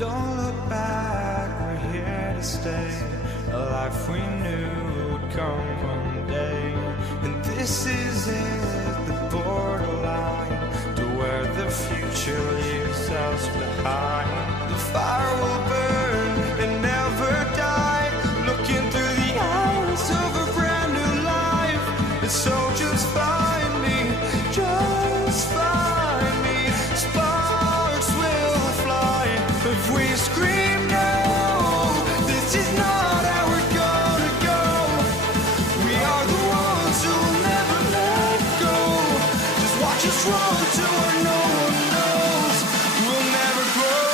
Don't look back, we're here to stay. A life we knew would come one day. And this is it, the borderline to where the future leaves us behind. The fire will burn and never die, looking through the eyes of a brand new life. And so just find me, just find me. Sparks will fly if we scream no. This is not how we're gonna go. We are the ones who'll never let go. Just watch us run to where no one knows. We'll never grow.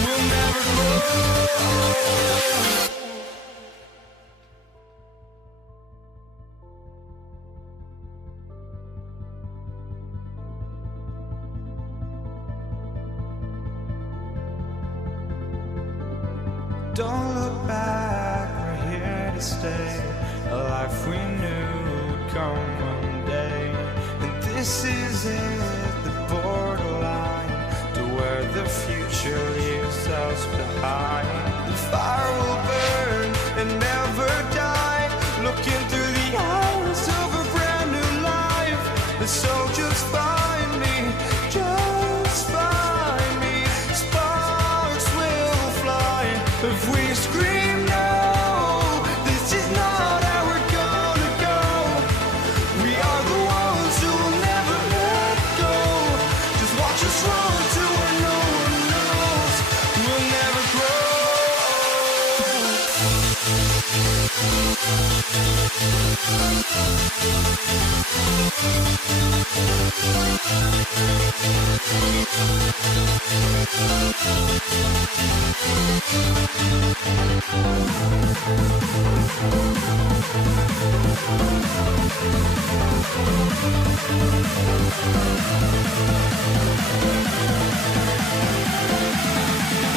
We'll never grow. Don't look back, we're here to stay. A life we knew would come one day. And this is it, the borderline to where the future leaves us behind. The fire will burn and never die, looking through the eyes of a brand new life. And so just find me, just find me. Sparks will fly if we scream no. This is not how we're gonna go. We are the ones who'll never let go. Just watch us run to where no one knows. We'll never grow.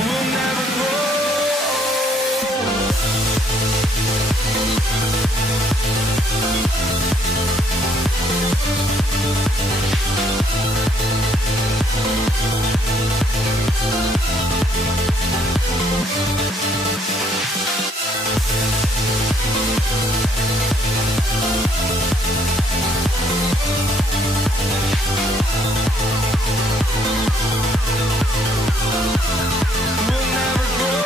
We'll never grow. We'll never grow.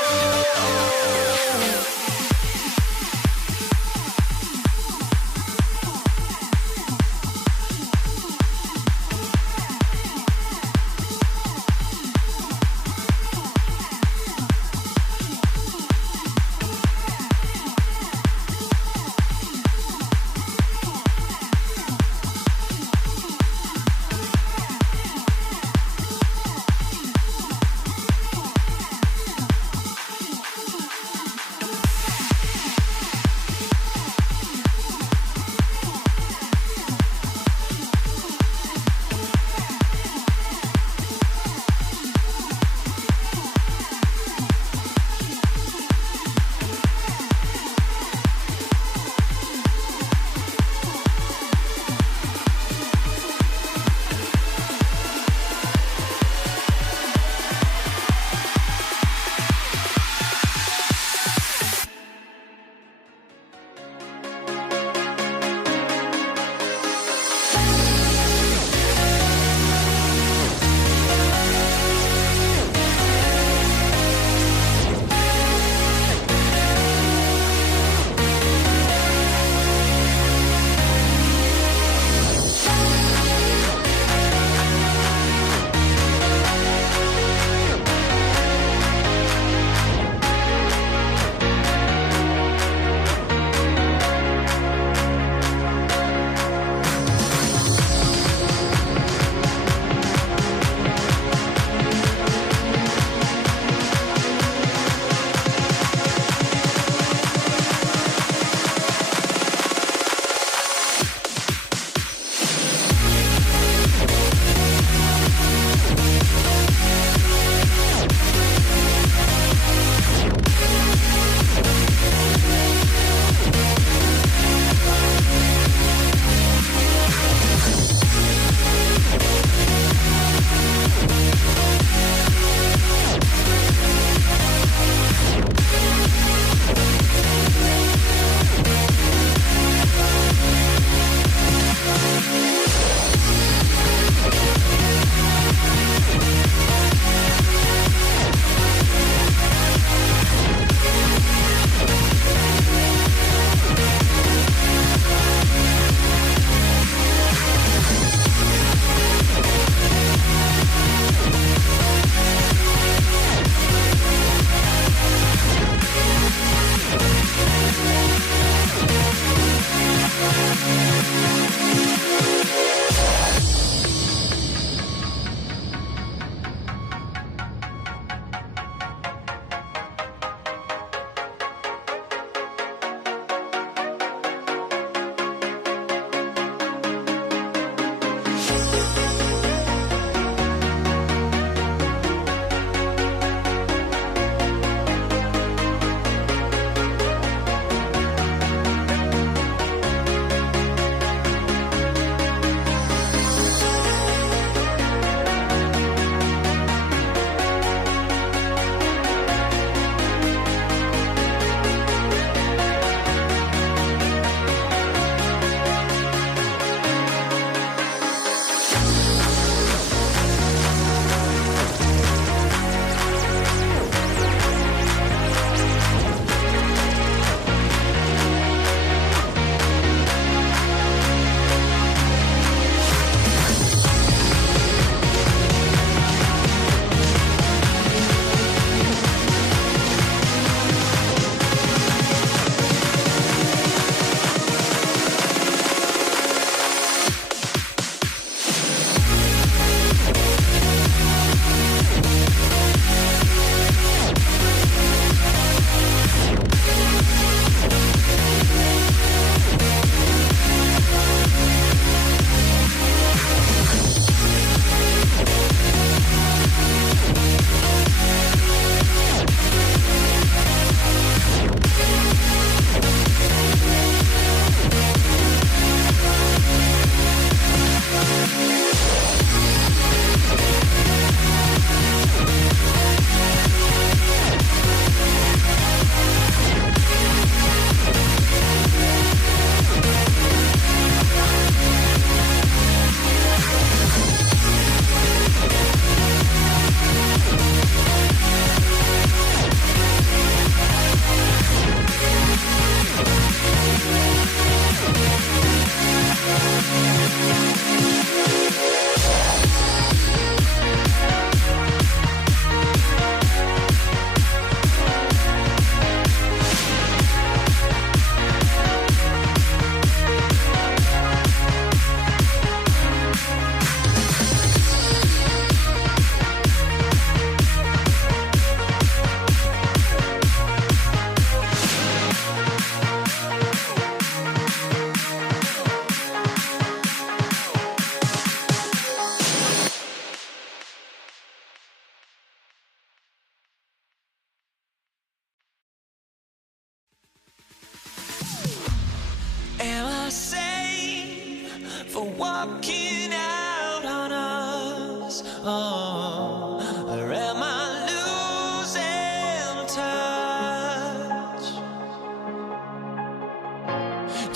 walking out on us. Oh, or am I losing touch?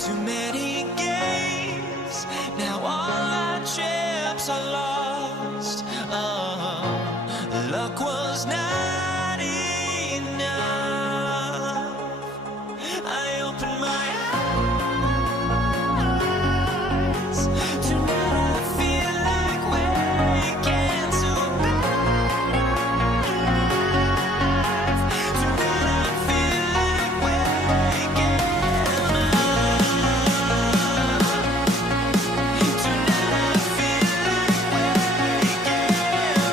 Too many games, now all our chips are lost. Oh, luck was not enough. I opened my eyes. Tonight I feel like waking to life. Tonight I feel like waking up. Tonight I feel like waking up.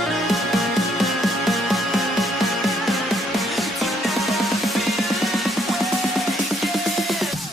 Tonight I feel like waking up.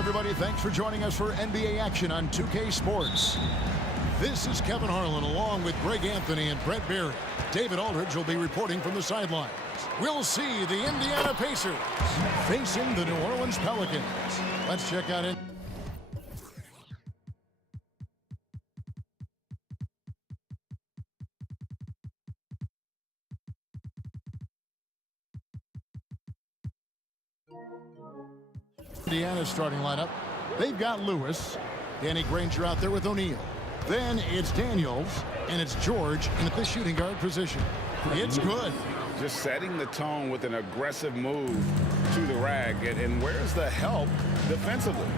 everybody. Thanks for joining us for NBA action on 2K Sports. This is Kevin Harlan along with Greg Anthony and Brett Berry. David Aldridge will be reporting from the sidelines. We'll see the Indiana Pacers facing the New Orleans Pelicans. Let's check out it. Indiana's starting lineup. They've got Lewis, Danny Granger out there with O'Neal. Then it's Daniels, and it's George in at the shooting guard position. It's good. Just setting the tone with an aggressive move to the rack. And where's the help defensively?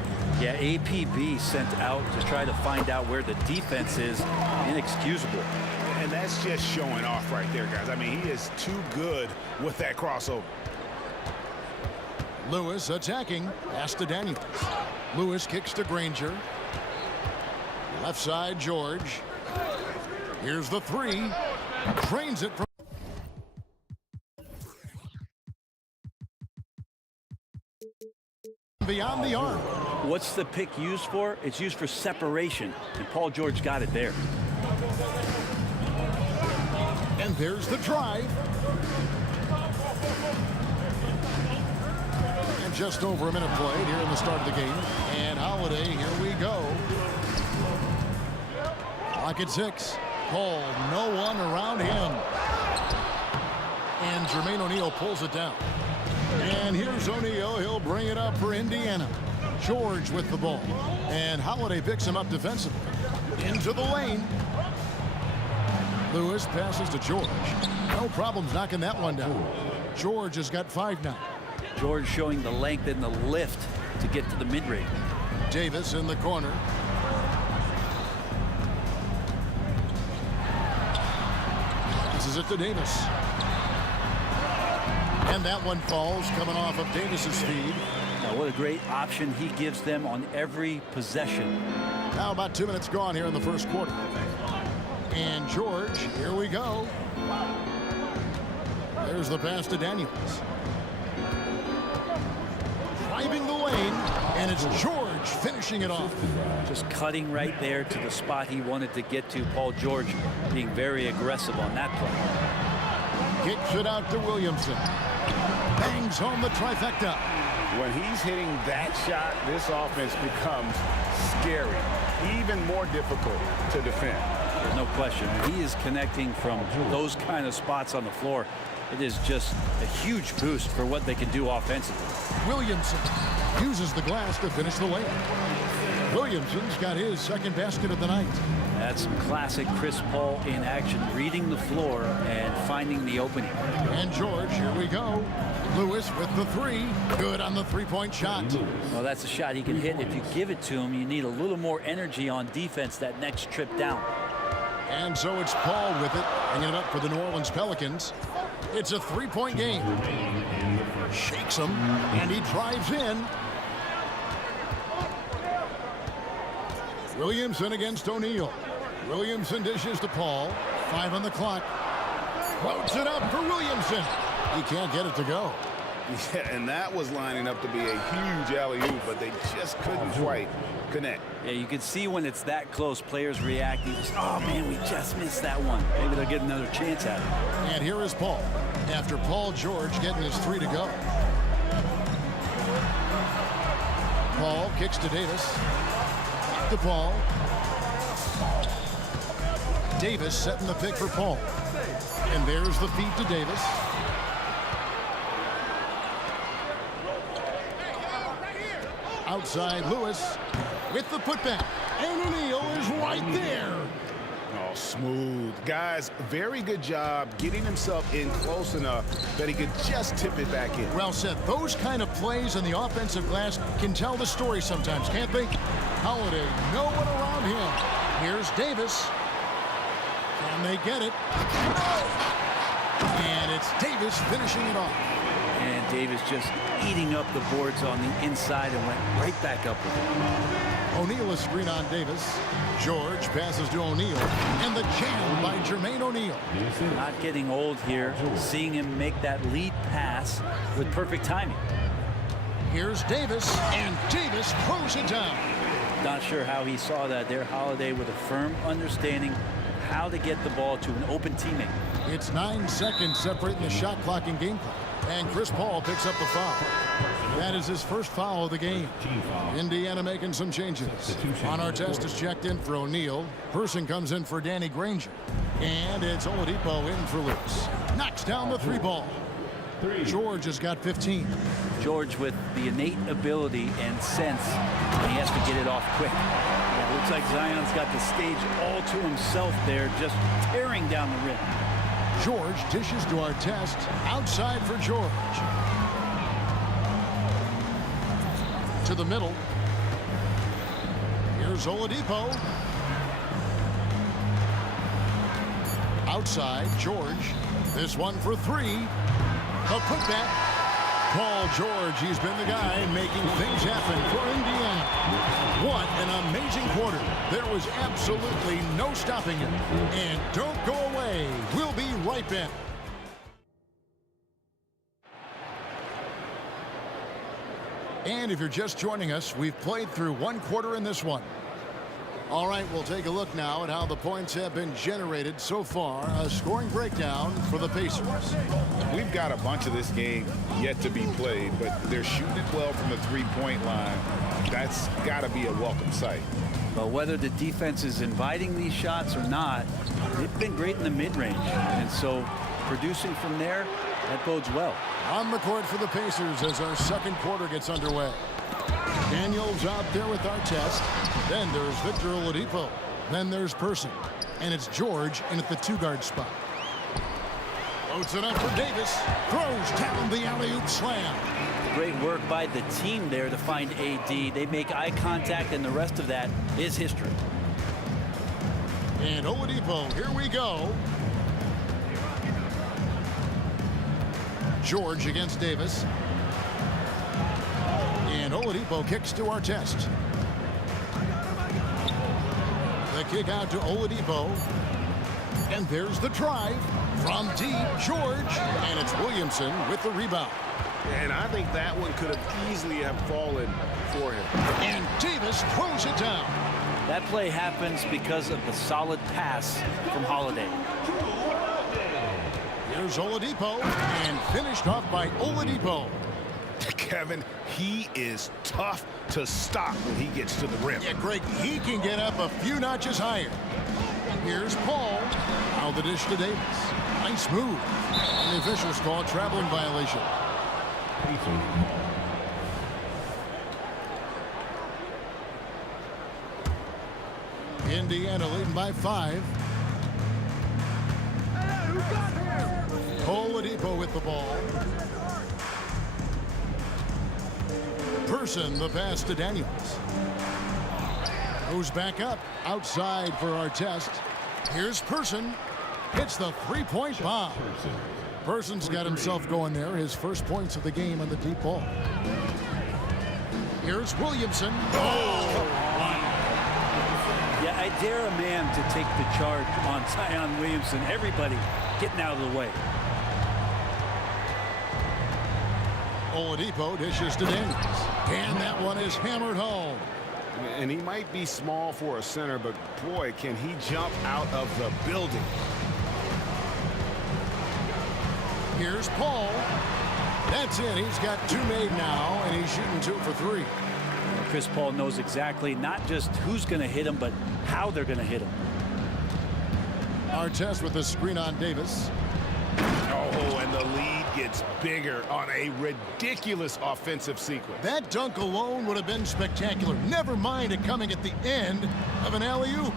Yeah, APB sent out to try to find out where the defense is. Inexcusable. And that's just showing off right there, guys. I mean, he is too good with that crossover. Lewis attacking. Pass to Daniels. Lewis kicks to Granger. Left side, George. Here's the three. Trains it from beyond the arc. What's the pick used for? It's used for separation, and Paul George got it there. And there's the drive. And just over a minute played here in the start of the game. And Holiday, here we go. Clock at 6. Paul, no one around him. And Jermaine O'Neal pulls it down. And here's O'Neal. He'll bring it up for Indiana. George with the ball. And Holiday picks him up defensively. Into the lane. Lewis passes to George. No problems knocking that one down. George has got 5 now. George showing the length and the lift to get to the mid-range. Davis in the corner. Passes it to Davis. And that one falls coming off of Davis's feed. Now, what a great option he gives them on every possession. Now about 2 minutes gone here in the first quarter. And George, here we go. There's the pass to Daniels. Driving the lane, and it's George finishing it off. Just cutting right there to the spot he wanted to get to. Paul George being very aggressive on that play. Kicks it out to Williamson. Bangs home the trifecta. When he's hitting that shot, this offense becomes scary, even more difficult to defend. There's no question. He is connecting from those kind of spots on the floor. It is just a huge boost for what they can do offensively. Williamson uses the glass to finish the layup. Williamson's got his second basket of the night. That's some classic Chris Paul in action, reading the floor and finding the opening. And George, here we go. Lewis with the three. Good on the three-point shot. Well, that's a shot he can hit. If you give it to him, you need a little more energy on defense that next trip down. And so it's Paul with it, hanging it up for the New Orleans Pelicans. It's a three-point game. Shakes him, and he drives in. Williamson against O'Neal. Williamson dishes to Paul. 5 on the clock. Floats it up for Williamson. He can't get it to go. Yeah, and that was lining up to be a huge alley-oop, but they just couldn't quite connect. Yeah, you can see when it's that close, players reacting. Just, oh, man, we just missed that one. Maybe they'll get another chance at it. And here is Paul. After Paul George getting his 3 to go. Paul kicks to Davis. Back to Paul. Davis setting the pick for Paul. And there's the feed to Davis. Outside Lewis with the putback. And O'Neal is right there. Oh, smooth. Guys, very good job getting himself in close enough that he could just tip it back in. Well said. Those kind of plays on the offensive glass can tell the story sometimes, can't they? Holiday, no one around him. Here's Davis. Can they get it? And it's Davis finishing it off. And Davis just eating up the boards on the inside and went right back up with it. O'Neal is screen on Davis. George passes to O'Neal. And the jam by Jermaine O'Neal. Not getting old here. Seeing him make that lead pass with perfect timing. Here's Davis, and Davis throws it down. Not sure how he saw that there. Holiday with a firm understanding how to get the ball to an open teammate. It's 9 seconds separating the shot clock and game clock. And Chris Paul picks up the foul. That is his first foul of the game. Indiana making some changes. On our test is checked in for O'Neal. Person comes in for Danny Granger. And it's Oladipo in for Lewis. Knocks down the 3 ball. George has got 15. George with the innate ability and sense, and he has to get it off quick. It looks like Zion's got the stage all to himself there, just tearing down the rim. George dishes to our test. Outside for George. To the middle. Here's Oladipo. Outside, George. This one for 3. A putback. Paul George, he's been the guy making things happen for Indiana. What an amazing quarter. There was absolutely no stopping him. And don't go away. We'll be right back. And if you're just joining us, we've played through 1 quarter in this one. All right, we'll take a look now at how the points have been generated so far. A scoring breakdown for the Pacers. We've got a bunch of this game yet to be played, but they're shooting it well from the 3-point line. That's got to be a welcome sight. But whether the defense is inviting these shots or not, they've been great in the mid-range. And so producing from there, that bodes well. On the court for the Pacers as our second quarter gets underway. Daniels out there with our test. Then there's Victor Oladipo. Then there's Person. And it's George in at the 2-guard spot. Loads it up for Davis. Throws down the alley-oop slam. Great work by the team there to find AD. They make eye contact, and the rest of that is history. And Oladipo, here we go. George against Davis. And Oladipo kicks to our test. The kick out to Oladipo. And there's the drive from deep. George. And it's Williamson with the rebound. And I think that one could have easily have fallen for him. And Davis throws it down. That play happens because of the solid pass from Holiday. Here's Oladipo. And finished off by Oladipo. Kevin, he is tough to stop when he gets to the rim. Yeah, Greg, he can get up a few notches higher. Here's Paul. Now the dish to Davis. Nice move. And the officials call traveling violation. Indiana leading by 5. Oladipo with the ball. Person, the pass to Daniels. Goes back up. Outside for our test. Here's Person. Hits the 3-point bomb. Person's got himself going there. His first points of the game on the deep ball. Here's Williamson. Oh! Yeah, I dare a man to take the charge on Zion Williamson. Everybody getting out of the way. Oladipo dishes to Daniels. And that one is hammered home. And he might be small for a center, but boy, can he jump out of the building. Here's Paul. That's it. He's got 2 made now, and he's shooting 2 for 3. Chris Paul knows exactly not just who's going to hit him, but how they're going to hit him. Our test with the screen on Davis. Oh, and the lead gets bigger on a ridiculous offensive sequence. That dunk alone would have been spectacular. Never mind it coming at the end of an alley-oop.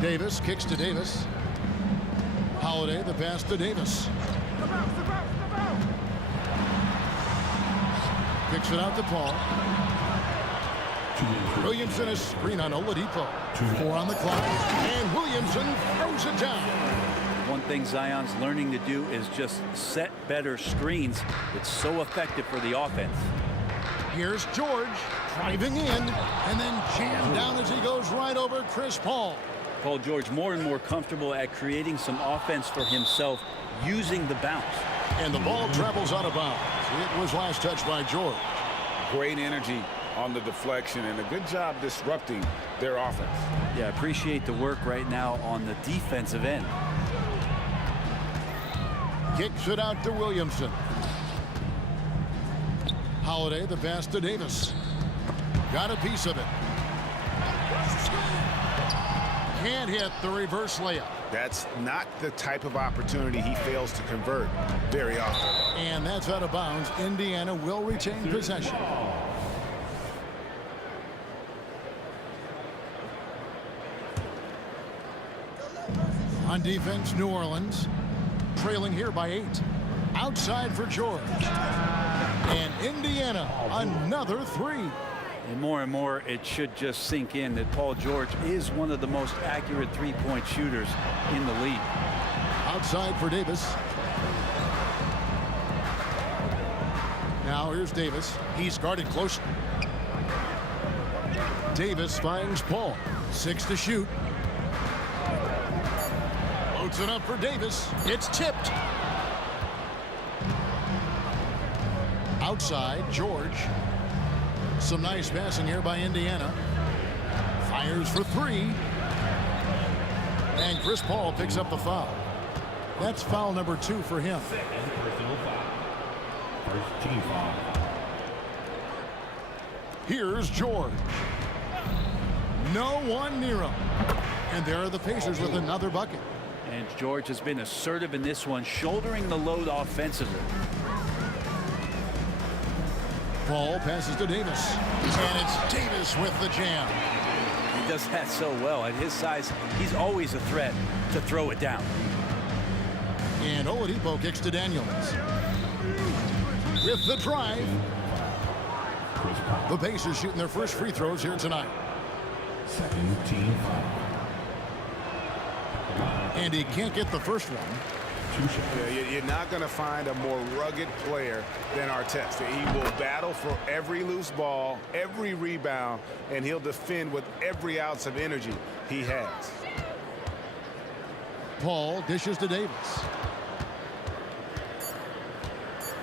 Davis kicks to Davis. Holiday, the pass to Davis. Kicks it out to Paul. Williamson is screen on Oladipo. 4 on the clock. And Williamson throws it down. One thing Zion's learning to do is just set better screens. It's so effective for the offense. Here's George driving in and then jammed down as he goes right over Chris Paul. Paul George more and more comfortable at creating some offense for himself using the bounce. And the ball travels out of bounds. It was last touched by George. Great energy on the deflection and a good job disrupting their offense. Yeah, appreciate the work right now on the defensive end. Kicks it out to Williamson. Holiday, the pass to Davis. Got a piece of it. Can't hit the reverse layup. That's not the type of opportunity he fails to convert very often. And that's out of bounds. Indiana will retain possession. On defense, New Orleans trailing here by 8. Outside for George. And Indiana, another 3. And more, it should just sink in that Paul George is one of the most accurate three-point shooters in the league. Outside for Davis. Now here's Davis. He's guarded closely. Davis finds Paul. 6 to shoot. Loads it up for Davis. It's tipped. Outside, George. Some nice passing here by Indiana. Fires for 3. And Chris Paul picks up the foul. That's foul number 2 for him. Personal foul. First team foul. Here's George. No one near him. And there are the Pacers with another bucket. And George has been assertive in this one, shouldering the load offensively. Paul passes to Davis. And it's Davis with the jam. He does that so well. At his size, he's always a threat to throw it down. And Oladipo kicks to Daniels. With the drive. The Pacers shooting their first free throws here tonight. Second team foul. And he can't get the first one. Yeah, you're not going to find a more rugged player than Artest. He will battle for every loose ball, every rebound, and he'll defend with every ounce of energy he has. Paul dishes to Davis.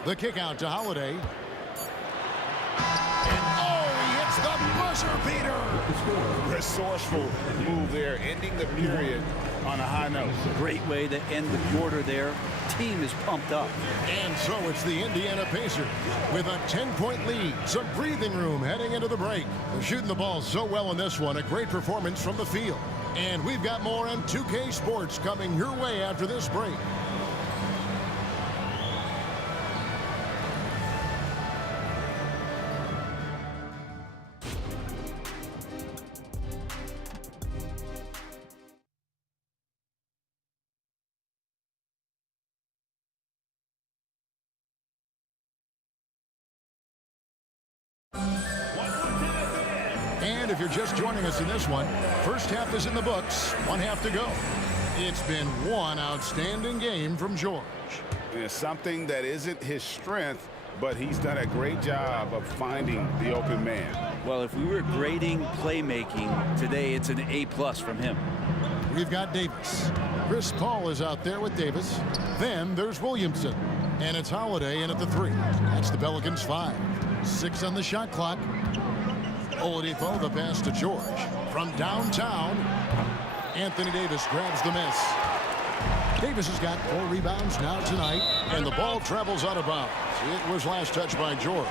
The kick out to Holiday. And he hits the buzzer beater. Resourceful move there, ending the period on a high note. Great way to end the quarter there. Team is pumped up. And so it's the Indiana Pacers with a 10-point lead. Some breathing room heading into the break. They're shooting the ball so well in this one. A great performance from the field. And we've got more on 2K Sports coming your way after this break. And if you're just joining us in this one, first half is in the books, 1 half to go. It's been one outstanding game from George. It's something that isn't his strength, but he's done a great job of finding the open man. Well, if we were grading playmaking today, it's an A+ from him. We've got Davis. Chris Paul is out there with Davis. Then there's Williamson. And it's Holiday in at the 3. That's the Pelicans 5. 6 on the shot clock. Oladipo, the pass to George. From downtown, Anthony Davis grabs the miss. Davis has got 4 rebounds now tonight, and the ball travels out of bounds. It was last touched by George.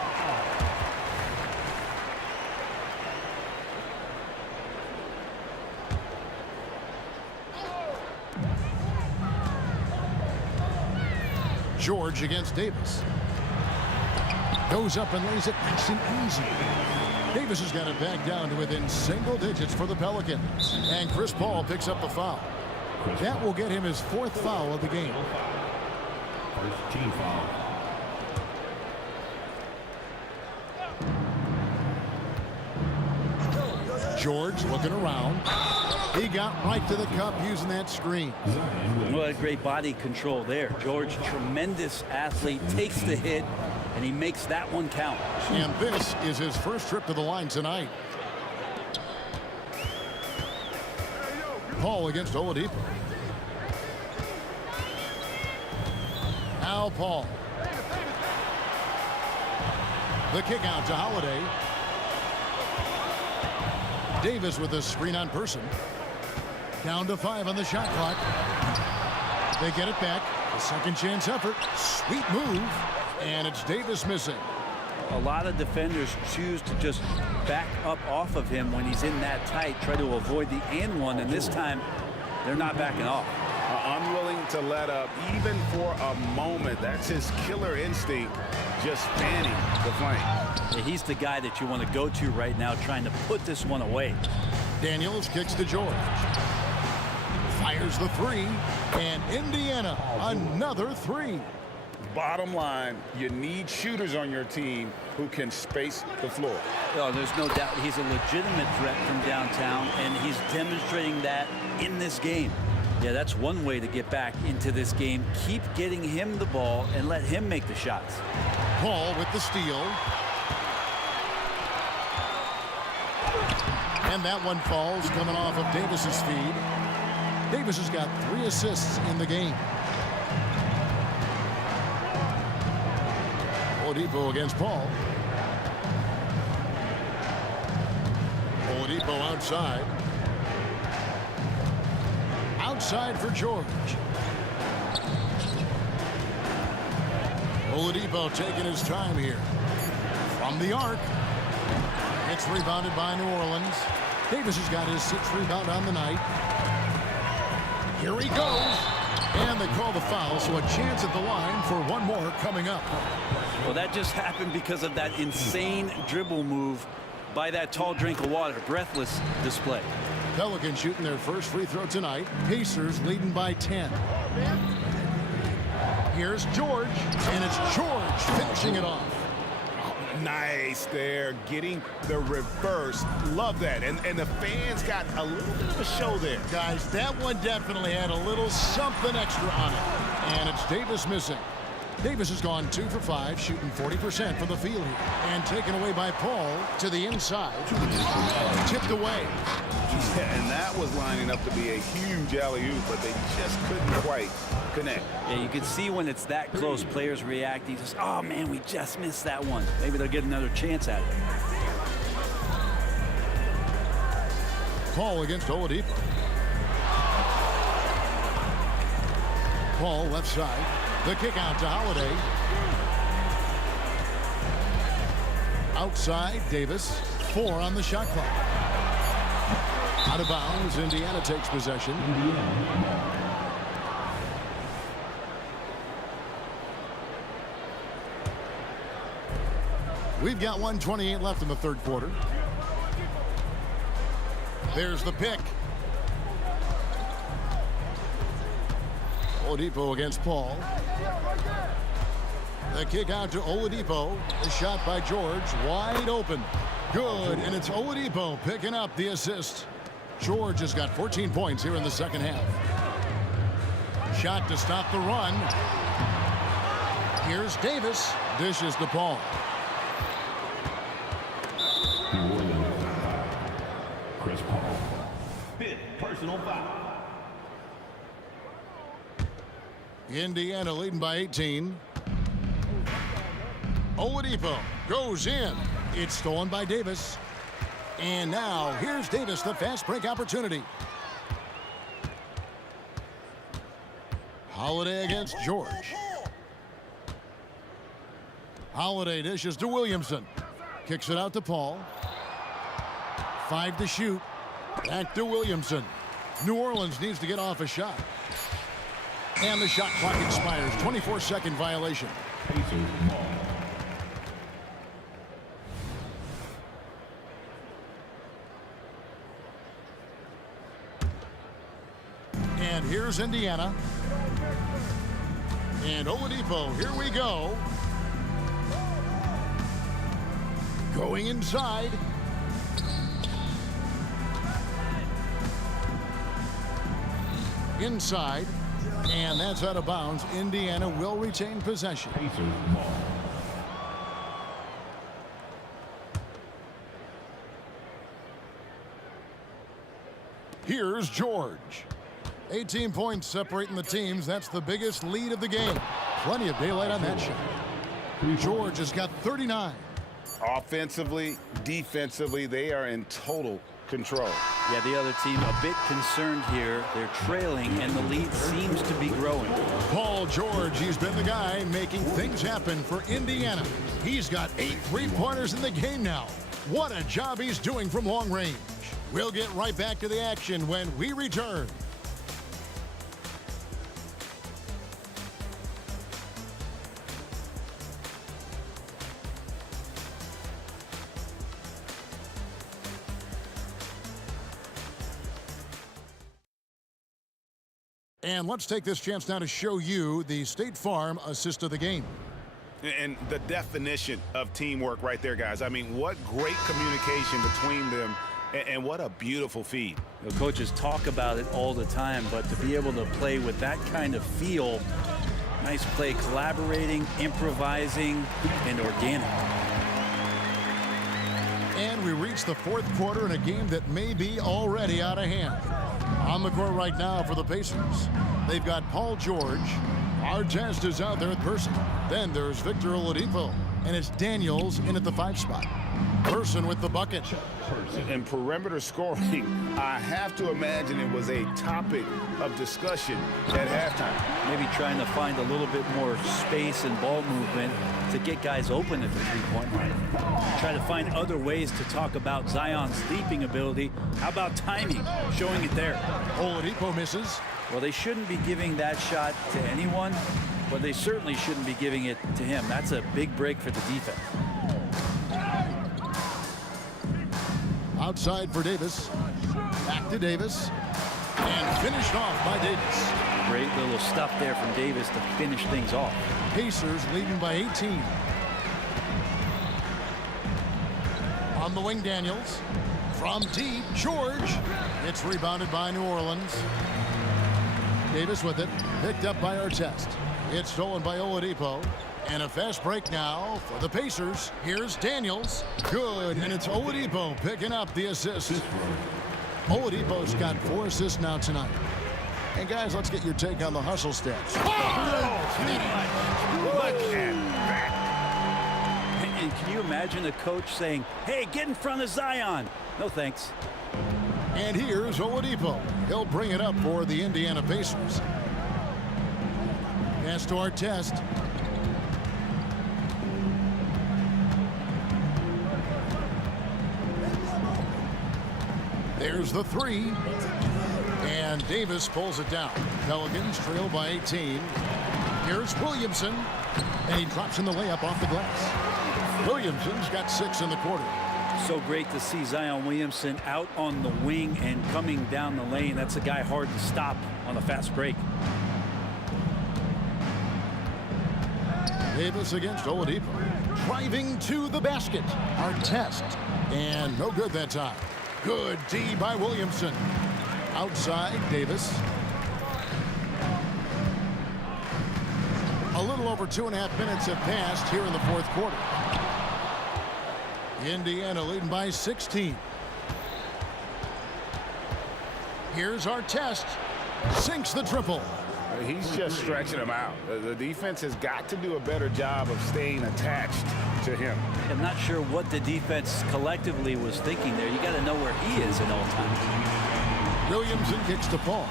George against Davis. Goes up and lays it nice and easy. Davis has got it back down to within single digits for the Pelicans. And Chris Paul picks up the foul. That will get him his 4th foul of the game. First team foul. George looking around. He got right to the cup using that screen. Well, great body control there. George, tremendous athlete, takes the hit, and he makes that one count. And this is his first trip to the line tonight. Paul against Oladipo. Now Paul. The kick out to Holiday. Davis with a screen on Person. Down to 5 on the shot clock. They get it back. A second chance effort. Sweet move. And it's Davis missing. A lot of defenders choose to just back up off of him when he's in that tight, try to avoid the and one, and this time they're not backing off. Unwilling to let up even for a moment. That's his killer instinct, just fanning the flank. Yeah, he's the guy that you want to go to right now, trying to put this one away. Daniels kicks to George. Fires the 3, and Indiana another 3. Bottom line, you need shooters on your team who can space the floor. Oh, there's no doubt he's a legitimate threat from downtown, and he's demonstrating that in this game. Yeah, that's one way to get back into this game. Keep getting him the ball and let him make the shots. Paul with the steal. And that one falls, coming off of Davis's feed. Davis has got 3 assists in the game. Oladipo against Paul. Oladipo outside. Outside for George. Oladipo taking his time here. From the arc. It's rebounded by New Orleans. Davis has got his 6th rebound on the night. Here he goes. And they call the foul, so a chance at the line for one more coming up. Well, that just happened because of that insane dribble move by that tall drink of water. Breathless display. Pelicans shooting their first free throw tonight. Pacers leading by 10. Here's George, and it's George finishing it off. Nice there, getting the reverse. Love that. And the fans got a little bit of a show there. Guys, that one definitely had a little something extra on it. And it's Davis missing. Davis has gone 2 for 5, shooting 40% from the field here. And taken away by Paul to the inside. Tipped away. Yeah, and that was lining up to be a huge alley-oop, but they just couldn't quite connect. Yeah, you can see when it's that close, players reacting. Just, oh, man, we just missed that one. Maybe they'll get another chance at it. Paul against Oladipo. Paul left side. The kick out to Holiday. Outside, Davis. 4 on the shot clock. Out of bounds, Indiana takes possession. We've got 1:28 left in the third quarter. There's the pick. Oladipo against Paul. The kick out to Oladipo. The shot by George. Wide open. Good, and it's Oladipo picking up the assist. George has got 14 points here in the second half. Shot to stop the run. Here's Davis. Dishes to Paul. Chris Paul. 5th personal foul. Indiana leading by 18. Oladipo goes in. It's stolen by Davis. And now here's Davis, the fast break opportunity. Holiday against George. Holiday dishes to Williamson. Kicks it out to Paul. 5 to shoot. Back to Williamson. New Orleans needs to get off a shot. And the shot clock expires. 24-second violation. Pacers ball. And here's Indiana. And Oladipo, here we go. Going inside. Inside. And that's out of bounds. Indiana will retain possession. Pacers ball. Here's George. 18 points separating the teams. That's the biggest lead of the game. Plenty of daylight on that shot. George has got 39. Offensively, defensively, they are in total control. Yeah, the other team a bit concerned here. They're trailing, and the lead seems to be growing. Paul George, he's been the guy making things happen for Indiana. He's got 8 3-pointers in the game now. What a job he's doing from long range. We'll get right back to the action when we return. And let's take this chance now to show you the State Farm assist of the game. And the definition of teamwork right there, guys. I mean, what great communication between them, and what a beautiful feed. The coaches talk about it all the time, but to be able to play with that kind of feel, nice play, collaborating, improvising, and organic. And we reach the 4th quarter in a game that may be already out of hand. On the court right now for the Pacers, they've got Paul George. Artest is out there at Person. Then there's Victor Oladipo, and it's Daniels in at the 5 spot. Person with the bucket. And perimeter scoring, I have to imagine it was a topic of discussion at halftime. Maybe trying to find a little bit more space and ball movement to get guys open at the three-point line. Try to find other ways to talk about Zion's leaping ability. How about timing? Showing it there. Oladipo misses. Well, they shouldn't be giving that shot to anyone, but they certainly shouldn't be giving it to him. That's a big break for the defense. Outside for Davis. Back to Davis. And finished off by Davis. Great little stuff there from Davis to finish things off. Pacers leading by 18. On the wing, Daniels. From deep, George. It's rebounded by New Orleans. Davis with it. Picked up by Artest. It's stolen by Oladipo. And a fast break now for the Pacers. Here's Daniels. Good, and it's Oladipo picking up the assist. Oladipo's got 4 assists now tonight. And guys, let's get your take on the hustle stats. Look at that. And can you imagine a coach saying, hey, get in front of Zion? No thanks. And here's Oladipo. He'll bring it up for the Indiana Pacers. Pass to Artest. There's the 3. And Davis pulls it down. Pelicans trail by 18. Here's Williamson. And he drops in the layup off the glass. Williamson's got 6 in the quarter. So great to see Zion Williamson out on the wing and coming down the lane. That's a guy hard to stop on a fast break. Davis against Oladipo. Driving to the basket. Artest. And no good that time. Good D by Williamson. Outside, Davis. A little over 2.5 minutes have passed here in the 4th quarter. Indiana leading by 16. Here's Artest. Sinks the triple. He's just stretching him out. The defense has got to do a better job of staying attached to him. I'm not sure what the defense collectively was thinking there. You got to know where he is at all times. Williamson kicks to Paul.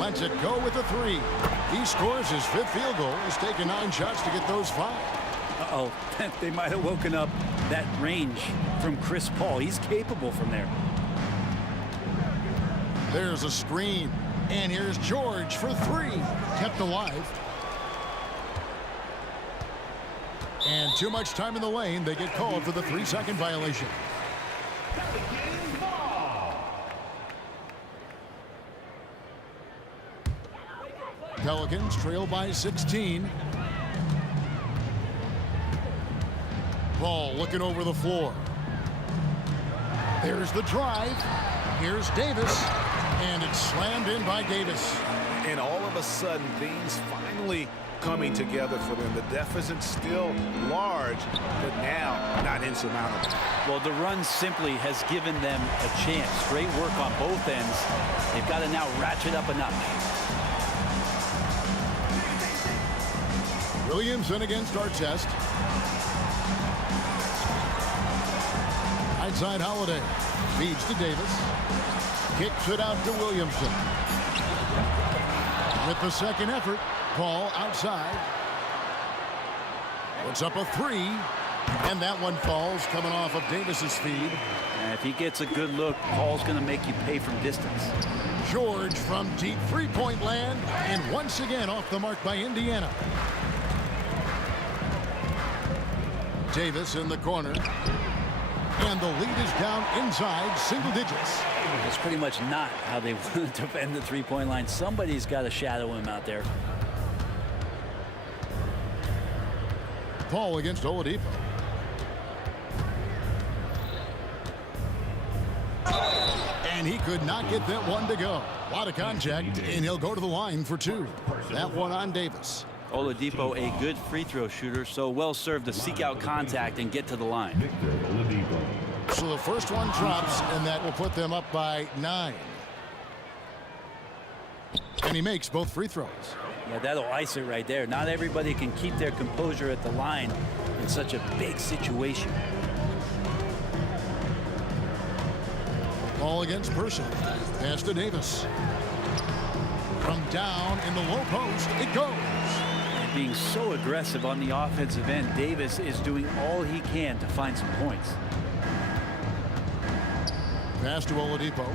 Lets it go with a 3. He scores his 5th field goal. He's taken 9 shots to get those 5. Uh-oh, they might have woken up that range from Chris Paul. He's capable from there. There's a screen. And here's George for 3. Kept alive. And too much time in the lane. They get called for the 3-second violation. Pelicans trail by 16. Paul looking over the floor. There's the drive. Here's Davis. And it's slammed in by Davis. And all of a sudden, things finally coming together for them. The deficit's still large, but now not insurmountable. Well, the run simply has given them a chance. Great work on both ends. They've got to now ratchet up a notch. Williamson against Artest. Right side Holiday. Feeds to Davis. Kicks it out to Williamson. With the second effort, Paul outside. Puts up a three. And that one falls, coming off of Davis's feed. And if he gets a good look, Paul's going to make you pay from distance. George from deep three-point land, and once again off the mark by Indiana. Davis in the corner. And the lead is down inside single digits. That's pretty much not how they want to defend the three-point line. Somebody's got to shadow him out there. Paul against Oladipo. And he could not get that one to go. A lot of contact, and he'll go to the line for two. That one on Davis. Oladipo, a good free throw shooter, so well served to seek out contact and get to the line. So the first one drops, and that will put them up by 9. And he makes both free throws. Yeah, that'll ice it right there. Not everybody can keep their composure at the line in such a big situation. Ball against Person. Pass to Davis. From down in the low post, it goes. And being so aggressive on the offensive end, Davis is doing all he can to find some points. Pass to Oladipo.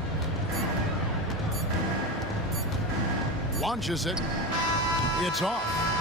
Launches it. It's off.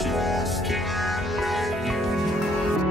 just can't let you know.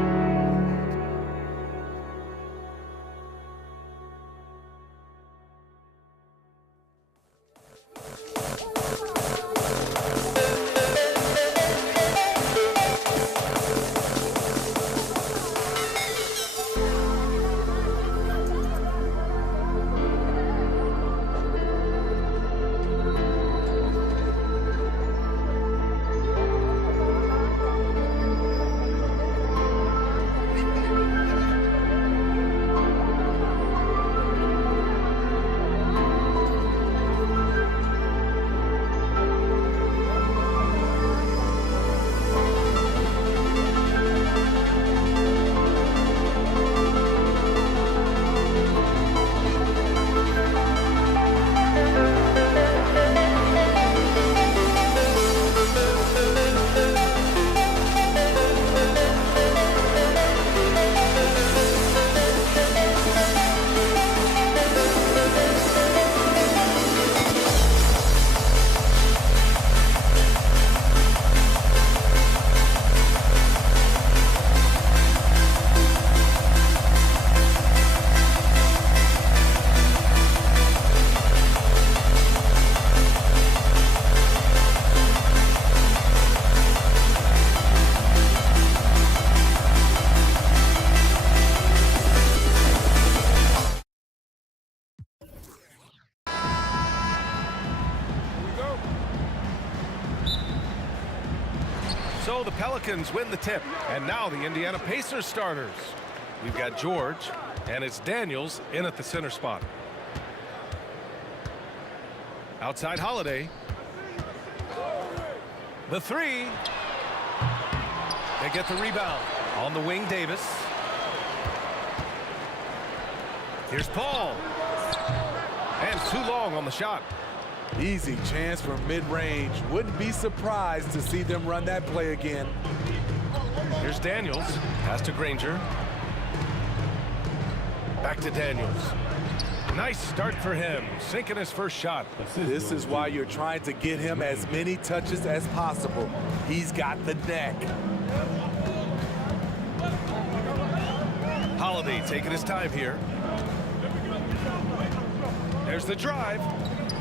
so the Pelicans win the tip. And now the Indiana Pacers starters. We've got George, and it's Daniels in at the center spot. Outside Holiday. The three. They get the rebound. On the wing, Davis. Here's Paul. And too long on the shot. Easy chance for mid-range. Wouldn't be surprised to see them run that play again. Here's Daniels. Pass to Granger. Back to Daniels. Nice start for him. Sinking his first shot. This is why you're trying to get him as many touches as possible. He's got the neck. Holiday taking his time here. There's the drive.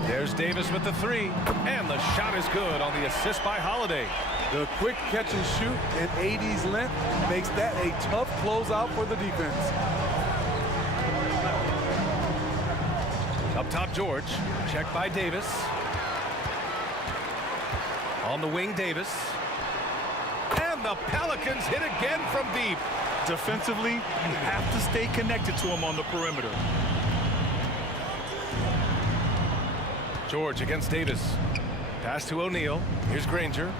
There's Davis with the three. And the shot is good on the assist by Holiday. The quick catch and shoot at 80's length makes that a tough closeout for the defense. Up top, George. Checked by Davis. On the wing, Davis. And the Pelicans hit again from deep. Defensively, you have to stay connected to him on the perimeter. George against Davis. Pass to O'Neal. Here's Granger.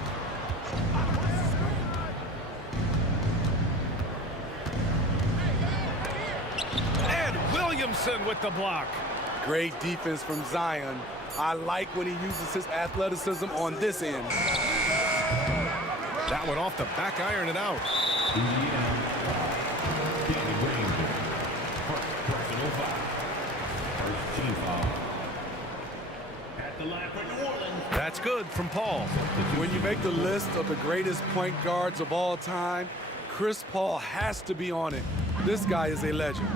And Williamson with the block. Great defense from Zion. I like when he uses his athleticism on this end. That one off the back iron and out. That's good from Paul. When you make the list of the greatest point guards of all time, Chris Paul has to be on it. This guy is a legend.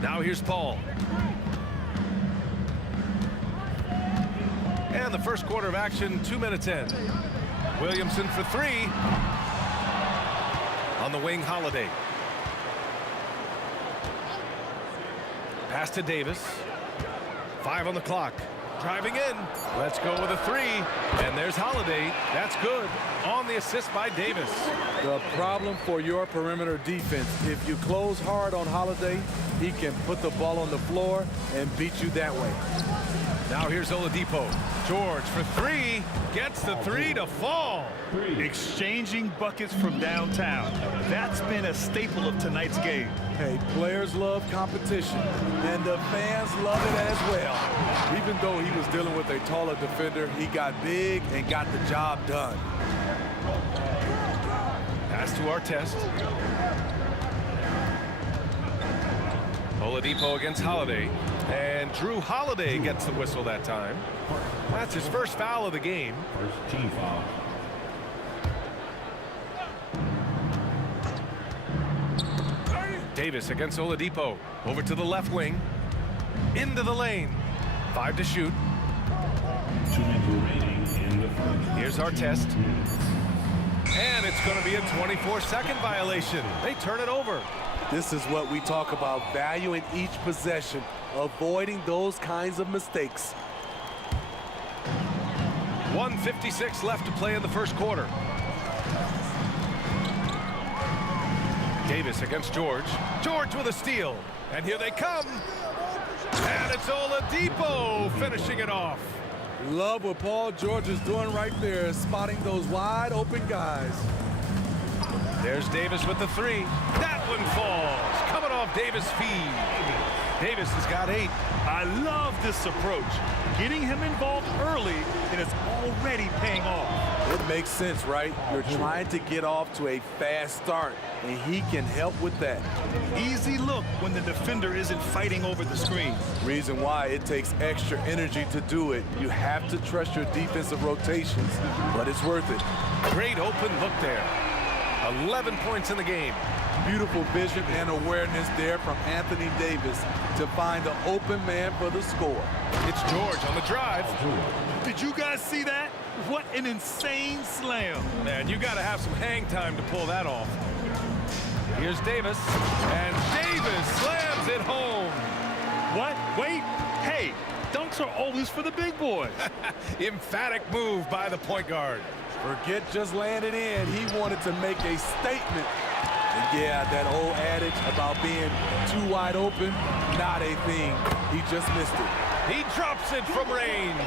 Now here's Paul. And the first quarter of action, 2 minutes in. Williamson for three. On the wing, Holiday. Pass to Davis. 5 on the clock. Driving in. Let's go with a three. And there's Holiday. That's good. On the assist by Davis. The problem for your perimeter defense, if you close hard on Holiday, he can put the ball on the floor and beat you that way. Now here's Oladipo. George for three. Gets the three to fall. Exchanging buckets from downtown. That's been a staple of tonight's game. Hey, players love competition, and the fans love it as well. Even though he was dealing with a taller defender, he got big and got the job done. Pass to Artest. Oladipo against Holiday. And Drew Holiday gets the whistle that time. That's his first foul of the game. First team foul. Davis against Oladipo. Over to the left wing. Into the lane. 5 to shoot. 2 minutes remaining in the first. Here's Artest. And it's going to be a 24-second violation. They turn it over. This is what we talk about, valuing each possession, avoiding those kinds of mistakes. 1:56 left to play in the first quarter. Davis against George. George with a steal. And here they come. And it's Oladipo finishing it off. Love what Paul George is doing right there, spotting those wide open guys. There's Davis with the three. That one falls. Coming off Davis' feed. Davis has got 8. I love this approach. Getting him involved early, and it's already paying off. It makes sense, right? You're trying to get off to a fast start, and he can help with that. Easy look when the defender isn't fighting over the screen. Reason why it takes extra energy to do it. You have to trust your defensive rotations, but it's worth it. Great open look there. 11 points in the game. Beautiful vision and awareness there from Anthony Davis to find the open man for the score. It's George on the drive. Did you guys see that? What an insane slam. Man, you got to have some hang time to pull that off. Here's Davis. And Davis slams it home. What? Wait. Hey, dunks are always for the big boys. Emphatic move by the point guard. Forget just laying it in. He wanted to make a statement. And yeah, that old adage about being too wide open, not a thing. He just missed it. He drops it from range.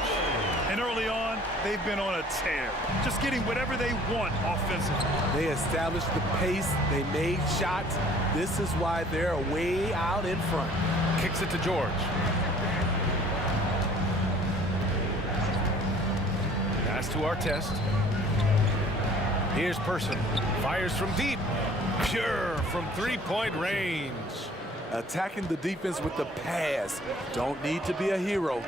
And early on, they've been on a tear, just getting whatever they want offensively. They established the pace. They made shots. This is why they're way out in front. Kicks it to George. Pass to Artest. Here's Person. Fires from deep. Pure from three-point range. Attacking the defense with the pass. Don't need to be a hero.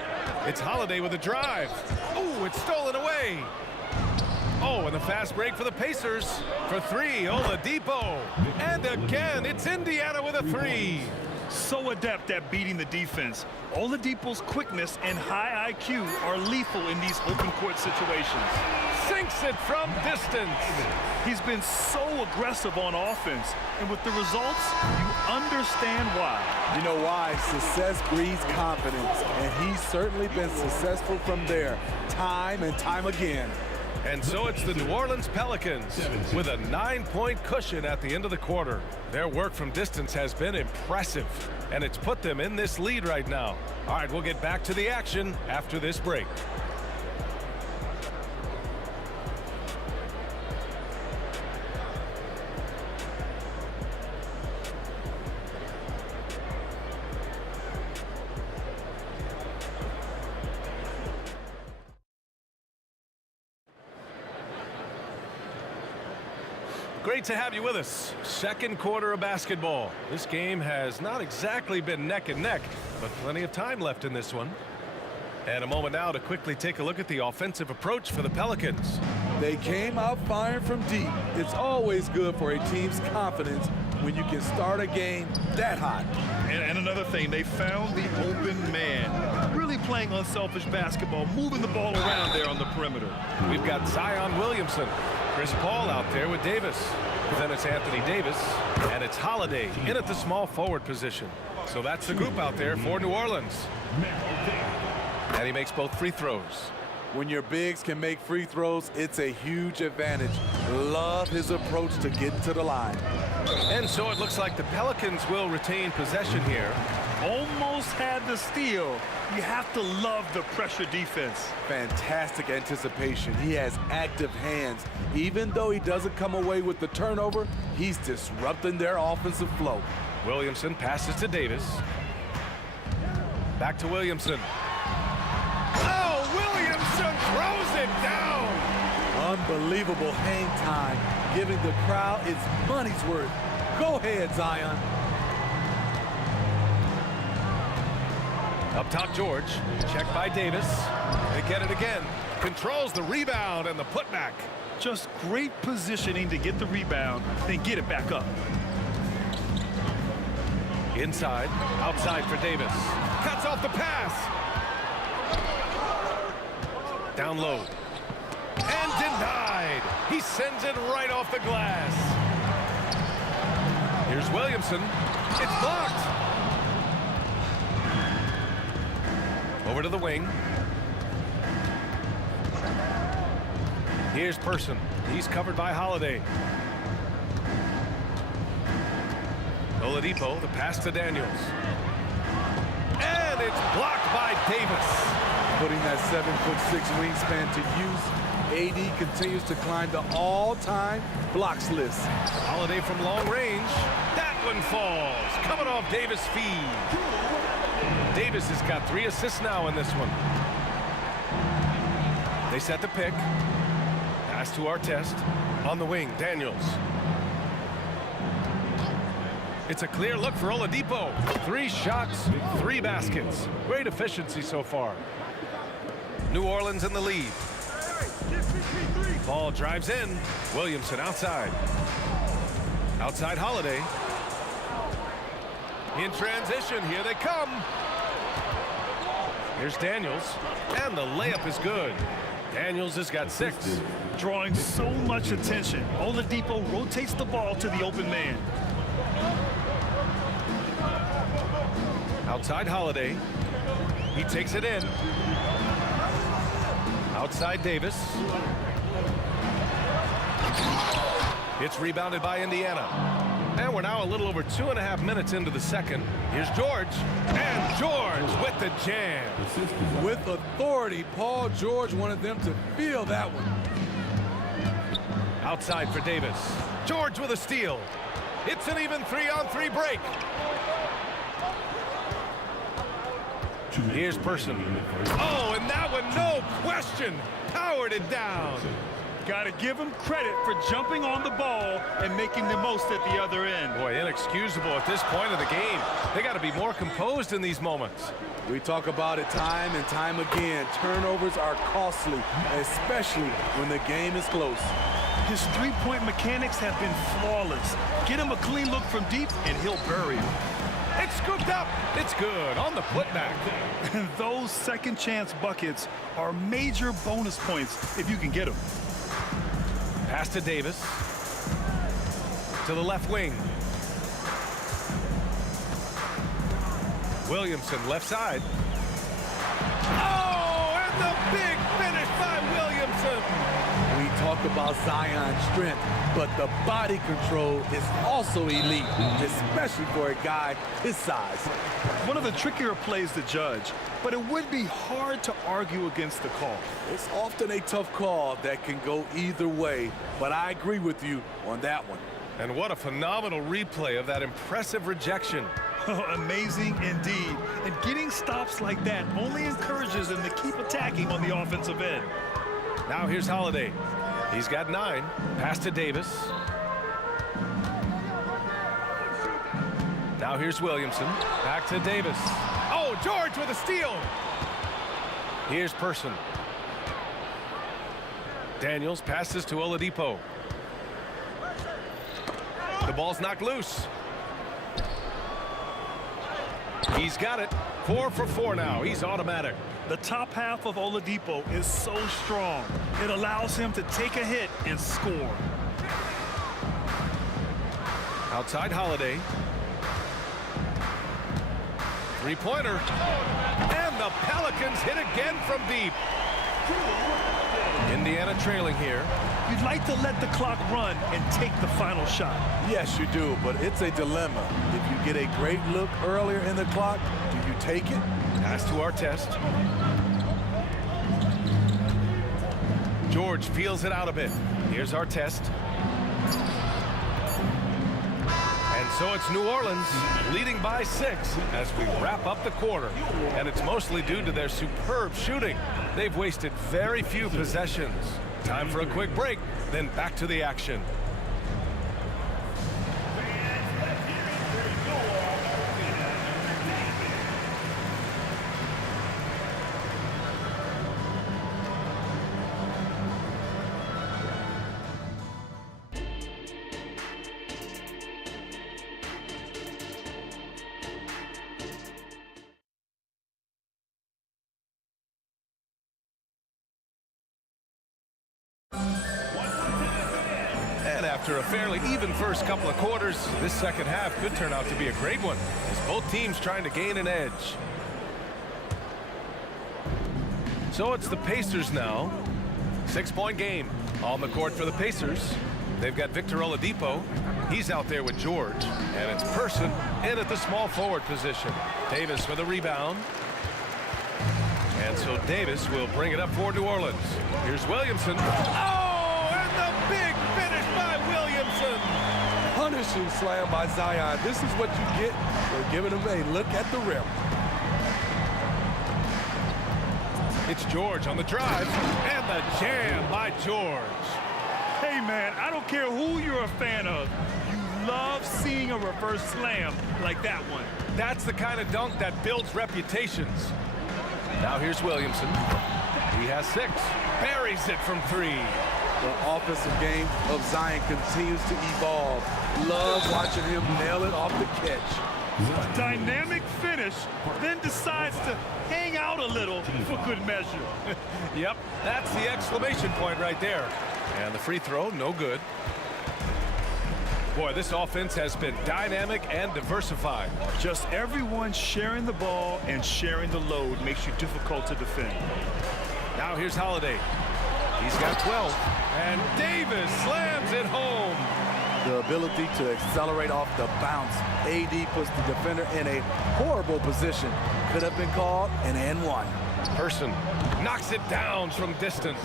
It's Holiday with a drive. Oh, it's stolen away. Oh, and the fast break for the Pacers. For three, Oladipo. And again, it's Indiana with a three. So adept at beating the defense. Oladipo's quickness and high IQ are lethal in these open court situations. Sinks it from distance. He's been so aggressive on offense, and with the results, you understand why. You know why? Success breeds confidence, and he's certainly been successful from there, time and time again. And so it's the New Orleans Pelicans with a 9-point cushion at the end of the quarter. Their work from distance has been impressive, and it's put them in this lead right now. All right, we'll get back to the action after this break. Great to have you with us. Second quarter of basketball. This game has not exactly been neck and neck, but plenty of time left in this one. And a moment now to quickly take a look at the offensive approach for the Pelicans. They came out firing from deep. It's always good for a team's confidence when you can start a game that hot. And another thing, they found the open man. Really playing unselfish basketball, moving the ball around there on the perimeter. We've got Zion Williamson. Chris Paul out there with Davis. Then it's Anthony Davis, and it's Holiday in at the small forward position. So that's the group out there for New Orleans. And he makes both free throws. When your bigs can make free throws, it's a huge advantage. Love his approach to getting to the line. And so it looks like the Pelicans will retain possession here. Almost had the steal. You have to love the pressure defense. Fantastic anticipation. He has active hands. Even though he doesn't come away with the turnover, he's disrupting their offensive flow. Williamson passes to Davis. Back to Williamson. Oh, Williamson throws it down. Unbelievable hang time, giving the crowd its money's worth. Go ahead, Zion. Up top, George. Checked by Davis. They get it again. Controls the rebound and the putback. Just great positioning to get the rebound, then get it back up. Inside, outside for Davis. Cuts off the pass. Down low. And denied. He sends it right off the glass. Here's Williamson. It's blocked. Over to the wing. Here's Person. He's covered by Holiday. Oladipo, the pass to Daniels. And it's blocked by Davis. Putting that 7'6" wingspan to use, AD continues to climb the all-time blocks list. Holiday from long range. That one falls. Coming off Davis' feed. Davis has got 3 assists now in this one. They set the pick. Pass to Artest. On the wing, Daniels. It's a clear look for Oladipo. 3 shots, 3 baskets. Great efficiency so far. New Orleans in the lead. Ball drives in. Williamson outside. Outside Holiday. In transition, here they come. Here's Daniels, and the layup is good. Daniels has got 6. Drawing so much attention. Oladipo rotates the ball to the open man. Outside Holiday. He takes it in. Outside Davis. It's rebounded by Indiana. And we're now a little over 2.5 minutes into the second. Here's George. And George with the jam. With authority, Paul George wanted them to feel that one. Outside for Davis. George with a steal. It's an even 3-on-3 break. Here's Person. Oh, and that one, no question, powered it down. Got to give him credit for jumping on the ball and making the most at the other end. Boy, inexcusable at this point of the game. They got to be more composed in these moments. We talk about it time and time again. Turnovers are costly, especially when the game is close. His three-point mechanics have been flawless. Get him a clean look from deep, and he'll bury it. It's scooped up. It's good on the putback. Those second chance buckets are major bonus points if you can get them. Pass to Davis. To the left wing. Williamson left side. Oh, and the big finish by Williamson. We talk about Zion's strength, but the body control is also elite, especially for a guy his size. One of the trickier plays to judge, but it would be hard to argue against the call. It's often a tough call that can go either way, but I agree with you on that one. And what a phenomenal replay of that impressive rejection. Amazing indeed. And getting stops like that only encourages them to keep attacking on the offensive end. Now here's Holiday. He's got 9. Pass to Davis. Now here's Williamson. Back to Davis. Oh, George with a steal. Here's Person. Daniels passes to Oladipo. The ball's knocked loose. He's got it. 4 for 4 now. He's automatic. The top half of Oladipo is so strong. It allows him to take a hit and score. Outside Holiday. Three-pointer. And the Pelicans hit again from deep. Indiana trailing here. You'd like to let the clock run and take the final shot. Yes, you do, but it's a dilemma. If you get a great look earlier in the clock, do you take it? Pass to Artest. George feels it out a bit. Here's Artest. And so it's New Orleans leading by 6 as we wrap up the quarter. And it's mostly due to their superb shooting. They've wasted very few possessions. Time for a quick break, then back to the action. After a fairly even first couple of quarters, this second half could turn out to be a great one as both teams trying to gain an edge. So it's the Pacers now. 6-point game on the court for the Pacers. They've got Victor Oladipo. He's out there with George. And it's Person in at the small forward position. Davis with a rebound. And so Davis will bring it up for New Orleans. Here's Williamson. Oh, and the big finish by Williamson. Punishing slam by Zion. This is what you get for giving him a look at the rim. It's George on the drive, and the jam by George. Hey, man, I don't care who you're a fan of. You love seeing a reverse slam like that one. That's the kind of dunk that builds reputations. Now here's Williamson. He has 6. Buries it from 3. The offensive game of Zion continues to evolve. Love watching him nail it off the catch. Dynamic finish, then decides to hang out a little for good measure. Yep, that's the exclamation point right there. And the free throw, no good. Boy, this offense has been dynamic and diversified. Just everyone sharing the ball and sharing the load makes you difficult to defend. Now here's Holiday. He's got 12. And Davis slams it home. The ability to accelerate off the bounce. AD puts the defender in a horrible position. Could have been called an N1. Person knocks it down from distance.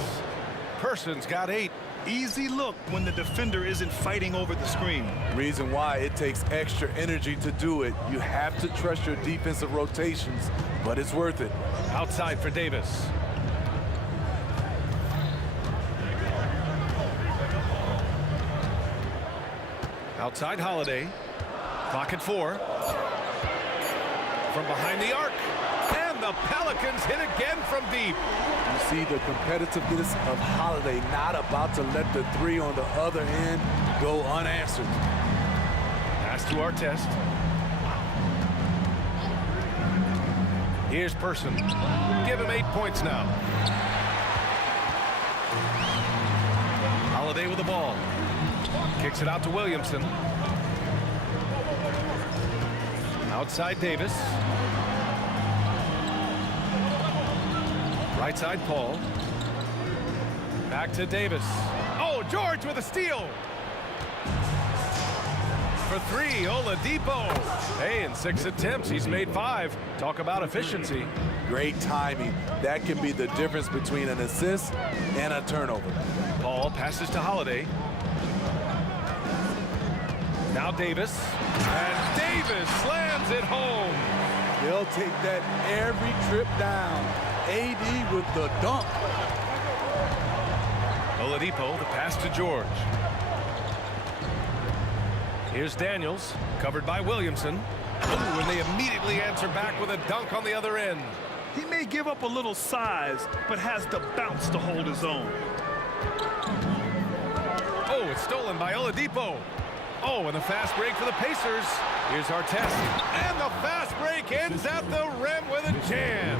Person's got 8. Easy look when the defender isn't fighting over the screen. Reason why it takes extra energy to do it. You have to trust your defensive rotations, but it's worth it. Outside for Davis. Outside Holiday. Clock at 4. From behind the arc. And the Pelicans hit again from deep. You see the competitiveness of Holiday, not about to let the 3 on the other end go unanswered. Pass to Artest. Here's Person. Give him 8 points now. Holiday with the ball. Kicks it out to Williamson. Outside Davis. Right side Paul. Back to Davis. Oh, George with a steal. For 3, Oladipo. Hey, in 6 attempts, he's made 5. Talk about efficiency. Great timing. That can be the difference between an assist and a turnover. Paul passes to Holiday. Now Davis. And Davis slams it home. They'll take that every trip down. AD with the dunk. Oladipo, the pass to George. Here's Daniels, covered by Williamson. Ooh, and they immediately answer back with a dunk on the other end. He may give up a little size, but has the bounce to hold his own. Oh, it's stolen by Oladipo. Oh, and the fast break for the Pacers. Here's Artest. And the fast break ends at the rim with a jam.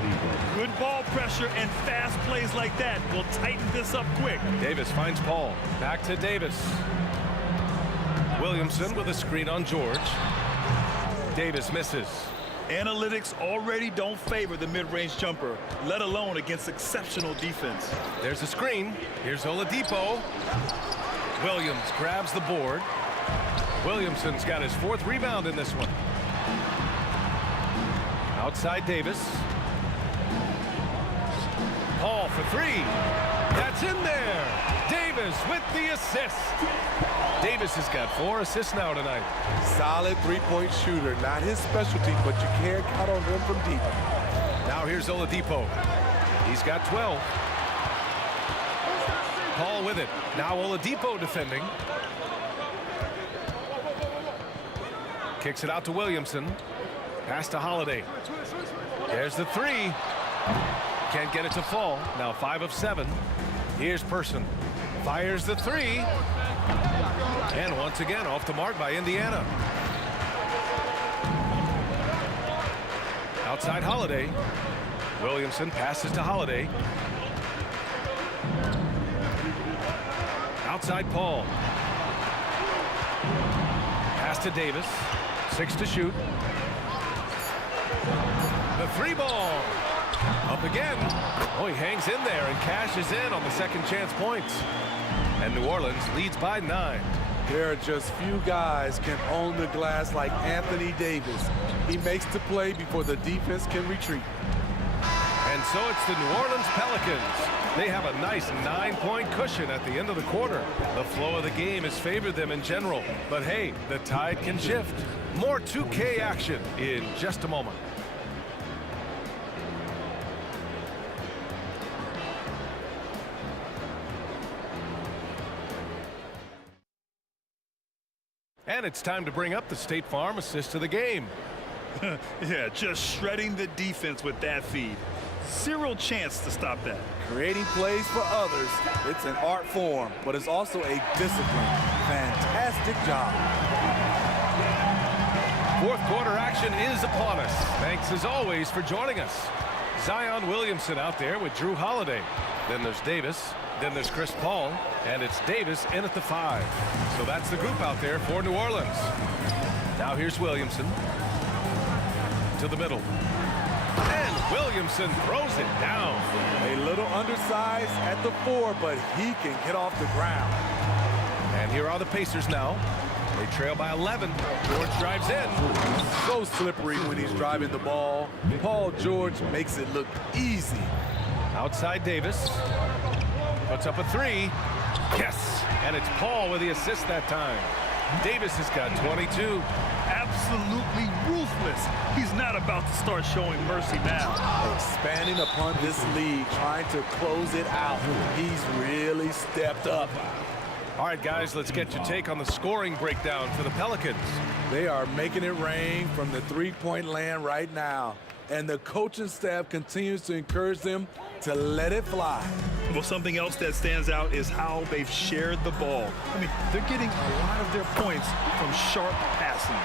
Good ball pressure and fast plays like that will tighten this up quick. Davis finds Paul. Back to Davis. Williamson with a screen on George. Davis misses. Analytics already don't favor the mid-range jumper, let alone against exceptional defense. There's a screen. Here's Oladipo. Williams grabs the board. Williamson's got his 4th rebound in this one. Outside Davis. Paul for 3. That's in there. Davis with the assist. Davis has got 4 assists now tonight. Solid 3-point shooter. Not his specialty, but you can't count on him from deep. Now here's Oladipo. He's got 12. Paul with it. Now Oladipo defending. Kicks it out to Williamson. Pass to Holiday. There's the 3. Can't get it to fall. Now 5 of 7. Here's Person. Fires the 3. And once again off the mark by Indiana. Outside Holiday. Williamson passes to Holiday. Outside Paul. Pass to Davis. 6 to shoot. The 3 ball. Up again. Oh, he hangs in there and cashes in on the second chance points. And New Orleans leads by 9. There are just few guys can own the glass like Anthony Davis. He makes the play before the defense can retreat. And so it's the New Orleans Pelicans. They have a nice 9-point cushion at the end of the quarter. The flow of the game has favored them in general. But hey, the tide can shift. More 2K action in just a moment. And it's time to bring up the State Farm assist of the game. Yeah, just shredding the defense with that feed. Zero chance to stop that. Creating plays for others, it's an art form, but it's also a discipline. Fantastic job. 4th quarter action is upon us. Thanks as always for joining us. Zion Williamson out there with Drew Holiday. Then there's Davis. Then there's Chris Paul. And it's Davis in at the 5. So that's the group out there for New Orleans. Now here's Williamson. To the middle. And Williamson throws it down. A little undersized at the 4, but he can get off the ground. And here are the Pacers now. They trail by 11. George drives in. So slippery when he's driving the ball. Paul George makes it look easy. Outside Davis. Puts up a 3. Yes. And it's Paul with the assist that time. Davis has got 22. Absolutely ruthless. He's not about to start showing mercy now. Expanding upon this lead, trying to close it out. He's really stepped up. All right, guys, let's get your take on the scoring breakdown for the Pelicans. They are making it rain from the three-point land right now. And the coaching staff continues to encourage them to let it fly. Well, something else that stands out is how they've shared the ball. I mean, they're getting a lot of their points from sharp passing.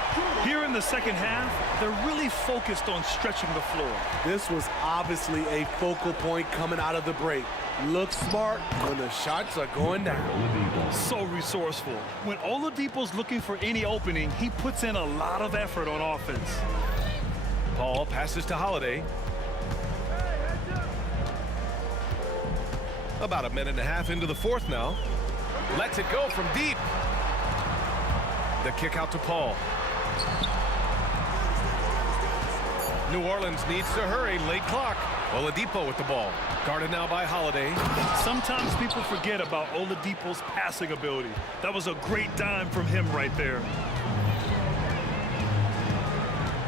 Here in the second half, they're really focused on stretching the floor. This was obviously a focal point coming out of the break. Look smart when the shots are going down. So resourceful. When Oladipo's looking for any opening, he puts in a lot of effort on offense. Paul passes to Holiday. About a minute and a half into the fourth now. Lets it go from deep. The kick out to Paul. New Orleans needs to hurry. Late clock. Oladipo with the ball. Guarded now by Holiday. Sometimes people forget about Oladipo's passing ability. That was a great dime from him right there.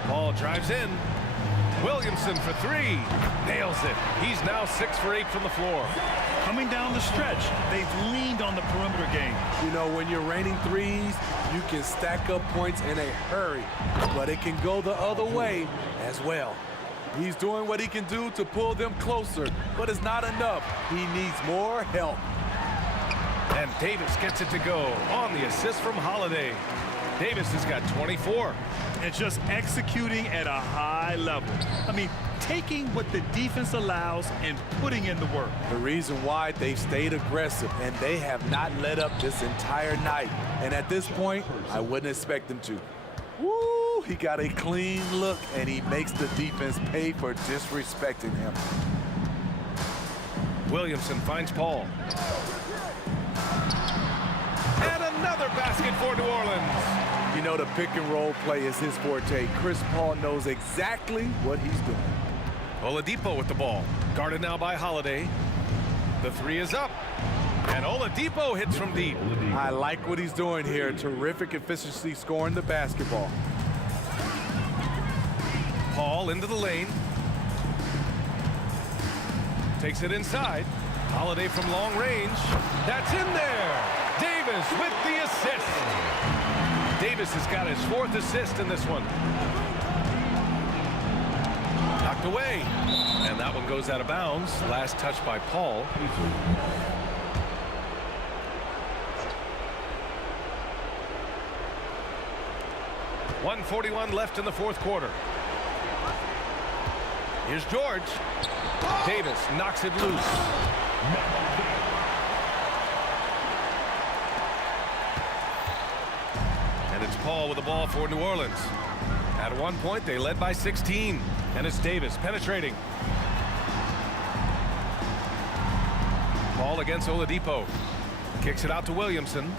Paul drives in. Williamson for 3. Nails it. He's now 6 for 8 from the floor. Coming down the stretch, they've leaned on the perimeter game. You know, when you're raining threes, you can stack up points in a hurry, but it can go the other way as well. He's doing what he can do to pull them closer, but it's not enough. He needs more help. And Davis gets it to go on the assist from Holiday. Davis has got 24. And just executing at a high level. I mean, taking what the defense allows and putting in the work. The reason why they've stayed aggressive and they have not let up this entire night. And at this point, I wouldn't expect them to. Woo! He got a clean look and he makes the defense pay for disrespecting him. Williamson finds Paul. And another basket for New Orleans. You know, the pick and roll play is his forte. Chris Paul knows exactly what he's doing. Oladipo with the ball. Guarded now by Holiday. The 3 is up. And Oladipo hits from deep. I like what he's doing here. Terrific efficiency scoring the basketball. Paul into the lane. Takes it inside. Holiday from long range. That's in there. Davis with the assist. Davis has got his 4th assist in this one. Knocked away. And that one goes out of bounds. Last touch by Paul. .141 left in the fourth quarter. Here's George. Davis knocks it loose. And it's Paul with the ball for New Orleans. At one point, they led by 16. And it's Davis penetrating. Paul against Oladipo. Kicks it out to Williamson.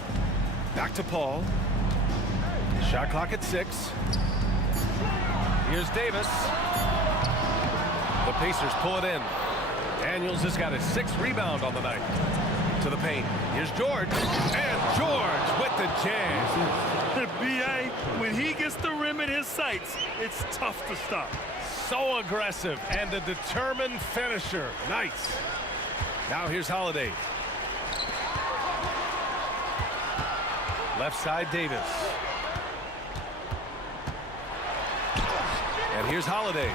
Back to Paul. Shot clock at 6. Here's Davis. The Pacers pull it in. Daniels has got his 6th rebound on the night. To the paint. Here's George. And George with the jam. B.A., when he gets the rim in his sights, it's tough to stop. So aggressive and a determined finisher. Nice. Now here's Holiday. Left side Davis. And here's Holiday.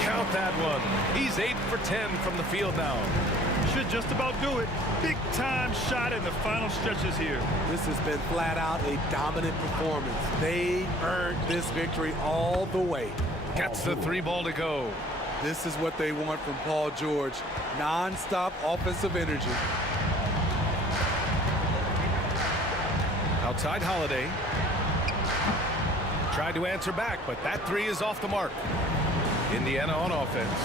Count that one. He's 8 for 10 from the field now. Should just about do it. Big time shot in the final stretches here. This has been flat out a dominant performance. They earned this victory all the way. Gets the 3 ball to go. This is what they want from Paul George. Non-stop offensive energy. Outside Holiday. Tried to answer back, but that 3 is off the mark. Indiana on offense.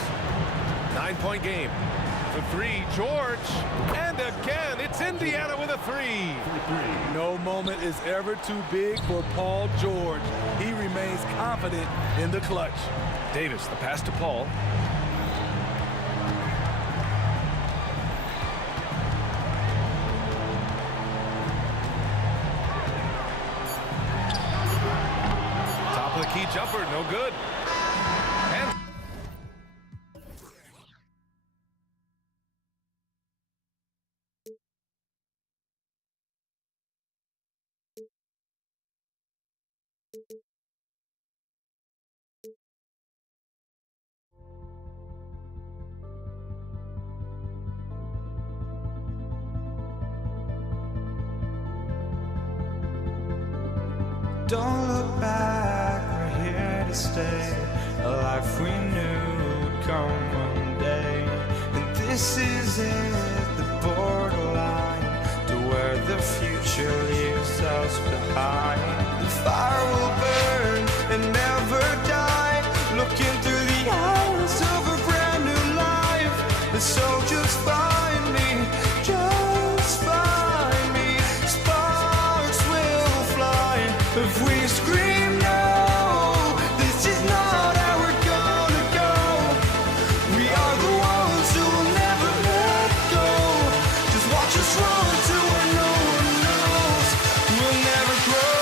9-point game. The three, George. And again, it's Indiana with a three. No moment is ever too big for Paul George. He remains confident in the clutch. Davis, the pass to Paul. Top of the key jumper, no good. And don't look back, we're here to stay. A life we knew would come one day. And this is it, the borderline to where the future leaves us behind. The fire will burn and never die, looking through the eyes of a brand new life. And so just find me, just find me. Sparks will fly if we scream no. This is not how we're gonna go. We are the ones who will never let go. Just watch us run to where no one knows. We'll never grow.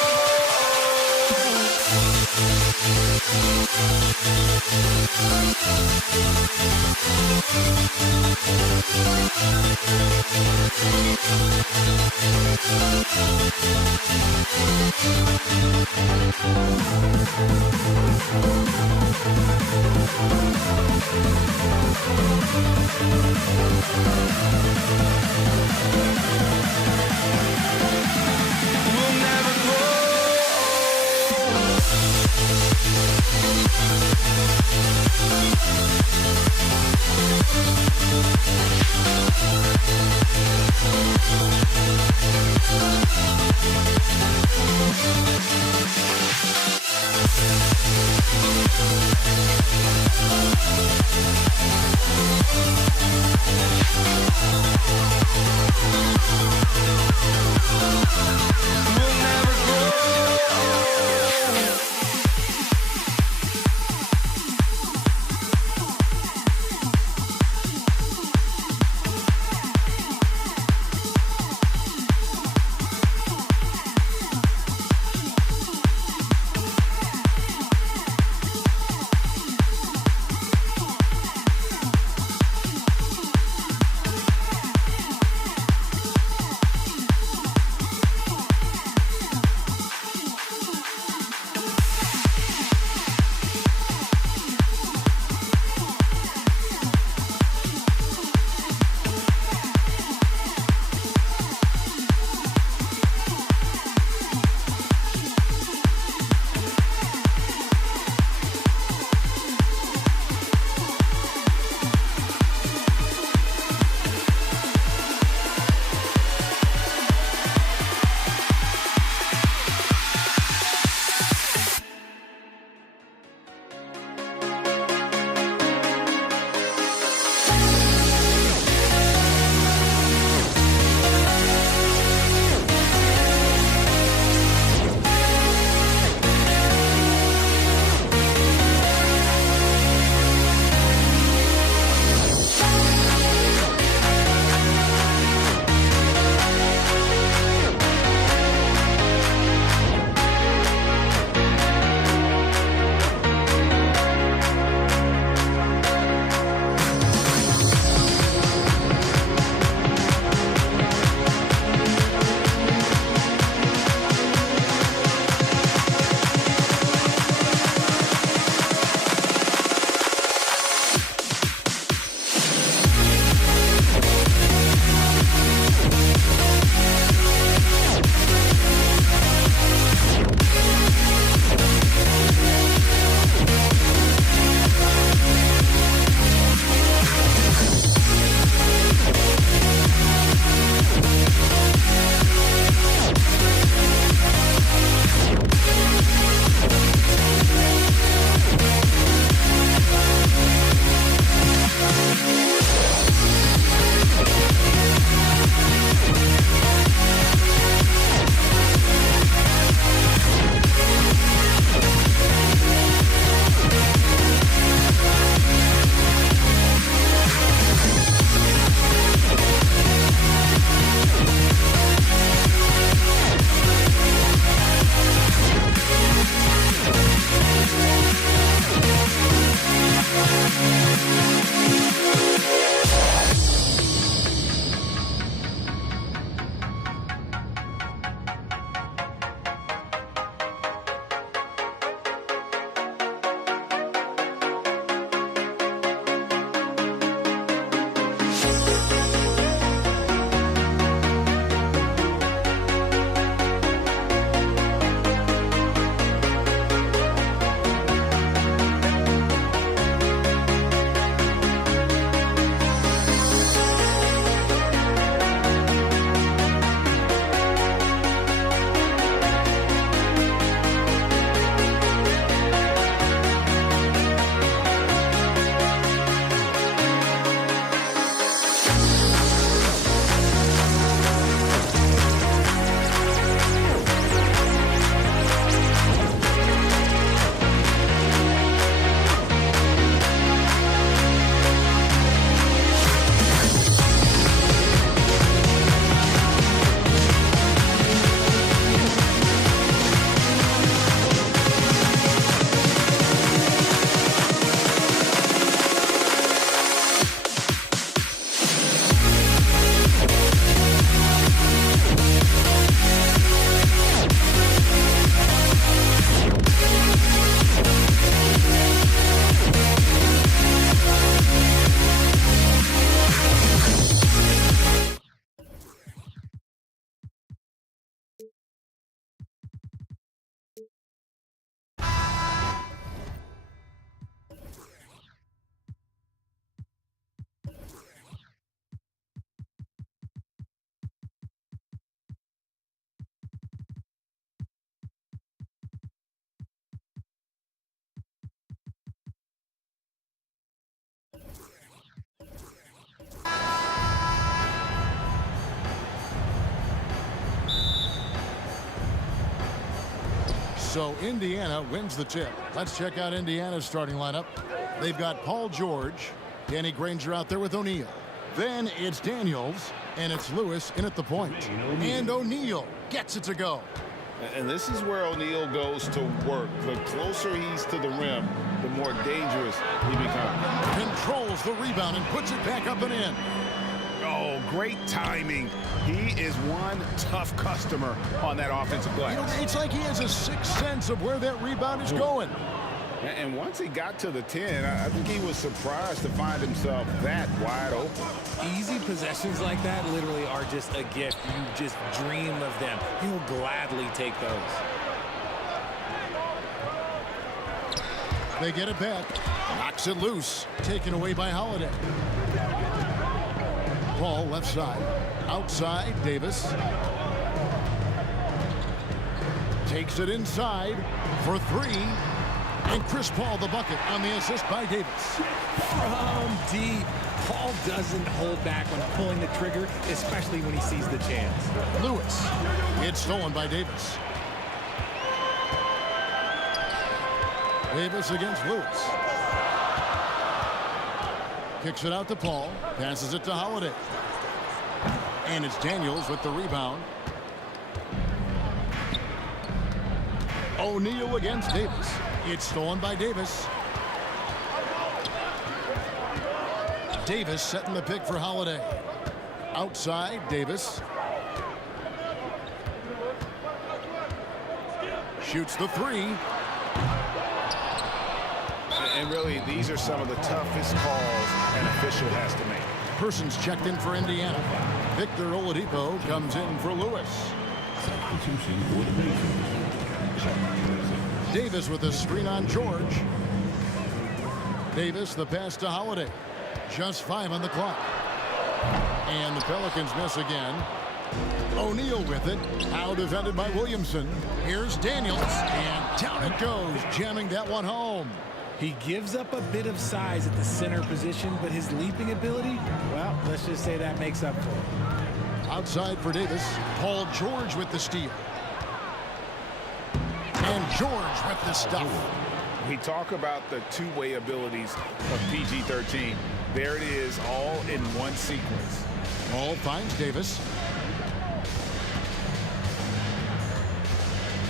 So Indiana wins the tip. Let's check out Indiana's starting lineup. They've got Paul George, Danny Granger out there with O'Neal. Then it's Daniels, and it's Lewis in at the point. And O'Neal gets it to go. And this is where O'Neal goes to work. The closer he's to the rim, the more dangerous he becomes. Controls the rebound and puts it back up and in. Oh, great timing. He is one tough customer on that offensive glass. It's like he has a sixth sense of where that rebound is going. And once he got to the 10, I think he was surprised to find himself that wide open. Easy possessions like that literally are just a gift. You just dream of them. He'll gladly take those. They get it back. Knocks it loose. Taken away by Holiday. Paul left side. Outside, Davis. Takes it inside for three. And Chris Paul the bucket on the assist by Davis. From deep. Paul doesn't hold back when pulling the trigger, especially when he sees the chance. Lewis. It's stolen by Davis. Davis against Lewis. Kicks it out to Paul. Passes it to Holiday. And it's Daniels with the rebound. O'Neal against Davis. It's stolen by Davis. Davis setting the pick for Holiday. Outside, Davis. Shoots the three. And really, these are some of the toughest calls an official has to make. Persons checked in for Indiana. Victor Oladipo comes in for Lewis. Substitution for the Pacers. Davis with a screen on George. Davis, the pass to Holiday. Just 5 on the clock. And the Pelicans miss again. O'Neal with it. Now defended by Williamson. Here's Daniels. And down it goes, jamming that one home. He gives up a bit of size at the center position, but his leaping ability, well, let's just say that makes up for it. Outside for Davis. Paul George with the steal. And George with the stuff. We talk about the two-way abilities of PG-13. There it is, all in one sequence. Paul finds Davis.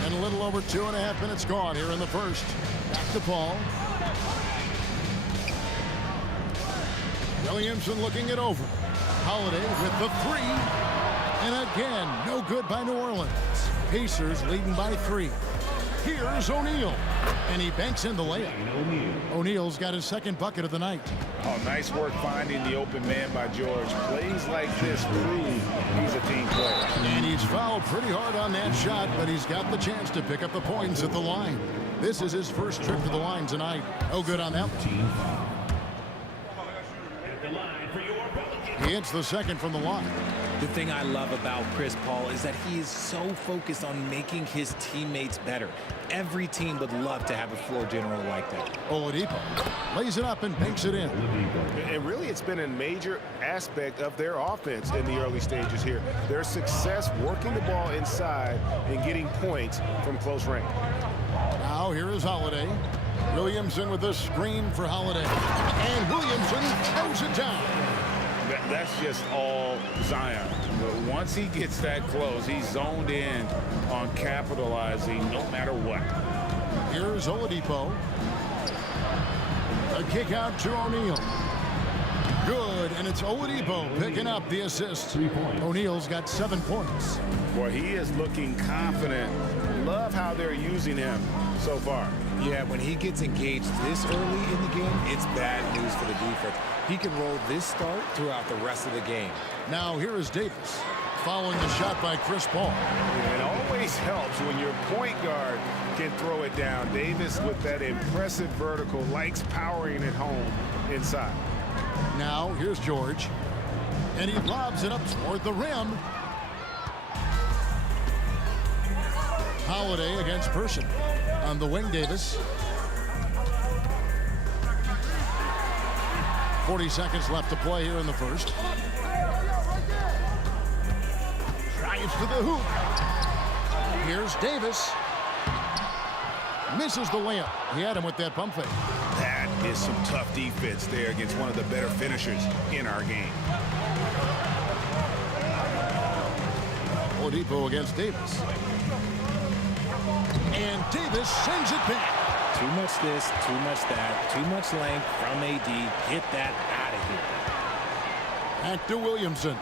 And a little over 2.5 minutes gone here in the first. Back to Paul. Williamson looking it over. Holiday with the three. And again, no good by New Orleans. Pacers leading by 3. Here's O'Neal. And he banks in the layup. O'Neal's got his second bucket of the night. Oh, nice work finding the open man by George. Plays like this prove he's a team player. And he's fouled pretty hard on that shot, but he's got the chance to pick up the points at the line. This is his first trip to the line tonight. No good on that one. He hits the second from the line. The thing I love about Chris Paul is that he is so focused on making his teammates better. Every team would love to have a floor general like that. Oladipo lays it up and banks it in. And really, it's been a major aspect of their offense in the early stages here. Their success working the ball inside and getting points from close range. Now here is Holiday. Williamson with the screen for Holiday. And Williamson throws it down. That's just all Zion. But once he gets that close, he's zoned in on capitalizing no matter what. Here's Oladipo. A kick out to O'Neal. Good, and it's Oladipo picking up the assist. O'Neal's got 7 points. Boy, he is looking confident. Love how they're using him so far. Yeah, when he gets engaged this early in the game, it's bad news for the defense. He can roll this start throughout the rest of the game. Now here is Davis, following the shot by Chris Paul. It always helps when your point guard can throw it down. Davis, with that impressive vertical, likes powering it home inside. Now here's George, and he lobs it up toward the rim. Holiday against Person. On the wing, Davis. 40 seconds left to play here in the first. Drives to the hoop. Here's Davis. Misses the layup. He had him with that pump fake. That is some tough defense there against one of the better finishers in our game. Oladipo against Davis. And Davis sends it back. Too much this, too much that, too much length from AD. Get that out of here. Back to Williamson.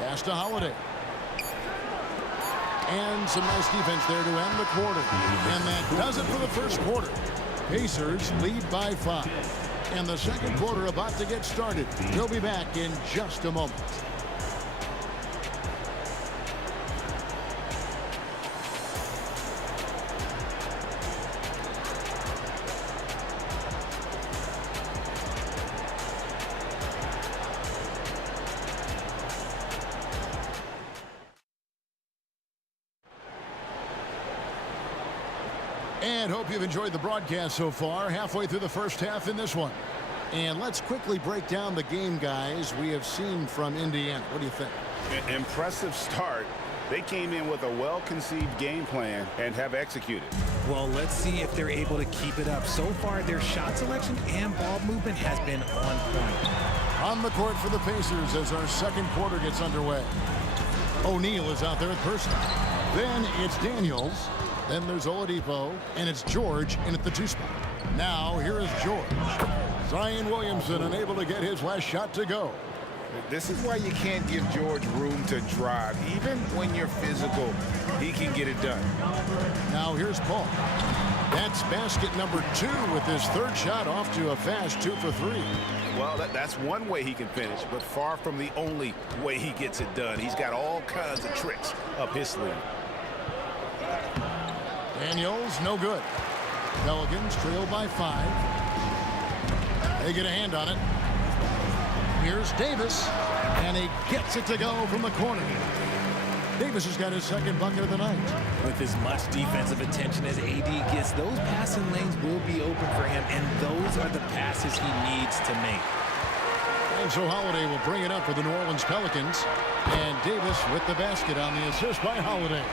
Pass to Holiday. And some nice defense there to end the quarter. And that does it for the first quarter. Pacers lead by 5. And the second quarter about to get started. We'll be back in just a moment. And hope you've enjoyed the broadcast so far. Halfway through the first half in this one. And let's quickly break down the game, guys, we have seen from Indiana. What do you think? Impressive start. They came in with a well-conceived game plan and have executed. Well, let's see if they're able to keep it up. So far, their shot selection and ball movement has been on point. On the court for the Pacers as our second quarter gets underway. O'Neal is out there at Person. Then it's Daniels. Then there's Oladipo, and it's George in at the 2 spot. Now, here is George. Zion Williamson unable to get his last shot to go. This is why you can't give George room to drive. Even when you're physical, he can get it done. Now, here's Paul. That's basket number 2 with his third shot off to a fast 2 for 3. Well, that's one way he can finish, but far from the only way he gets it done. He's got all kinds of tricks up his sleeve. Daniels, no good. Pelicans trail by 5. They get a hand on it. Here's Davis, and he gets it to go from the corner. Davis has got his second bucket of the night. With as much defensive attention as AD gets, those passing lanes will be open for him, and those are the passes he needs to make. And so Holiday will bring it up for the New Orleans Pelicans. And Davis with the basket on the assist by Holiday.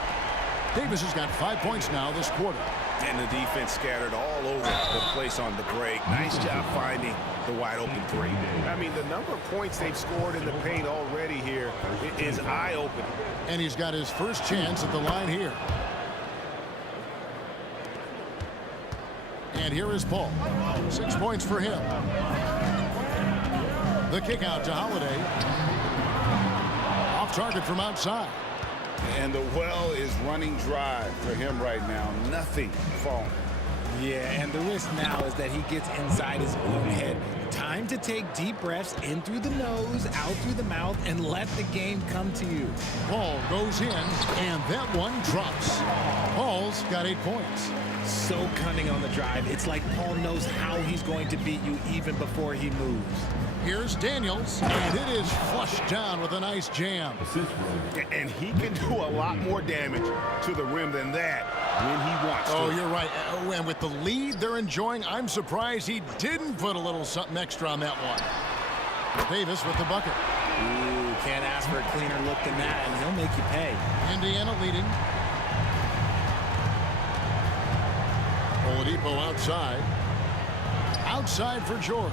Davis has got 5 points now this quarter. And the defense scattered all over the place on the break. Nice job finding the wide open 3. I mean, the number of points they've scored in the paint already here is eye-opening. And he's got his first chance at the line here. And here is Paul. 6 points for him. The kick out to Holiday. Off target from outside. And the well is running dry for him right now. Nothing falling. Yeah, and the risk now is that he gets inside his own head. Time to take deep breaths in through the nose, out through the mouth, and let the game come to you. Paul goes in, and that one drops. Paul's got 8 points. So cunning on the drive. It's like Paul knows how he's going to beat you even before he moves. Here's Daniels, and it is flushed down with a nice jam. And he can do a lot more damage to the rim than that when he wants to. Oh, you're right. And with the lead they're enjoying, I'm surprised he didn't put a little something extra on that one. Davis with the bucket. Ooh, can't ask for a cleaner look than that, and he'll make you pay. Indiana leading. Oladipo outside. Outside for George.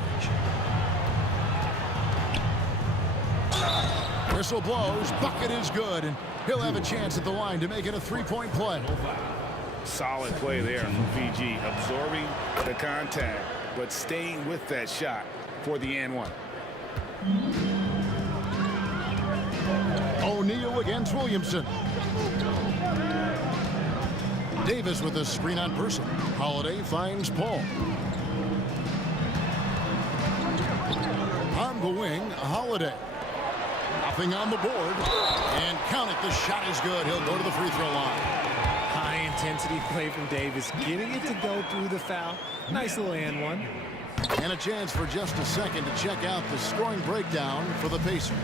Whistle blows. Bucket is good, and he'll have a chance at the line to make it a 3-point play. Solid play there from PG, absorbing the contact, but staying with that shot for the and one. O'Neal against Williamson. Davis with a screen on Person. Holiday finds Paul. On the wing, Holiday. Nothing on the board. And count it, the shot is good. He'll go to the free throw line. High-intensity play from Davis, getting it to go through the foul. Nice little and one. And a chance for just a second to check out the scoring breakdown for the Pacers.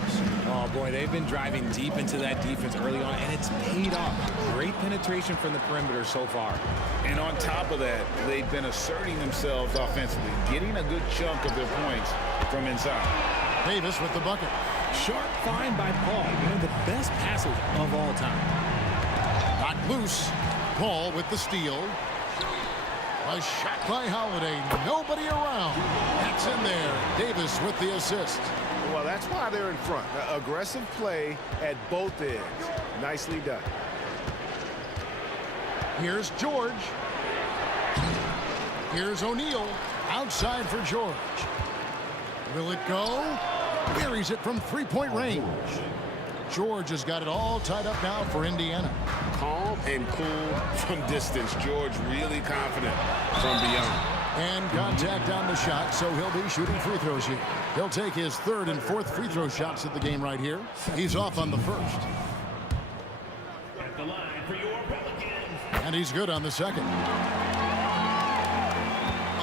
Oh, boy, they've been driving deep into that defense early on, and it's paid off. Great penetration from the perimeter so far. And on top of that, they've been asserting themselves offensively, getting a good chunk of their points from inside. Davis with the bucket. Sharp find by Paul, one of the best passers of all time. Knocked loose. Paul with the steal. A shot by Holiday. Nobody around. That's in there. Davis with the assist. Well, that's why they're in front. Aggressive play at both ends. Nicely done. Here's George. Here's O'Neal. Outside for George. Will it go? Buries it from 3-point range. George has got it all tied up now for Indiana. Calm and cool from distance. George really confident from beyond. And contact on the shot, so he'll be shooting free throws here. He'll take his 3rd and 4th free throw shots of the game right here. He's off on the 1st. At the line for your Pelicans. And he's good on the 2nd.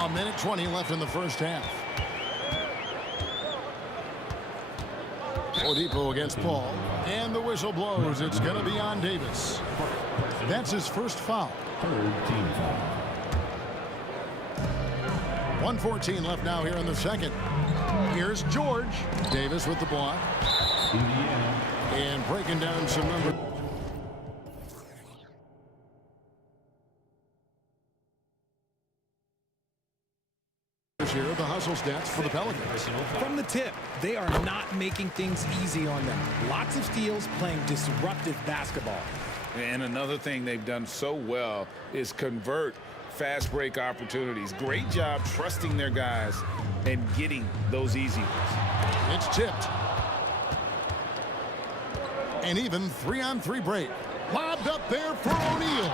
A minute 20 left in the first half. Oladipo against Paul. And the whistle blows. It's going to be on Davis. That's his first foul. 3rd team foul. 1:14 left now here in the second. Here's George. Davis with the block. Indiana. And breaking down some numbers. Here are the hustle stats for the Pelicans. From the tip, they are not making things easy on them. Lots of steals, playing disruptive basketball. And another thing they've done so well is convert fast break opportunities. Great job trusting their guys and getting those easy ones. It's tipped. And even 3-on-3 break. Lobbed up there for O'Neal.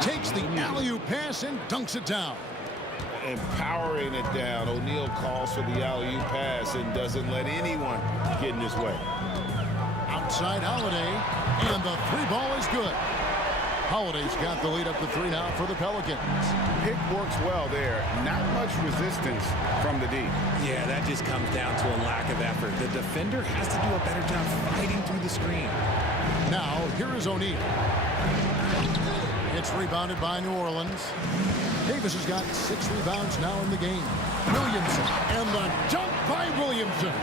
Takes the alley-oop pass and dunks it down. Empowering it down. O'Neal calls for the alley-oop pass and doesn't let anyone get in his way. Outside Holiday, and the 3-ball is good. Holiday's got the lead up to 3 now for the Pelicans. Pick works well there. Not much resistance from the D. Yeah, that just comes down to a lack of effort. The defender has to do a better job fighting through the screen. Now, here is O'Neal. It's rebounded by New Orleans. Davis has got 6 rebounds now in the game. Williamson, and the dunk by Williamson.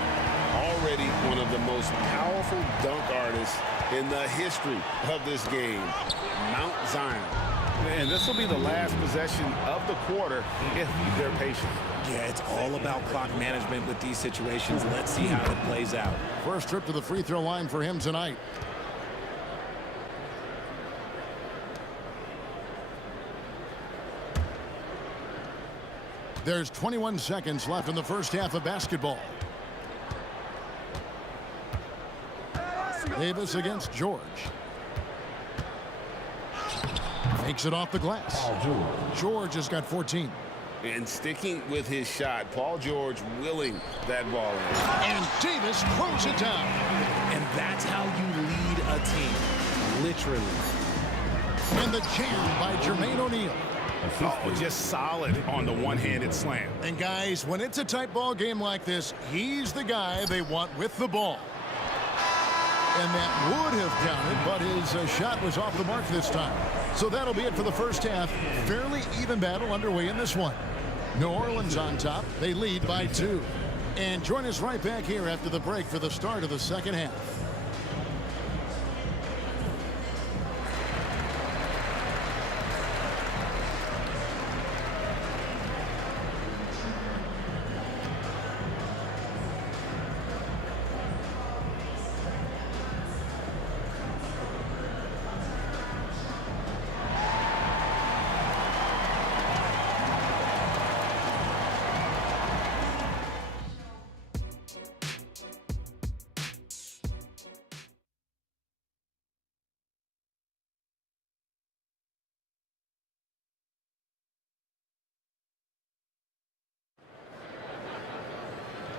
Already one of the most powerful dunk artists in the history of this game. Mount Zion. And this will be the last possession of the quarter if they're patient. Yeah, it's all about clock management with these situations. Let's see how it plays out. First trip to the free throw line for him tonight. There's 21 seconds left in the first half of basketball. Davis against George. Makes it off the glass. George has got 14. And sticking with his shot, Paul George willing that ball in. And Davis throws it down. And that's how you lead a team, literally. And the jam by Jermaine O'Neal. Oh, just solid on the one-handed slam. And guys, when it's a tight ball game like this, he's the guy they want with the ball. And that would have counted, but his shot was off the mark this time. So that'll be it for the first half. Fairly even battle underway in this one. New Orleans on top. They lead by 2. And join us right back here after the break for the start of the second half.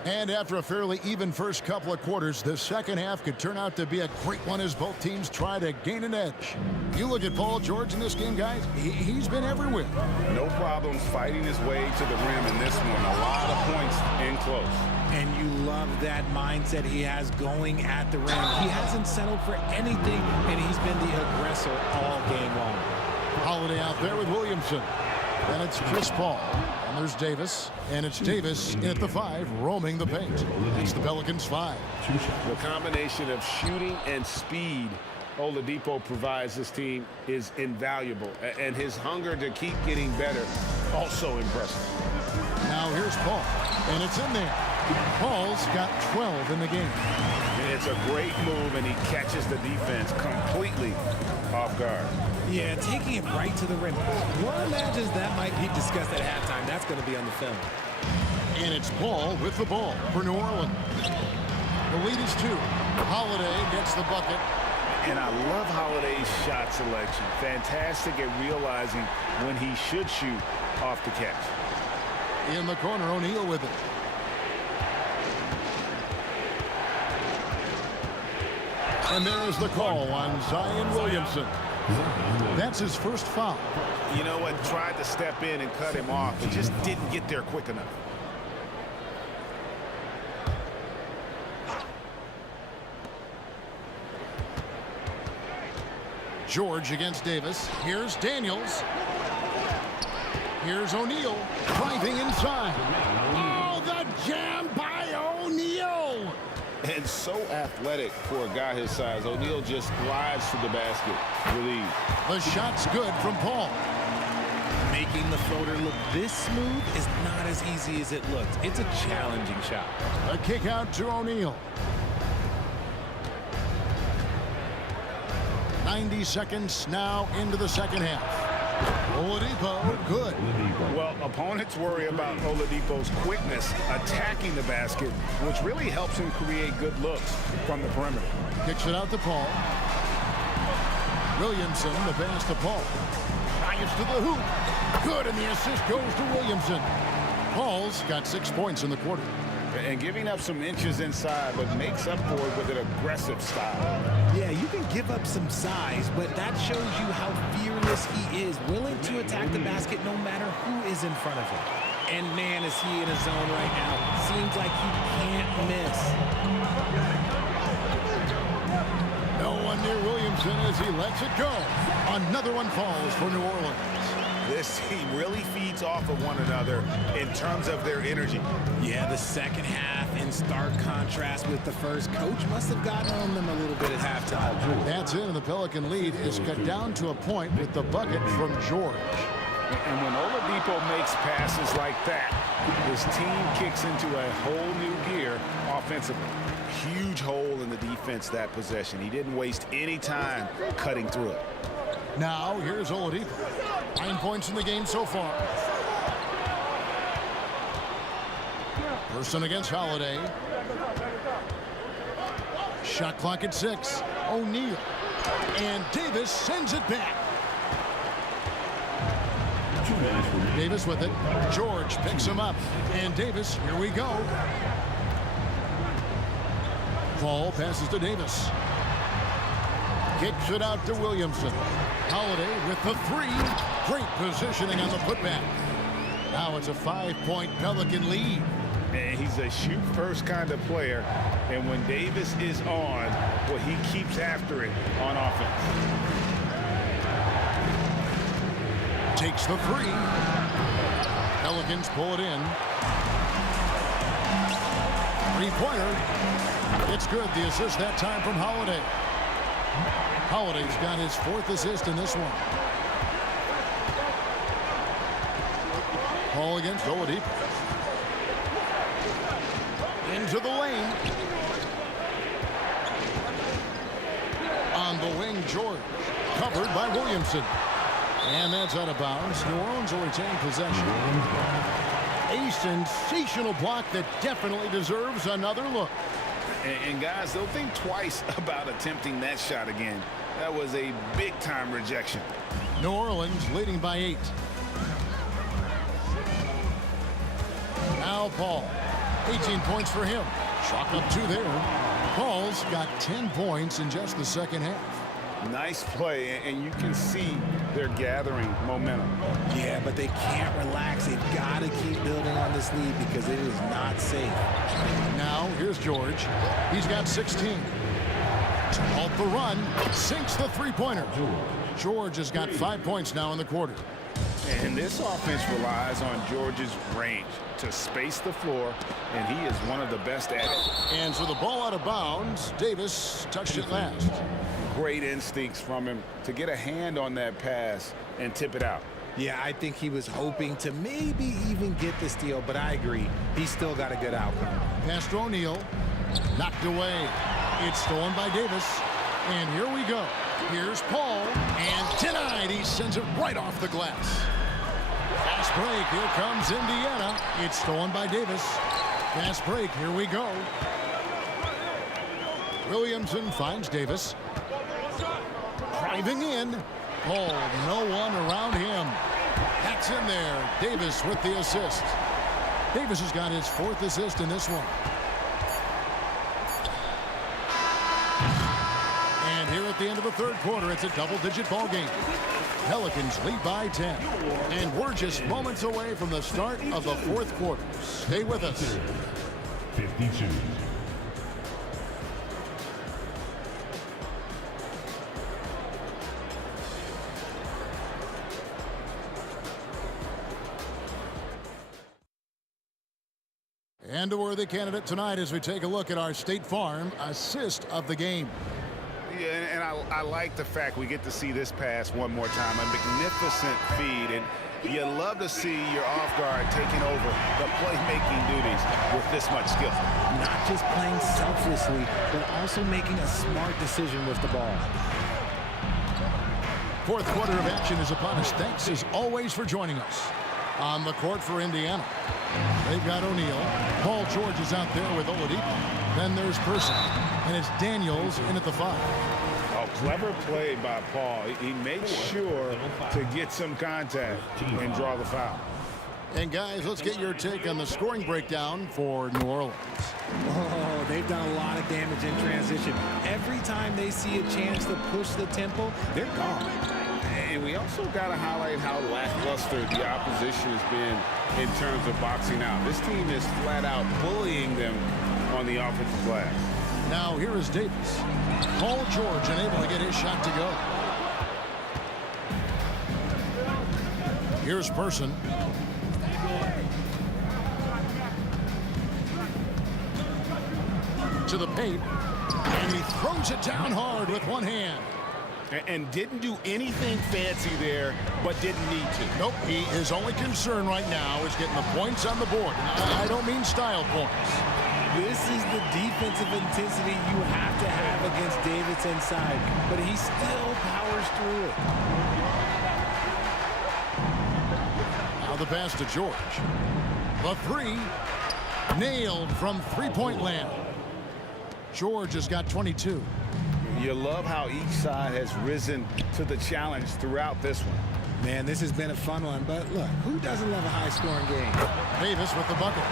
And after a fairly even first couple of quarters, the second half could turn out to be a great one as both teams try to gain an edge. You look at Paul George in this game, guys, he's been everywhere. No problem fighting his way to the rim in this one. A lot of points in close. And you love that mindset he has going at the rim. He hasn't settled for anything, and he's been the aggressor all game long. Holiday out there with Williamson. And it's Chris Paul. And there's Davis. And it's Davis in at the 5, roaming the paint. It's the Pelicans 5. The combination of shooting and speed Oladipo provides this team is invaluable. And his hunger to keep getting better, also impressive. Now here's Paul. And it's in there. Paul's got 12 in the game. It's a great move, and he catches the defense completely off guard. Yeah, taking it right to the rim. One imagines that might be discussed at halftime. That's going to be on the film. And it's Paul with the ball for New Orleans. The lead is 2. Holiday gets the bucket. And I love Holiday's shot selection. Fantastic at realizing when he should shoot off the catch. In the corner, O'Neal with it. And there is the call on Zion Williamson. That's his first foul. You know what? Tried to step in and cut him off, but just didn't get there quick enough. George against Davis. Here's Daniels. Here's O'Neal driving inside. Oh, the jam by O'Neal. And so athletic for a guy his size. O'Neal just glides to the basket. Relieved. The shot's good from Paul. Making the floater look this smooth is not as easy as it looks. It's a challenging shot. A kick out to O'Neal. 90 seconds now into the second half. Oladipo, good. Well, opponents worry about Oladipo's quickness attacking the basket, which really helps him create good looks from the perimeter. Kicks it out to Paul. Williamson, the pass to Paul. Drives to the hoop. Good, and the assist goes to Williamson. Paul's got 6 points in the quarter. And giving up some inches inside, but makes up for it with an aggressive style. Yeah, you can give up some size, but that shows you how fearless he is, willing to attack the basket no matter who is in front of him. And man, is he in a zone right now. Seems like he can't miss. No one near Williamson as he lets it go. Another one falls for New Orleans. This team really feeds off of one another in terms of their energy. Yeah, the second half in stark contrast with the first. Coach must have gotten on them a little bit at halftime. That's it, and the Pelican lead is cut down to a point with the bucket from George. And when Oladipo makes passes like that, his team kicks into a whole new gear offensively. Huge hole in the defense that possession. He didn't waste any time cutting through it. Now, here's Oladipo. 9 points in the game so far. Person against Holiday. Shot clock at 6. O'Neal. And Davis sends it back. Davis with it. George picks him up. And Davis, here we go. Paul passes to Davis. Kicks it out to Williamson. Holiday with the three. Great positioning on the putback. Now it's a 5-point Pelican lead. And he's a shoot-first kind of player. And when Davis is on, well, he keeps after it on offense. Takes the three. Pelicans pull it in. Three-pointer. It's good. The assist that time from Holiday. Holiday's got his 4th assist in this one. Paul against Oladipo. Into the lane. On the wing, George. Covered by Williamson. And that's out of bounds. New Orleans will retain possession. A sensational block that definitely deserves another look. And guys, they'll think twice about attempting that shot again. That was a big-time rejection. New Orleans leading by 8. Now Paul. 18 points for him. Chalk up 2 there. Paul's got 10 points in just the second half. Nice play, and you can see they're gathering momentum. Yeah, but they can't relax. They've got to keep building on this lead because it is not safe. Now, here's George. He's got 16. Off the run, sinks the three-pointer. George has got 5 points now in the quarter. And this offense relies on George's range to space the floor, and he is one of the best at it. And so the ball out of bounds. Davis touched it last. Great instincts from him to get a hand on that pass and tip it out. Yeah, I think he was hoping to maybe even get the steal, but I agree. He's still got a good outcome. Pass to O'Neal. Knocked away. It's stolen by Davis. And here we go. Here's Paul. And denied. He sends it right off the glass. Fast break. Here comes Indiana. It's stolen by Davis. Fast break. Here we go. Williamson finds Davis. Driving in. Paul, no one around him. That's in there. Davis with the assist. Davis has got his 4th assist in this one. And here at the end of the 3rd quarter, it's a double-digit ball game. Pelicans lead by 10. And we're just moments away from the start of the 4th quarter. Stay with us. 52. And a worthy candidate tonight as we take a look at our State Farm assist of the game. Yeah, and I like the fact we get to see this pass one more time. A magnificent feed, and you love to see your off guard taking over the playmaking duties with this much skill. Not just playing selflessly, but also making a smart decision with the ball. 4th quarter of action is upon us. Thanks as always for joining us. On the court for Indiana, they've got O'Neal. Paul George is out there with Oladipo. Then there's Person. And it's Daniels in at the 5. Oh, clever play by Paul. He makes sure to get some contact and draw the foul. And guys, let's get your take on the scoring breakdown for New Orleans. Oh, they've done a lot of damage in transition. Every time they see a chance to push the tempo, they're gone. And we also got to highlight how lackluster the opposition has been in terms of boxing out. This team is flat out bullying them on the offensive glass. Now here is Davis. Paul George unable to get his shot to go. Here's Person. To the paint. And he throws it down hard with one hand. And didn't do anything fancy there, but didn't need to. Nope, his only concern right now is getting the points on the board. I don't mean style points. This is the defensive intensity you have to have against Davis inside, but he still powers through it. Now the pass to George. The 3, nailed from three-point land. George has got 22. You love how each side has risen to the challenge throughout this one. Man, this has been a fun one, but look, who doesn't love a high-scoring game? Davis with the bucket.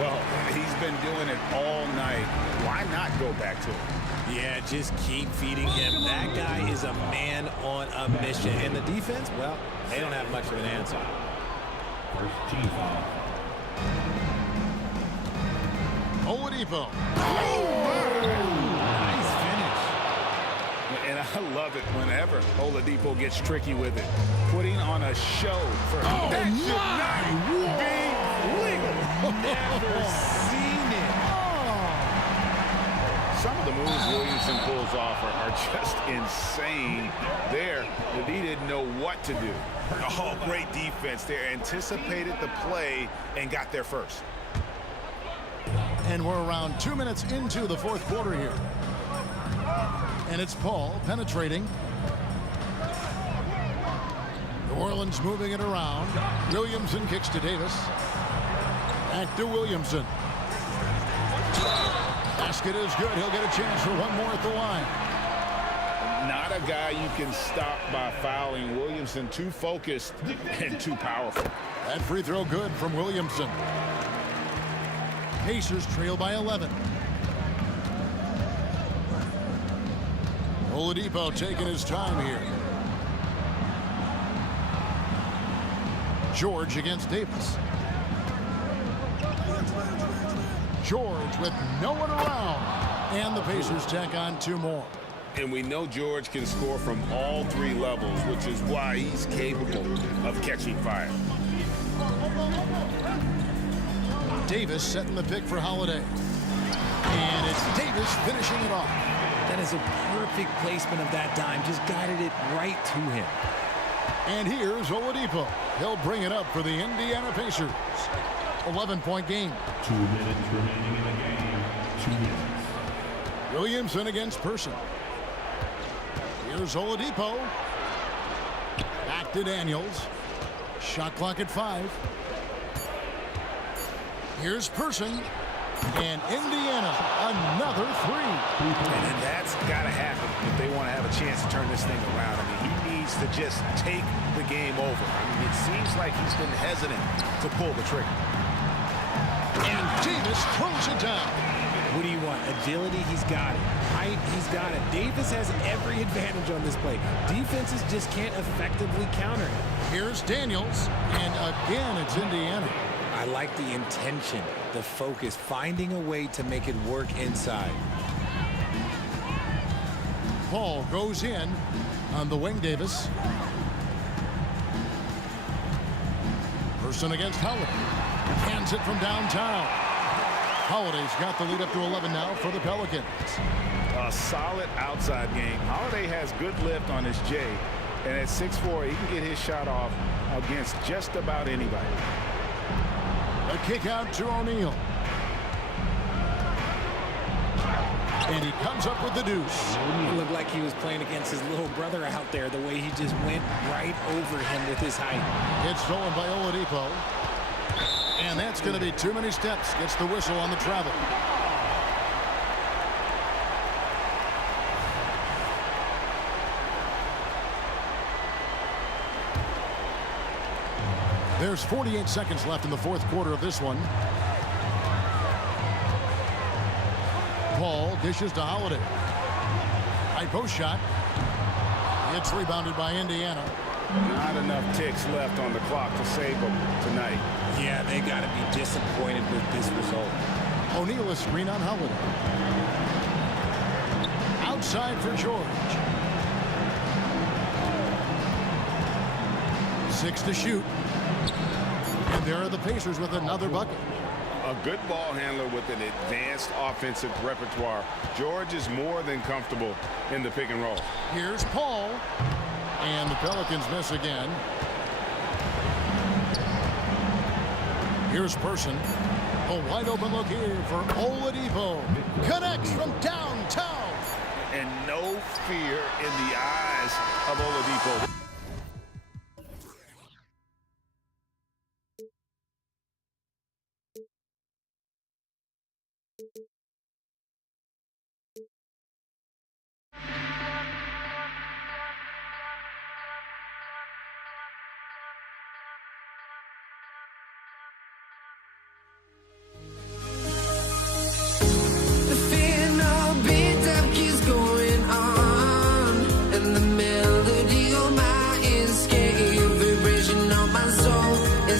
Well, he's been doing it all night. Why not go back to it? Yeah, just keep feeding him. That guy is a man on a mission. And the defense, well, they don't have much of an answer. First team foul. Oladipo. Nice finish. And I love it whenever Oladipo gets tricky with it. Putting on a show for that should not be legal. Never seen it. Some of the moves Williamson pulls off are just insane. There, he didn't know what to do. Oh, great defense there. Anticipated the play and got there first. And we're around 2 minutes into the fourth quarter here. And it's Paul penetrating. New Orleans moving it around. Williamson kicks to Davis. Back to Williamson. Basket is good. He'll get a chance for one more at the line. Not a guy you can stop by fouling. Williamson too focused and too powerful. That free throw good from Williamson. Pacers trail by 11. Oladipo taking his time here. George against Davis. George with no one around. And the Pacers tack on 2 more. And we know George can score from all 3 levels, which is why he's capable of catching fire. Davis setting the pick for Holiday. And it's Davis finishing it off. That is a perfect placement of that dime. Just guided it right to him. And here's Oladipo. He'll bring it up for the Indiana Pacers. 11-point game. 2 minutes remaining in the game. 2 minutes. Williamson against Person. Here's Oladipo. Back to Daniels. Shot clock at 5. Here's Person. And Indiana, another 3. And that's got to happen if they want to have a chance to turn this thing around. I mean, he needs to just take the game over. I mean, it seems like he's been hesitant to pull the trigger. And Davis throws it down. What do you want? Agility, he's got it. Height, he's got it. Davis has every advantage on this play. Defenses just can't effectively counter him. Here's Daniels, and again it's Indiana. I like the intention, the focus, finding a way to make it work inside. Paul goes in on the wing. Davis. Person against Holiday. Hands it from downtown. Holiday's got the lead up to 11 now for the Pelicans. A solid outside game. Holiday has good lift on his J, and at 6'4", he can get his shot off against just about anybody. A kick out to O'Neal. And he comes up with the deuce. It looked like he was playing against his little brother out there, the way he just went right over him with his height. It's stolen by Oladipo. And that's going to be too many steps. Gets the whistle on the travel. There's 48 seconds left in the fourth quarter of this one. Paul dishes to Holiday. High post shot. It's rebounded by Indiana. Not enough ticks left on the clock to save them tonight. Yeah, they got to be disappointed with this result. O'Neal a screen on Holiday. Outside for George. 6 to shoot. And there are the Pacers with another bucket. A good ball handler with an advanced offensive repertoire. George is more than comfortable in the pick and roll. Here's Paul. And the Pelicans miss again. Here's Person. A wide open look here for Oladipo. Connects from downtown. And no fear in the eyes of Oladipo.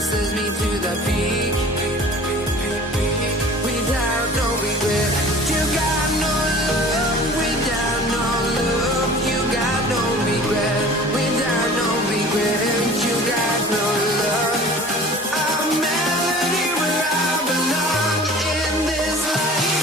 sends me to the peak. Without no regret, you got no love. Without no love, you got no regret. Without no regret, you got no love. A melody where I belong in this life.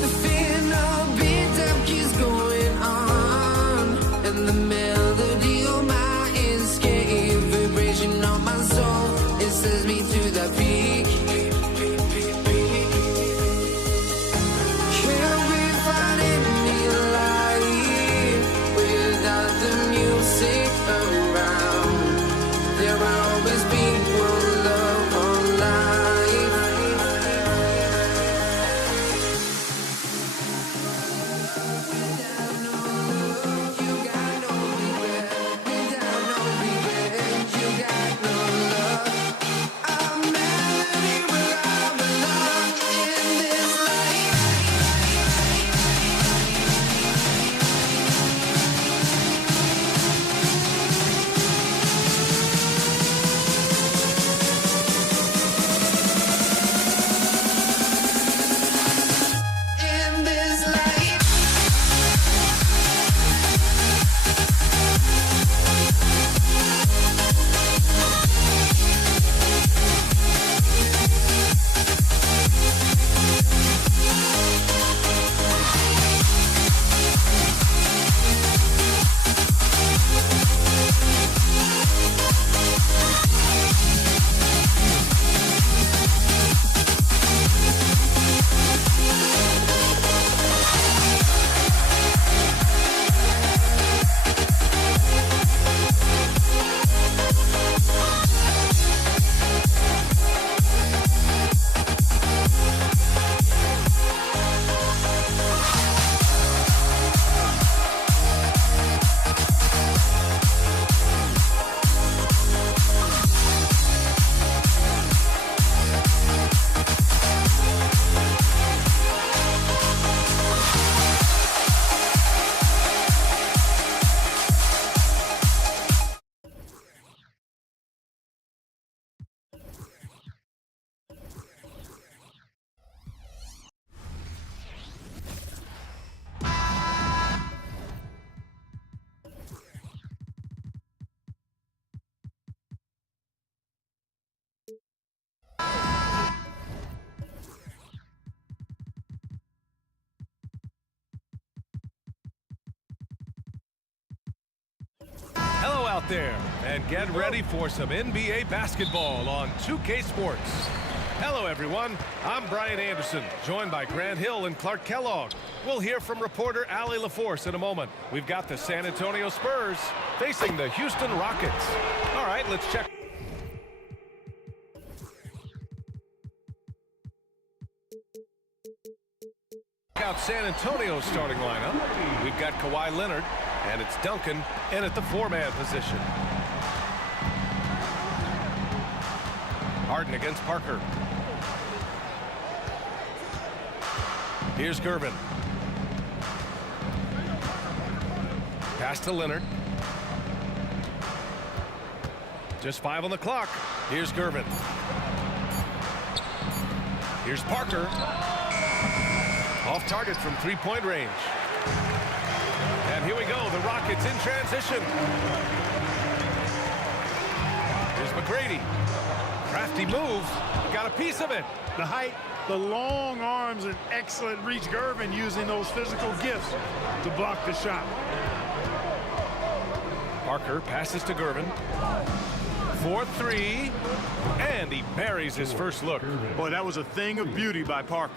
The final beat up keeps going on, and the melody on my escape, vibration on my soul, it sends me to the peak. Can't we find any light without the music around? There will always be one love on life. Without no love, you got no regret. Without no regret, you got no love. A melody where I belong in this life. In this life. Hello out there, and get ready for some NBA basketball on 2K Sports. Hello, everyone. I'm Brian Anderson, joined by Grant Hill and Clark Kellogg. We'll hear from reporter Allie LaForce in a moment. We've got the San Antonio Spurs facing the Houston Rockets. All right, let's check out San Antonio's starting lineup. We've got Kawhi Leonard, and it's Duncan in at the four-man position. Harden against Parker. Here's Gervin. Pass to Leonard. Just 5 on the clock. Here's Gervin. Here's Parker. Off target from three-point range. And here we go, the Rockets in transition. Here's McGrady. Crafty move, got a piece of it. The height, the long arms, and excellent reach. Gervin using those physical gifts to block the shot. Parker passes to Gervin. 4-3, and he buries his first look. Boy, that was a thing of beauty by Parker.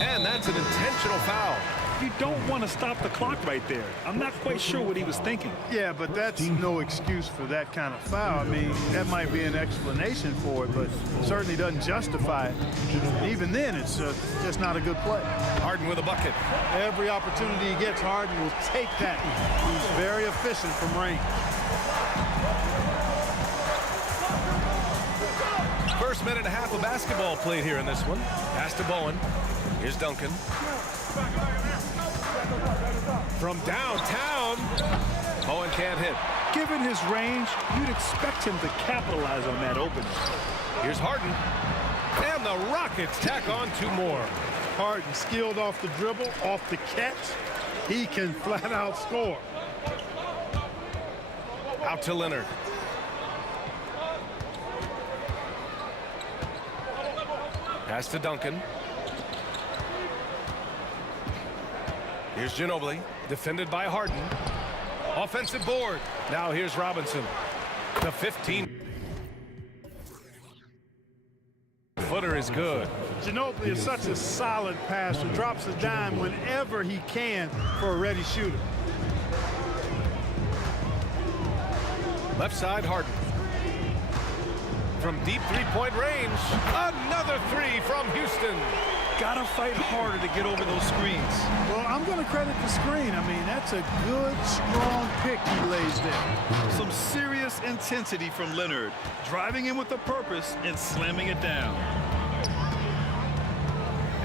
And that's an intentional foul. You don't want to stop the clock right there. I'm not quite sure what he was thinking. Yeah, but that's no excuse for that kind of foul. I mean, that might be an explanation for it, but certainly doesn't justify it. Even then, it's just not a good play. Harden with a bucket. Every opportunity he gets, Harden will take that. He's very efficient from range. First minute and a half of basketball played here in this one. Pass to Bowen. Here's Duncan. From downtown, Bowen can't hit. Given his range, you'd expect him to capitalize on that opening. Here's Harden. And the Rockets tack on 2 more. Harden skilled off the dribble, off the catch. He can flat out score. Out to Leonard. Pass to Duncan. Here's Ginobili, defended by Harden. Offensive board. Now here's Robinson. The 15-footer is good. Ginobili is such a solid passer, drops a dime whenever he can for a ready shooter. Left side, Harden. From deep three-point range, another 3 from Houston. Gotta fight harder to get over those screens. Well, I'm going to credit the screen. I mean, that's a good, strong pick he lays there. Some serious intensity from Leonard, driving in with a purpose and slamming it down.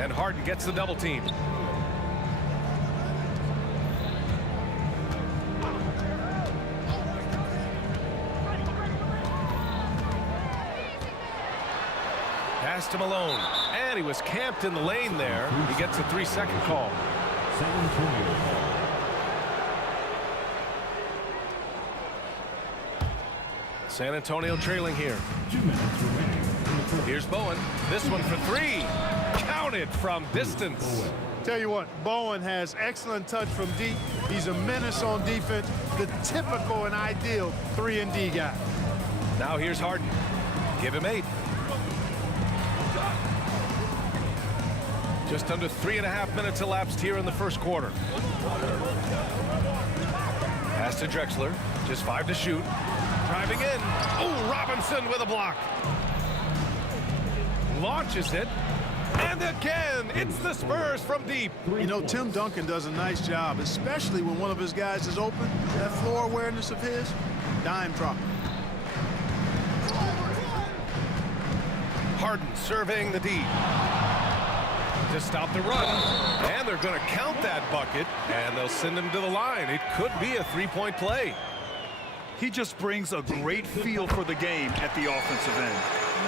And Harden gets the double team. Pass to Malone. And he was camped in the lane there. He gets a 3-second call. San Antonio trailing here. 2 minutes remaining. Here's Bowen. This one for 3. Counted from distance. Tell you what, Bowen has excellent touch from deep. He's a menace on defense. The typical and ideal 3-and-D guy. Now here's Harden. Give him 8. Just under 3.5 minutes elapsed here in the first quarter. Pass to Drexler. Just 5 to shoot. Driving in. Oh, Robinson with a block. Launches it. And again, it's the Spurs from deep. You know, Tim Duncan does a nice job, especially when one of his guys is open. That floor awareness of his, dime drop. Harden surveying the D. To stop the run, and they're going to count that bucket, and they'll send him to the line. It could be a 3-point play. He just brings a great feel for the game at the offensive end.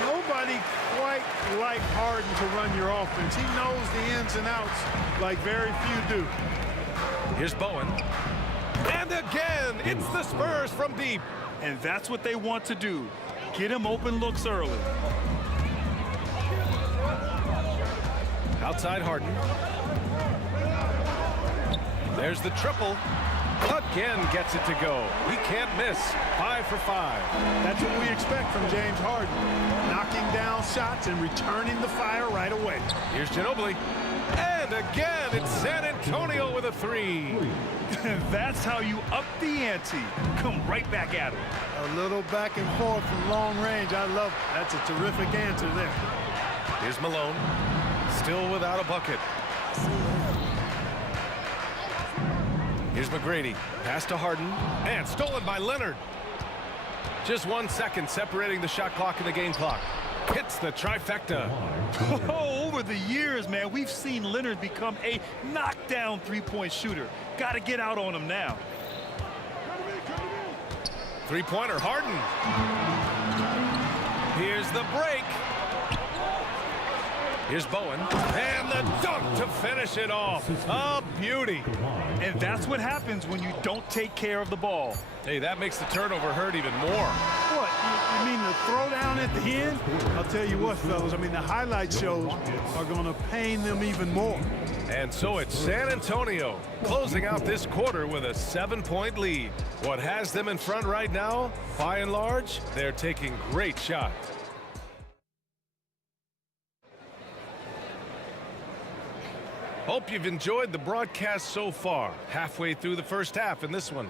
Nobody quite like Harden to run your offense. He knows the ins and outs like very few do. Here's Bowen. And again, it's the Spurs from deep. And that's what they want to do. Get him open looks early. Outside Harden. There's the triple. Again gets it to go. He can't miss. 5 for 5. That's what we expect from James Harden. Knocking down shots and returning the fire right away. Here's Ginobili. And again, it's San Antonio with a 3. That's how you up the ante. Come right back at him. A little back and forth from long range. I love it. That's a terrific answer there. Here's Malone. Still without a bucket. Here's McGrady. Pass to Harden. And stolen by Leonard. Just 1 second separating the shot clock and the game clock. Hits the trifecta. Oh, over the years, man, we've seen Leonard become a knockdown three-point shooter. Got to get out on him now. Three-pointer, Harden. Here's the break. Here's Bowen. And the dunk to finish it off. A beauty. And that's what happens when you don't take care of the ball. Hey, that makes the turnover hurt even more. What, you mean the throwdown at the end? I'll tell you what, fellas, I mean, the highlight shows are going to pain them even more. And so it's San Antonio closing out this quarter with a 7-point lead. What has them in front right now, by and large, they're taking great shots. Hope you've enjoyed the broadcast so far. Halfway through the first half in this one.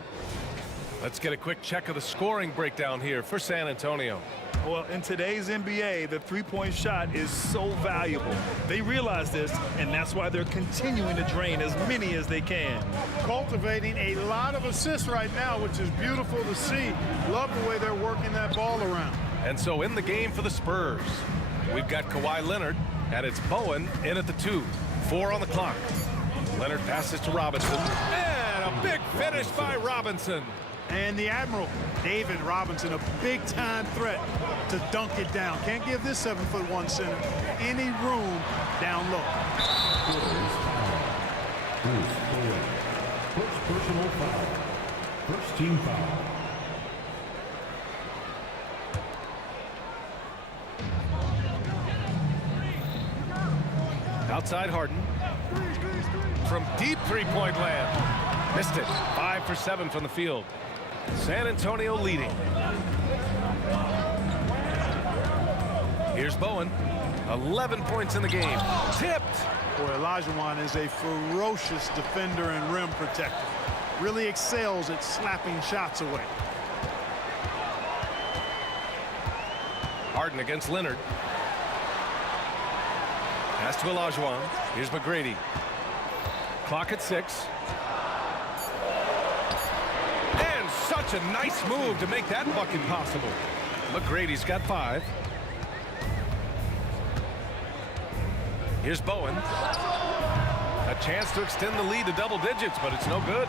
Let's get a quick check of the scoring breakdown here for San Antonio. Well, in today's NBA, the three-point shot is so valuable. They realize this, and that's why they're continuing to drain as many as they can. Cultivating a lot of assists right now, which is beautiful to see. Love the way they're working that ball around. And so in the game for the Spurs, we've got Kawhi Leonard, and it's Bowen in at the 2. 4 on the clock. Leonard passes to Robinson, and a big finish by Robinson. And the Admiral, David Robinson, a big-time threat to dunk it down. Can't give this 7'1" center any room down low. First personal foul. First team foul. Outside Harden. From deep three-point land. Missed it. 5 for 7 from the field. San Antonio leading. Here's Bowen. 11 points in the game. Tipped. Boy, Olajuwon is a ferocious defender and rim protector. Really excels at slapping shots away. Harden against Leonard. Pass to Olajuwon. Here's McGrady. Clock at 6. And such a nice move to make that bucket possible. McGrady's got 5. Here's Bowen. A chance to extend the lead to double digits, but it's no good.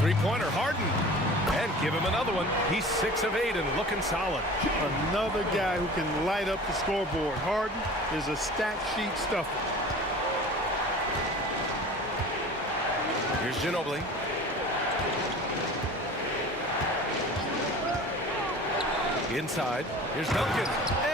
Three-pointer, Harden. And give him another one. He's 6 of 8 and looking solid. Another guy who can light up the scoreboard. Harden is a stat sheet stuffer. Here's Ginobili. Inside. Here's Duncan.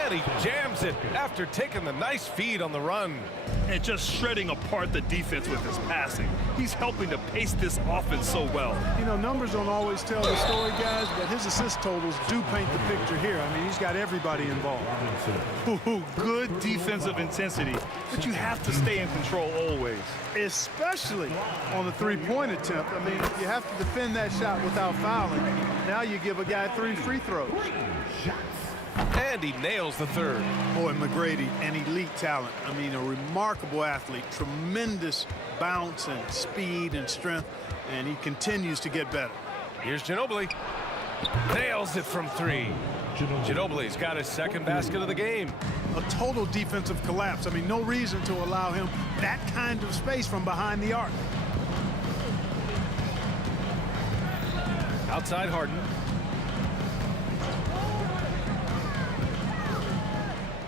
And he jams it after taking the nice feed on the run. And just shredding apart the defense with his passing. He's helping to pace this offense so well. You know, numbers don't always tell the story, guys, but his assist totals do paint the picture here. I mean, he's got everybody involved. Ooh, good defensive intensity, but you have to stay in control always. Especially on the three-point attempt. I mean, you have to defend that shot without fouling. Now you give a guy 3 free throws. And he nails the third. Boy, McGrady, an elite talent. I mean, a remarkable athlete. Tremendous bounce and speed and strength. And he continues to get better. Here's Ginobili. Nails it from 3. Ginobili's got his second basket of the game. A total defensive collapse. I mean, no reason to allow him that kind of space from behind the arc. Outside Harden.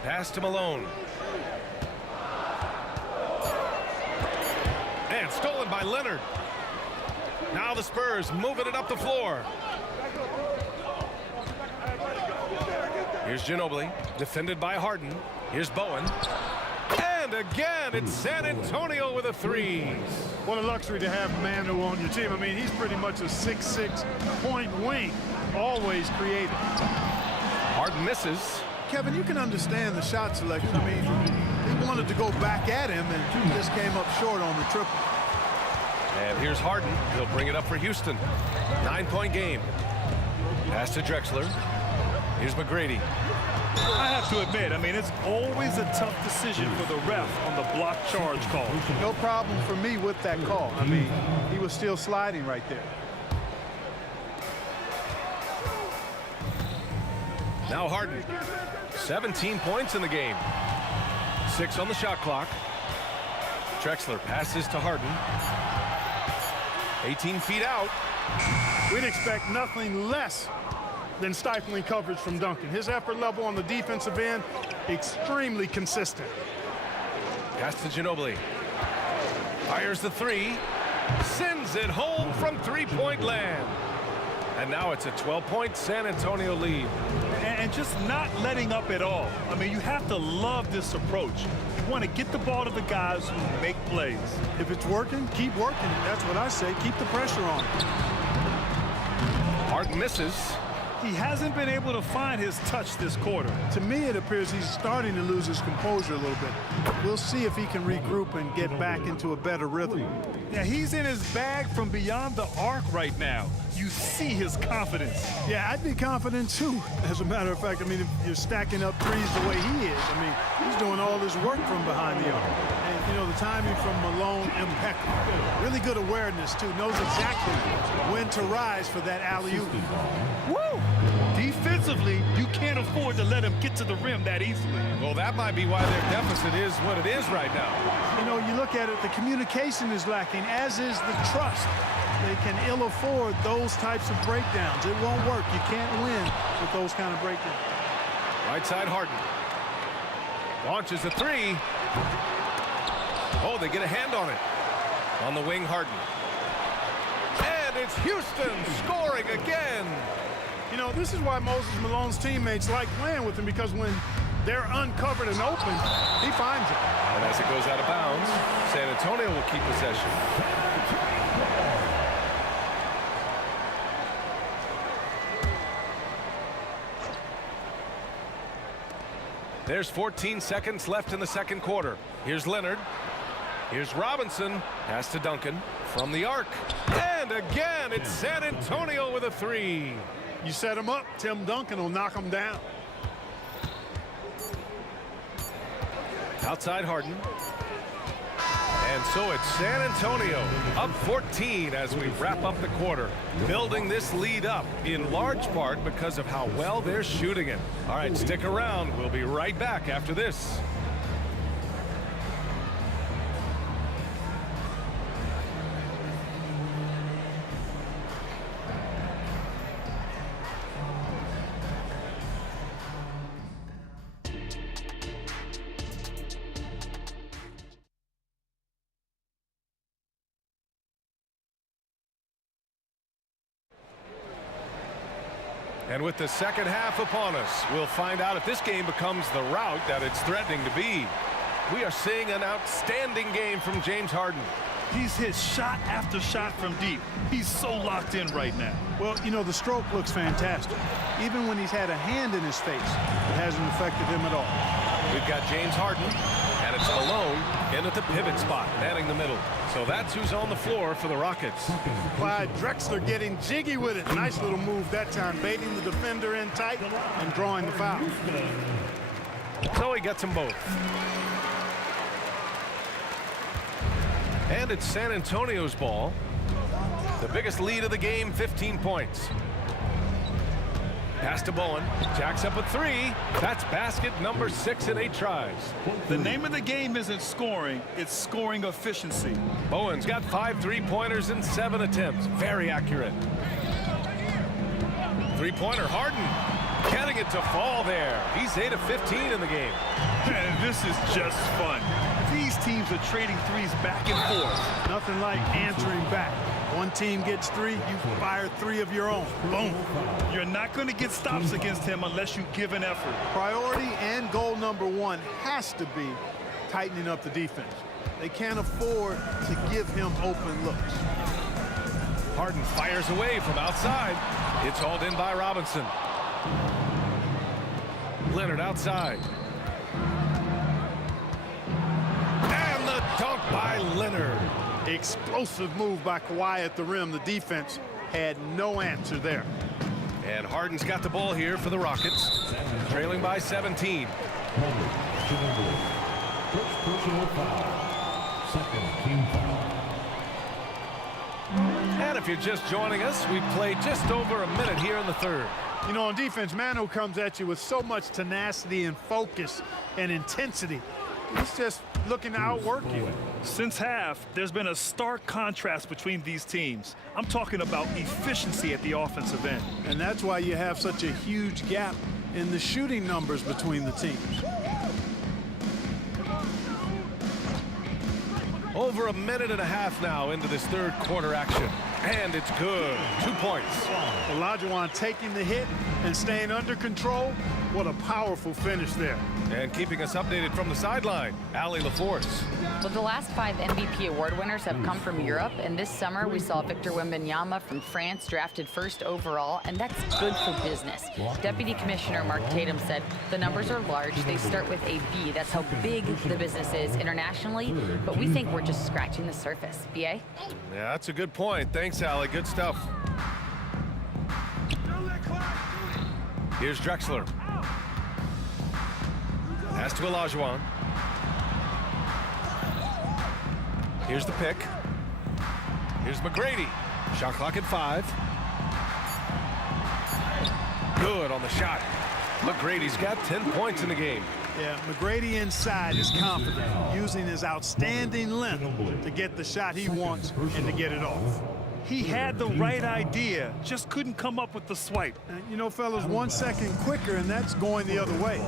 Pass to Malone. And stolen by Leonard. Now the Spurs moving it up the floor. Here's Ginobili, defended by Harden. Here's Bowen. And again, it's San Antonio with a 3. What a luxury to have Manu on your team. I mean, he's pretty much a 6'6" point wing. Always creative. Harden misses. Kevin, you can understand the shot selection. I mean, he wanted to go back at him and just came up short on the triple. And here's Harden. He'll bring it up for Houston. 9-point game. Pass to Drexler. Here's McGrady. I have to admit, I mean, it's always a tough decision for the ref on the block charge call. No problem for me with that call. I mean, he was still sliding right there. Now Harden. 17 points in the game. 6 on the shot clock. Drexler passes to Harden. 18 feet out. We'd expect nothing less than stifling coverage from Duncan. His effort level on the defensive end, extremely consistent. Pass to Ginobili. Fires the 3. Sends it home from three-point land. And now it's a 12-point San Antonio lead. And just not letting up at all. I mean, you have to love this approach. You want to get the ball to the guys who make plays. If it's working, keep working. That's what I say. Keep the pressure on. Harden misses. He hasn't been able to find his touch this quarter. To me, it appears he's starting to lose his composure a little bit. We'll see if he can regroup and get back into a better rhythm. Yeah, he's in his bag from beyond the arc right now. You see his confidence. Yeah, I'd be confident too. As a matter of fact, I mean, if you're stacking up threes the way he is, I mean, he's doing all this work from behind the arc. And, you know, the timing from Malone, impeccable. Really good awareness too. Knows exactly when to rise for that alley-oop. Woo! Defensively, you can't afford to let him get to the rim that easily. Well, that might be why their deficit is what it is right now. You know, you look at it, the communication is lacking, as is the trust. They can ill afford those types of breakdowns. It won't work. You can't win with those kind of breakdowns. Right side, Harden. Launches a three. Oh, they get a hand on it. On the wing, Harden. And it's Houston scoring again. You know, this is why Moses Malone's teammates like playing with him, because when they're uncovered and open, he finds it. And as it goes out of bounds, San Antonio will keep possession. There's 14 seconds left in the second quarter. Here's Leonard. Here's Robinson. Pass to Duncan from the arc. And again, it's San Antonio with a three. You set him up, Tim Duncan will knock him down. Outside Harden. And so it's San Antonio up 14 as we wrap up the quarter, building this lead up in large part because of how well they're shooting it. All right, stick around. We'll be right back after this. And with the second half upon us, we'll find out if this game becomes the rout that it's threatening to be. We are seeing an outstanding game from James Harden. He's hit shot after shot from deep. He's so locked in right now. Well, you know, the stroke looks fantastic. Even when he's had a hand in his face, it hasn't affected him at all. We've got James Harden, and it's Malone in at the pivot spot, manning the middle. So that's who's on the floor for the Rockets. Clyde Drexler getting jiggy with it. Nice little move that time, baiting the defender in tight and drawing the foul. So he gets them both. And it's San Antonio's ball. The biggest lead of the game, 15 points. Pass to Bowen. Jacks up a three. That's basket number 6 in 8 tries. The name of the game isn't scoring, it's scoring efficiency. Bowen's got 5 3-pointers in 7 attempts. Very accurate. Three-pointer, Harden. Getting it to fall there. He's 8 of 15 in the game. And this is just fun. These teams are trading threes back and forth. Nothing like answering back. One team gets 3, you fire 3 of your own. Boom. You're not going to get stops against him unless you give an effort. Priority and goal number 1 has to be tightening up the defense. They can't afford to give him open looks. Harden fires away from outside. It's hauled in by Robinson. Leonard outside. And the dunk by Leonard. Explosive move by Kawhi at the rim. The defense had no answer there. And Harden's got the ball here for the Rockets, trailing by 17. First personal foul. Second team foul. And if you're just joining us, we've played just over a minute here in the third. You know, on defense, Manu comes at you with so much tenacity and focus and intensity. He's just looking to outwork you. Since half, there's been a stark contrast between these teams. I'm talking about efficiency at the offensive end. And that's why you have such a huge gap in the shooting numbers between the teams. Over a minute and a half now into this third quarter action. And And it's good. 2 points. Olajuwon taking the hit and staying under control. What a powerful finish there. And keeping us updated from the sideline, Allie LaForce. Well, the last 5 MVP award winners have come from Europe, and this summer we saw Victor Wembanyama from France drafted first overall, and that's good for business. Deputy Commissioner Mark Tatum said the numbers are large. They start with a B. That's how big the business is internationally, but we think we're just scratching the surface. BA? Yeah, that's a good point. Thanks, Allie. Good stuff. Here's Drexler. Pass to Olajuwon. Here's the pick. Here's McGrady. Shot clock at 5. Good on the shot. McGrady's got 10 points in the game. Yeah, McGrady inside is confident, using his outstanding length to get the shot he wants and to get it off. He had the right idea, just couldn't come up with the swipe. And, you know, fellas, 1 second quicker, and that's going the other way.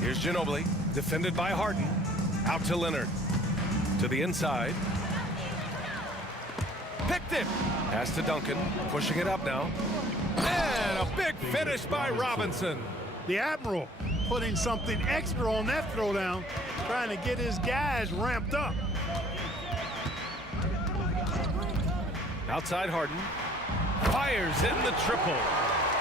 Here's Ginobili, defended by Harden. Out to Leonard. To the inside. Picked it. Pass to Duncan, pushing it up now. And a big finish by Robinson. The Admiral putting something extra on that throwdown, trying to get his guys ramped up. Outside Harden. Fires in the triple.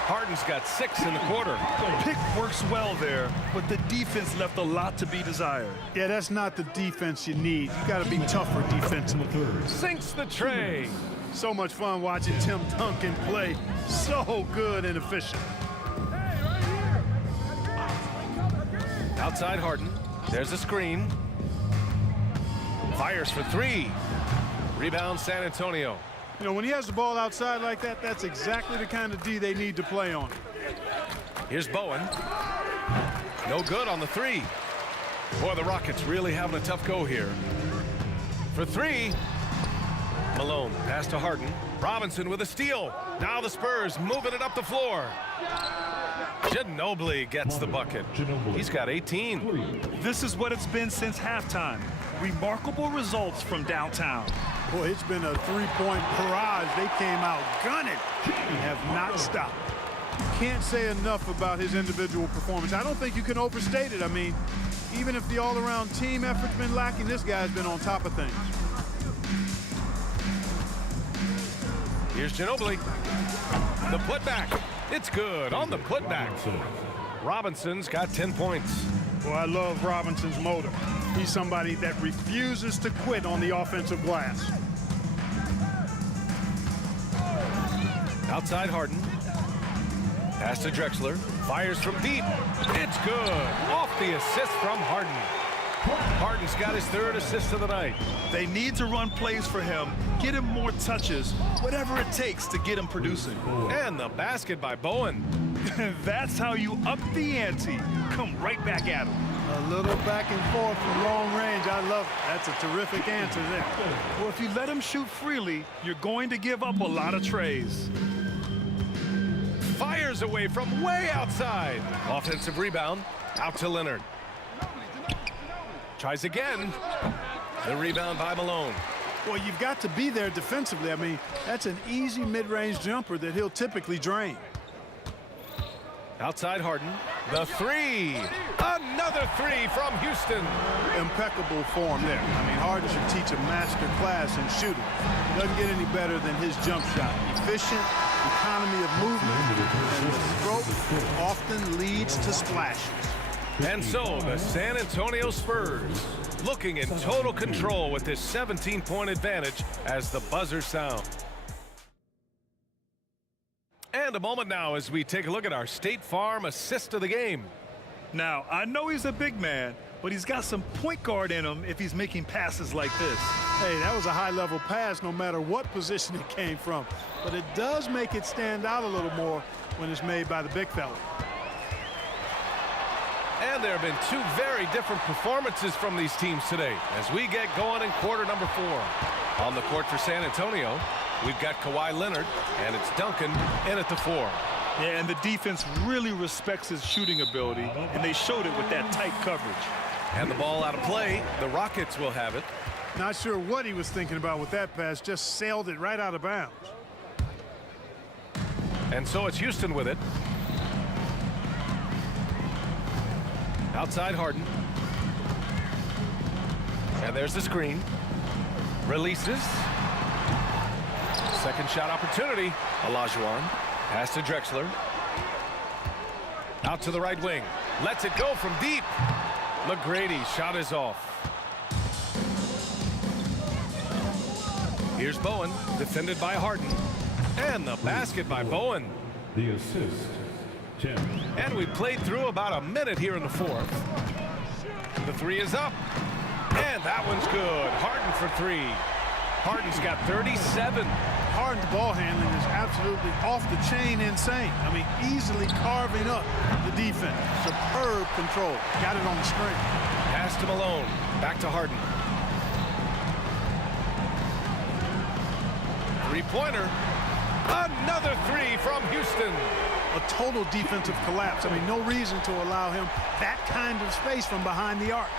Harden's got 6 in the quarter. The pick works well there, but the defense left a lot to be desired. Yeah, that's not the defense you need. You got to be tougher defensively. Sinks the tray. So much fun watching Tim Duncan play. So good and efficient. Outside Harden. There's a screen. Fires for 3. Rebound San Antonio. You know, when he has the ball outside like that, that's exactly the kind of D they need to play on. Here's Bowen. No good on the 3. Boy, the Rockets really having a tough go here. For 3. Malone, pass to Harden. Robinson with a steal. Now the Spurs moving it up the floor. Ginobili gets the bucket. He's got 18. This is what it's been since halftime. Remarkable results from downtown. Boy, it's been a three-point barrage. They came out gunning and have not stopped. Can't say enough about his individual performance. I don't think you can overstate it. I mean, even if the all-around team effort's been lacking, this guy's been on top of things. Here's Ginobili. The putback. It's good on the putback. Robinson's got 10 points. Well, I love Robinson's motor. He's somebody that refuses to quit on the offensive glass. Outside Harden. Pass to Drexler. Fires from deep. It's good. Off the assist from Harden. Harden's got his 3rd assist of the night. They need to run plays for him, get him more touches, whatever it takes to get him producing. And the basket by Bowen. That's how you up the ante. Come right back at him. A little back and forth from long range. I love it. That's a terrific answer there. Well, if you let him shoot freely, you're going to give up a lot of trays. Fires away from way outside. Offensive rebound. Out to Leonard. Tries again. The rebound by Malone. Well, you've got to be there defensively. I mean, that's an easy mid-range jumper that he'll typically drain. Outside Harden. The 3. Another 3 from Houston. Impeccable form there. I mean, Harden should teach a master class in shooting. Doesn't get any better than his jump shot. Efficient, economy of movement, and the stroke often leads to splashes. And so the San Antonio Spurs looking in total control with this 17-point advantage as the buzzer sounds. And a moment now as we take a look at our State Farm assist of the game. Now, I know he's a big man, but he's got some point guard in him if he's making passes like this. Hey, that was a high-level pass no matter what position it came from. But it does make it stand out a little more when it's made by the big fella. And there have been 2 very different performances from these teams today as we get going in quarter number 4. On the court for San Antonio, we've got Kawhi Leonard, and it's Duncan in at the 4. Yeah, and the defense really respects his shooting ability, and they showed it with that tight coverage. And the ball out of play. The Rockets will have it. Not sure what he was thinking about with that pass. Just sailed it right out of bounds. And so it's Houston with it. Outside Harden. And there's the screen. Releases. Second shot opportunity. Olajuwon. Pass to Drexler. Out to the right wing. Lets it go from deep. McGrady's shot is off. Here's Bowen, defended by Harden. And the basket by Bowen. The assist, Tim. And we played through about a minute here in the fourth. The three is up. And that one's good. Harden for three. Harden's got 37. Harden's ball handling is absolutely off the chain insane. I mean, easily carving up the defense. Superb control. Got it on the string. Pass to Malone. Back to Harden. Three-pointer. Another three from Houston. A total defensive collapse. I mean, no reason to allow him that kind of space from behind the arc.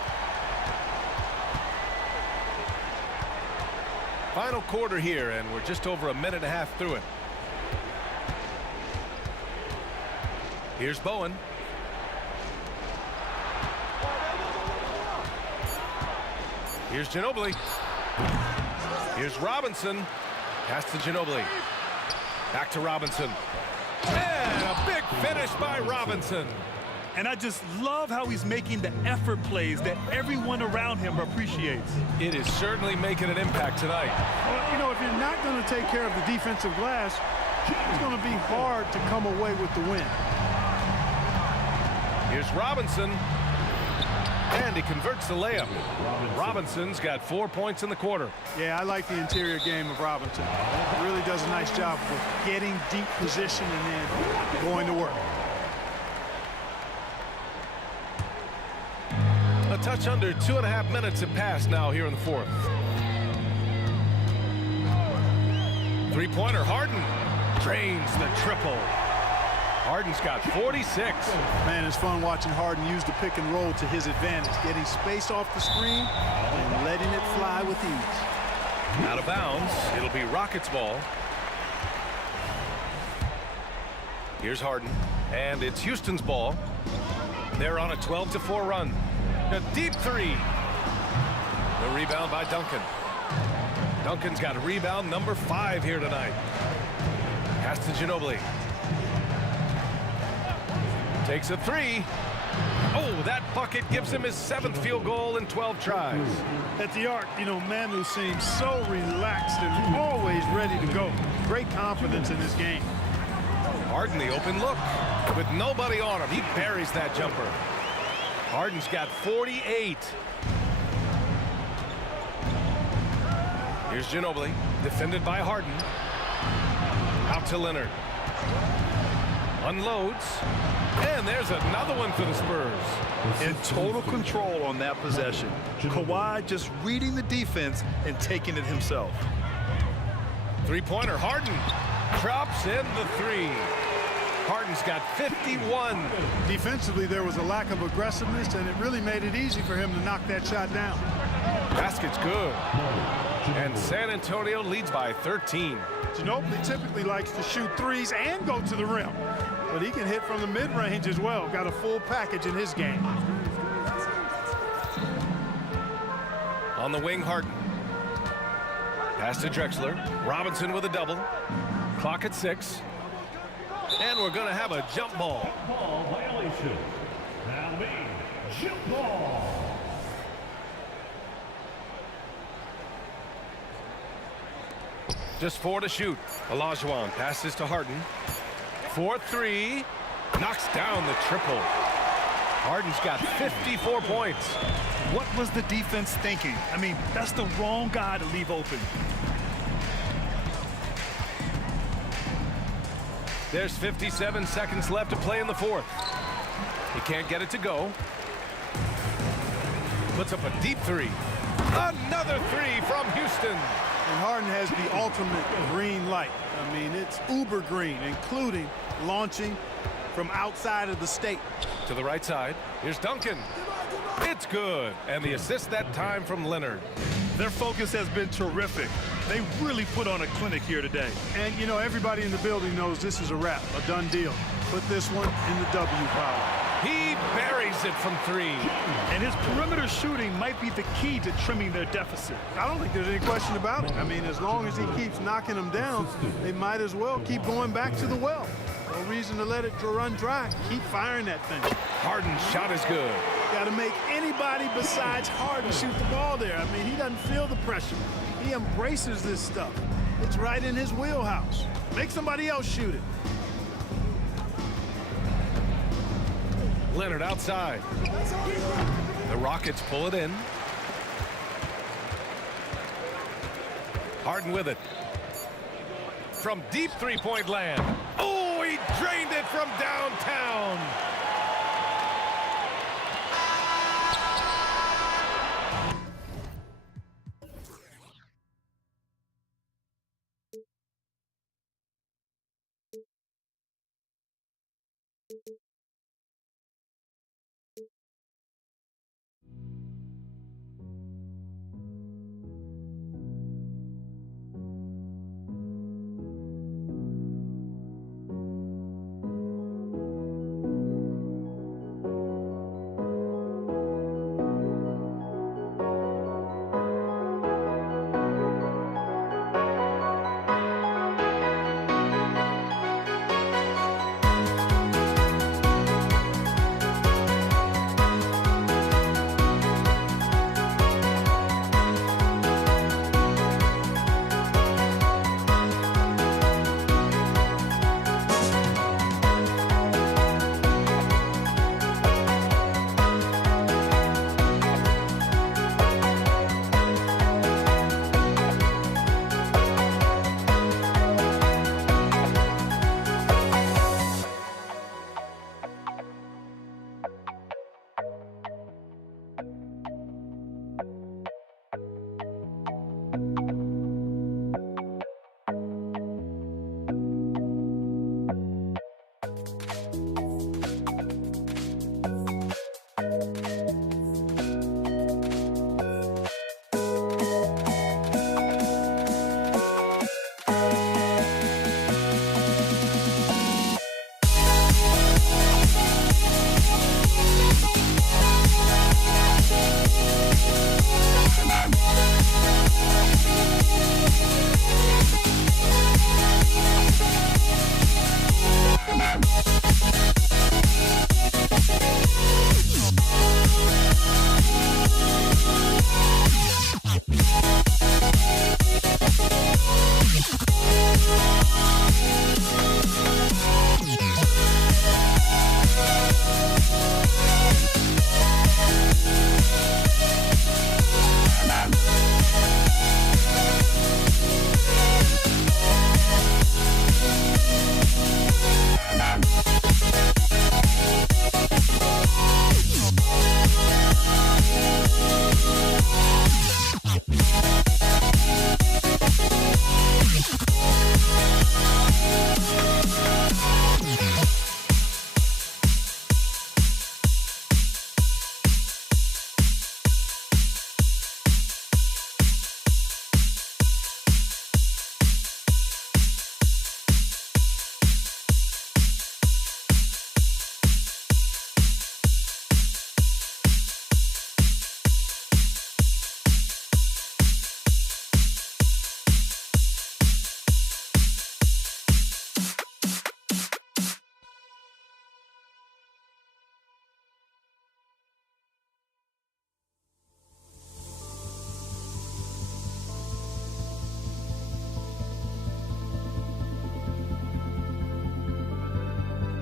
Final quarter here, and we're just over a minute and a half through it. Here's Bowen. Here's Ginobili. Here's Robinson. Pass to Ginobili. Back to Robinson. And a big finish by Robinson. And I just love how he's making the effort plays that everyone around him appreciates. It is certainly making an impact tonight. Well, you know, if you're not going to take care of the defensive glass, it's going to be hard to come away with the win. Here's Robinson. And he converts the layup. Robinson's got 4 points in the quarter. Yeah, I like the interior game of Robinson. He really does a nice job of getting deep position and then going to work. A touch under 2.5 minutes have passed now here in the fourth. Three-pointer, Harden drains the triple. Harden's got 46. Man, it's fun watching Harden use the pick and roll to his advantage, getting space off the screen and letting it fly with ease. Out of bounds. It'll be Rockets ball. Here's Harden, and it's Houston's ball. They're on a 12-4 run. A deep three. The rebound by Duncan. Duncan's got a rebound number 5 here tonight. Pass to Ginobili. Takes a three. Oh, that bucket gives him his 7th field goal in 12 tries. At the arc, you know, Manu seems so relaxed and always ready to go. Great confidence in his game. Harden the open look. With nobody on him, he buries that jumper. Harden's got 48. Here's Ginobili, defended by Harden. Out to Leonard. Unloads. And there's another one for the Spurs. In total control on that possession. Kawhi just reading the defense and taking it himself. Three-pointer, Harden drops in the three. Harden's got 51. Defensively, there was a lack of aggressiveness, and it really made it easy for him to knock that shot down. Basket's good. And San Antonio leads by 13. Ginobili typically likes to shoot threes and go to the rim, but he can hit from the mid-range as well. Got a full package in his game. On the wing, Harden. Pass to Drexler. Robinson with a double. Clock at 6. And we're going to have a jump ball. Ball violation. Now jump ball. Just 4 to shoot. Olajuwon passes to Harden. 4-3. Knocks down the triple. Harden's got 54 points. What was the defense thinking? I mean, that's the wrong guy to leave open. There's 57 seconds left to play in the fourth. He can't get it to go. Puts up a deep three. Another three from Houston. And Harden has the ultimate green light. I mean, it's uber green, including launching from outside of the state. To the right side. Here's Duncan. It's good. And the assist that time from Leonard. Their focus has been terrific. They really put on a clinic here today. And, you know, everybody in the building knows this is a wrap, a done deal. Put this one in the W pile. He buries it from 3. And his perimeter shooting might be the key to trimming their deficit. I don't think there's any question about it. I mean, as long as he keeps knocking them down, they might as well keep going back to the well. No reason to let it run dry. Keep firing that thing. Harden's shot is good. Got to make anybody besides Harden shoot the ball there. I mean, he doesn't feel the pressure. He embraces this stuff. It's right in his wheelhouse. Make somebody else shoot it. Leonard outside. The Rockets pull it in. Harden with it. From deep three-point land. Oh, he drained it from downtown.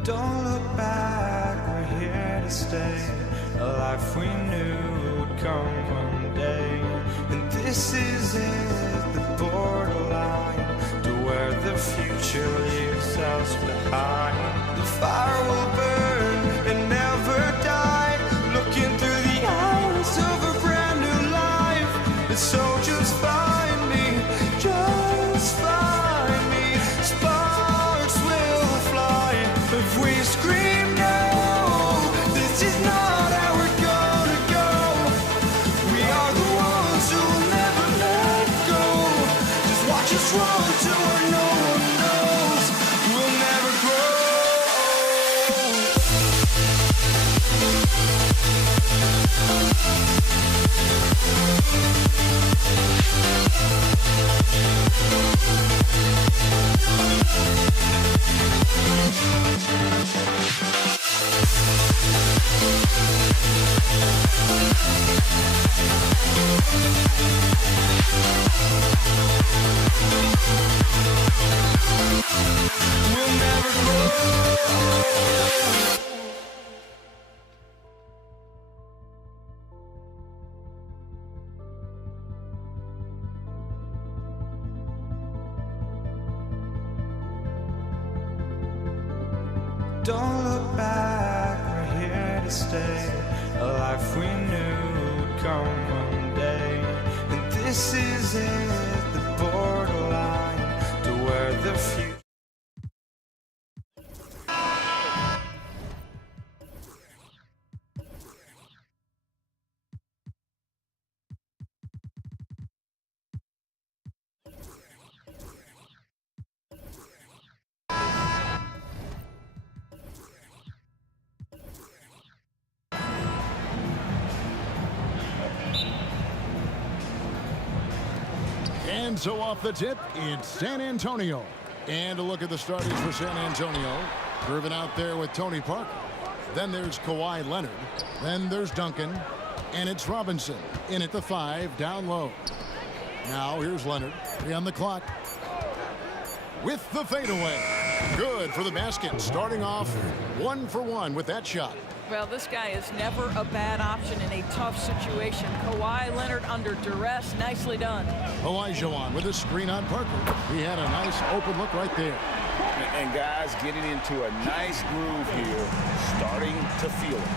Don't look back, we're here to stay. A life we knew would come one day. And this is it, the borderline to where the future leaves us behind. The fire will burn and never die. Looking through the eyes of a brand new life. And so just find me, just find me. Sparks will fly if we scream no. This is not how we're gonna go. We are the ones who will never just run to where no one knows. We'll never grow. We'll never grow. Don't look back, we're here to stay. A life we knew would come one day. And this is it, the borderline to where the future. And so off the tip, it's San Antonio. And a look at the starters for San Antonio. Driven out there with Tony Parker. Then there's Kawhi Leonard. Then there's Duncan. And it's Robinson in at the 5, down low. Now here's Leonard. 3 on the clock. With the fadeaway. Good for the basket. Starting off 1 for 1 with that shot. Well, this guy is never a bad option in a tough situation. Kawhi Leonard under duress. Nicely done. Olajuwon with a screen on Parker. He had a nice open look right there. And guys getting into a nice groove here, starting to feel it.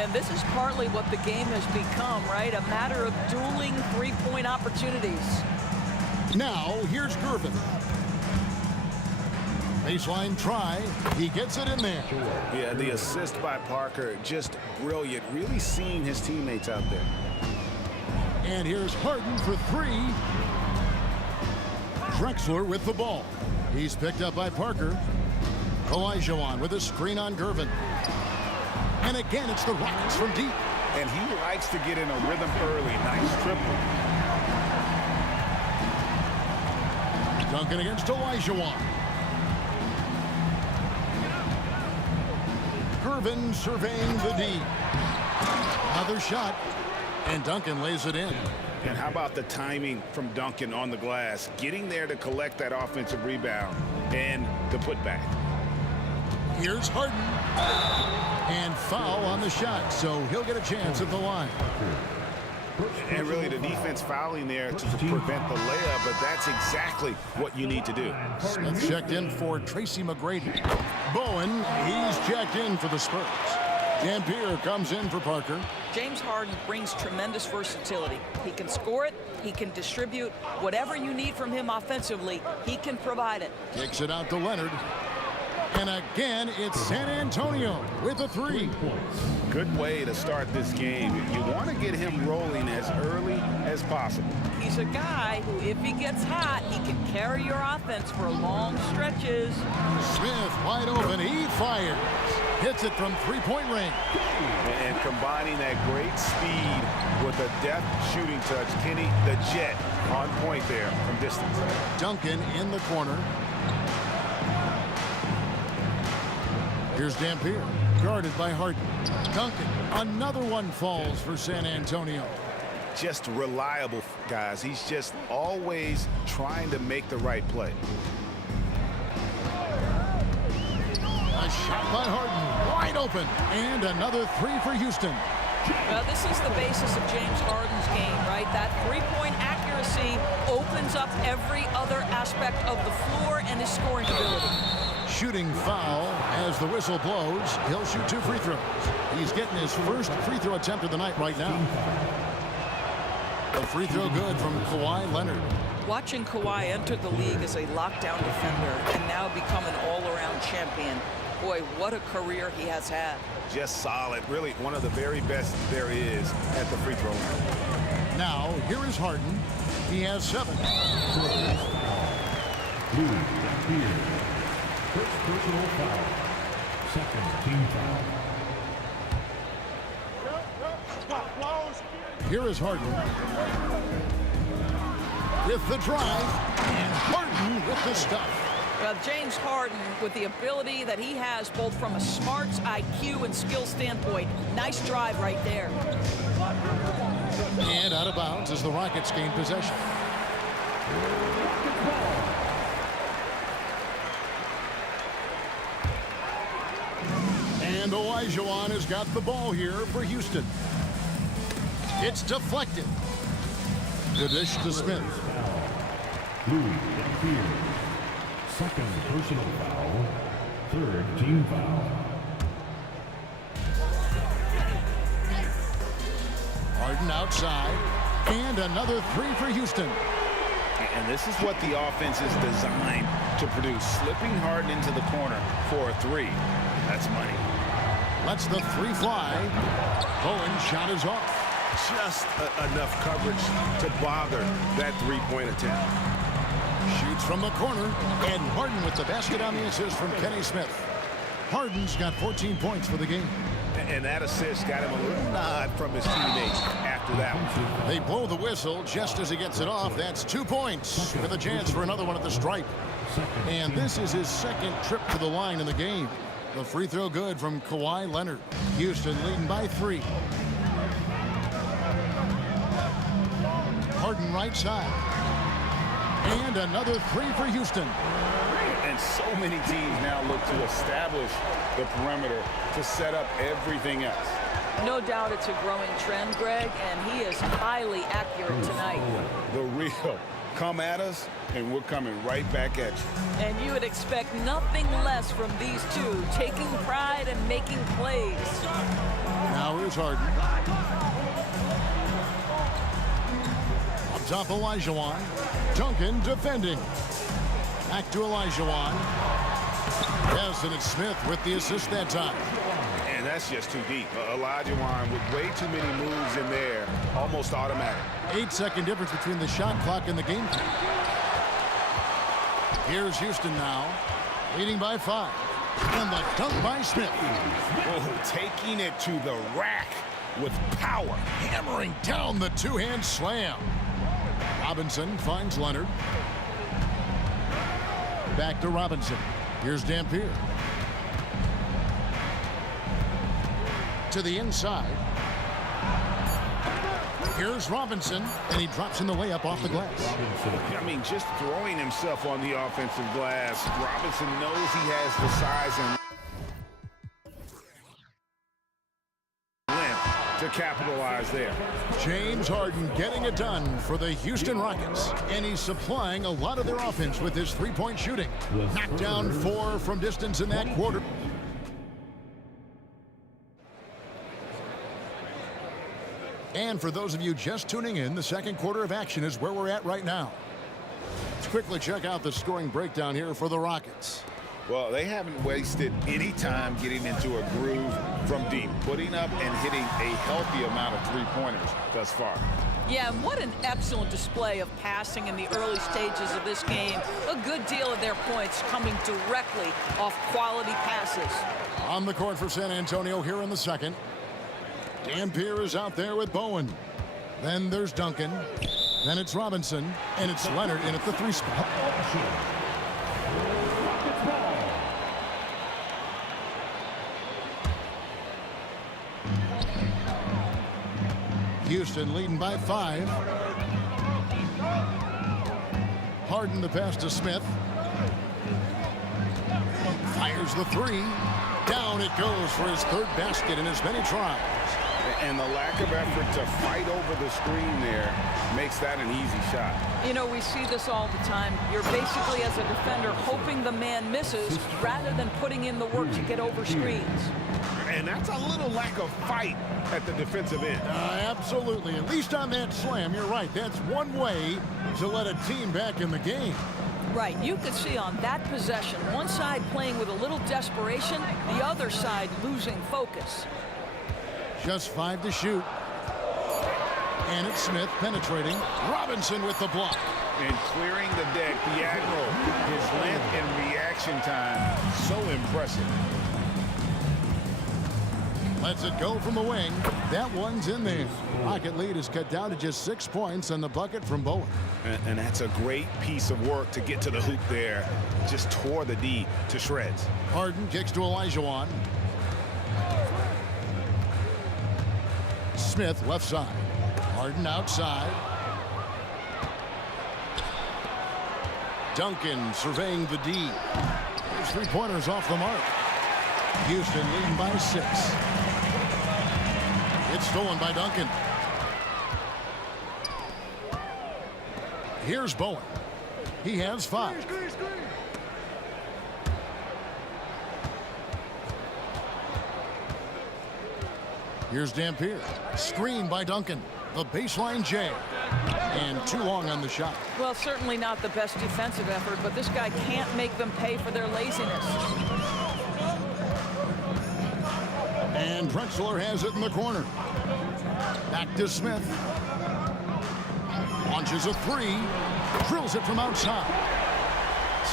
And this is partly what the game has become, right? A matter of dueling three-point opportunities. Now, here's Gervin. Baseline try. He gets it in there. Yeah, the assist by Parker, just brilliant. Really seeing his teammates out there. And here's Harden for 3. Drexler with the ball. He's picked up by Parker. Olajuwon with a screen on Gervin. And again, it's the Rockets from deep. And he likes to get in a rhythm early. Nice triple. Duncan against Olajuwon. Gervin surveying the D. Another shot. And Duncan lays it in. And how about the timing from Duncan on the glass? Getting there to collect that offensive rebound and the putback. Here's Harden. And foul on the shot, so he'll get a chance at the line. And really the defense fouling there to prevent the layup, but that's exactly what you need to do. Smith checked in for Tracy McGrady. Bowen, he's checked in for the Spurs. Dampier comes in for Parker. James Harden brings tremendous versatility. He can score it, he can distribute. Whatever you need from him offensively, he can provide it. Kicks it out to Leonard. And again, it's San Antonio with a 3. Good way to start this game. You want to get him rolling as early as possible. He's a guy who, if he gets hot, he can carry your offense for long stretches. Smith wide open. He fires. Hits it from 3-point range. And combining that great speed with a deft shooting touch. Kenny, the Jet, on point there from distance. Duncan in the corner. Here's Dampier, guarded by Harden. Duncan, another one falls for San Antonio. Just reliable, guys. He's just always trying to make the right play. A shot by Harden, wide open. And another 3 for Houston. Well, this is the basis of James Harden's game, right? That three-point accuracy opens up every other aspect of the floor and his scoring ability. Shooting foul as the whistle blows. He'll shoot 2 free throws. He's getting his first free throw attempt of the night right now. A free throw good from Kawhi Leonard. Watching Kawhi enter the league as a lockdown defender and now become an all-around champion. Boy, what a career he has had. Just solid. Really one of the very best there is at the free throw line. Now, here is Harden. He has 7. Dampier. First personal foul. Second team foul. Here is Harden. With the drive, and Harden with the stuff. Well, James Harden, with the ability that he has both from a smarts, IQ, and skill standpoint, nice drive right there. And out of bounds as the Rockets gain possession. And Olajuwon has got the ball here for Houston. It's deflected. The dish to Smith. Dampier. Second personal foul. Third team foul. Harden outside. And another three for Houston. And this is what the offense is designed to produce. Slipping Harden into the corner for a three. That's money. Lets the three fly. Bowen's shot is off. Just enough coverage to bother that three-point attempt. Shoots from the corner. And Harden with the basket on the assist from Kenny Smith. Harden's got 14 points for the game. And that assist got him a little nod from his teammates after that one. They blow the whistle just as he gets it off. That's 2 points with a chance for another one at the stripe. And this is his second trip to the line in the game. The free throw good from Kawhi Leonard. Houston leading by 3. Harden right side. And another three for Houston. And so many teams now look to establish the perimeter to set up everything else. No doubt it's a growing trend, Greg, and he is highly accurate tonight. The real come at us, and we're coming right back at you. And you would expect nothing less from these two, taking pride and making plays. Now here's Harden. Up top, Olajuwon. Duncan defending. Back to Olajuwon. Yes, and it's Smith with the assist that time. And that's just too deep. Olajuwon with way too many moves in there, almost automatic. 8-second difference between the shot clock and the game clock. Here's Houston now, leading by 5. And the dunk by Smith. Oh, taking it to the rack with power. Hammering down the two-hand slam. Robinson finds Leonard. Back to Robinson. Here's Dampier. To the inside. Here's Robinson, and he drops in the layup off the glass. I mean, just throwing himself on the offensive glass. Robinson knows he has the size and length to capitalize there. James Harden getting it done for the Houston Rockets, and he's supplying a lot of their offense with his three-point shooting. Knocked down 4 from distance in that quarter. And for those of you just tuning in, the second quarter of action is where we're at right now. Let's quickly check out the scoring breakdown here for the Rockets. Well, they haven't wasted any time getting into a groove from deep, putting up and hitting a healthy amount of three-pointers thus far. Yeah, and what an excellent display of passing in the early stages of this game. A good deal of their points coming directly off quality passes. On the court for San Antonio here in the second. Dampier is out there with Bowen. Then there's Duncan. Then it's Robinson. And it's Leonard in at the 3 spot. Houston leading by 5. Harden the pass to Smith. Fires the 3. Down it goes for his 3rd basket in as many tries. And the lack of effort to fight over the screen there makes that an easy shot. You know, we see this all the time. You're basically, as a defender, hoping the man misses rather than putting in the work to get over screens. And that's a little lack of fight at the defensive end. Absolutely. At least on that slam, you're right. That's one way to let a team back in the game. Right. You could see on that possession, one side playing with a little desperation, the other side losing focus. Just 5 to shoot. And it's Smith penetrating. Robinson with the block. And clearing the deck, the aggro His length and reaction time, so impressive. Lets it go from the wing. That one's in there. Pocket lead is cut down to just 6 points on the bucket from Bowen. And that's a great piece of work to get to the hoop there. Just tore the D to shreds. Harden kicks to Olajuwon. Smith left side. Harden outside. Duncan surveying the D. His three-pointers off the mark. Houston leading by 6. It's stolen by Duncan. Here's Bowen. He has 5. Here's Dampier. Screen by Duncan. The baseline J. And too long on the shot. Well, certainly not the best defensive effort, but this guy can't make them pay for their laziness. And Drexler has it in the corner. Back to Smith. Launches a 3. Drills it from outside.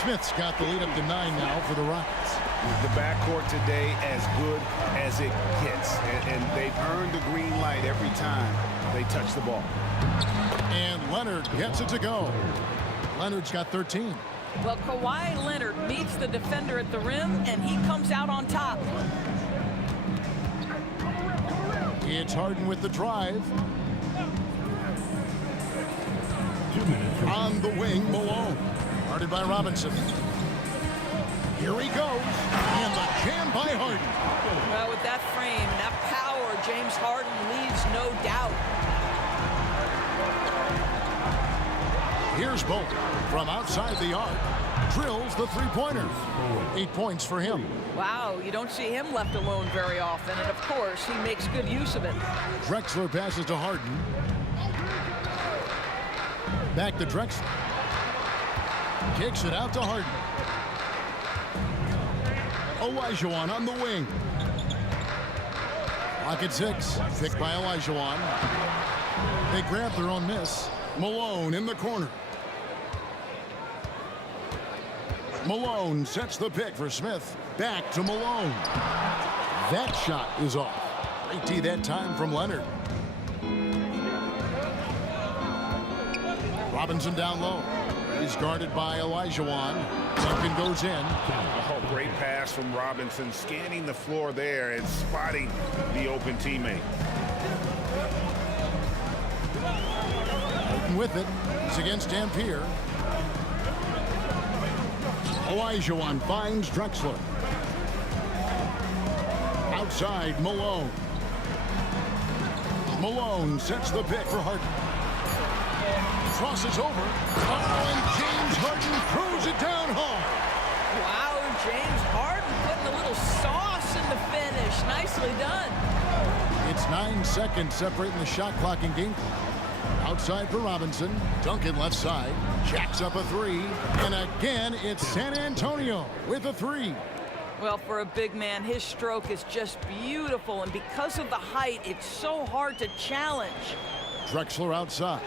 Smith's got the lead up to 9 now for the Rockets. The backcourt today as good as it gets. And they've earned the green light every time they touch the ball. And Leonard gets it to go. Leonard's got 13. Well, Kawhi Leonard meets the defender at the rim, and he comes out on top. It's Harden with the drive. 2 minutes. On the wing, Malone. Guarded by Robinson. Here he goes. And the jam by Harden. Well, with that frame and that power, James Harden leaves no doubt. Here's Bowen from outside the arc. Drills the three-pointer. 8 points for him. Wow, you don't see him left alone very often, and of course, he makes good use of it. Drexler passes to Harden. Back to Drexler. Kicks it out to Harden. Olajuwon on the wing. Clock at 6. Picked by Olajuwon. They grab their own miss. Malone in the corner. Malone sets the pick for Smith. Back to Malone. That shot is off. Great D that time from Leonard. Robinson down low. He's guarded by Olajuwon. Duncan goes in. Oh, great pass from Robinson, scanning the floor there and spotting the open teammate. Harden with it. He's against Dampier. Olajuwon finds Drexler. Outside, Malone. Malone sets the pick for Harden. Crosses over. Oh, and James Harden throws it down hard. Wow, James Harden putting a little sauce in the finish. Nicely done. It's 9 seconds separating the shot clock and game clock. Outside for Robinson. Duncan left side. Jacks up a 3. And again, it's San Antonio with a 3. Well, for a big man, his stroke is just beautiful. And because of the height, it's so hard to challenge. Drexler outside.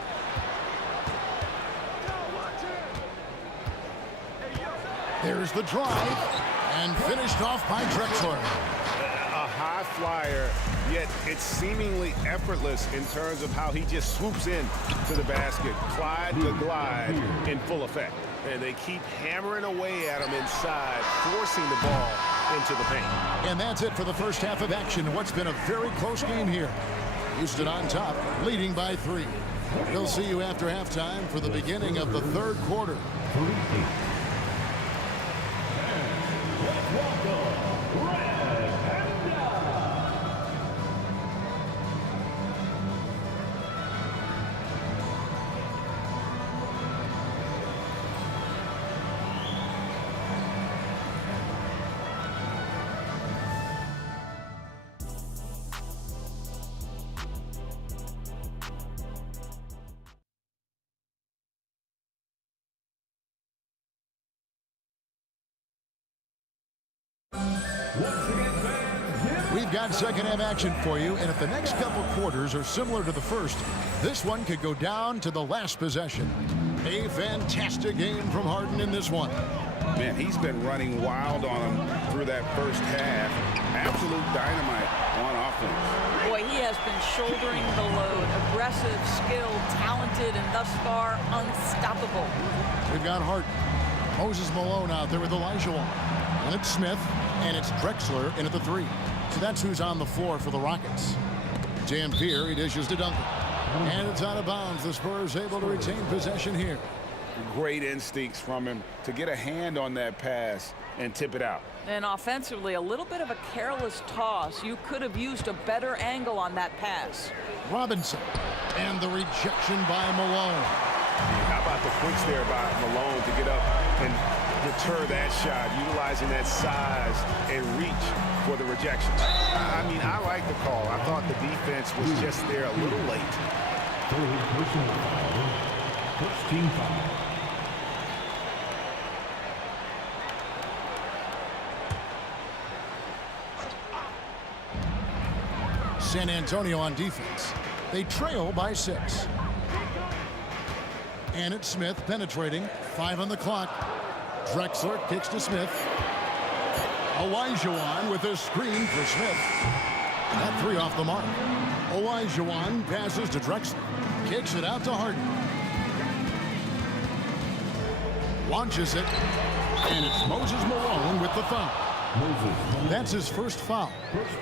There's the drive. And finished off by Drexler. A high flyer, yet it's seemingly effortless in terms of how he just swoops in to the basket. Clyde the glide in full effect. And they keep hammering away at him inside, forcing the ball into the paint. And that's it for the first half of action. What's been a very close game here. Houston on top, leading by 3. We'll see you after halftime for the beginning of the third quarter. We've got second half action for you, and if the next couple quarters are similar to the first, this one could go down to the last possession. A fantastic game from Harden in this one. Man, he's been running wild on him through that first half. Absolute dynamite on offense. Boy, he has been shouldering the load. Aggressive, skilled, talented, and thus far unstoppable. We've got Harden. Moses Malone out there with Olajuwon. And it's Smith, and it's Drexler in at the 3. So that's who's on the floor for the Rockets. Dampier, he dishes to Duncan. And it's out of bounds. The Spurs able to retain possession here. Great instincts from him to get a hand on that pass and tip it out. And offensively, a little bit of a careless toss. You could have used a better angle on that pass. Robinson. And the rejection by Malone. How about the quicks there by Malone to get up and deter that shot, utilizing that size and reach for the rejection. I mean, I like the call. I thought the defense was just there a little late. Personal foul. First team foul. San Antonio on defense. They trail by 6. And it's Smith penetrating. 5 on the clock. Drexler kicks to Smith. Olajuwon with a screen for Smith. That 3 off the mark. Olajuwon passes to Drexler. Kicks it out to Harden. Launches it. And it's Moses Malone with the foul. That's his first foul.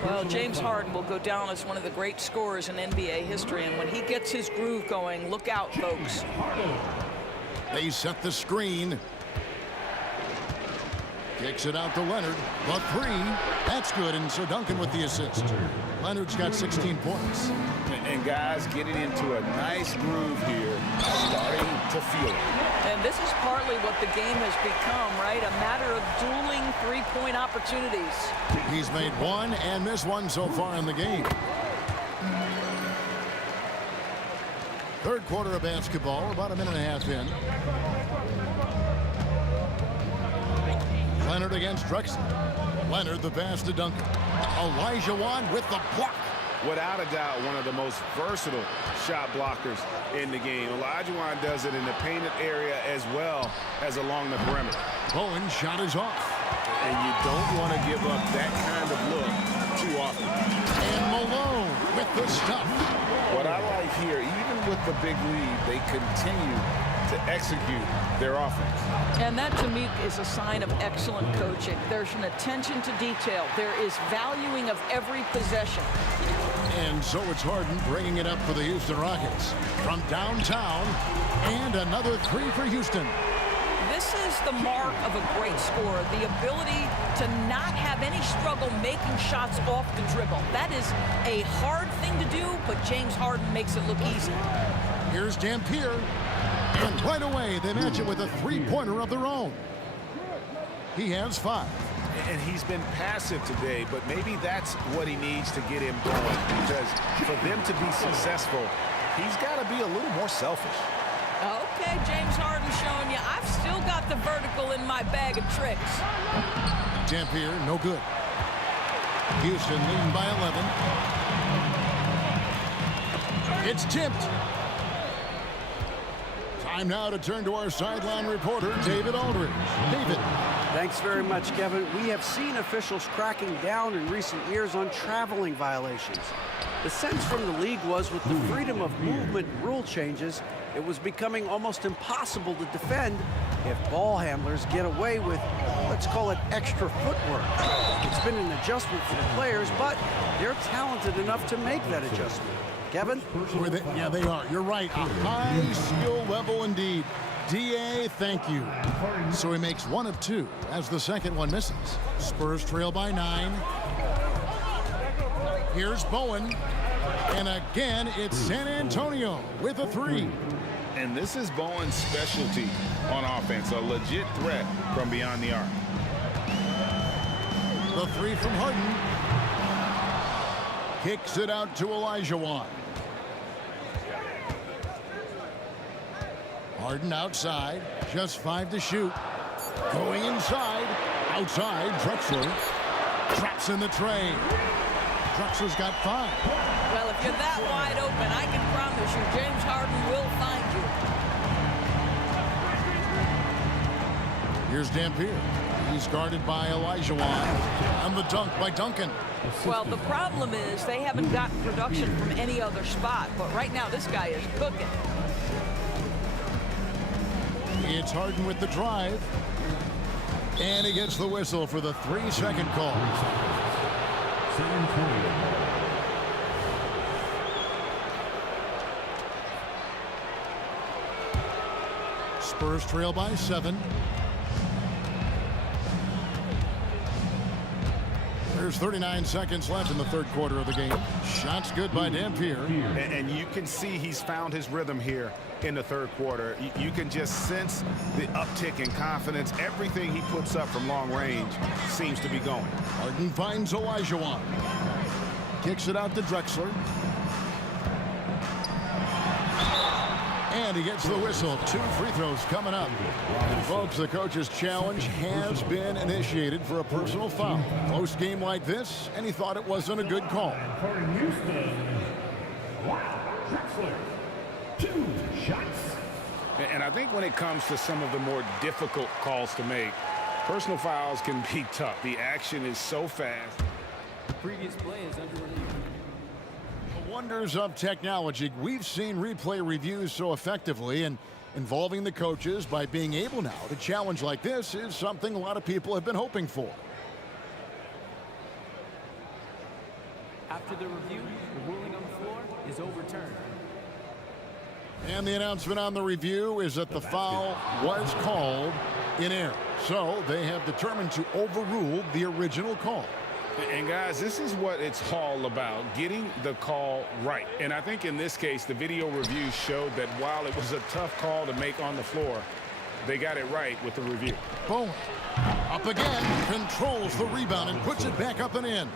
Well, James Harden will go down as one of the great scorers in NBA history, and when he gets his groove going, look out, folks. They set the screen. Kicks it out to Leonard. The 3. That's good, and so Duncan with the assist. Leonard's got 16 points. And guys getting into a nice groove here, starting to feel it. And this is partly what the game has become, right? A matter of dueling three-point opportunities. He's made 1 and missed 1 so far in the game. Third quarter of basketball, about a minute and a half in. Leonard against Drexler. Leonard the pass to Duncan. Olajuwon with the block. Without a doubt, one of the most versatile shot blockers in the game. Olajuwon does it in the painted area as well as along the perimeter. Bowen shot is off. And you don't want to give up that kind of look too often. And Malone with the stuff. What I like here, even with the big lead, they continue to execute their offense. And that, to me, is a sign of excellent coaching. There's an attention to detail. There is valuing of every possession. And so it's Harden bringing it up for the Houston Rockets. From downtown, and another 3 for Houston. This is the mark of a great scorer, the ability to not have any struggle making shots off the dribble. That is a hard thing to do, but James Harden makes it look easy. Here's Dampier. And right away, they match it with a 3-pointer of their own. He has 5. And he's been passive today, but maybe that's what he needs to get him going, because for them to be successful, he's got to be a little more selfish. Okay, James Harden showing you, I've still got the vertical in my bag of tricks. Dampier, no good. Houston leading by 11. It's tipped. Time now to turn to our sideline reporter, David Aldridge. David. Thanks very much, Kevin. We have seen officials cracking down in recent years on traveling violations. The sense from the league was with the freedom of movement rule changes, it was becoming almost impossible to defend if ball handlers get away with, let's call it, extra footwork. It's been an adjustment for the players, but they're talented enough to make that adjustment. Kevin? Yeah, they are. You're right. A high skill level indeed. DA, thank you. So he makes 1 of 2 as the second one misses. Spurs trail by 9. Here's Bowen. And again, it's San Antonio with a 3. And this is Bowen's specialty on offense, a legit threat from beyond the arc. The 3 from Harden. Kicks it out to Olajuwon. Harden outside, just 5 to shoot. Going inside, outside, Drexler. Traps in the tray. Drexler's got 5. Well, if you're that wide open, I can promise you James Harden will find you. Here's Dampier. He's guarded by Olajuwon. And the dunk by Duncan. Well, the problem is they haven't gotten production from any other spot, but right now this guy is cooking. It's Harden with the drive. And he gets the whistle for the 3-second call. Spurs trail by 7. There's 39 seconds left in the third quarter of the game. Shots good by Dampier. And you can see he's found his rhythm here in the third quarter. You can just sense the uptick in confidence. Everything he puts up from long range seems to be going. Harden finds Olajuwon. Kicks it out to Drexler. And he gets the whistle. 2 free throws coming up. Folks, the coach's challenge has been initiated for a personal foul. Close game like this, and he thought it wasn't a good call. Drexler, 2 shots. And I think when it comes to some of the more difficult calls to make, personal fouls can be tough. The action is so fast. The previous play is under review. The wonders of technology. We've seen replay reviews so effectively, and involving the coaches by being able now to challenge like this is something a lot of people have been hoping for. After the review, the ruling on the floor is overturned. And the announcement on the review is that the foul was called in error. So they have determined to overrule the original call. And guys, this is what it's all about, getting the call right. And I think in this case, the video review showed that while it was a tough call to make on the floor, they got it right with the review. Bowen up again, controls the rebound and puts it back up and in.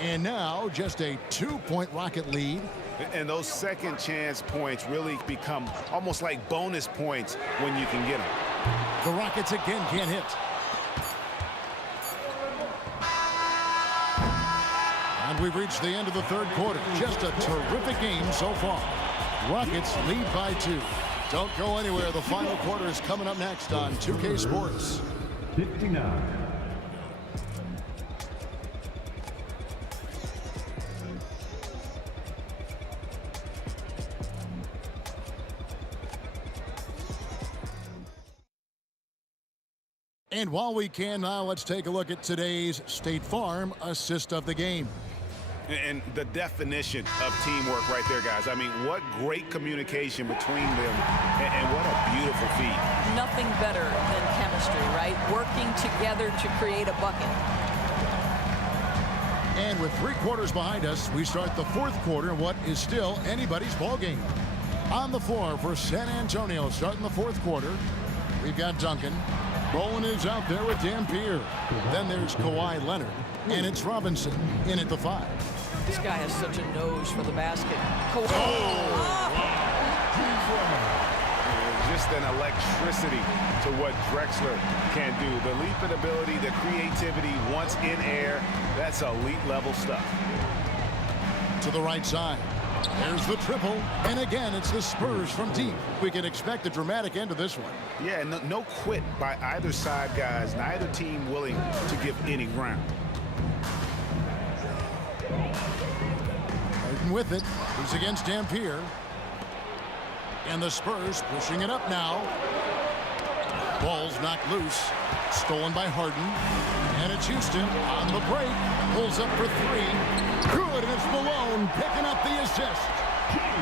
And now just a 2-point Rocket lead. And those second chance points really become almost like bonus points when you can get them. The Rockets again can't hit. And we've reached the end of the third quarter. Just a terrific game so far. Rockets lead by 2. Don't go anywhere. The final quarter is coming up next on 2K Sports. 59. And while we can now, let's take a look at today's State Farm assist of the game. And the definition of teamwork right there, guys. I mean, what great communication between them, and what a beautiful feat. Nothing better than chemistry, right? Working together to create a bucket. And with 3 quarters behind us, we start the fourth quarter in what is still anybody's ball game. On the floor for San Antonio, starting the fourth quarter, we've got Duncan. Bowen is out there with Dampier. Then there's Kawhi Leonard, and it's Robinson in at the 5. This guy has such a nose for the basket. Just an electricity to what Drexler can do. The leaping ability, the creativity once in air, that's elite level stuff. To the right side. There's the triple, and again, it's the Spurs from deep. We can expect a dramatic end to this one. Yeah, no quit by either side, guys. Neither team willing to give any ground. Harden with it. He's against Dampier. And the Spurs pushing it up now. Ball's knocked loose. Stolen by Harden. And it's Houston on the break. Pulls up for 3. Good, and it's Malone picking up the assist.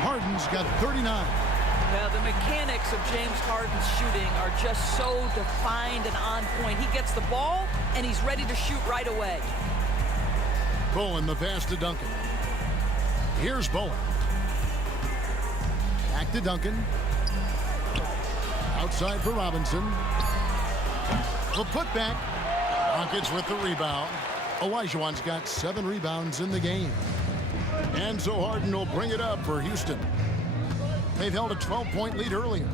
Harden's got 39. Now, the mechanics of James Harden's shooting are just so defined and on point. He gets the ball, and he's ready to shoot right away. Bowen, the pass to Duncan. Here's Bowen. Back to Duncan. Outside for Robinson. The putback. Rockets with the rebound. Olajuwon's got 7 rebounds in the game. And so Harden will bring it up for Houston. They've held a 12-point lead earlier.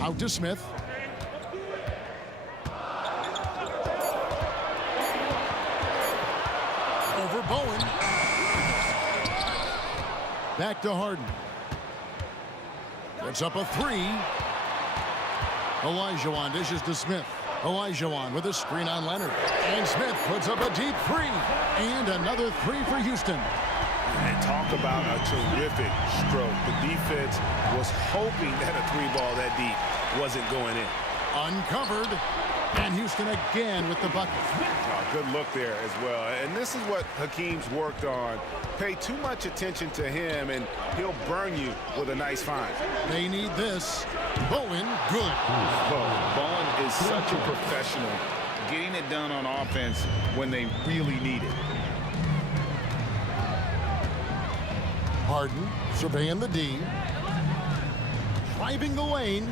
Out to Smith. Over Bowen. Back to Harden. Puts up a three. Olajuwon dishes to Smith. Olajuwon with a screen on Leonard. And Smith puts up a deep three. And another three for Houston. And talk about a terrific stroke. The defense was hoping that a three ball that deep wasn't going in. Uncovered. And Houston again with the bucket. Oh, good look there as well. And this is what Hakeem's worked on. Pay too much attention to him, and he'll burn you with a nice find. They need this. Bowen, good. Bowen is such a professional, getting it done on offense when they really need it. Harden surveying the D. Driving the lane.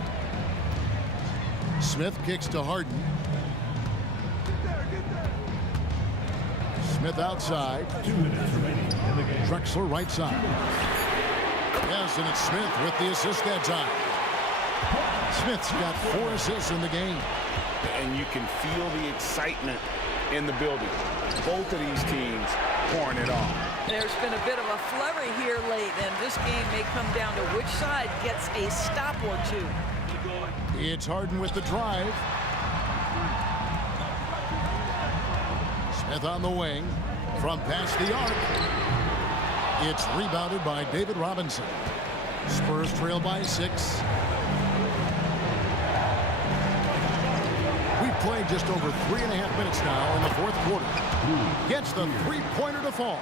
Smith kicks to Harden. Smith outside. 2 minutes remaining in the game. Drexler right side. Yes, and it's Smith with the assist that time. Smith's got 4 assists in the game. And you can feel the excitement in the building. Both of these teams pouring it on. There's been a bit of a flurry here late, and this game may come down to which side gets a stop or two. It's Harden with the drive. Smith on the wing from past the arc. It's rebounded by David Robinson. Spurs trail by 6. We've played just over 3.5 minutes now in the fourth quarter. Gets the three-pointer to fall.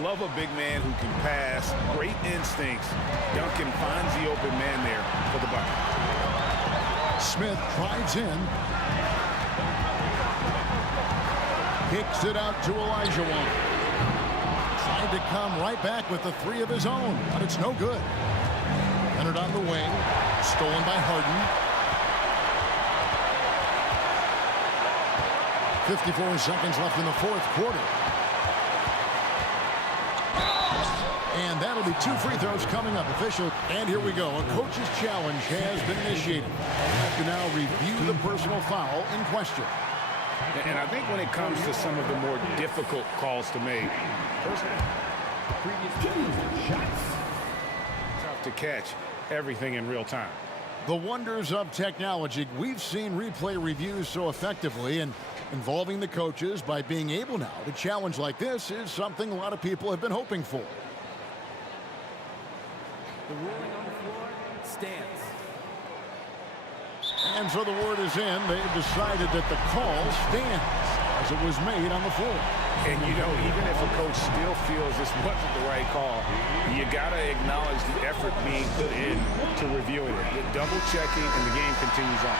Love a big man who can pass. Great instincts. Duncan finds the open man there for the bucket. Smith drives in. Kicks it out to Olajuwon. Tried to come right back with the 3 of his own, but it's no good. Leonard on the wing. Stolen by Harden. 54 seconds left in the fourth quarter. And that'll be 2 free throws coming up. Official. And here we go. A coach's challenge has been initiated. We'll have to now review the personal foul in question. And I think when it comes to some of the more difficult calls to make, tough to catch everything in real time. The wonders of technology. We've seen replay reviews so effectively, and involving the coaches by being able now to challenge like this is something a lot of people have been hoping for. The ruling on the floor stands. And so the word is in. They've decided that the call stands as it was made on the floor. And, you know, even if a coach still feels this wasn't the right call, you got to acknowledge the effort being put in to reviewing it. You're double-checking, and the game continues on.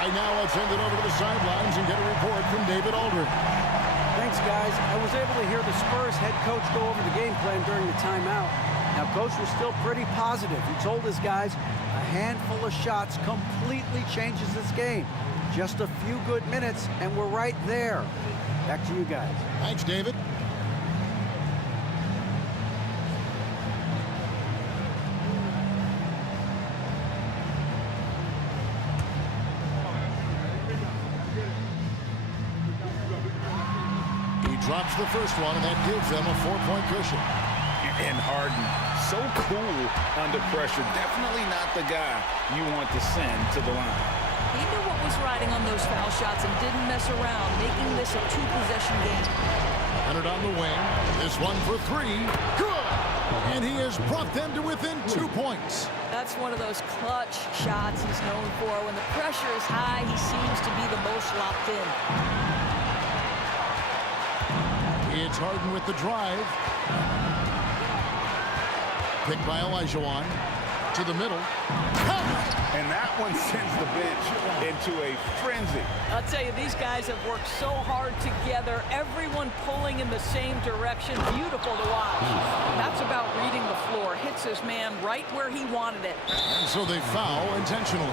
Right now, let's send it over to the sidelines and get a report from David Aldridge. Thanks, guys. I was able to hear the Spurs head coach go over the game plan during the timeout. Now, Coach was still pretty positive. He told his guys a handful of shots completely changes this game. Just a few good minutes, and we're right there. Back to you guys. Thanks, David. He drops the first one, and that gives them a 4-point cushion. And Harden, so cool under pressure. Definitely not the guy you want to send to the line. He knew what was riding on those foul shots and didn't mess around, making this a 2-possession game. Leonard on the wing. This one for 3. Good! And he has brought them to within 2 points. That's one of those clutch shots he's known for. When the pressure is high, he seems to be the most locked in. It's Harden with the drive. Picked by Olajuwon to the middle. And that one sends the bench into a frenzy. I'll tell you, these guys have worked so hard together. Everyone pulling in the same direction. Beautiful to watch. That's about reading the floor. Hits his man right where he wanted it. And so they foul intentionally.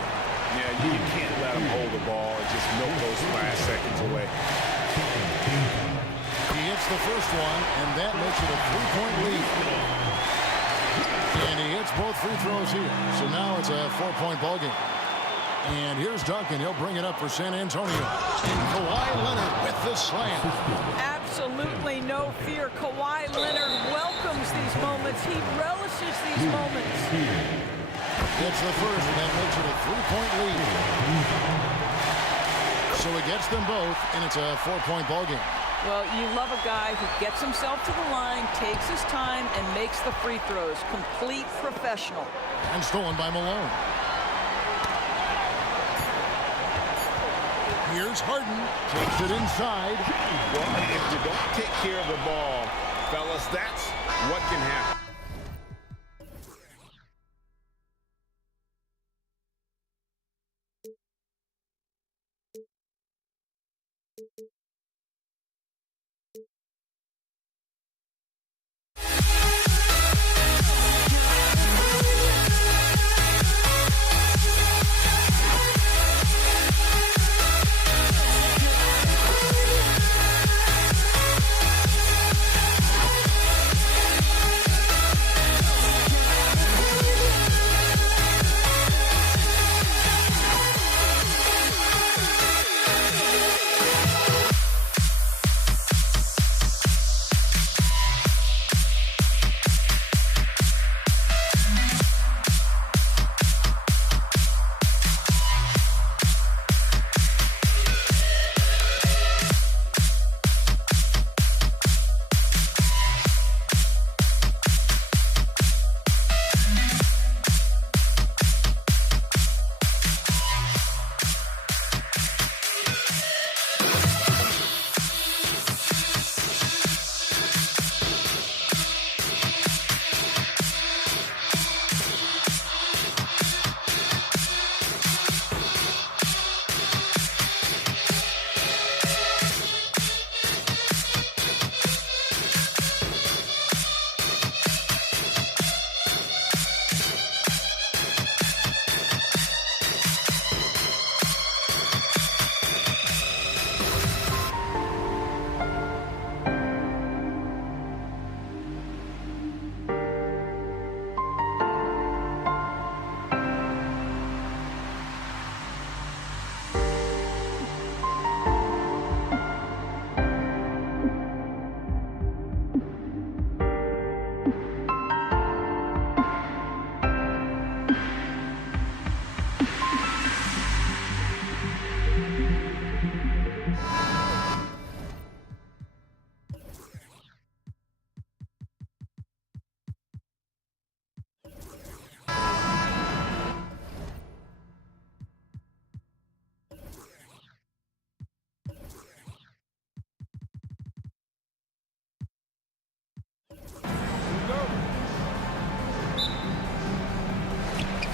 Yeah, you can't let him hold the ball. It's just no those last seconds away. He hits the first one, and that makes it a 3-point lead. And he hits both free throws here. So now it's a 4-point ball game. And here's Duncan. He'll bring it up for San Antonio. And Kawhi Leonard with the slam. Absolutely no fear. Kawhi Leonard welcomes these moments. He relishes these moments. gets the first, and that makes it a 3-point lead. So it gets them both, and it's a 4-point ball game. Well, you love a guy who gets himself to the line, takes his time, and makes the free throws. Complete professional. And stolen by Malone. Here's Harden. Takes it inside. Well, if you don't take care of the ball, fellas, that's what can happen.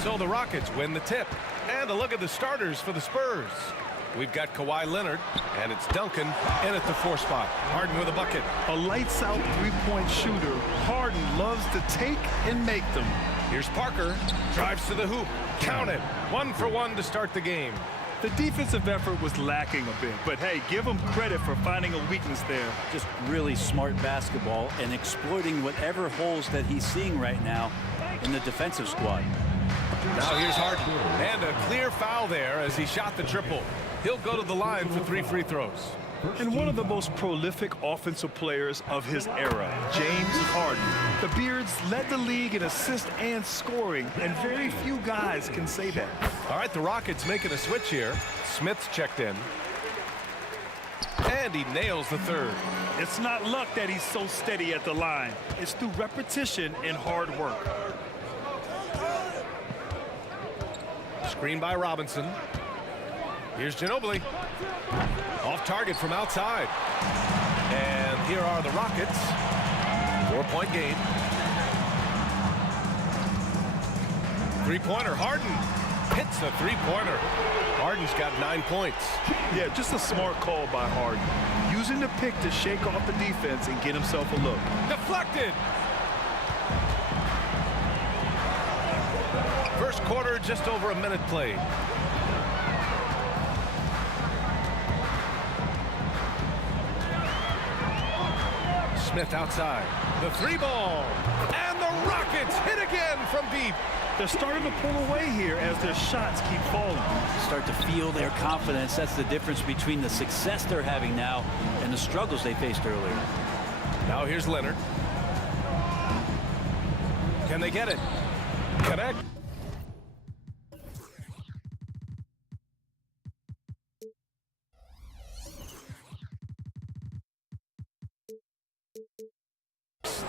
So the Rockets win the tip. And a look at the starters for the Spurs. We've got Kawhi Leonard, and it's Duncan in at the 4 spot. Harden with a bucket. A lights-out three-point shooter. Harden loves to take and make them. Here's Parker. Drives to the hoop. Count it. 1 for 1 to start the game. The defensive effort was lacking a bit, but hey, give him credit for finding a weakness there. Just really smart basketball and exploiting whatever holes that he's seeing right now in the defensive squad. Now here's Harden. And a clear foul there as he shot the triple. He'll go to the line for 3 free throws. And one of the most prolific offensive players of his era, James Harden. The Beards led the league in assists and scoring, and very few guys can say that. All right, the Rockets making a switch here. Smith's checked in. And he nails the third. It's not luck that he's so steady at the line. It's through repetition and hard work. Screen by Robinson. Here's Ginobili. Off target from outside. And here are the Rockets. 4-point game. Three-pointer. Harden hits a three-pointer. Harden's got 9 points. Yeah, just a smart call by Harden. Using the pick to shake off the defense and get himself a look. Deflected. First quarter, just over a minute played. Smith outside. The 3-ball. And the Rockets hit again from deep. They're starting to pull away here as their shots keep falling. Start to feel their confidence. That's the difference between the success they're having now and the struggles they faced earlier. Now here's Leonard. Can they get it? Connect.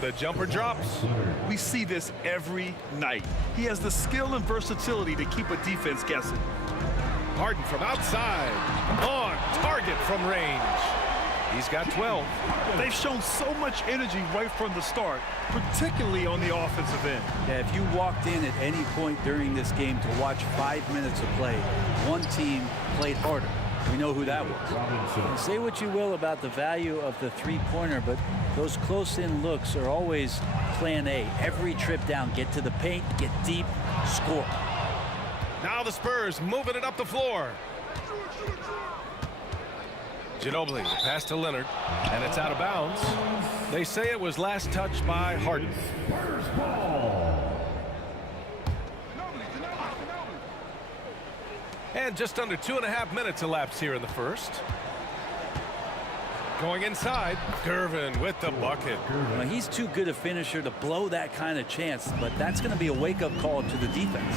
The jumper drops. We see this every night. He has the skill and versatility to keep a defense guessing. Harden from outside. On target from range. He's got 12. They've shown so much energy right from the start, particularly on the offensive end. Yeah, if you walked in at any point during this game to watch 5 minutes of play, one team played harder. We know who that was. And say what you will about the value of the three-pointer, but those close-in looks are always plan A. Every trip down, get to the paint, get deep, score. Now the Spurs moving it up the floor. Ginobili, the pass to Leonard, and it's out of bounds. They say it was last touched by Harden. And just under 2.5 minutes elapsed here in the first. Going inside, Gervin with the bucket. Well, he's too good a finisher to blow that kind of chance, but that's going to be a wake-up call to the defense.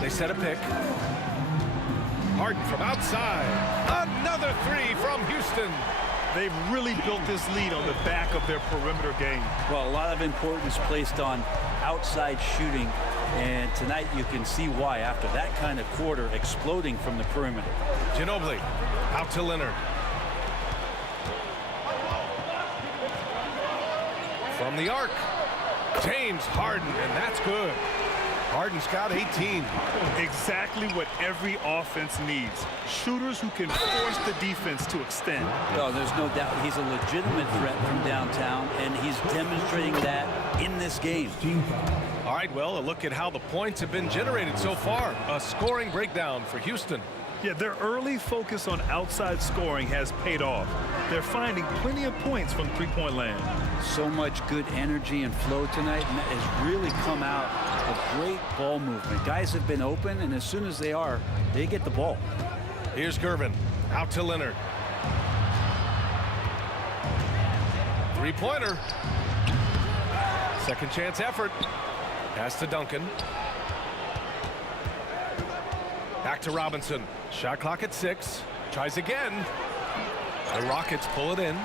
They set a pick. Harden from outside. Another three from Houston. They've really built this lead on the back of their perimeter game. Well, a lot of importance placed on outside shooting, and tonight you can see why after that kind of quarter exploding from the perimeter. Ginobili out to Leonard. From the arc, James Harden, and that's good. Harden's got 18. Exactly what every offense needs. Shooters who can force the defense to extend. No, there's no doubt he's a legitimate threat from downtown, and he's demonstrating that in this game. All right, well, a look at how the points have been generated so far. A scoring breakdown for Houston. Yeah, their early focus on outside scoring has paid off. They're finding plenty of points from three-point land. So much good energy and flow tonight, and that has really come out of great ball movement. Guys have been open, and as soon as they are, they get the ball. Here's Gervin out to Leonard. Three-pointer. Second chance effort. Pass to Duncan. Back to Robinson. Shot clock at 6. Tries again. The Rockets pull it in.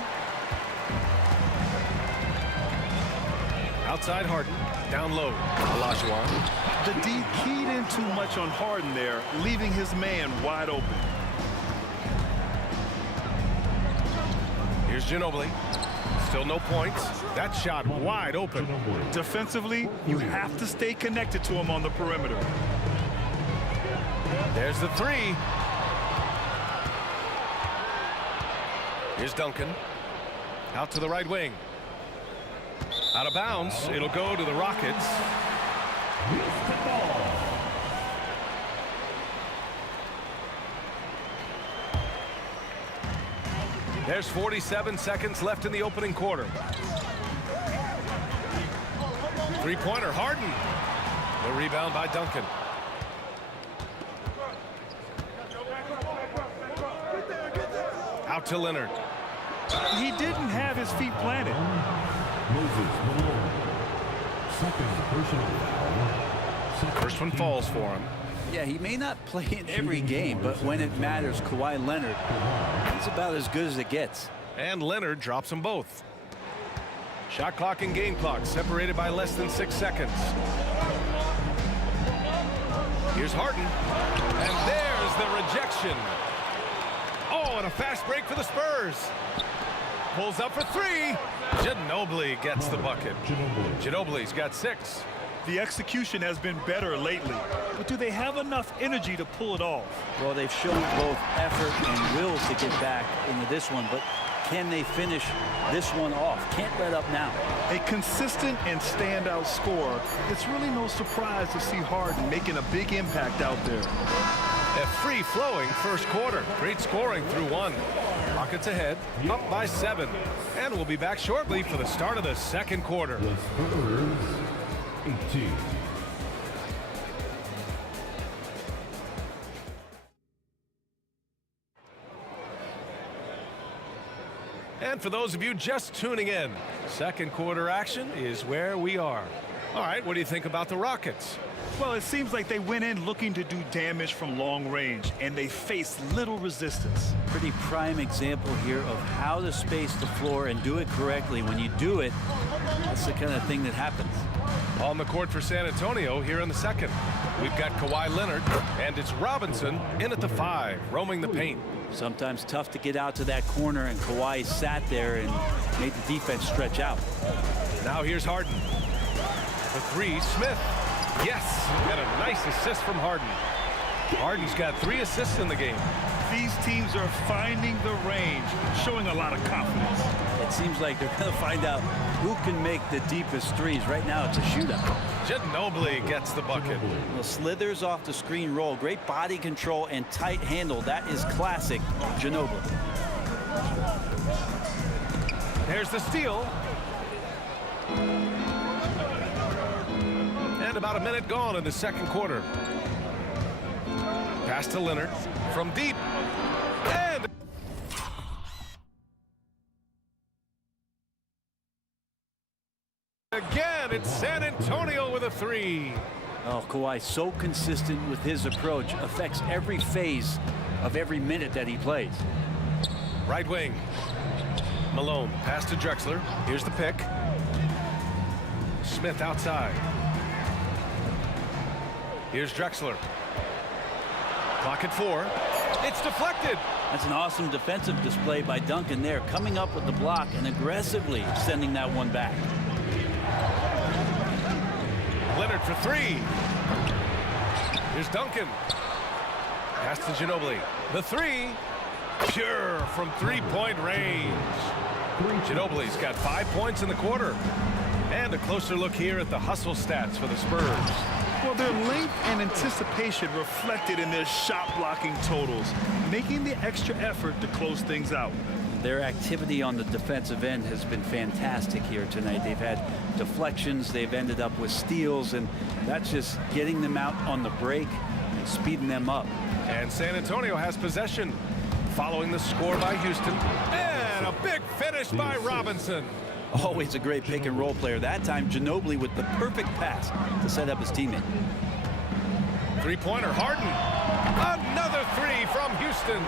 Outside Harden. Down low. Olajuwon. The D keyed in too much on Harden there, leaving his man wide open. Here's Ginobili. Still no points. That shot wide open. Defensively, you have to stay connected to him on the perimeter. There's the three. Here's Duncan. Out to the right wing. Out of bounds. It'll go to the Rockets. There's 47 seconds left in the opening quarter. Three-pointer, Harden. The rebound by Duncan. Out to Leonard. He didn't have his feet planted. First one falls for him. Yeah, he may not play in every game, but when it matters, Kawhi Leonard, he's about as good as it gets. And Leonard drops them both. Shot clock and game clock separated by less than 6 seconds. Here's Harden. And there's the rejection. Oh, and a fast break for the Spurs. Pulls up for three. Ginobili gets the bucket. Ginobili's got 6. The execution has been better lately, but do they have enough energy to pull it off? Well, they've shown both effort and will to get back into this one, but can they finish this one off? Can't let up now. A consistent and standout scorer. It's really no surprise to see Harden making a big impact out there. A free-flowing first quarter. Great scoring through 1. Rockets ahead, up by 7. And we'll be back shortly for the start of the second quarter. 18. And for those of you just tuning in, second quarter action is where we are. All right, what do you think about the Rockets? Well, it seems like they went in looking to do damage from long range, and they faced little resistance. Pretty prime example here of how to space the floor and do it correctly. When you do it, that's the kind of thing that happens. On the court for San Antonio here in the second. We've got Kawhi Leonard, and it's Robinson in at the 5, roaming the paint. Sometimes tough to get out to that corner, and Kawhi sat there and made the defense stretch out. Now here's Harden. The 3, Smith. Yes, and a nice assist from Harden. Harden's got 3 assists in the game. These teams are finding the range, showing a lot of confidence. It seems like they're going to find out who can make the deepest threes. Right now, it's a shootout. Ginobili gets the bucket. Well, slithers off the screen roll. Great body control and tight handle. That is classic Ginobili. There's the steal. And about a minute gone in the second quarter. Pass to Leonard from deep. And again, it's San Antonio with a 3. Oh, Kawhi so consistent with his approach. Affects every phase of every minute that he plays. Right wing. Malone. Pass to Drexler. Here's the pick. Smith outside. Here's Drexler. Clock at 4. It's deflected. That's an awesome defensive display by Duncan there, coming up with the block and aggressively sending that one back. Leonard for 3. Here's Duncan. Pass to Ginobili. The 3. Pure from 3-point range. Ginobili's got 5 points in the quarter. And a closer look here at the hustle stats for the Spurs. Well, their length and anticipation reflected in their shot blocking totals, making the extra effort to close things out. Their activity on the defensive end has been fantastic here tonight. They've had deflections, they've ended up with steals, and that's just getting them out on the break and speeding them up. And San Antonio has possession following the score by Houston. And a big finish by Robinson. Always a great pick and roll player. That time Ginobili with the perfect pass to set up his teammate. 3-pointer Harden. Another 3 from Houston.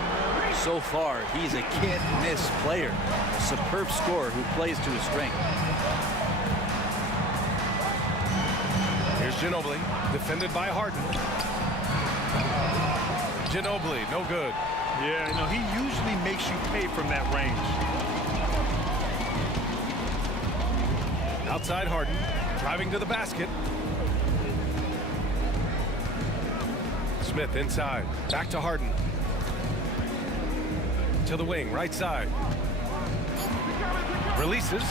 So far, he's a can't-miss player. A superb scorer who plays to his strength. Here's Ginobili, defended by Harden. Ginobili, no good. Yeah, he usually makes you pay from that range. Outside Harden, driving to the basket. Smith inside, back to Harden. To the wing, right side. Releases,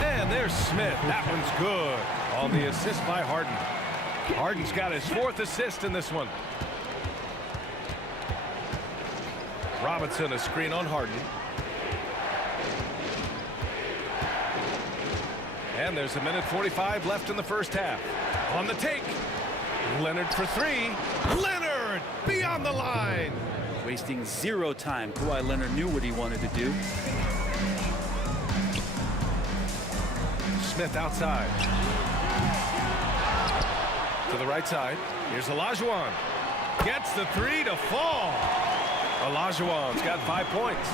and there's Smith. That one's good on the assist by Harden. Harden's got his 4th assist in this one. Robinson, a screen on Harden. And there's a minute 45 left in the first half. On the take. Leonard for 3. Leonard beyond the line. Wasting 0 time. Kawhi Leonard knew what he wanted to do. Smith outside. To the right side. Here's Olajuwon. Gets the 3 to fall. Olajuwon's got 5 points.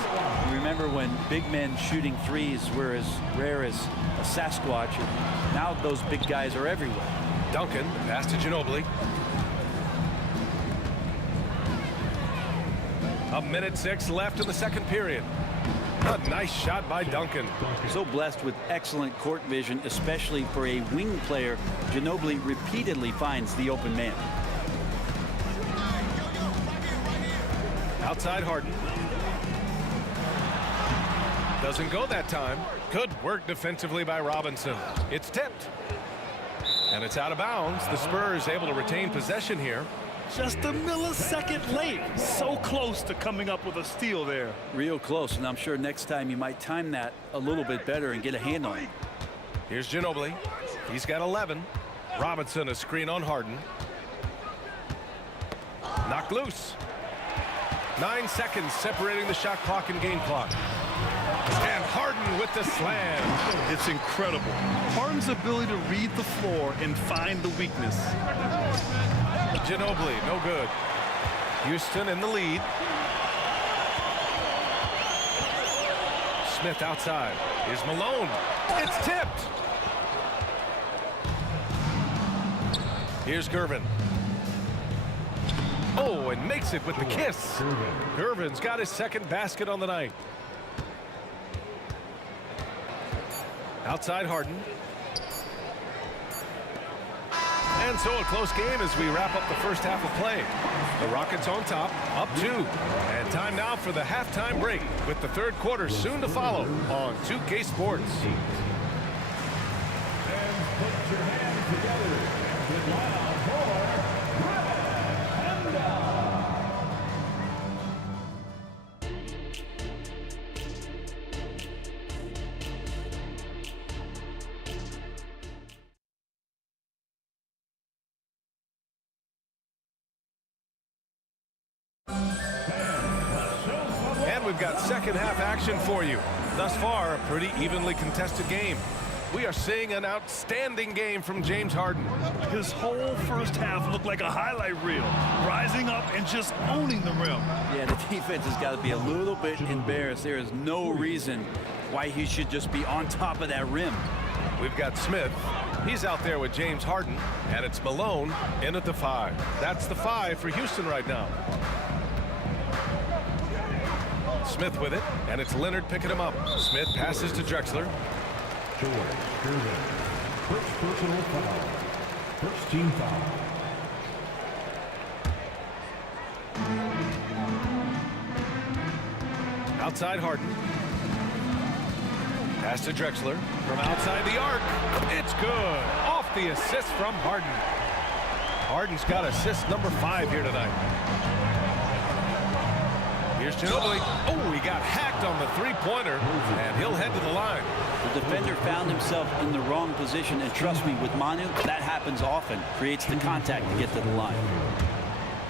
Remember when big men shooting threes were as rare as a Sasquatch? Now those big guys are everywhere. Duncan, pass to Ginobili. A minute 6 left in the second period. A nice shot by Duncan. So blessed with excellent court vision, especially for a wing player. Ginobili repeatedly finds the open man. Outside Harden. Doesn't go that time. Good work defensively by Robinson. It's tipped. And it's out of bounds. The Spurs able to retain possession here. Just a millisecond late. So close to coming up with a steal there. Real close, and I'm sure next time you might time that a little bit better and get a hand on it. Here's Ginobili. He's got 11. Robinson, a screen on Harden. Knocked loose. 9 seconds separating the shot clock and game clock. And Harden with the slam. It's incredible. Harden's ability to read the floor and find the weakness. Ginobili, no good. Houston in the lead. Smith outside. Here's Malone. It's tipped. Here's Gervin. Oh, and makes it with the kiss. Gervin's got his second basket on the night. Outside Harden. And so a close game as we wrap up the first half of play. The Rockets on top, up 2. And time now for the halftime break with the third quarter soon to follow on 2K Sports. And put your hands together. Good line for Valhalla. We've got second half action for you. Thus far, a pretty evenly contested game. We are seeing an outstanding game from James Harden. His whole first half looked like a highlight reel, rising up and just owning the rim. Yeah, the defense has got to be a little bit embarrassed. There is no reason why he should just be on top of that rim. We've got Smith. He's out there with James Harden, and it's Malone in at the 5. That's the 5 for Houston right now. Smith with it, and it's Leonard picking him up. Smith passes to Drexler. George Gervin. First personal foul. First team foul. Outside Harden. Pass to Drexler from outside the arc. It's good. Off the assist from Harden. Harden's got assist number 5 here tonight. Here's Ginobili. Oh, he got hacked on the three-pointer, and he'll head to the line. The defender found himself in the wrong position, and trust me, with Manu, that happens often. Creates the contact to get to the line.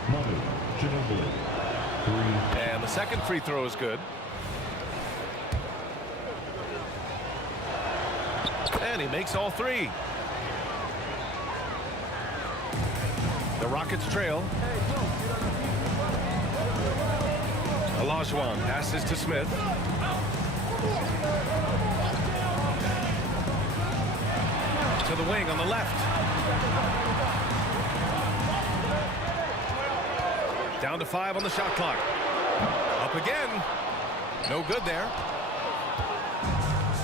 Manu Ginobili. 3. And the second free throw is good. And he makes all 3. The Rockets trail. Olajuwon passes to Smith. To the wing on the left. Down to 5 on the shot clock. Up again. No good there.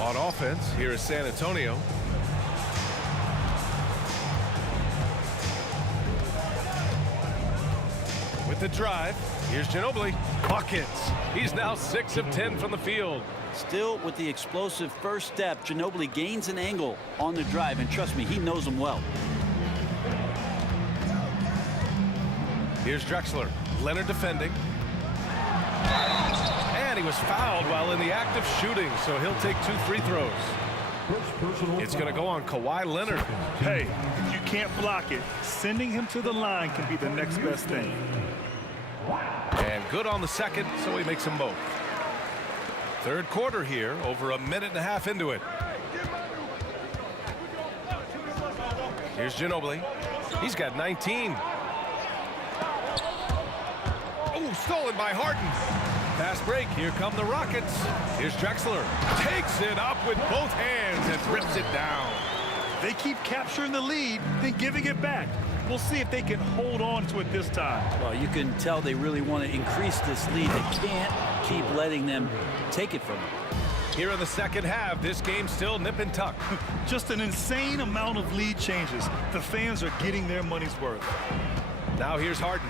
On offense, here is San Antonio. With the drive, here's Ginobili. Buckets. He's now 6 of 10 from the field. Still with the explosive first step, Ginobili gains an angle on the drive, and trust me, he knows them well. Here's Drexler. Leonard defending. And he was fouled while in the act of shooting, so he'll take 2 free throws. It's going to go on Kawhi Leonard. Hey, if you can't block it, sending him to the line can be the next best thing. And good on the second, so he makes them both. Third quarter here, over a minute and a half into it. Here's Ginobili. He's got 19. Oh, stolen by Harden. Fast break. Here come the Rockets. Here's Drexler. Takes it up with both hands and rips it down. They keep capturing the lead, then giving it back. We'll see if they can hold on to it this time. Well, you can tell they really want to increase this lead. They can't keep letting them take it from them. Here in the second half, this game's still nip and tuck. Just an insane amount of lead changes. The fans are getting their money's worth. Now here's Harden.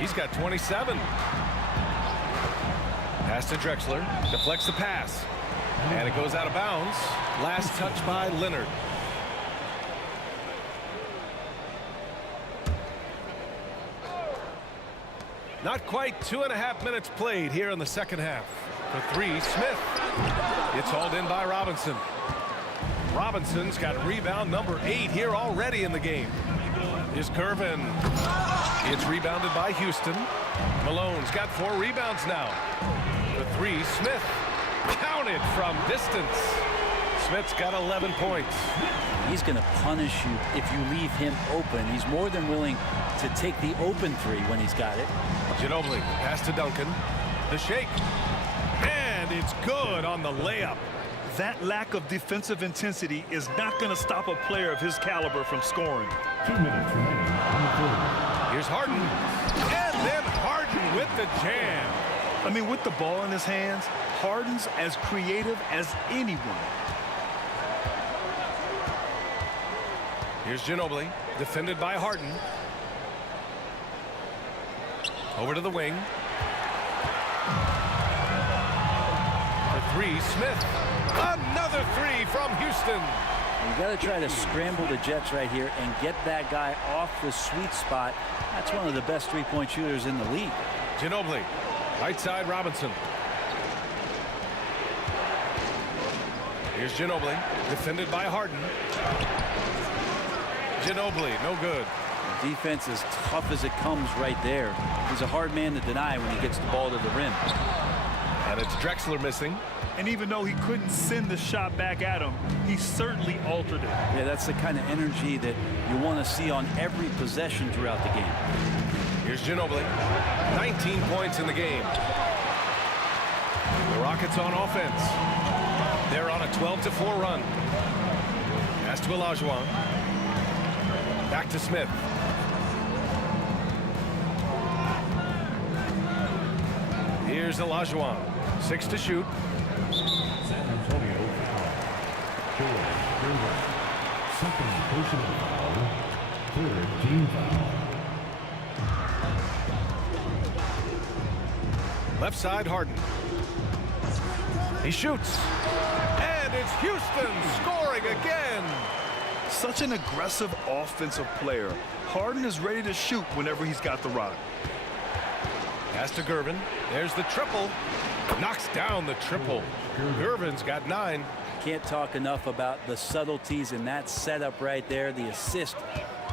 He's got 27. Pass to Drexler. Deflects the pass. And it goes out of bounds. Last touch by Leonard. Not quite 2.5 minutes played here in the second half. For 3, Smith. It's hauled in by Robinson. Robinson's got rebound number 8 here already in the game. Here's Gervin. It's rebounded by Houston. Malone's got 4 rebounds now. For 3, Smith. Counted from distance. Smith's got 11 points. He's going to punish you if you leave him open. He's more than willing to take the open three when he's got it. Ginobili, pass to Duncan. The shake. And it's good on the layup. That lack of defensive intensity is not going to stop a player of his caliber from scoring. 2 minutes remaining on the floor. Here's Harden. And then Harden with the jam. I mean, with the ball in his hands, Harden's as creative as anyone. Here's Ginobili, defended by Harden. Over to the wing. For three, Smith. Another three from Houston. You got to try to scramble the Jets right here and get that guy off the sweet spot. That's one of the best three-point shooters in the league. Ginobili, right side Robinson. Here's Ginobili, defended by Harden. Ginobili, no good. Defense as tough as it comes right there. He's a hard man to deny when he gets the ball to the rim. And it's Drexler missing. And even though he couldn't send the shot back at him, he certainly altered it. Yeah, that's the kind of energy that you want to see on every possession throughout the game. Here's Ginobili, 19 points in the game. The Rockets on offense. They're on a 12-4 run. Pass to Olajuwon. Back to Smith. Here's Olajuwon. 6 to shoot. San Antonio foul. George Gervin. Second personal foul. Third team foul. Left side, Harden. He shoots. And it's Houston scoring again. Such an aggressive offensive player. Harden is ready to shoot whenever he's got the rock. Pass to Gervin. There's the triple. Knocks down the triple. Gervin's got 9. Can't talk enough about the subtleties in that setup right there. The assist,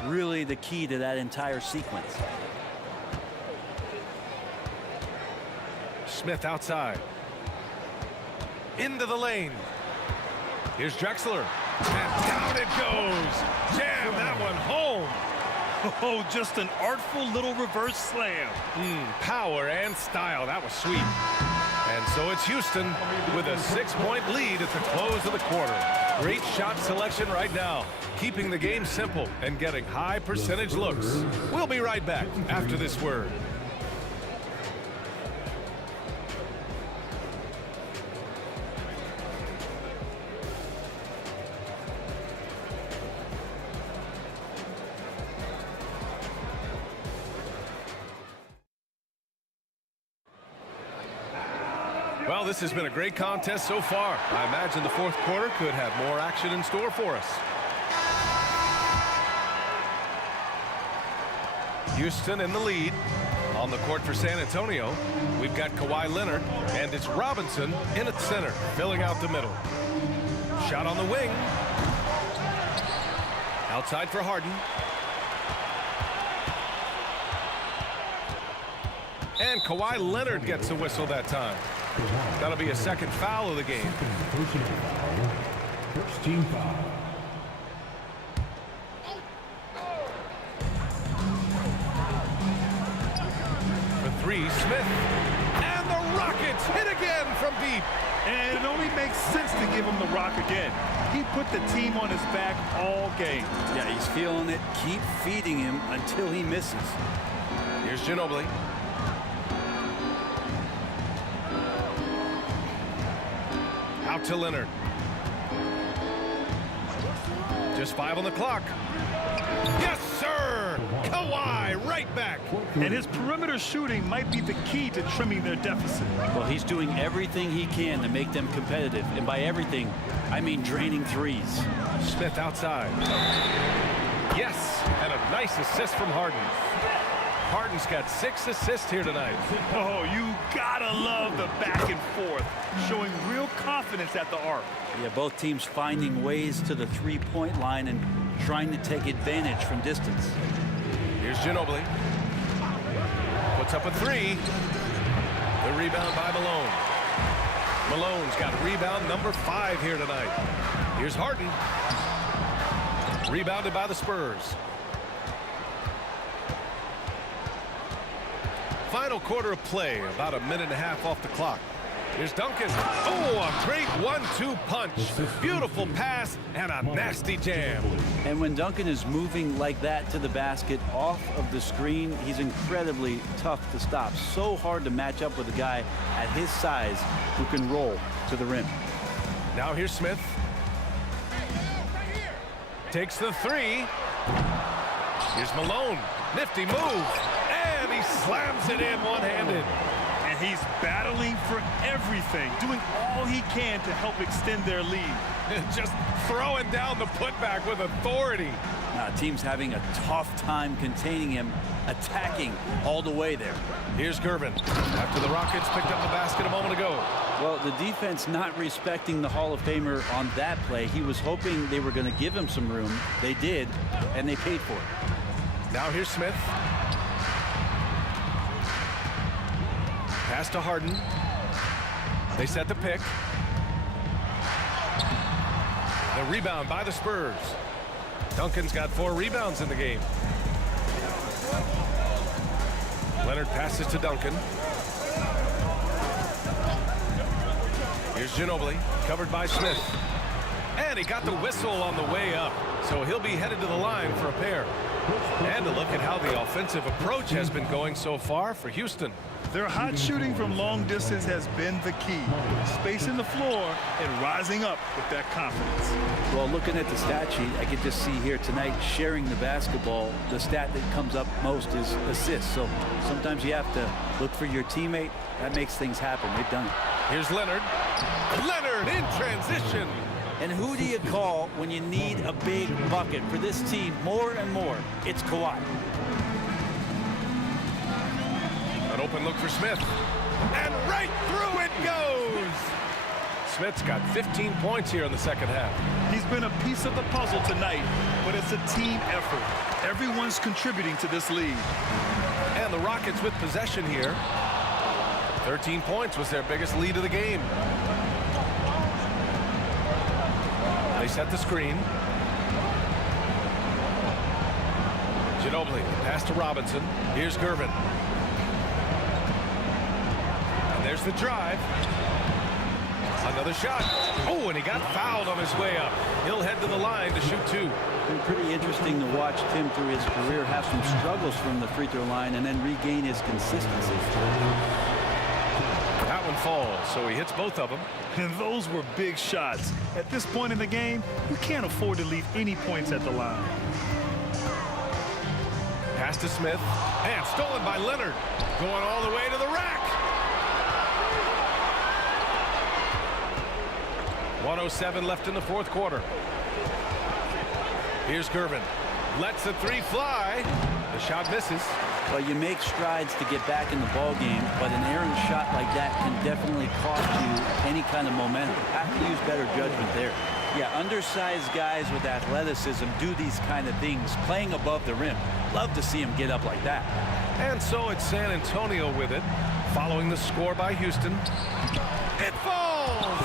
really the key to that entire sequence. Smith outside. Into the lane. Here's Drexler. And down it goes. Jam that one home. Oh, just an artful little reverse slam. Power and style. That was sweet. And so it's Houston with a 6-point lead at the close of the quarter. Great shot selection right now, keeping the game simple and getting high percentage looks. We'll be right back after this word. Well, this has been a great contest so far. I imagine the fourth quarter could have more action in store for us. Houston in the lead. On the court for San Antonio, we've got Kawhi Leonard, and it's Robinson in at center, filling out the middle. Shot on the wing. Outside for Harden. And Kawhi Leonard gets a whistle that time. That'll be a second foul of the game. First team foul. For three, Smith. And the Rockets hit again from deep. And it only makes sense to give him the rock again. He put the team on his back all game. Yeah, he's feeling it. Keep feeding him until he misses. Here's Ginobili. Out to Leonard. Just 5 on the clock. Yes, sir! Kawhi right back. And his perimeter shooting might be the key to trimming their deficit. Well, he's doing everything he can to make them competitive. And by everything, I mean draining threes. Smith outside. Yes, and a nice assist from Harden. Harden's got 6 assists here tonight. Oh, you gotta love the back and forth, showing real confidence at the arc. Yeah, both teams finding ways to the three-point line and trying to take advantage from distance. Here's Ginobili. Puts up a 3. The rebound by Malone. Malone's got rebound number 5 here tonight. Here's Harden. Rebounded by the Spurs. Final quarter of play, about a minute and a half off the clock. Here's Duncan. Oh, a great 1-2 punch. Beautiful pass and a nasty jam. And when Duncan is moving like that to the basket off of the screen, he's incredibly tough to stop. So hard to match up with a guy at his size who can roll to the rim. Now here's Smith. Takes the 3. Here's Malone. Nifty move. And he slams it in one-handed. And he's battling for everything, doing all he can to help extend their lead. Just throwing down the putback with authority. Team's having a tough time containing him, attacking all the way there. Here's Gervin. After the Rockets picked up the basket a moment ago. Well, the defense not respecting the Hall of Famer on that play. He was hoping they were going to give him some room. They did, and they paid for it. Now here's Smith. Pass to Harden. They set the pick. The rebound by the Spurs. Duncan's got 4 rebounds in the game. Leonard passes to Duncan. Here's Ginobili, covered by Smith. And he got the whistle on the way up, so he'll be headed to the line for a pair. And a look at how the offensive approach has been going so far for Houston. Their hot shooting from long distance has been the key. Spacing the floor and rising up with that confidence. Well, looking at the stat sheet, I could just see here tonight sharing the basketball. The stat that comes up most is assists. So sometimes you have to look for your teammate. That makes things happen. They've done it. Here's Leonard. Leonard in transition. And who do you call when you need a big bucket? For this team, more and more, it's Kawhi. An open look for Smith. And right through it goes. Smith's got 15 points here in the second half. He's been a piece of the puzzle tonight, but it's a team effort. Everyone's contributing to this lead. And the Rockets with possession here. 13 points was their biggest lead of the game. They set the screen. Ginobili, pass to Robinson. Here's Gervin. And there's the drive. Another shot. Oh, and he got fouled on his way up. He'll head to the line to shoot 2. Been pretty interesting to watch Tim through his career have some struggles from the free throw line and then regain his consistency. That one falls, so he hits both of them. And those were big shots. At this point in the game, you can't afford to leave any points at the line. Pass to Smith. And stolen by Leonard. Going all the way to the rack. 1:07 left in the fourth quarter. Here's Gervin. Lets the 3 fly. The shot misses. Well, you make strides to get back in the ball game, but an errant shot like that can definitely cost you any kind of momentum. Have to use better judgment there. Yeah, undersized guys with athleticism do these kind of things, playing above the rim. Love to see him get up like that. And so it's San Antonio with it, following the score by Houston. It falls!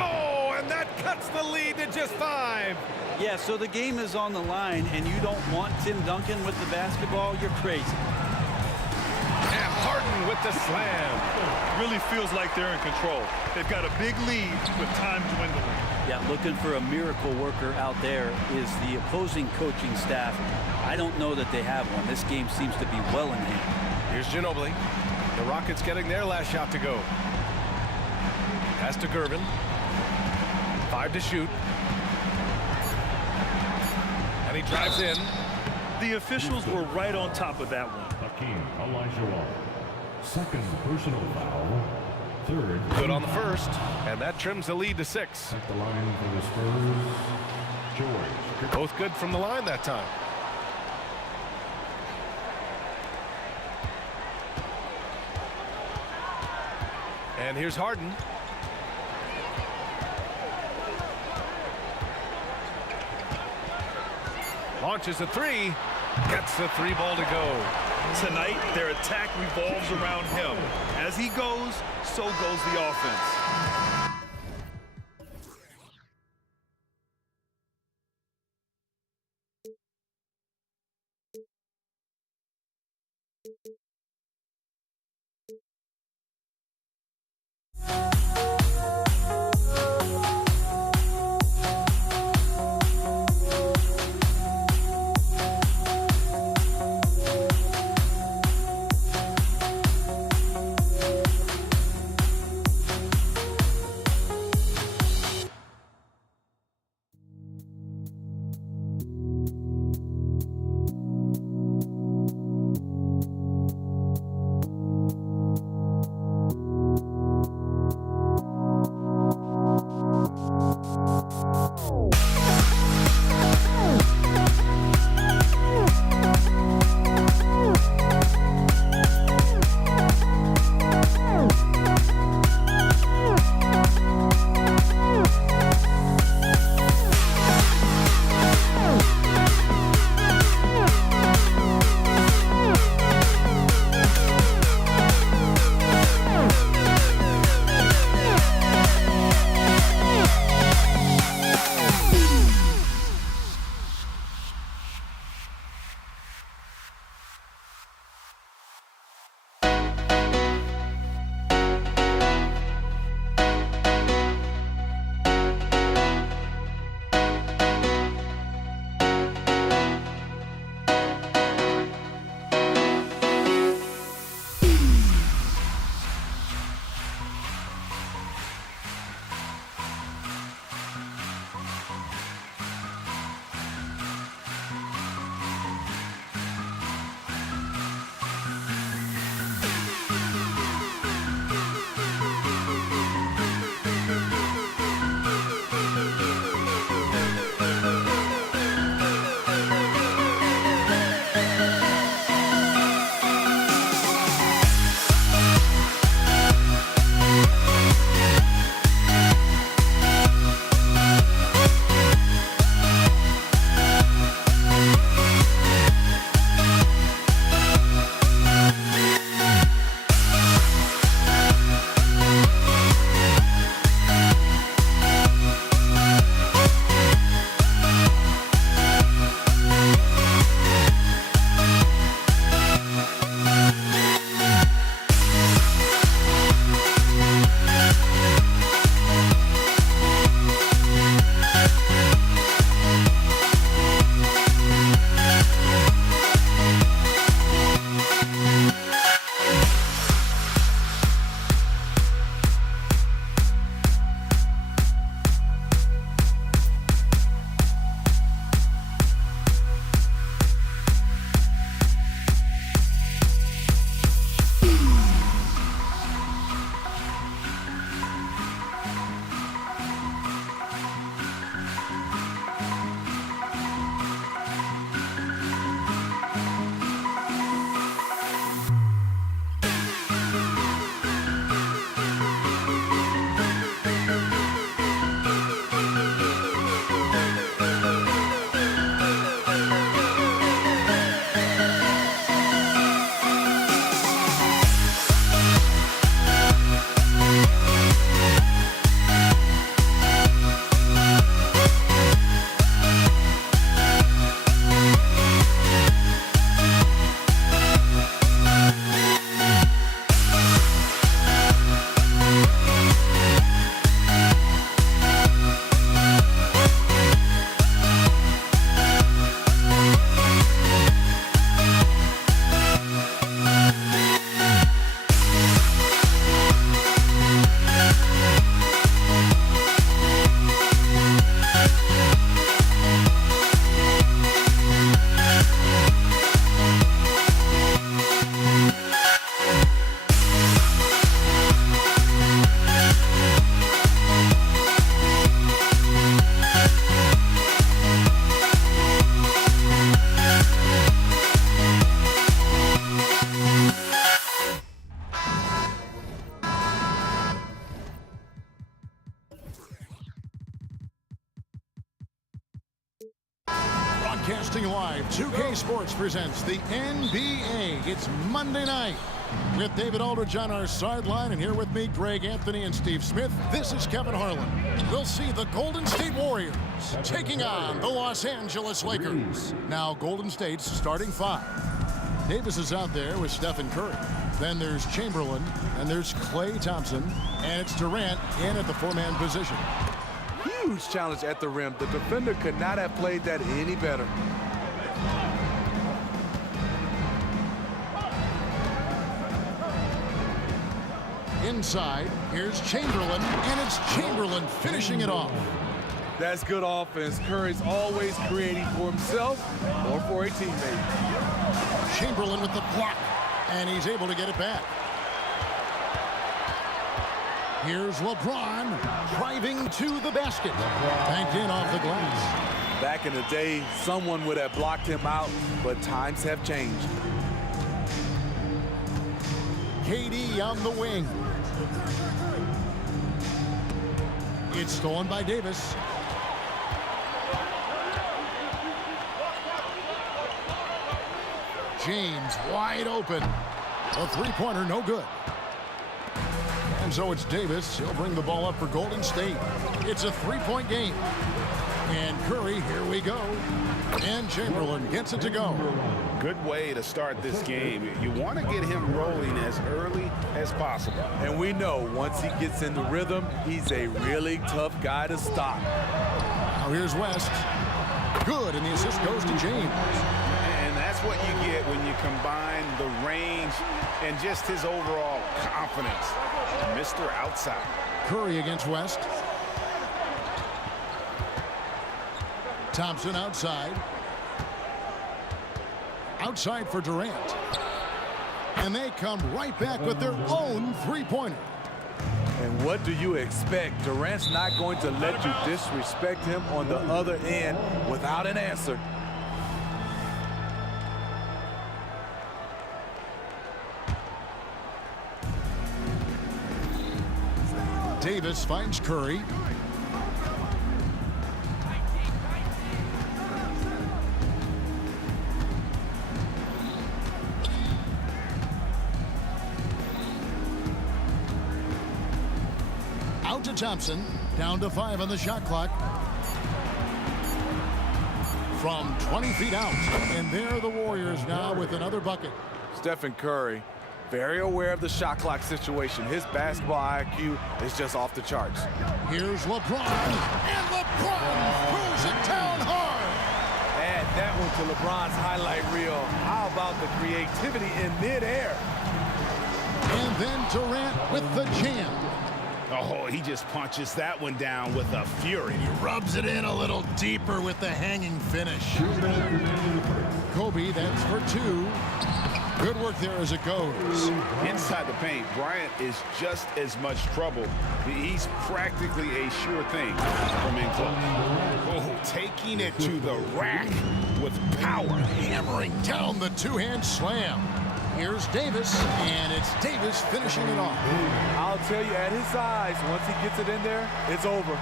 Oh, and that cuts the lead to just 5. Yeah, so the game is on the line, and you don't want Tim Duncan with the basketball, you're crazy. And Harden with the slam. Really feels like they're in control. They've got a big lead with time dwindling. Yeah, looking for a miracle worker out there is the opposing coaching staff. I don't know that they have one. This game seems to be well in hand. Here's Ginobili. The Rockets getting their last shot to go. Pass to Gervin. 5 to shoot. And he drives in. The officials were right on top of that one. Hakeem Olajuwon. Second personal foul. Third. Good on the first. And that trims the lead to 6. At the line for the Spurs, George. Both good from the line that time. And here's Harden. Launches a 3. Gets the 3 ball to go. Tonight, their attack revolves around him. As he goes, so goes the offense. Broadcasting live, 2K Sports presents the NBA. It's Monday night. With David Aldridge on our sideline, and here with me, Greg Anthony and Steve Smith. This is Kevin Harlan. We'll see the Golden State Warriors taking on the Los Angeles Lakers. Now, Golden State's starting five. Davis is out there with Stephen Curry. Then there's Chamberlain, and there's Klay Thompson, and it's Durant in at the four-man position. Huge challenge at the rim. The defender could not have played that any better. Inside, here's Chamberlain, and it's Chamberlain finishing it off. That's good offense. Curry's always creating for himself or for a teammate. Chamberlain with the block, and he's able to get it back. Here's LeBron driving to the basket. Banked in off the glass. Back in the day, someone would have blocked him out, but times have changed. KD on the wing. It's stolen by Davis. James wide open. A three-pointer, no good. And so it's Davis. He'll bring the ball up for Golden State. It's a three-point game. And Curry, here we go. And Chamberlain gets it to go. Good way to start this game. You want to get him rolling as early as possible. And we know once he gets in the rhythm, he's a really tough guy to stop. Now here's West. Good, and the assist goes to James. And that's what you get when you combine the range and just his overall confidence. Mr. Outside. Curry against West. Thompson outside. Outside for Durant. And they come right back with their own three-pointer. And what do you expect? Durant's not going to let you disrespect him on the other end without an answer. Davis finds Curry. Out to Thompson. Down to 5 on the shot clock. From 20 feet out. And there are the Warriors now with another bucket. Stephen Curry, very aware of the shot clock situation. His basketball IQ is just off the charts. Here's LeBron. And LeBron throws it down hard. Add that one to LeBron's highlight reel. How about the creativity in midair? And then Durant with the jam. Oh, he just punches that one down with a fury. He rubs it in a little deeper with the hanging finish. Kobe, that's for 2. Good work there as it goes. Inside the paint, Bryant is just as much trouble. He's practically a sure thing from in close. Oh, taking it to the rack with power. Hammering down the two-hand slam. Here's Davis, and it's Davis finishing it off. I'll tell you, at his size, once he gets it in there, it's over.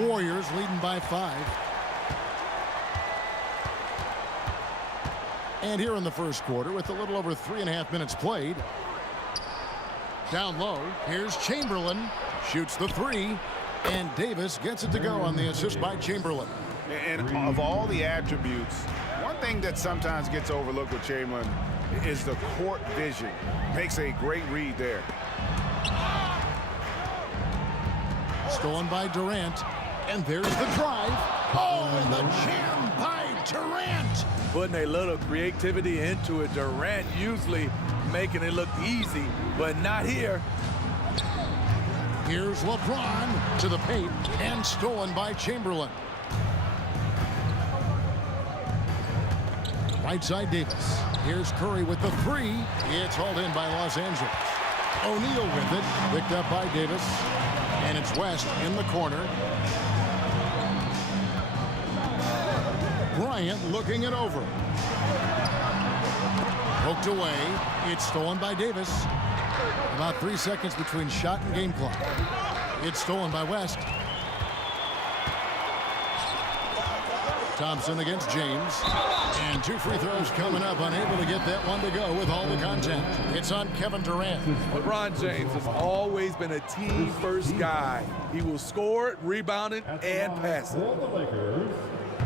Warriors leading by 5. And here in the first quarter, with a little over 3.5 minutes played. Down low, here's Chamberlain. Shoots the 3, and Davis gets it to go on the assist by Chamberlain. And of all the attributes, one thing that sometimes gets overlooked with Chamberlain is the court vision. Makes a great read there. Stolen by Durant. And there's the drive. Oh, and the jam by Durant. Putting a little creativity into it. Durant usually making it look easy, but not here. Here's LeBron to the paint and stolen by Chamberlain. Right side Davis. Here's Curry with the 3. It's hauled in by Los Angeles. O'Neal with it. Picked up by Davis. And it's West in the corner. Bryant looking it over. Poked away. It's stolen by Davis. About 3 seconds between shot and game clock. It's stolen by West. Thompson against James. And 2 free throws coming up. Unable to get that one to go with all the contact. It's on Kevin Durant. LeBron James has always been a team-first guy. He will score it, rebound it, and pass it.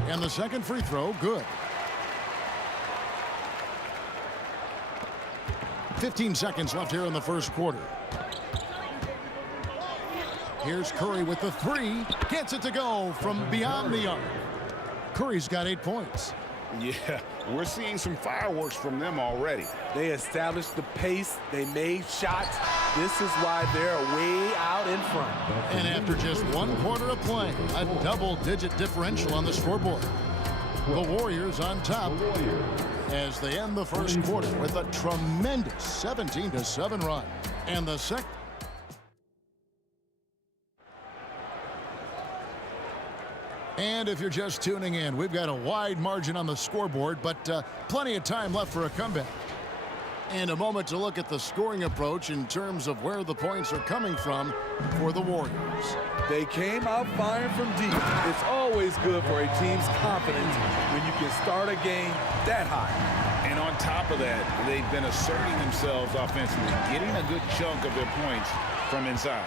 And the second free throw, good. 15 seconds left here in the first quarter. Here's Curry with the three. Gets it to go from beyond the arc. Curry's got 8 points. Yeah, we're seeing some fireworks from them already. They established the pace. They made shots. This is why they're way out in front. And after just 1 quarter of play, a double-digit differential on the scoreboard. The Warriors on top as they end the first quarter with a tremendous 17-7 run. And the second. And if you're just tuning in, we've got a wide margin on the scoreboard, but plenty of time left for a comeback. And a moment to look at the scoring approach in terms of where the points are coming from for the Warriors. They came out firing from deep. It's always good for a team's confidence when you can start a game that high. And on top of that, they've been asserting themselves offensively, getting a good chunk of their points from inside.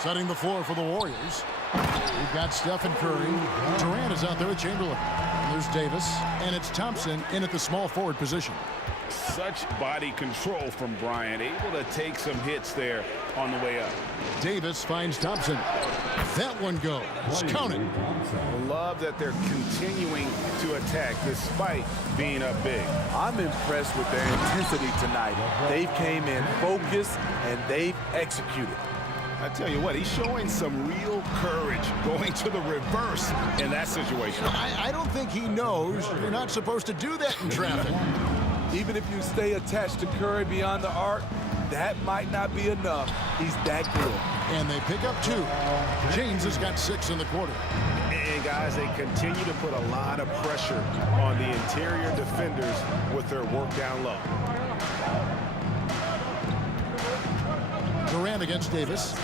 Setting the floor for the Warriors. We've got Stephen Curry. Durant is out there with Chamberlain. And there's Davis. And it's Thompson in at the small forward position. Such body control from Bryant, able to take some hits there on the way up. Davis finds Thompson. That one goes. Count it. Love that they're continuing to attack despite being up big. I'm impressed with their intensity tonight. They came in focused and they've executed. I tell you what, he's showing some real courage going to the reverse in that situation. I don't think he knows you're not supposed to do that in traffic. Even if you stay attached to Curry beyond the arc, that might not be enough. He's that good. And they pick up 2. James has got 6 in the quarter. And guys, they continue to put a lot of pressure on the interior defenders with their work down low. Durant against Davis.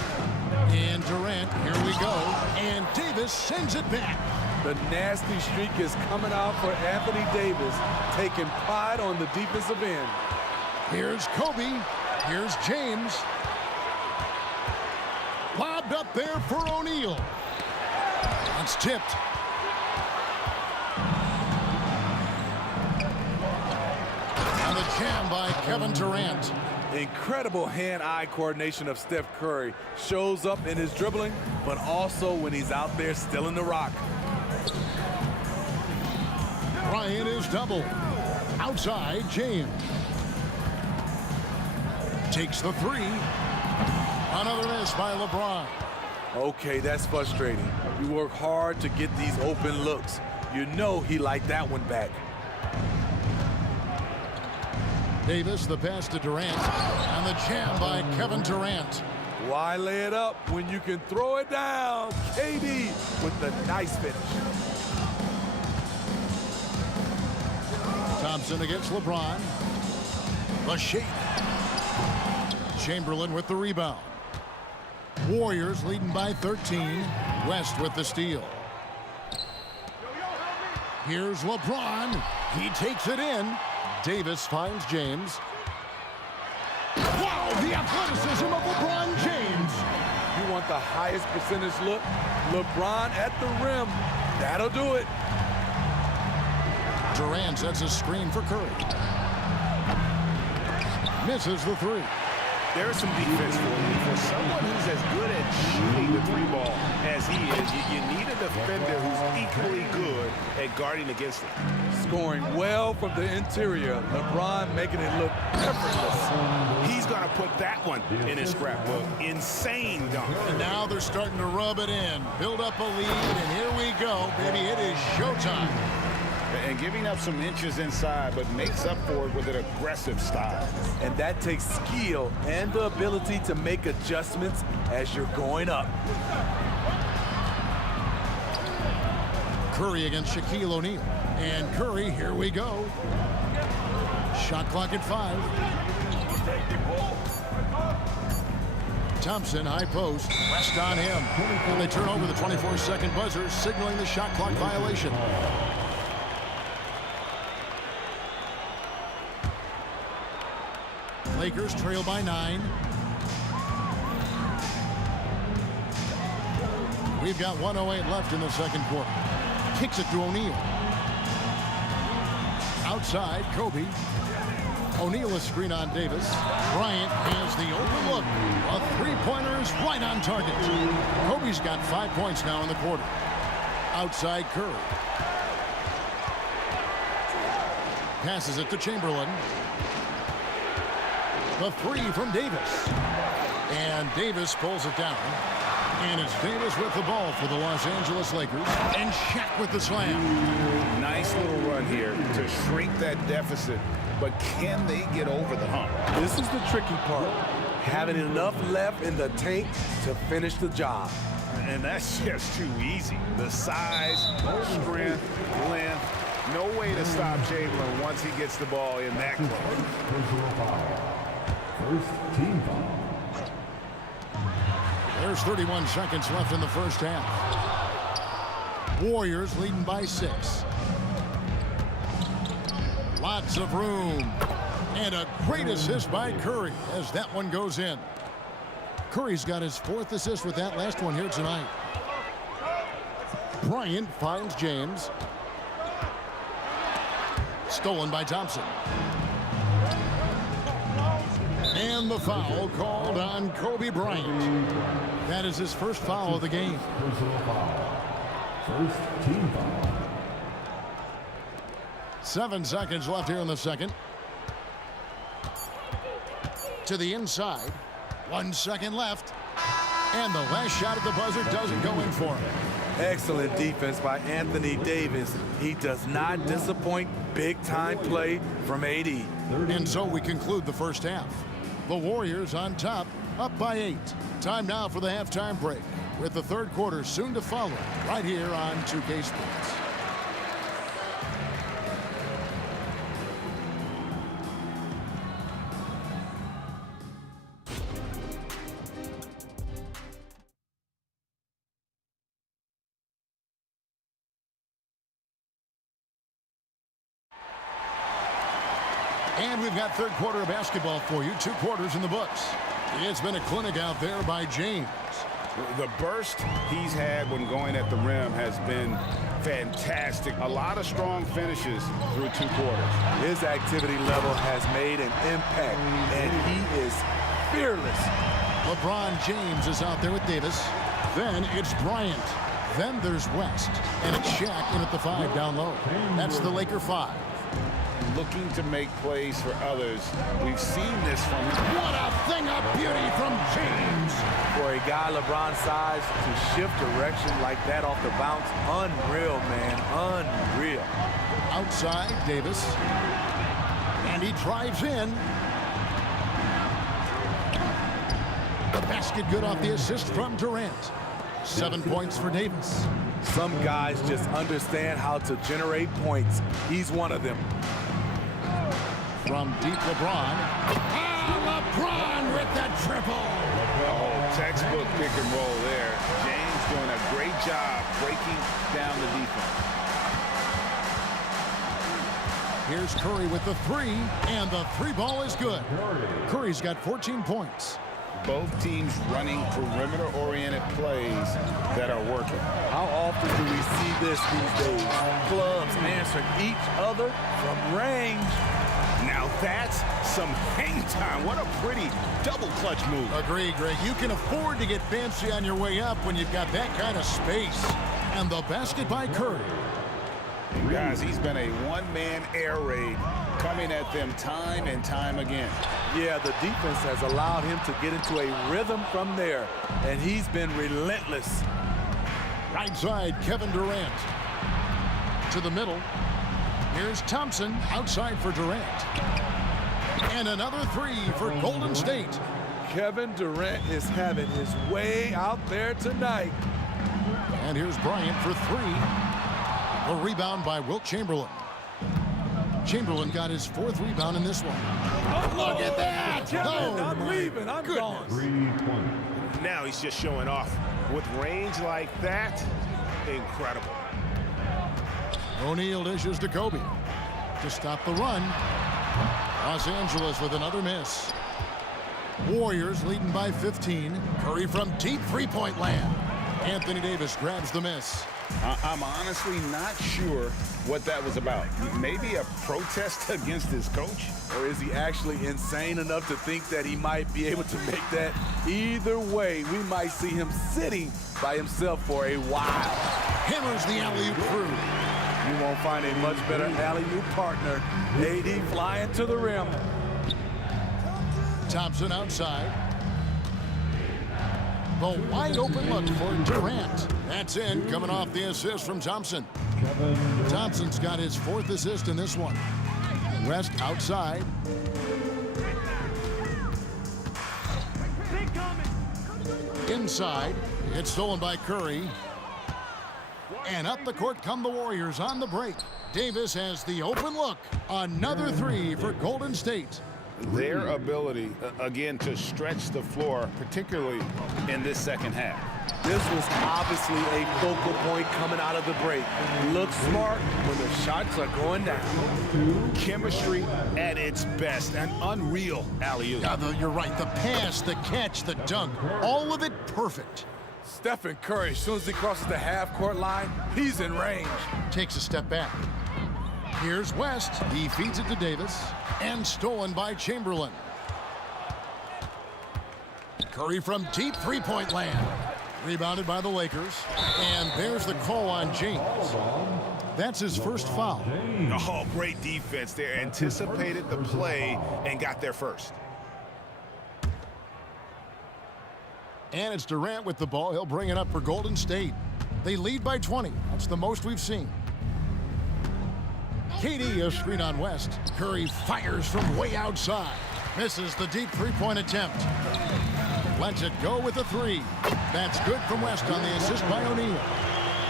And Durant, here we go. And Davis sends it back. The nasty streak is coming out for Anthony Davis, taking pride on the defensive end. Here's Kobe. Here's James. Lobbed up there for O'Neal. It's tipped. And the jam by Kevin Durant. Incredible hand-eye coordination of Steph Curry. Shows up in his dribbling, but also when he's out there stealing the rock. Bryant is double. Outside, James. Takes the 3. Another miss by LeBron. Okay, that's frustrating. You work hard to get these open looks. You know he liked that one back. Davis, the pass to Durant. And the jam by Kevin Durant. Why lay it up when you can throw it down? KD with the nice finish. Thompson against LeBron. The shake. Chamberlain with the rebound. Warriors leading by 13. West with the steal. Here's LeBron. He takes it in. Davis finds James. Wow, the athleticism of LeBron James. You want the highest percentage look? LeBron at the rim. That'll do it. Durant sets a screen for Curry. Misses the 3. There's some defense for him. For someone who's as good at shooting the 3 ball as he is, you need a defender who's equally good at guarding against it. Scoring well from the interior. LeBron making it look effortless. He's going to put that one in his scrapbook. Insane dunk. And now they're starting to rub it in. Build up a lead, and here we go, baby. It is showtime. And giving up some inches inside, but makes up for it with an aggressive style. And that takes skill and the ability to make adjustments as you're going up. Curry against Shaquille O'Neal. And Curry, here we go. Shot clock at 5. Thompson, high post. West on him. And they turn over the 24-second buzzer, signaling the shot clock violation. Lakers trail by 9. We've got 1:08 left in the second quarter. Kicks it to O'Neal. Outside, Kobe. O'Neal a screen on Davis. Bryant has the open look. A three-pointer is right on target. Kobe's got 5 points now in the quarter. Outside Curry. Passes it to Chamberlain. The three from Davis. And Davis pulls it down. And it's Davis with the ball for the Los Angeles Lakers. And Shaq with the slam. Nice little run here to shrink that deficit. But can they get over the hump? This is the tricky part. Having enough left in the tank to finish the job. And that's just too easy. The size, strength, length. No way to stop Chamberlain once he gets the ball in that close. First team foul. There's 31 seconds left in the first half. Warriors leading by 6. Lots of room. And a great assist by Curry as that one goes in. Curry's got his 4th assist with that last one here tonight. Bryant finds James. Stolen by Thompson. And the foul called on Kobe Bryant. That is his first foul of the game. Personal foul. First team foul. 7 seconds left here in the second. To the inside. 1 second left. And the last shot at the buzzer doesn't go in for him. Excellent defense by Anthony Davis. He does not disappoint. Big-time play from AD. And so we conclude the first half. The Warriors on top, up by 8. Time now for the halftime break, with the third quarter soon to follow, right here on 2K Sports. And we've got third quarter of basketball for you. 2 quarters in the books. It's been a clinic out there by James. The burst he's had when going at the rim has been fantastic. A lot of strong finishes through 2 quarters. His activity level has made an impact, and he is fearless. LeBron James is out there with Davis. Then it's Bryant. Then there's West. And it's Shaq in at the 5 down low. That's the Laker 5. Looking to make plays for others. We've seen this from him. What a thing of beauty from James. For a guy LeBron's size to shift direction like that off the bounce, unreal, man, unreal. Outside, Davis. And he drives in. The basket good off the assist from Durant. 7 points for Davis. Some guys just understand how to generate points. He's one of them. From deep, LeBron. LeBron with the triple. Oh, textbook pick and roll there. James doing a great job breaking down the defense. Here's Curry with the 3, and the 3 ball is good. Curry's got 14 points. Both teams running perimeter-oriented plays that are working. How often do we see this these days? Clubs answering each other from range. Now that's some hang time. What a pretty double clutch move. Agree, Greg. You can afford to get fancy on your way up when you've got that kind of space. And the basket by Curry. Guys, he's been a one-man air raid coming at them time and time again. Yeah, the defense has allowed him to get into a rhythm from there, and he's been relentless. Right side, Kevin Durant. To the middle. Here's Thompson outside for Durant. And another 3 for Golden State. Kevin Durant is having his way out there tonight. And here's Bryant for 3. A rebound by Wilt Chamberlain. Chamberlain got his 4th rebound in this one. Oh, look at that! Kevin, I'm leaving. I'm gone. 3 points. Now he's just showing off. With range like that, incredible. O'Neal dishes to Kobe to stop the run. Los Angeles with another miss. Warriors leading by 15. Curry from deep 3-point land. Anthony Davis grabs the miss. I'm honestly not sure what that was about. Maybe a protest against his coach? Or is he actually insane enough to think that he might be able to make that? Either way, we might see him sitting by himself for a while. Hammers the alley-oop through. You won't find a much better alley-oop partner. AD flying to the rim. Thompson outside. The wide open look for Durant. That's in, coming off the assist from Thompson. Thompson's got his 4th assist in this one. West outside. Inside. It's stolen by Curry. And up the court come the Warriors on the break. Davis has the open look. Another 3 for Golden State. Their ability, again, to stretch the floor, particularly in this second half. This was obviously a focal point coming out of the break. Look smart when the shots are going down. Chemistry at its best. An unreal alley-oop. You're right. The pass, the catch, the dunk, all of it perfect. Stephen Curry, as soon as he crosses the half-court line, he's in range. Takes a step back. Here's West. He feeds it to Davis. And stolen by Chamberlain. Curry from deep three-point land. Rebounded by the Lakers. And there's the call on James. That's his first foul. Oh, great defense there. Anticipated the play and got there first. And it's Durant with the ball. He'll bring it up for Golden State. They lead by 20. That's the most we've seen. KD a screen on West. Curry fires from way outside. Misses the deep three-point attempt. Lets it go with the 3. That's good from West on the assist by O'Neal.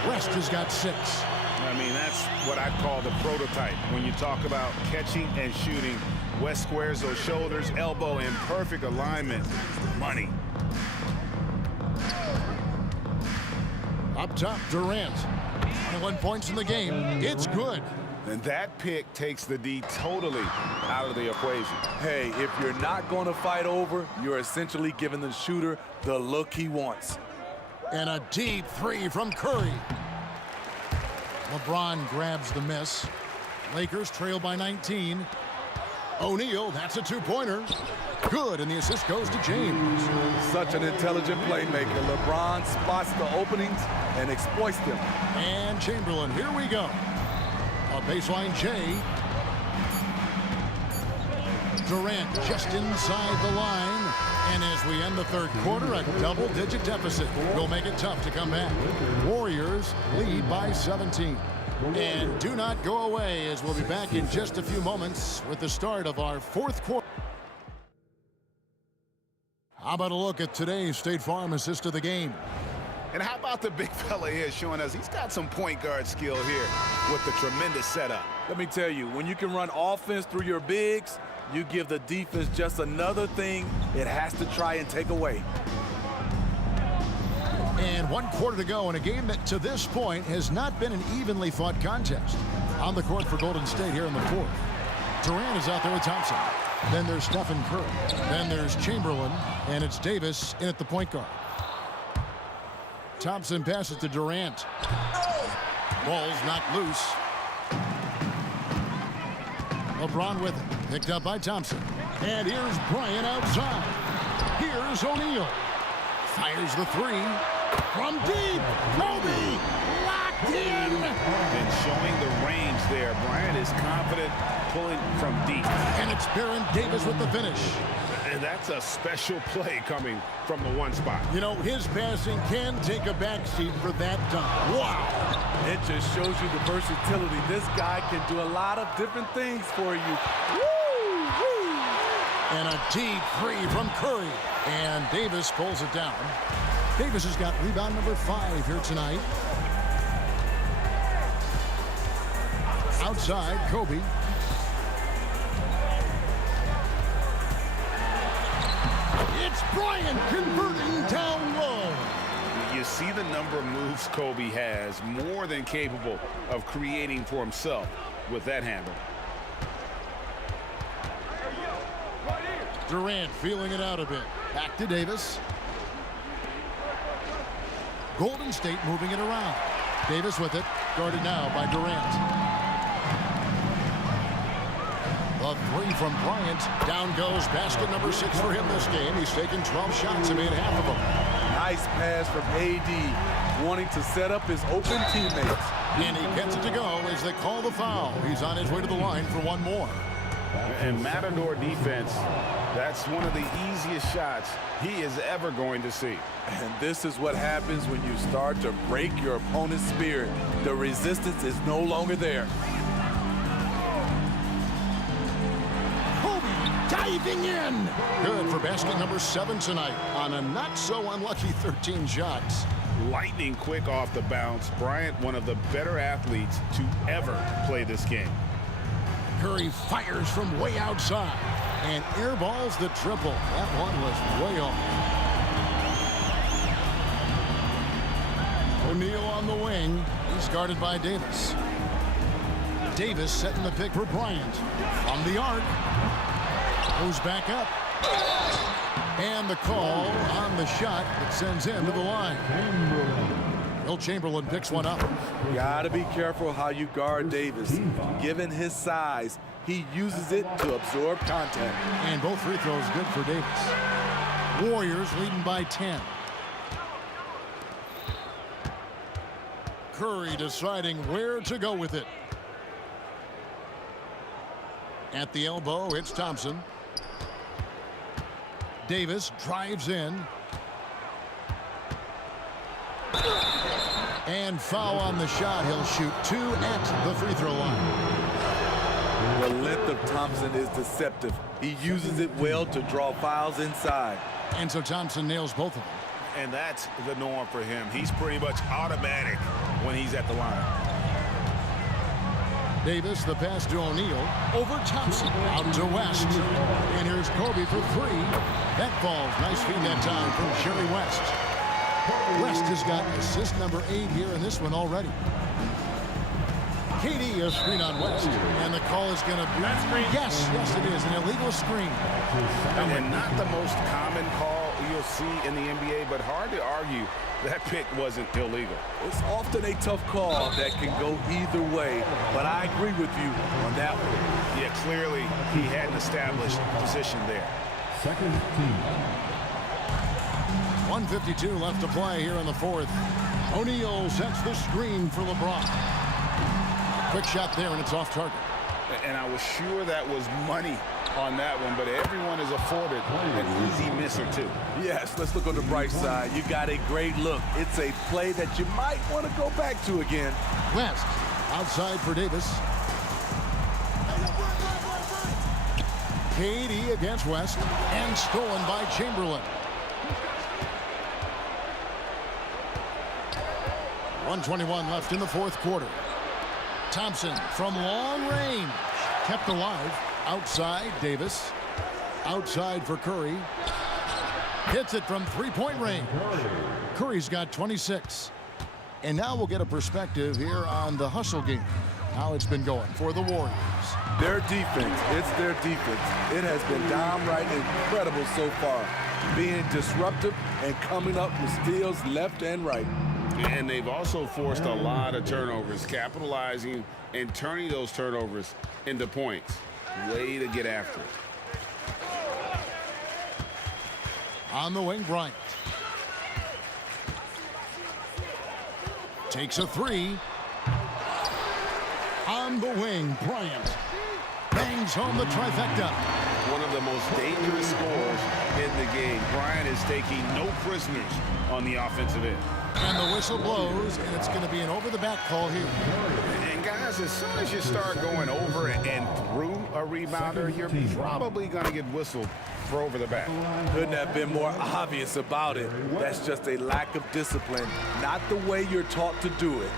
West has got 6. I mean, that's what I call the prototype. When you talk about catching and shooting, West squares those shoulders, elbow in perfect alignment. Money. Up top, Durant. 21 points in the game. It's good. And that pick takes the D totally out of the equation. Hey, if you're not going to fight over, you're essentially giving the shooter the look he wants. And a deep 3 from Curry. LeBron grabs the miss. Lakers trail by 19. O'Neal, that's a 2-pointer. Good, and the assist goes to James. Such an intelligent playmaker. LeBron spots the openings and exploits them. And Chamberlain, here we go. A baseline J. Durant just inside the line. And as we end the third quarter, a double-digit deficit will make it tough to come back. Warriors lead by 17. And do not go away, as we'll be back in just a few moments with the start of our 4th quarter. How about a look at today's State Farm assist of the game? And how about the big fella here showing us he's got some point guard skill here with the tremendous setup. Let me tell you, when you can run offense through your bigs, you give the defense just another thing it has to try and take away. And 1 quarter to go in a game that to this point has not been an evenly fought contest. On the court for Golden State here in the 4th. Durant is out there with Thompson. Then there's Stephen Curry. Then there's Chamberlain. And it's Davis in at the point guard. Thompson passes to Durant. Ball's knocked loose. LeBron with it. Picked up by Thompson. And here's Bryant outside. Here's O'Neal. Fires the 3. From deep. Kobe locked in. And showing the range there. Bryant is confident pulling from deep. And it's Baron Davis with the finish. And that's a special play coming from the 1 spot. You know, his passing can take a backseat for that dunk. Wow. It just shows you the versatility. This guy can do a lot of different things for you. Woo! Woo! And a deep 3 from Curry. And Davis pulls it down. Davis has got rebound number 5 here tonight. Outside, Kobe. It's Bryant converting down low. You see the number of moves Kobe has, more than capable of creating for himself with that handle. Durant feeling it out a bit. Back to Davis. Golden State moving it around. Davis with it, guarded now by Durant. The three from Bryant. Down goes basket number 6 for him this game. He's taken 12 shots and made half of them. Nice pass from AD, wanting to set up his open teammates. And he gets it to go as they call the foul. He's on his way to the line for one more. And Matador defense, that's one of the easiest shots he is ever going to see. And this is what happens when you start to break your opponent's spirit. The resistance is no longer there. Kobe diving in. Good for basket number 7 tonight on a not so unlucky 13 shots. Lightning quick off the bounce. Bryant, one of the better athletes to ever play this game. Curry fires from way outside and airballs the triple. That one was way off. O'Neal on the wing. He's guarded by Davis. Davis setting the pick for Bryant. From the arc. Goes back up. And the call on the shot that sends him to the line. Will Chamberlain picks one up. Gotta be careful how you guard Davis. Given his size, he uses it to absorb contact. And both free throws good for Davis. Warriors leading by 10. Curry deciding where to go with it. At the elbow, it's Thompson. Davis drives in. And foul on the shot. He'll shoot 2 at the free throw line. The length of Thompson is deceptive. He uses it well to draw fouls inside. And so Thompson nails both of them. And that's the norm for him. He's pretty much automatic when he's at the line. Davis, the pass to O'Neal. Over Thompson. Out to West. And here's Kobe for 3. That falls. Nice feed that time from Sherry West. West has got assist number 8 here in this one already. KD a screen on West. And the call is going to be... Yes, it is. An illegal screen. And not the most common call you'll see in the NBA, but hard to argue that pick wasn't illegal. It's often a tough call that can go either way, but I agree with you on that one. Yeah, clearly he hadn't established position there. Second team. 1:52 left to play here in the fourth. O'Neal sets the screen for LeBron. Quick shot there, and it's off target. And I was sure that was money on that one, but everyone is afforded an easy miss or two. Yes, let's look on the bright side. You got a great look. It's a play that you might want to go back to again. West outside for Davis. KD against West, and stolen by Chamberlain. 1:21 left in the fourth quarter. Thompson from long range. Kept alive. Outside, Davis. Outside for Curry. Hits it from three-point range. Curry's got 26. And now we'll get a perspective here on the hustle game. How it's been going for the Warriors. Their defense, it's their defense. It has been downright incredible so far. Being disruptive and coming up with steals left and right. And they've also forced a lot of turnovers, capitalizing and turning those turnovers into points. Way to get after it. On the wing, Bryant. Takes a 3. On the wing, Bryant. Bangs home the trifecta. One of the most dangerous scorers in the game. Bryant is taking no prisoners on the offensive end. And the whistle blows, and it's going to be an over-the-back call here. And guys, as soon as you start going over and through a rebounder, you're probably going to get whistled for over the back. Couldn't have been more obvious about it. That's just a lack of discipline, not the way you're taught to do it.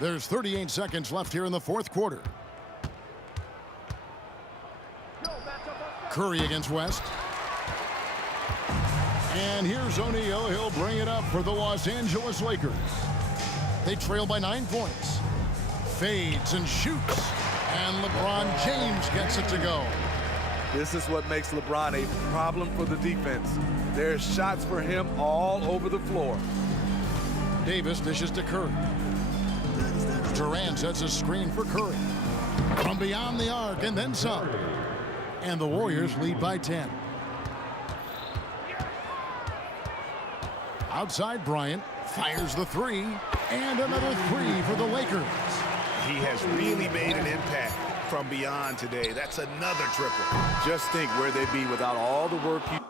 There's 38 seconds left here in the fourth quarter. Curry against West. And here's O'Neal. He'll bring it up for the Los Angeles Lakers. They trail by 9 points. Fades and shoots. And LeBron James gets it to go. This is what makes LeBron a problem for the defense. There's shots for him all over the floor. Davis dishes to Curry. Durant sets a screen for Curry. From beyond the arc and then some. And the Warriors lead by 10. Outside Bryant fires the three. And another three for the Lakers. He has really made an impact from beyond today. That's another triple. Just think where they'd be without all the work you...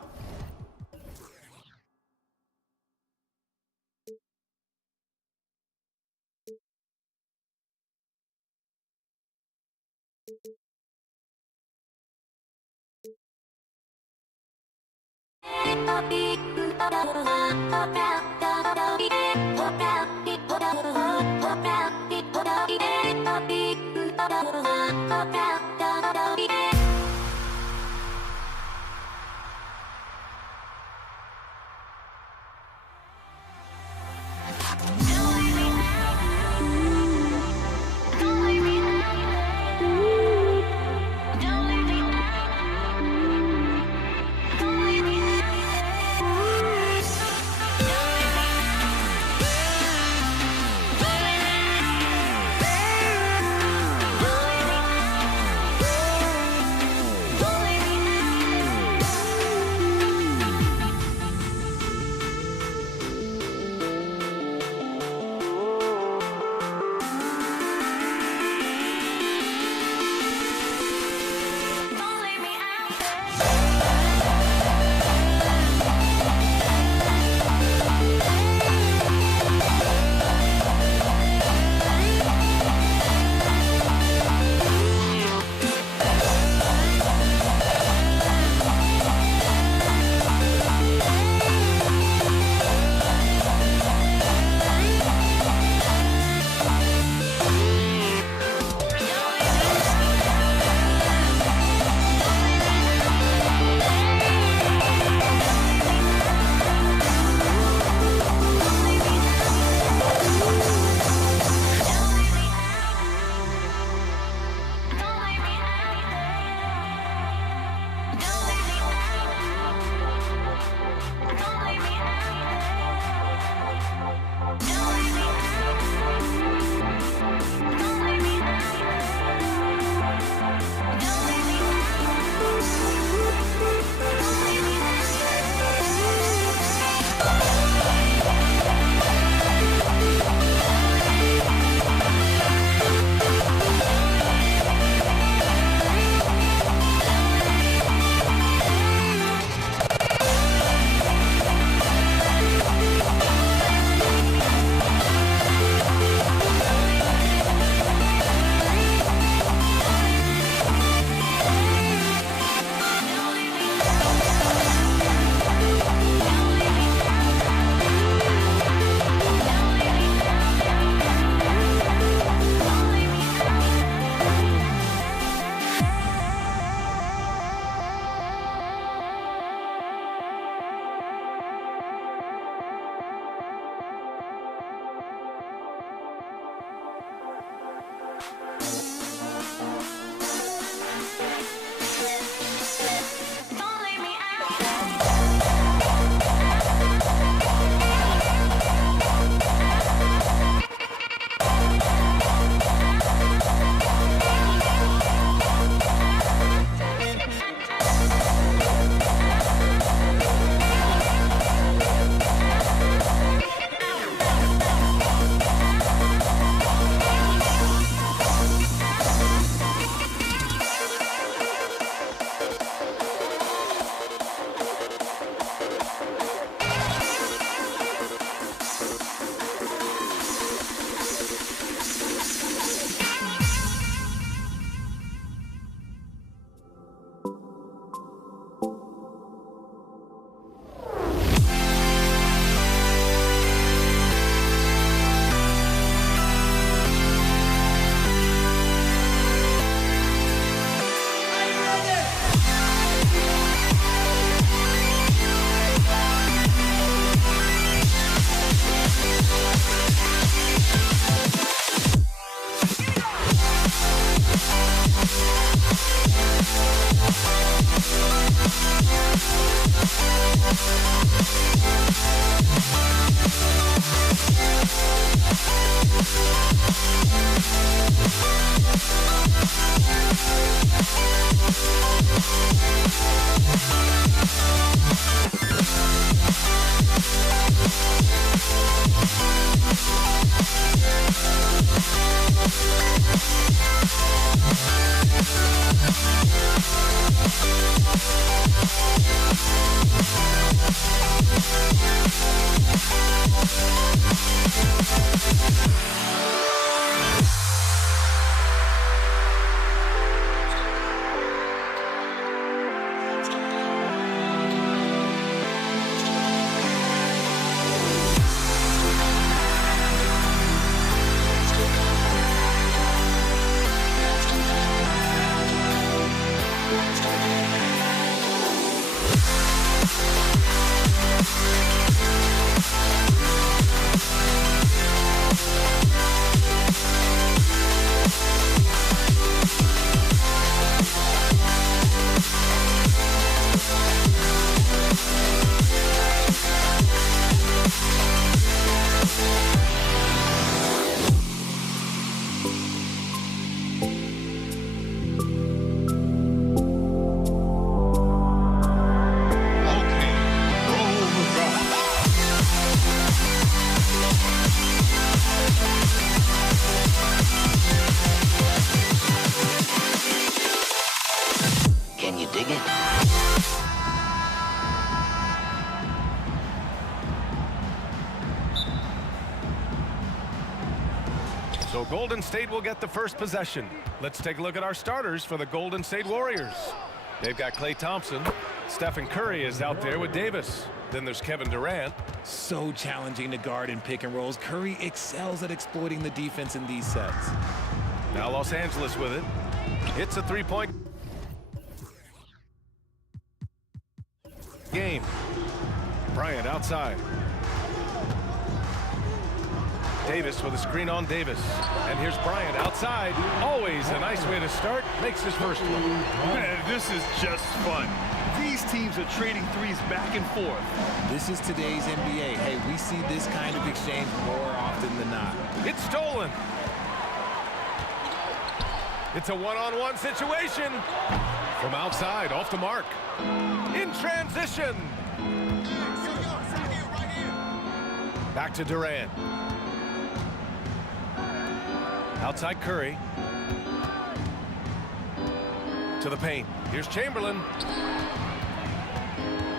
So Golden State will get the first possession. Let's take a look at our starters for the Golden State Warriors. They've got Klay Thompson. Stephen Curry is out there with Davis. Then there's Kevin Durant. So challenging to guard in pick and rolls. Curry excels at exploiting the defense in these sets. Now Los Angeles with it. It's a three-point game. Bryant outside. Davis with a screen on Davis. And here's Bryant outside. Always a nice way to start. Makes his first one. Man, this is just fun. These teams are trading threes back and forth. This is today's NBA. Hey, we see this kind of exchange more often than not. It's stolen. It's a one-on-one situation. From outside, off the mark. In transition. Back to Durant. Outside Curry. To the paint. Here's Chamberlain.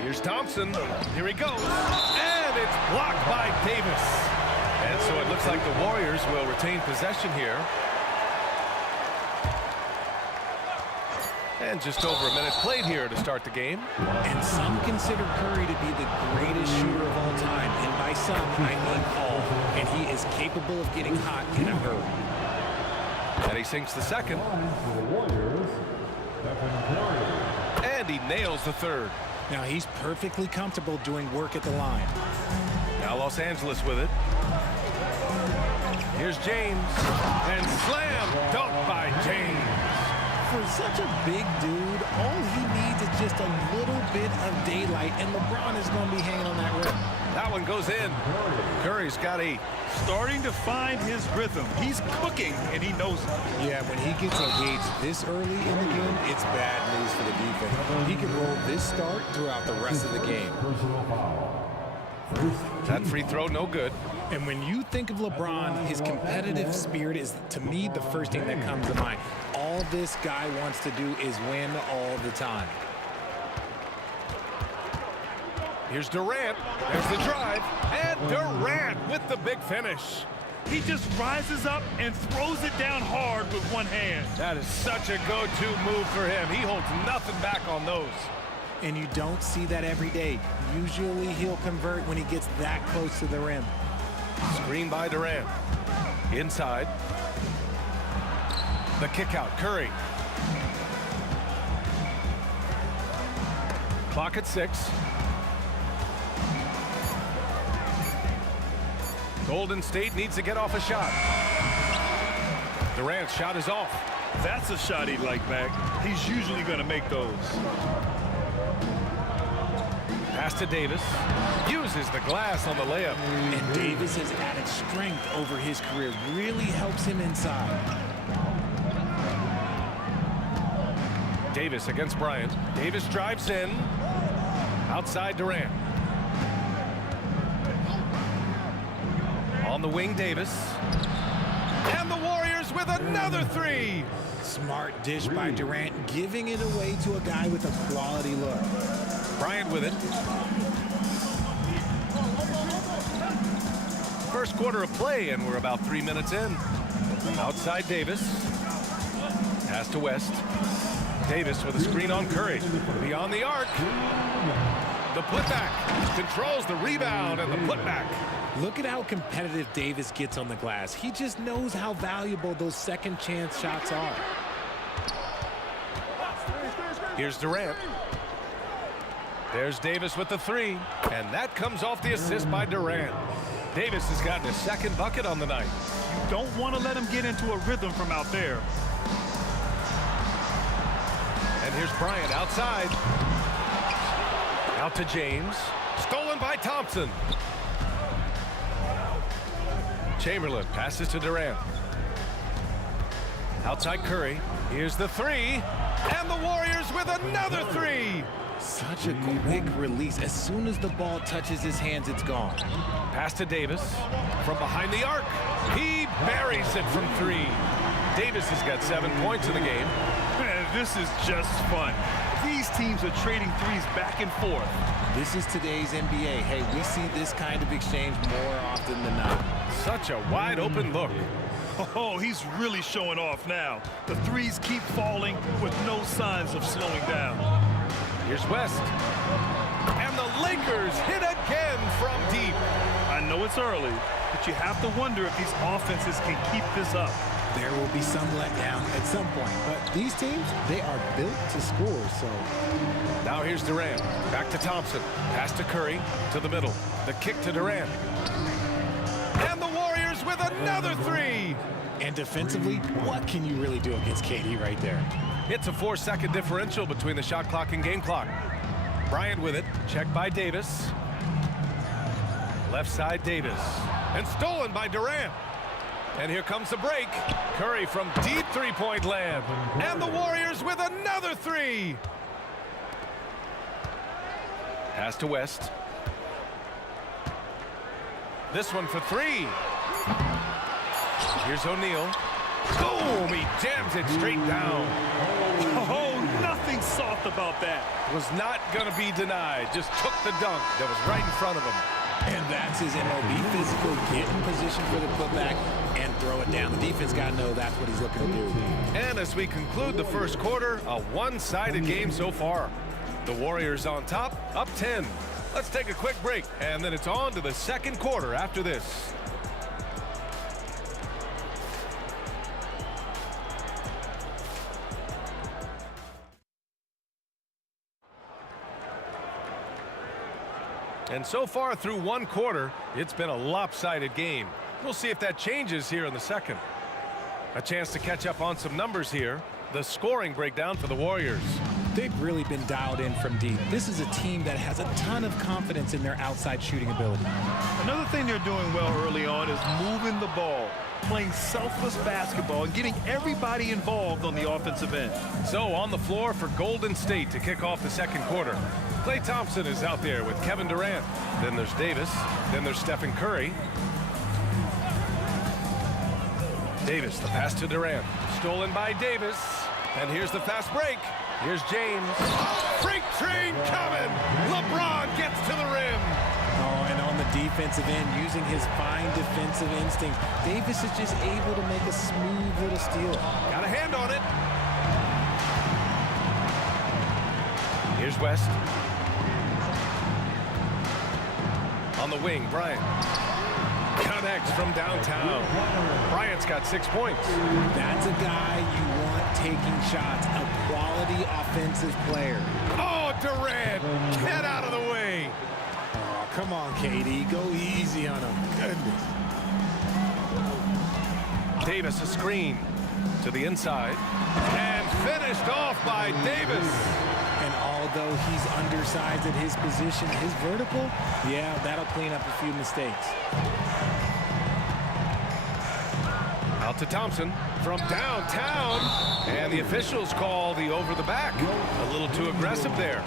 Here's Thompson. Here he goes. And it's blocked by Davis. And so it looks like the Warriors will retain possession here. And just over a minute played here to start the game. And some consider Curry to be the greatest shooter of all time. And by some, I mean all. And he is capable of getting hot in a hurry. And he sinks the second. And he nails the third. Now he's perfectly comfortable doing work at the line. Now Los Angeles with it. Here's James. And slam dunk by James. For such a big dude, all he needs is just a little bit of daylight, and LeBron is going to be hanging on that rim. That one goes in. Curry's got 8. Starting to find his rhythm. He's cooking, and he knows it. Yeah, when he gets engaged this early in the game, it's bad news for the defense. He can roll this start throughout the rest of the game. That free throw, no good. And when you think of LeBron, his competitive spirit is, to me, the first thing that comes to mind. All this guy wants to do is win all the time. Here's Durant. There's the drive. And Durant with the big finish. He just rises up and throws it down hard with one hand. That is such a go-to move for him. He holds nothing back on those. And you don't see that every day. Usually he'll convert when he gets that close to the rim. Screen by Durant. Inside. The kick out. Curry. Clock at 6. Golden State needs to get off a shot. Durant's shot is off. That's a shot he'd like back. He's usually going to make those. Pass to Davis. Uses the glass on the layup. And Davis has added strength over his career. Really helps him inside. Davis against Bryant. Davis drives in. Outside Durant. On the wing, Davis. And the Warriors with another 3. Smart dish by Durant, giving it away to a guy with a quality look. Bryant with it. First quarter of play, and we're about 3 minutes in. Outside Davis. Pass to West. Davis with a screen on Curry. Beyond the arc. The putback. Controls the rebound and the putback. Look at how competitive Davis gets on the glass. He just knows how valuable those second chance shots are. Here's Durant. There's Davis with the three, and that comes off the assist by Durant. Davis has gotten his second bucket on the night. You don't want to let him get into a rhythm from out there. And here's Bryant outside. Out to James. Stolen by Thompson. Chamberlain passes to Durant. Outside Curry. Here's the three. And the Warriors with another three. Such a quick release. As soon as the ball touches his hands, it's gone. Pass to Davis. From behind the arc. He buries it from three. Davis has got 7 points in the game. Man, this is just fun. These teams are trading threes back and forth. This is today's NBA. Hey, we see this kind of exchange more often than not. Such a wide open look. Oh, he's really showing off now. The threes keep falling with no signs of slowing down. Here's West. And the Lakers hit again from deep. I know it's early, but you have to wonder if these offenses can keep this up. There will be some letdown at some point, but these teams, they are built to score, so. Now here's Durant. Back to Thompson. Pass to Curry. To the middle. The kick to Durant. And the Warriors with another three. And defensively, what can you really do against KD right there? It's a 4-second differential between the shot clock and game clock. Bryant with it. Checked by Davis. Left side Davis. And stolen by Durant. And here comes the break. Curry from deep three-point land. And the Warriors with another three. Pass to West. This one for three. Here's O'Neal. Boom! He jams it straight down. Oh, nothing soft about that. Was not going to be denied. Just took the dunk that was right in front of him. And that's his MLB physical. Get in position for the putback and throw it down. The defense got to know that's what he's looking to do. And as we conclude the first quarter, a one-sided game so far. The Warriors on top, up 10. Let's take a quick break, and then it's on to the second quarter after this. And so far through one quarter, it's been a lopsided game. We'll see if that changes here in the second. A chance to catch up on some numbers here. The scoring breakdown for the Warriors. They've really been dialed in from deep. This is a team that has a ton of confidence in their outside shooting ability. Another thing they're doing well early on is moving the ball, playing selfless basketball, and getting everybody involved on the offensive end. So on the floor for Golden State to kick off the second quarter. Klay Thompson is out there with Kevin Durant. Then there's Davis. Then there's Stephen Curry. Davis, the pass to Durant. Stolen by Davis. And here's the fast break. Here's James. Freak train coming. LeBron gets to the rim. Oh, and on the defensive end, using his fine defensive instinct, Davis is just able to make a smooth little steal. Got a hand on it. Here's West. On the wing, Bryant. Connects from downtown. Bryant's got 6 points. That's a guy you want taking shots, a quality offensive player. Oh, Durant, get out of the way. Oh, come on, KD, go easy on him. Goodness. Davis a screen to the inside. And finished off by Davis. And although he's undersized at his position, his vertical, yeah, that'll clean up a few mistakes. Out to Thompson from downtown. And the officials call the over the back. A little too aggressive there.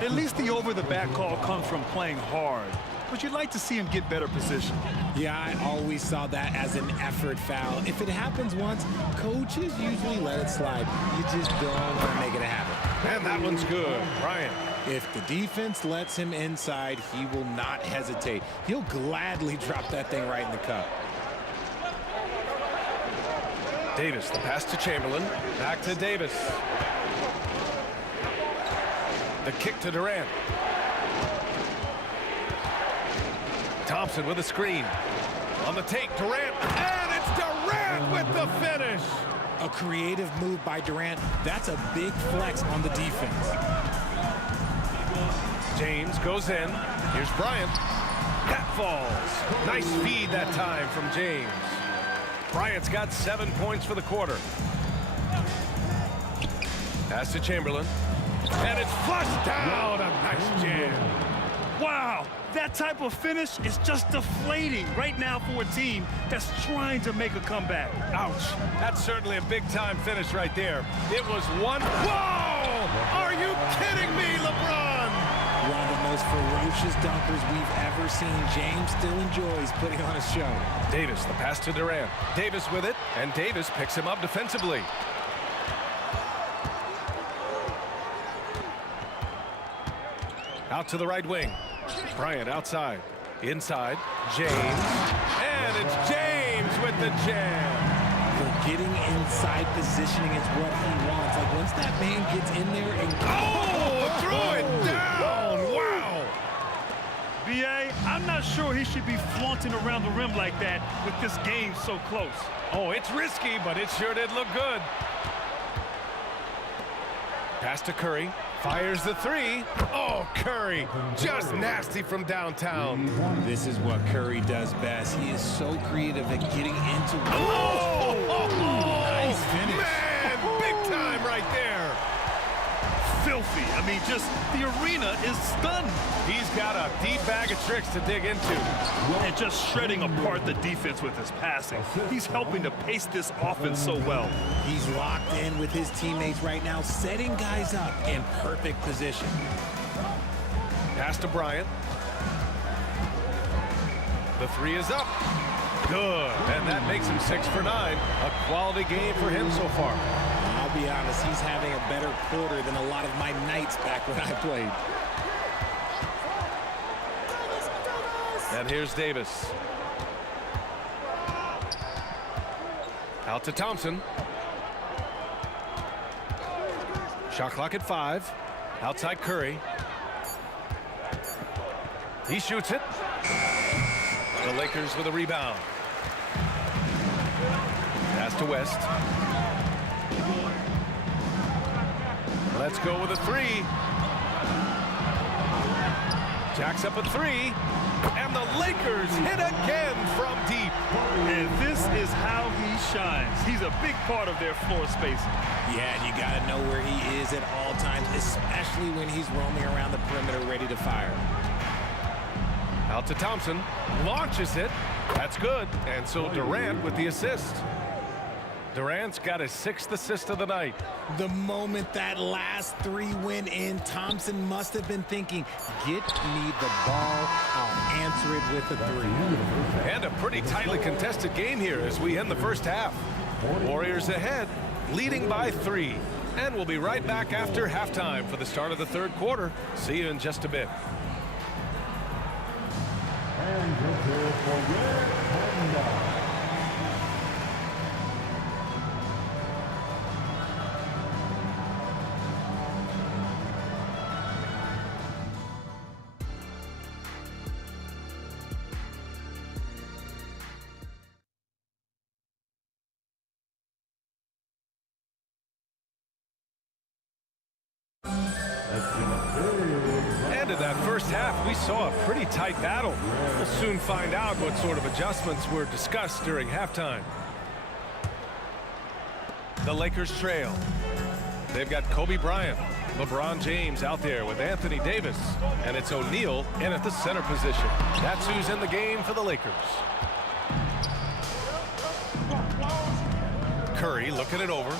At least the over the back call comes from playing hard. But you'd like to see him get better position. Yeah, I always saw that as an effort foul. If it happens once, coaches usually let it slide. You just don't want to make it a habit. And that one's good. Bryant. If the defense lets him inside, he will not hesitate. He'll gladly drop that thing right in the cup. Davis, the pass to Chamberlain. Back to Davis. The kick to Durant. Thompson with a screen. On the take, Durant. And it's Durant with the finish. A creative move by Durant. That's a big flex on the defense. James goes in. Here's Bryant. That falls. Nice feed that time from James. Bryant's got 7 points for the quarter. Pass to Chamberlain. And it's flushed down. A nice jam. Wow, that type of finish is just deflating right now for a team that's trying to make a comeback. Ouch. That's certainly a big-time finish right there. It was one. Whoa! Are you kidding me, LeBron? One of the most ferocious dunkers we've ever seen. James still enjoys putting on a show. Davis, the pass to Durant. Davis with it, and Davis picks him up defensively. Out to the right wing. Bryant outside. Inside. James. And it's James with the jam. For getting inside positioning is what he wants. Like once that man gets in there and threw it down. Wow. B.A., I'm not sure he should be flaunting around the rim like that with this game so close. Oh, it's risky, but it sure did look good. Pass to Curry. Fires the three. Oh, Curry. Just nasty from downtown. This is what Curry does best. He is so creative at getting into it. Nice finish. Man, big time right there. Filthy. I mean, just the arena is stunned. He's got a deep bag of tricks to dig into. And just shredding apart the defense with his passing. He's helping to pace this offense so well. He's locked in with his teammates right now, setting guys up in perfect position. Pass to Bryant. The three is up. Good. And that makes him 6 for 9. A quality game for him so far. I'll be honest, he's having a better quarter than a lot of my nights back when I played. And here's Davis. Out to Thompson. Shot clock at 5. Outside Curry. He shoots it. The Lakers with a rebound. Pass to West. Let's go with a 3. Jacks up a 3. And the Lakers hit again from deep. And this is how he shines. He's a big part of their floor space. Yeah, and you got to know where he is at all times, especially when he's roaming around the perimeter ready to fire. Out to Thompson. Launches it. That's good. And so Durant with the assist. Durant's got his 6th assist of the night. The moment that last 3 went in, Thompson must have been thinking, get me the ball, I'll answer it with a 3. And a pretty tightly contested game here as we end the first half. Warriors ahead, leading by 3. And we'll be right back after halftime for the start of the third quarter. See you in just a bit. And prepare for red Honda. And in that first half, we saw a pretty tight battle. We'll soon find out what sort of adjustments were discussed during halftime. The Lakers trail. They've got Kobe Bryant, LeBron James out there with Anthony Davis, and it's O'Neal in at the center position. That's who's in the game for the Lakers. Curry looking it over.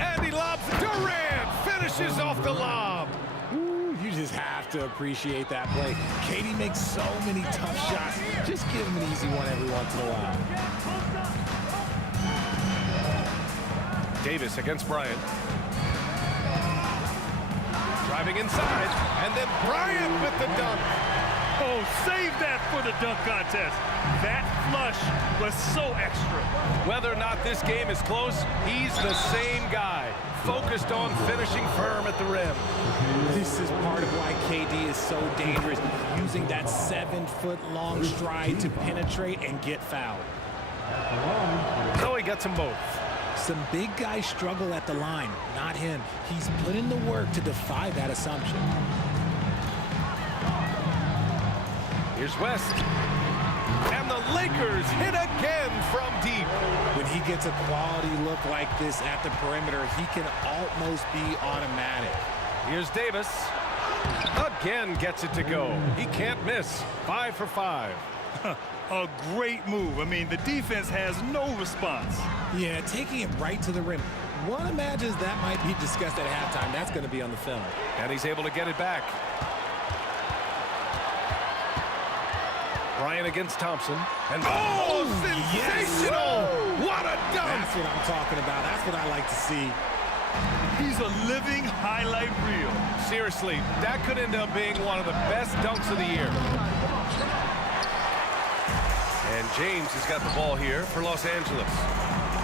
And he lobs it. Durant finishes off the lob. Ooh, you just have to appreciate that play. KD makes so many tough shots. Just give him an easy one every once in a while. Davis against Bryant. driving inside, and then Bryant with the dunk. Oh, save that for the dunk contest. That flush was so extra. Whether or not this game is close, he's the same guy, focused on finishing firm at the rim. This is part of why KD is so dangerous, using that 7-foot-long stride to penetrate and get fouled. So he gets them both. Some big guys struggle at the line, not him. He's put in the work to defy that assumption. Here's West. And the Lakers hit again from deep. When he gets a quality look like this at the perimeter, he can almost be automatic. Here's Davis. Again gets it to go. He can't miss. 5 for 5. A great move. I mean, the defense has no response. Yeah, taking it right to the rim. One imagines that might be discussed at halftime. That's going to be on the film. And he's able to get it back. Bryant against Thompson. And oh, sensational! Yes. What a dunk! That's what I'm talking about. That's what I like to see. He's a living highlight reel. Seriously, that could end up being one of the best dunks of the year. And James has got the ball here for Los Angeles.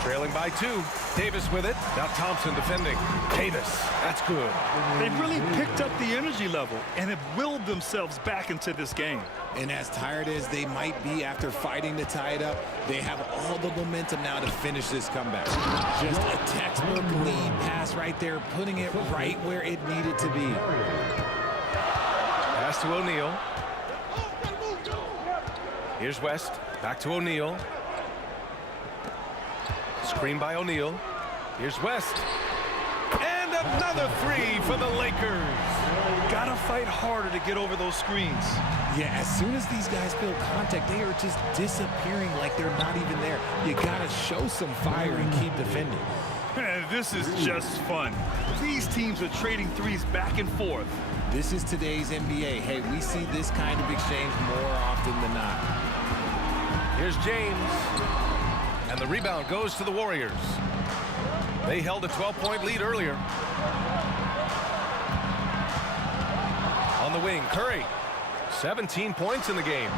Trailing by 2. Davis with it. Now Thompson defending. Davis, that's good. They've really picked up the energy level and have willed themselves back into this game. And as tired as they might be after fighting to tie it up, they have all the momentum now to finish this comeback. Just a textbook lead pass right there, putting it right where it needed to be. Pass to O'Neal. Here's West. Back to O'Neal. Screen by O'Neal. Here's West. And another 3 for the Lakers. Gotta fight harder to get over those screens. Yeah, as soon as these guys feel contact, they are just disappearing like they're not even there. You gotta show some fire and keep defending. Man, this is just fun. These teams are trading threes back and forth. This is today's NBA. Hey, we see this kind of exchange more often than not. Here's James. And the rebound goes to the Warriors. They held a 12-point lead earlier. On the wing, Curry. 17 points in the game.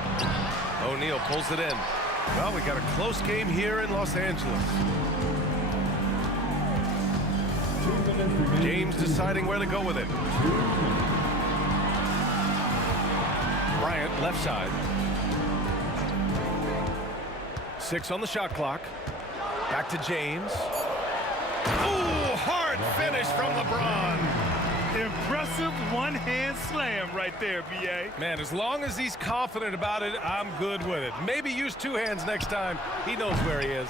O'Neal pulls it in. Well, we got a close game here in Los Angeles. James deciding where to go with it. Bryant, left side. 6 on the shot clock. Back to James. Ooh, hard finish from LeBron. Impressive one-hand slam right there, B.A. Man, as long as he's confident about it, I'm good with it. Maybe use 2 hands next time. He knows where he is.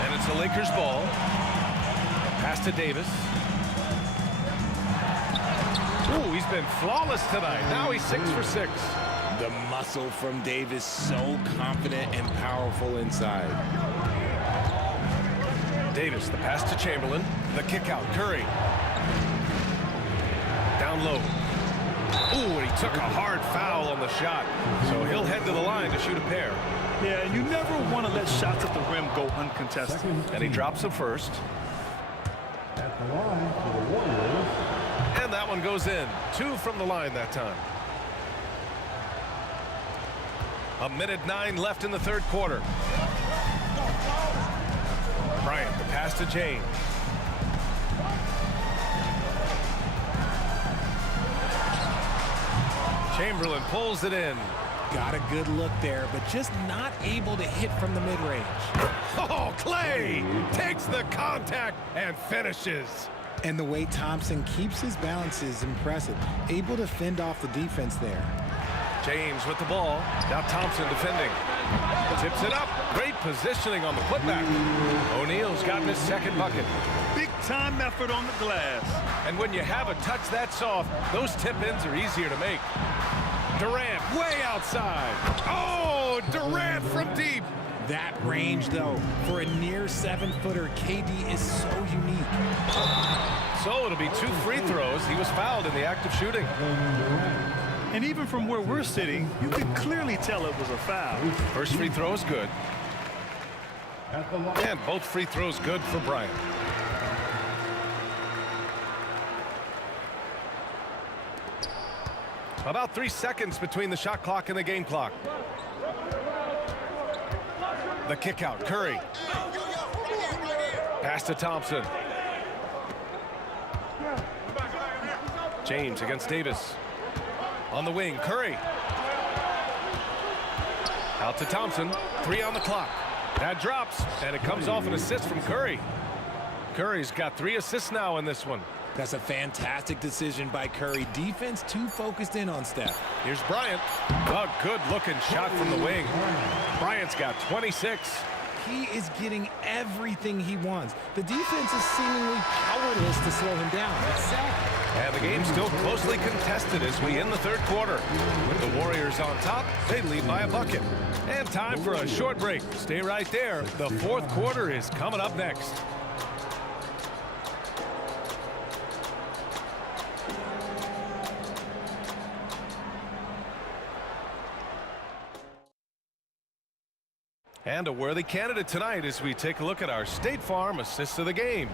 And it's the Lakers ball. Pass to Davis. Ooh, he's been flawless tonight. Now he's 6 for 6. The muscle from Davis, so confident and powerful inside. Davis, the pass to Chamberlain. The kick out, Curry. Down low. Ooh, and he took a hard foul on the shot. So he'll head to the line to shoot a pair. Yeah, you never want to let shots at the rim go uncontested. And he drops them first. At the line for the Warriors. And that one goes in. 2 from the line that time. 1:09 left in the 3rd quarter. Bryant, the pass to James. Chamberlain pulls it in. Got a good look there, but just not able to hit from the mid-range. Oh, Clay takes the contact and finishes. And the way Thompson keeps his balance is impressive. Able to fend off the defense there. James with the ball. Now Thompson defending. Tips it up. Great positioning on the putback. O'Neal's gotten his 2nd bucket. Big time effort on the glass. And when you have a touch that soft, those tip-ins are easier to make. Durant way outside. Oh, Durant from deep. That range, though, for a near 7-footer, KD is so unique. So it'll be 2 free throws. He was fouled in the act of shooting. And even from where we're sitting, you could clearly tell it was a foul. First free throw is good. And both free throws good for Bryant. About 3 seconds between the shot clock and the game clock. The kick out, Curry. Pass to Thompson. James against Davis. On the wing, Curry. Out to Thompson. 3 on the clock. That drops, and it comes off an assist from Curry. Curry's got 3 assists now in this one. That's a fantastic decision by Curry. Defense too focused in on Steph. Here's Bryant. A good-looking shot from the wing. Bryant's got 26. He is getting everything he wants. The defense is seemingly powerless to slow him down. It's sad. And the game's still closely contested as we end the third quarter. With the Warriors on top, they lead by a bucket. And time for a short break. Stay right there. The fourth quarter is coming up next. And a worthy candidate tonight as we take a look at our State Farm Assist of the Game.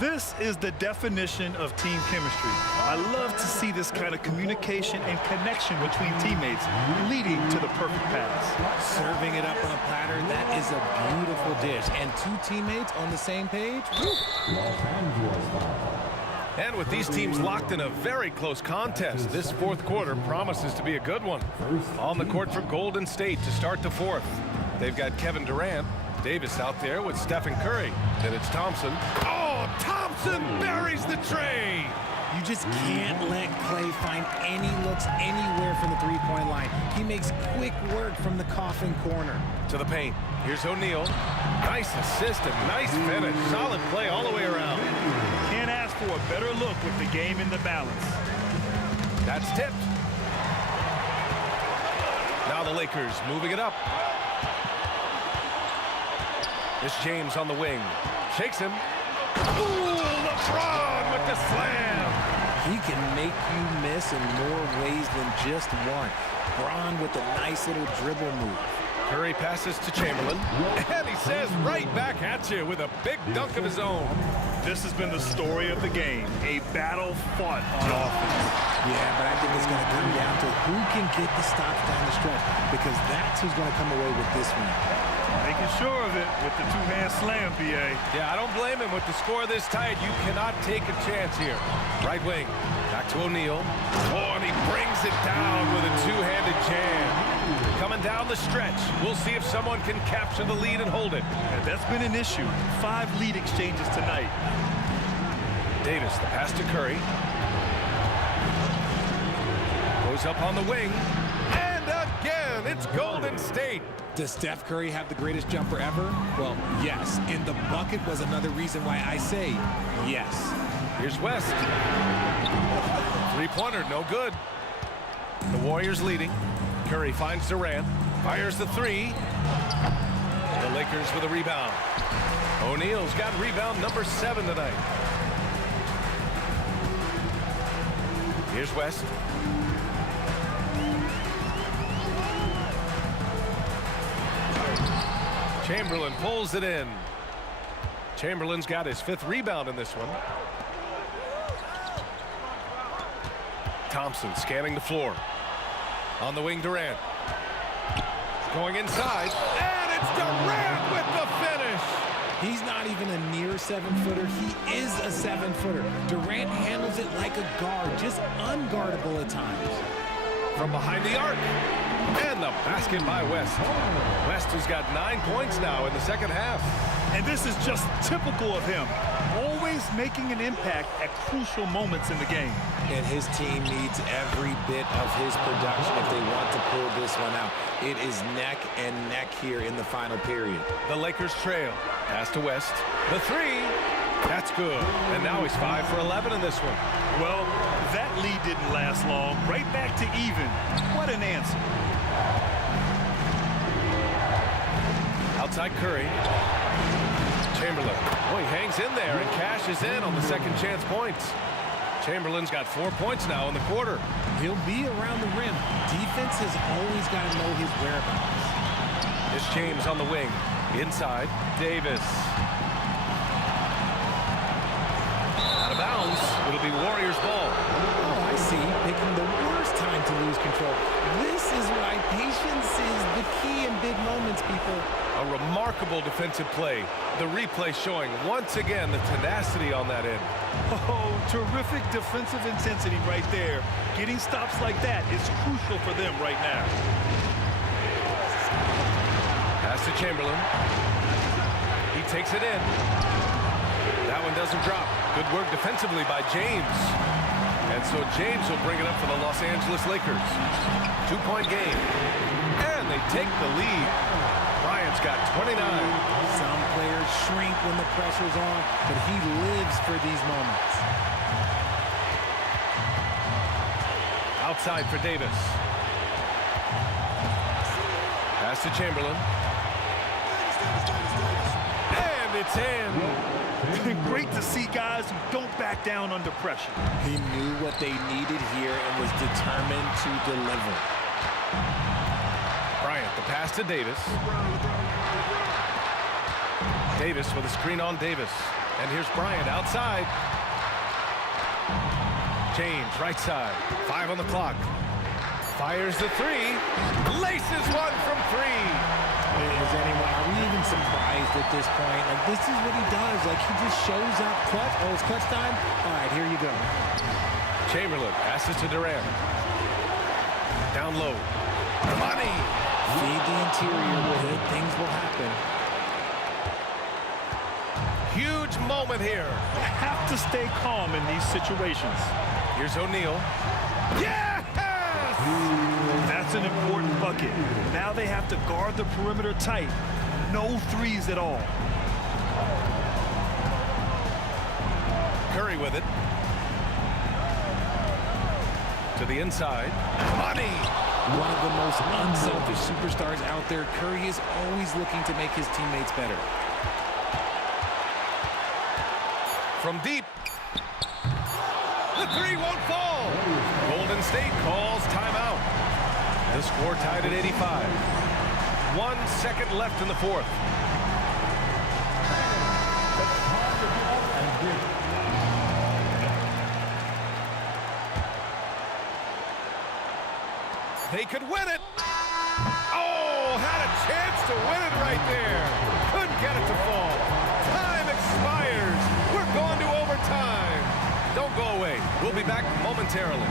This is the definition of team chemistry. I love to see this kind of communication and connection between teammates leading to the perfect pass. Serving it up on a platter, that is a beautiful dish. And 2 teammates on the same page. And with these teams locked in a very close contest, this fourth quarter promises to be a good one. On the court for Golden State to start the fourth. They've got Kevin Durant, Davis out there with Stephen Curry. Then it's Thompson. Oh, Thompson buries the tray. You just can't let Clay find any looks anywhere from the three-point line. He makes quick work from the coffin corner. To the paint. Here's O'Neal. Nice assist and nice finish. Solid play all the way around. Can't ask for a better look with the game in the balance. That's tipped. Now the Lakers moving it up. It's James on the wing. Shakes him. Ooh, LeBron with the slam. He can make you miss in more ways than just one. Braun with a nice little dribble move. Curry passes to Chamberlain. And he says right back at you with a big dunk of his own. This has been the story of the game. A battle fought on offense. Yeah, but I think it's going to come down to who can get the stops down the stretch, because that's who's going to come away with this one. Making sure of it with the two-hand slam, B.A. Yeah, I don't blame him. With the score this tight, you cannot take a chance here. Right wing, back to O'Neal. Oh, and he brings it down with a two-handed jam. Coming down the stretch. We'll see if someone can capture the lead and hold it. And that's been an issue. 5 lead exchanges tonight. Davis, the pass to Curry. Goes up on the wing. And again, it's Golden State. Does Steph Curry have the greatest jumper ever? Well, yes. And the bucket was another reason why I say yes. Here's West. Three-pointer, no good. The Warriors leading. Curry finds Durant. Fires the 3. The Lakers with a rebound. O'Neal's got rebound number 7 tonight. Here's West. Chamberlain pulls it in. Chamberlain's got his 5th rebound in this one. Thompson scanning the floor. On the wing, Durant. Going inside. And it's Durant with the finish. He's not even a near 7-footer. He is a 7-footer. Durant handles it like a guard, just unguardable at times. From behind the arc. And the basket by West. West has got 9 points now in the second half. And this is just typical of him. Always making an impact at crucial moments in the game. And his team needs every bit of his production if they want to pull this one out. It is neck and neck here in the final period. The Lakers trail. Pass to West. The 3. That's good. And now he's 5 for 11 in this one. Well, that lead didn't last long. Right back to even. What an answer. Outside Curry. Chamberlain. Oh, he hangs in there and cashes in on the second chance points. Chamberlain's got 4 points now in the quarter. He'll be around the rim. Defense has always got to know his whereabouts. It's James on the wing. Inside, Davis. Out of bounds. It'll be Warriors ball. Oh, I see. Picking the worst time to to lose control. This is why patience is the key in big moments, people. A remarkable defensive play. The replay showing once again the tenacity on that end. Oh, terrific defensive intensity right there. Getting stops like that is crucial for them right now. Pass to Chamberlain. He takes it in. That one doesn't drop. Good work defensively by James. And so James will bring it up for the Los Angeles Lakers. 2-point game. And they take the lead. Bryant's got 29. Some players shrink when the pressure's on, but he lives for these moments. Outside for Davis. Pass to Chamberlain. And it's in. Great to see guys who don't back down under pressure. He knew what they needed here and was determined to deliver. Bryant, the pass to Davis. Davis with a screen on Davis. And here's Bryant outside. James, right side. 5 on the clock. Fires the 3. Laces one from 3. Are we even surprised at this point? Like, this is what he does. Like, he just shows up. Clutch. Oh, it's clutch time? All right, here you go. Chamberlain passes to Durant. Down low. Money. Feed the interior. Good things will happen. Huge moment here. You have to stay calm in these situations. Here's O'Neal. Yes! That's an important bucket. Now they have to guard the perimeter tight. No threes at all. Curry with it. To the inside. Money! One of the most unselfish superstars out there. Curry is always looking to make his teammates better. From deep. The 3 won't fall. Golden State calls timeout. The score tied at 85. 1 second left in the 4th. They could win it. Oh, had a chance to win it right there. Couldn't get it to fall. Time expires. We're going to overtime. Don't go away. We'll be back momentarily.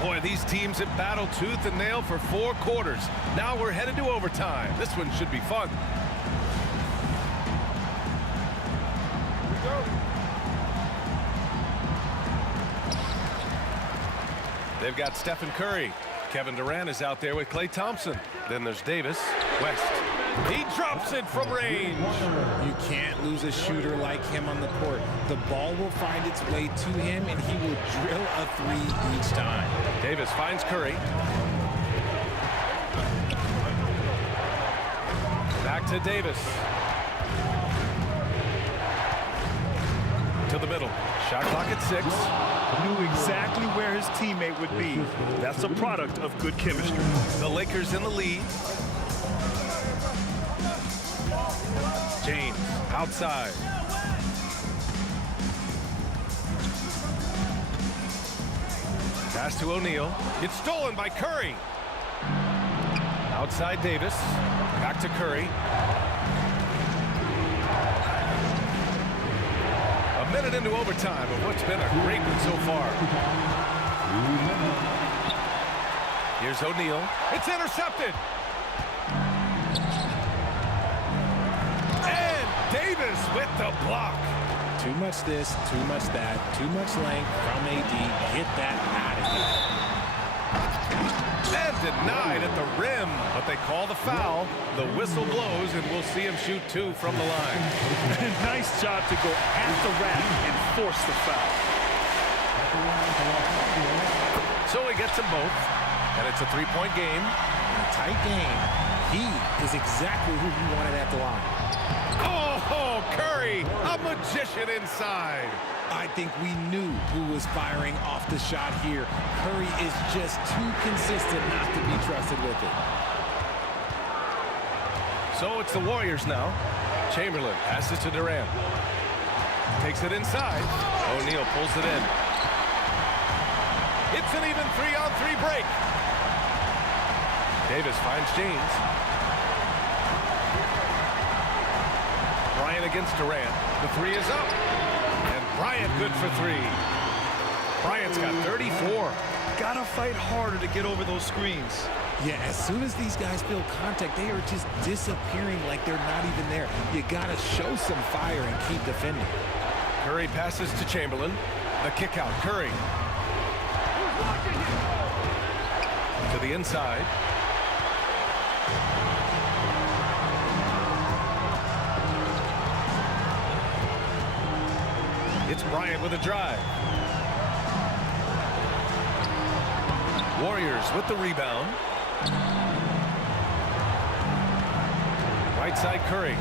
Boy, these teams have battled tooth and nail for 4 quarters. Now we're headed to overtime. This one should be fun. They've got Stephen Curry. Kevin Durant is out there with Klay Thompson. Then there's Davis. West. He drops it from range. You can't lose a shooter like him on the court. The ball will find its way to him, and he will drill a 3 each time. Davis finds Curry. Back to Davis. To the middle. Shot clock at 6. Knew exactly where his teammate would be. That's a product of good chemistry. The Lakers in the lead. James outside. Pass to O'Neal. It's stolen by Curry. Outside Davis. Back to Curry. A minute into overtime of what's been a great one so far. Here's O'Neal. It's intercepted. And Davis with the block. Too much this, too much that, too much length from AD. Get that out of here. And denied at the rim, but they call the foul. The whistle blows, and we'll see him shoot 2 from the line. Nice job to go at the rack and force the foul. So he gets them both, and it's a 3-point game. A tight game. He is exactly who he wanted at the line. Oh, Curry, a magician inside. I think we knew who was firing off the shot here. Curry is just too consistent not to be trusted with it. So it's the Warriors now. Chamberlain passes to Durant. Takes it inside. O'Neal pulls it in. It's an even 3-on-3 break. Davis finds James. Bryant against Durant. The three is up. And Bryant good for three. Bryant's got 34. Gotta fight harder to get over those screens. Yeah, as soon as these guys feel contact, they are just disappearing like they're not even there. You gotta show some fire and keep defending. Curry passes to Chamberlain. The kick out. Curry. To the inside. It's Bryant with a drive. Warriors with the rebound. Right side Curry.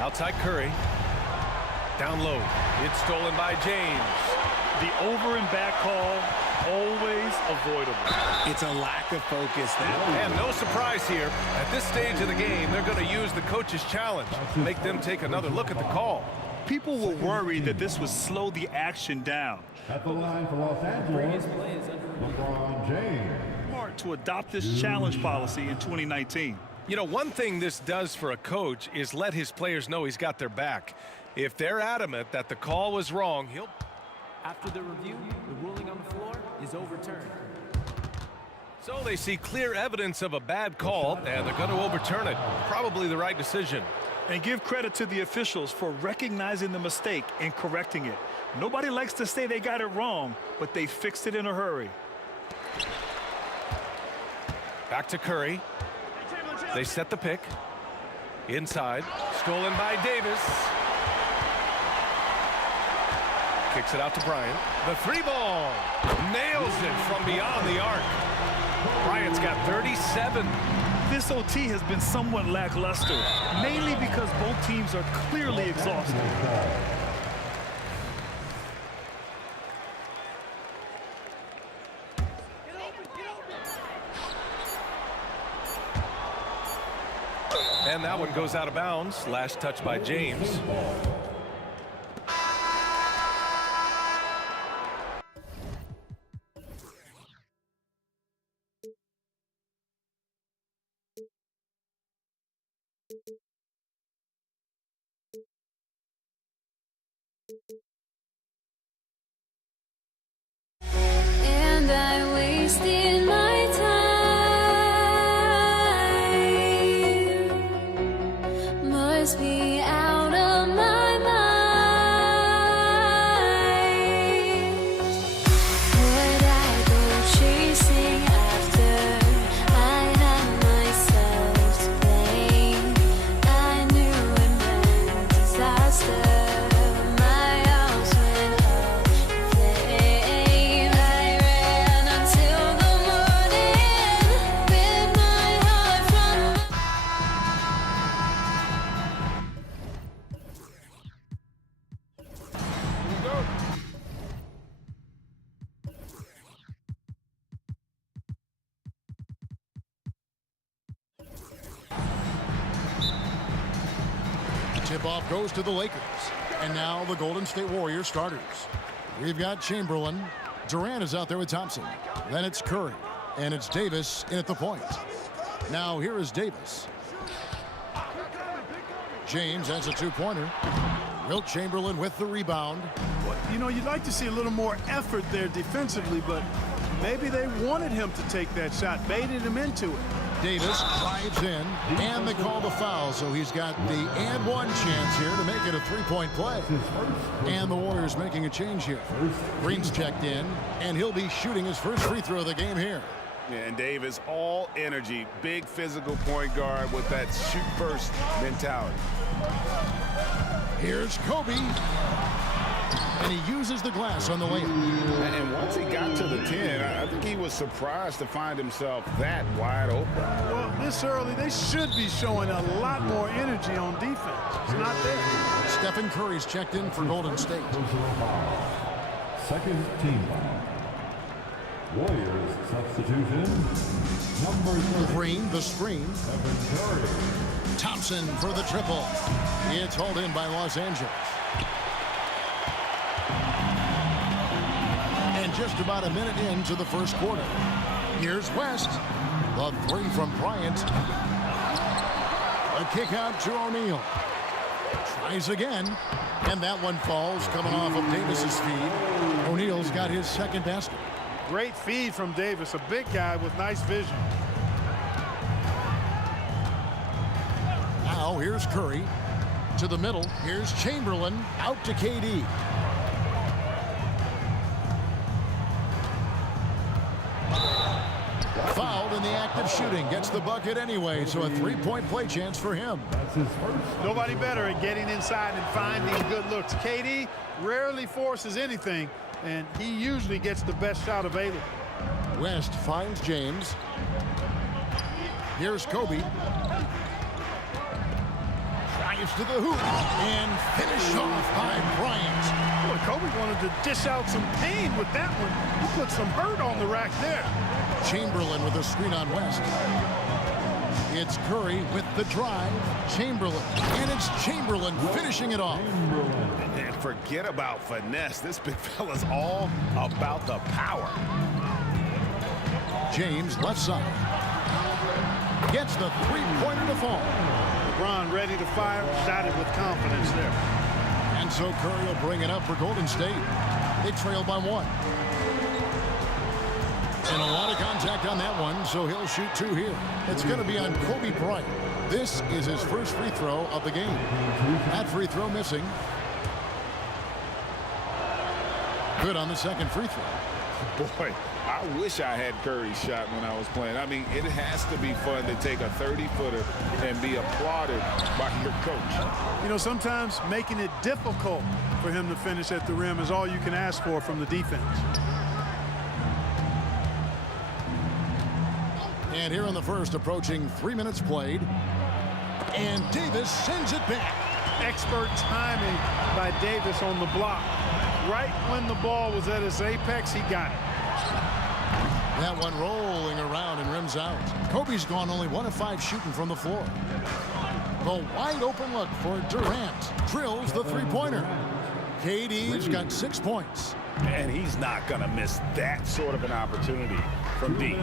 Outside Curry. Down low. It's stolen by James. The over and back call, always avoidable. It's a lack of focus. And no surprise here. At this stage of the game, they're going to use the coach's challenge. Make them take another look at the call. People were worried that this would slow the action down. At the line for Los Angeles, LeBron James. Smart to adopt this challenge policy in 2019. You know, one thing this does for a coach is let his players know he's got their back. If they're adamant that the call was wrong, he'll... After the review, the ruling on the floor is overturned. So they see clear evidence of a bad call, and they're going to overturn it. Probably the right decision. And give credit to the officials for recognizing the mistake and correcting it. Nobody likes to say they got it wrong, but they fixed it in a hurry. Back to Curry. They set the pick. Inside. Stolen by Davis. Kicks it out to Bryant. The three ball. Nails it from beyond the arc. Bryant's got 37. This OT has been somewhat lackluster, mainly because both teams are clearly exhausted. And that one goes out of bounds. Last touch by James. And I wasted my time. Must be out of my mind. Would I go chasing after? I had myself to blame. I knew it meant disaster. Tip-off goes to the Lakers. And now the Golden State Warriors starters. We've got Chamberlain. Durant is out there with Thompson. Then it's Curry. And it's Davis in at the point. Now here is Davis. James has a two-pointer. Wilt Chamberlain with the rebound. Well, you know, you'd like to see a little more effort there defensively, but maybe they wanted him to take that shot, baited him into it. Davis drives in, and they call the foul, so he's got the and one chance here to make it a three-point play. And the Warriors making a change here. Green's checked in, and he'll be shooting his first free throw of the game here. And Davis, all energy, big physical point guard with that shoot-first mentality. Here's Kobe. And he uses the glass on the layup. And once he got to the 10, I think he was surprised to find himself that wide open. Well, this early, they should be showing a lot more energy on defense. It's not there. Stephen Curry's checked in for Golden State. Second team foul. Warriors substitution. Number 30. Green, the screen. Stephen Curry. Thompson for the triple. It's hauled in by Los Angeles. And just about a minute into the first quarter. Here's West. The three from Bryant. A kick out to O'Neal. Tries again. And that one falls, coming off of Davis's feed. O'Neal's got his second basket. Great feed from Davis, a big guy with nice vision. Now here's Curry to the middle. Here's Chamberlain out to KD. Fouled in the act of shooting. Gets the bucket anyway, so a three-point play chance for him. That's his first. Nobody better at getting inside and finding good looks. KD rarely forces anything, and he usually gets the best shot available. West finds James. Here's Kobe. Drives to the hoop and finished off by Bryant. Boy, Kobe wanted to dish out some pain with that one. He put some hurt on the rack there. Chamberlain with a screen on West. It's Curry with the drive. Chamberlain. And it's Chamberlain finishing it off. And forget about finesse. This big fella's all about the power. James left side. Gets the three-pointer to fall. LeBron ready to fire. Shot it with confidence there. And so Curry will bring it up for Golden State. They trail by one. And a lot of contact on that one, so he'll shoot two here. It's going to be on Kobe Bryant. This is his first free throw of the game. That free throw missing. Good on the second free throw. Boy, I wish I had Curry's shot when I was playing. I mean, it has to be fun to take a 30-footer and be applauded by your coach. You know, sometimes making it difficult for him to finish at the rim is all you can ask for from the defense. And here in the first, approaching 3 minutes played. And Davis sends it back. Expert timing by Davis on the block. Right when the ball was at its apex, he got it. That one rolling around and rims out. Kobe's gone only 1 of 5 shooting from the floor. The wide open look for Durant. Drills the three-pointer. KD's got 6 points. And he's not going to miss that sort of an opportunity from deep.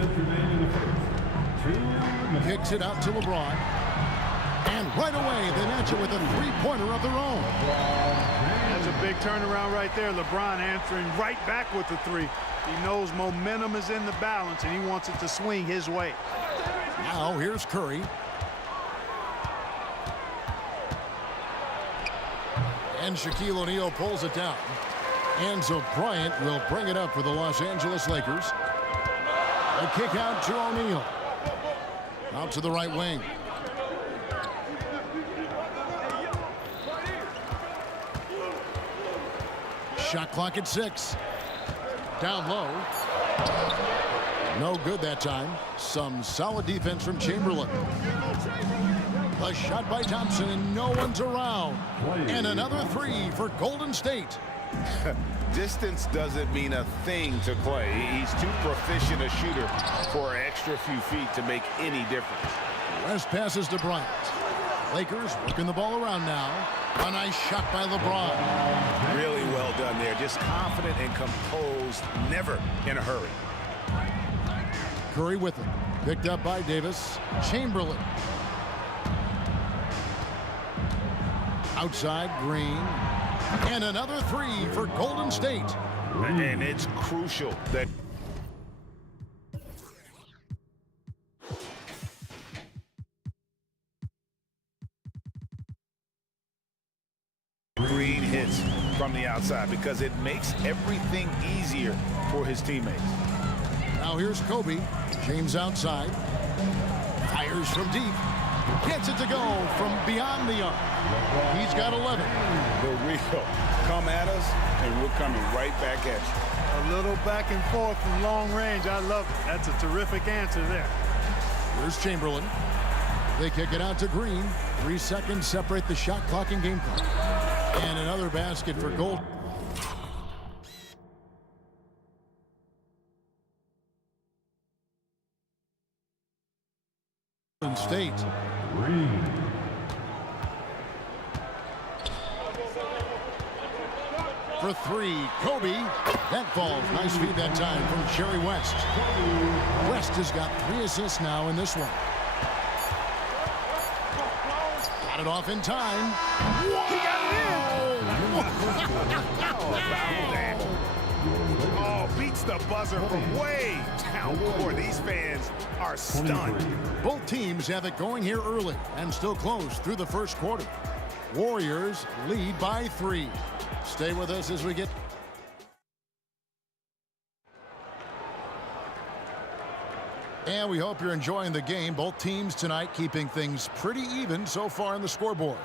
Kicks it out to LeBron. And right away, they match it with a three-pointer of their own. That's a big turnaround right there. LeBron answering right back with the three. He knows momentum is in the balance, and he wants it to swing his way. Now here's Curry. And Shaquille O'Neal pulls it down. And so Bryant will bring it up for the Los Angeles Lakers. A kick out to O'Neal. Out to the right wing. Shot clock at 6. Down low. No good that time. Some solid defense from Chamberlain. A shot by Thompson, and no one's around. And another three for Golden State. Distance doesn't mean a thing to Clay. He's too proficient a shooter for an extra few feet to make any difference. West passes to Bryant. Lakers working the ball around now. A nice shot by LeBron. Really well done there. Just confident and composed, never in a hurry. Curry with it. Picked up by Davis. Chamberlain. Outside, Green. And another three for Golden State. And it's crucial that Green hits from the outside because it makes everything easier for his teammates. Now here's Kobe. James outside. Fires from deep. Gets it to go from beyond the arc. He's got 11. The real come at us, and we're coming right back at you. A little back and forth from long range. I love it. That's a terrific answer there. Here's Chamberlain. They kick it out to Green. 3 seconds separate the shot clock and game clock. And another basket for Gold. State. For three, Kobe. That falls. Nice feed that time from Jerry West. West has got 3 assists now in this one. Got it off in time. He got it in. Oh, beats the buzzer from way down court. These fans are stunned. Both teams have it going here early and still close through the first quarter. Warriors lead by 3. Stay with us as we get. And we hope you're enjoying the game. Both teams tonight keeping things pretty even so far on the scoreboard.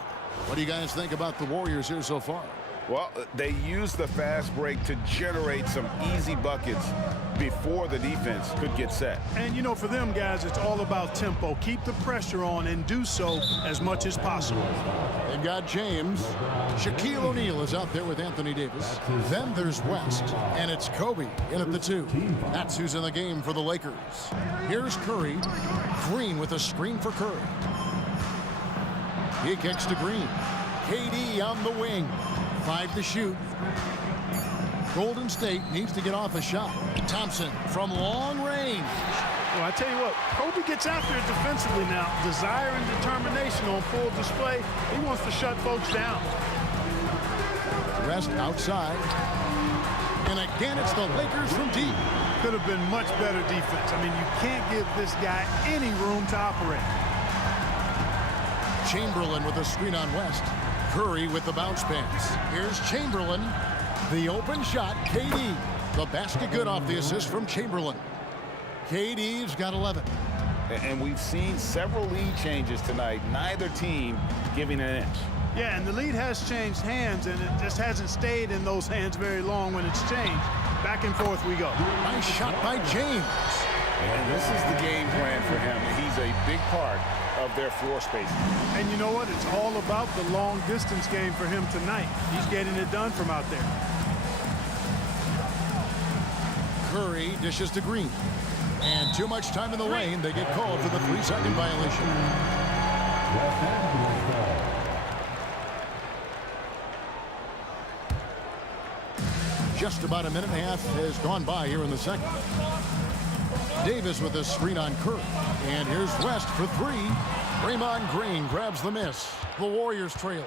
What do you guys think about the Warriors here so far? Well, they use the fast break to generate some easy buckets before the defense could get set. And, you know, for them guys, it's all about tempo. Keep the pressure on and do so as much as possible. They've got James. Shaquille O'Neal is out there with Anthony Davis. Then there's West, and it's Kobe in at the 2. That's who's in the game for the Lakers. Here's Curry. Green with a screen for Curry. He kicks to Green. KD on the wing. 5 to shoot. Golden State needs to get off a shot. Thompson from long range. Well, I tell you what, Kobe gets out there defensively now. Desire and determination on full display. He wants to shut folks down. Rest outside. And again, it's the Lakers from deep. Could have been much better defense. I mean, you can't give this guy any room to operate. Chamberlain with a screen on West. Curry with the bounce pass. Here's Chamberlain. The open shot, KD. The basket good off the assist from Chamberlain. KD's got 11. And we've seen several lead changes tonight. Neither team giving an inch. Yeah, and the lead has changed hands, and it just hasn't stayed in those hands very long when it's changed. Back and forth we go. Nice shot by James. And this is the game plan for him. He's a big part of their floor space. And you know what? It's all about the long distance game for him tonight. He's getting it done from out there. Curry dishes to Green. And too much time in the lane. They get called for the 3-second violation. Just about a minute and a half has gone by here in the second. Davis with a screen on Curry. And here's West for 3. Draymond Green grabs the miss. The Warriors trail.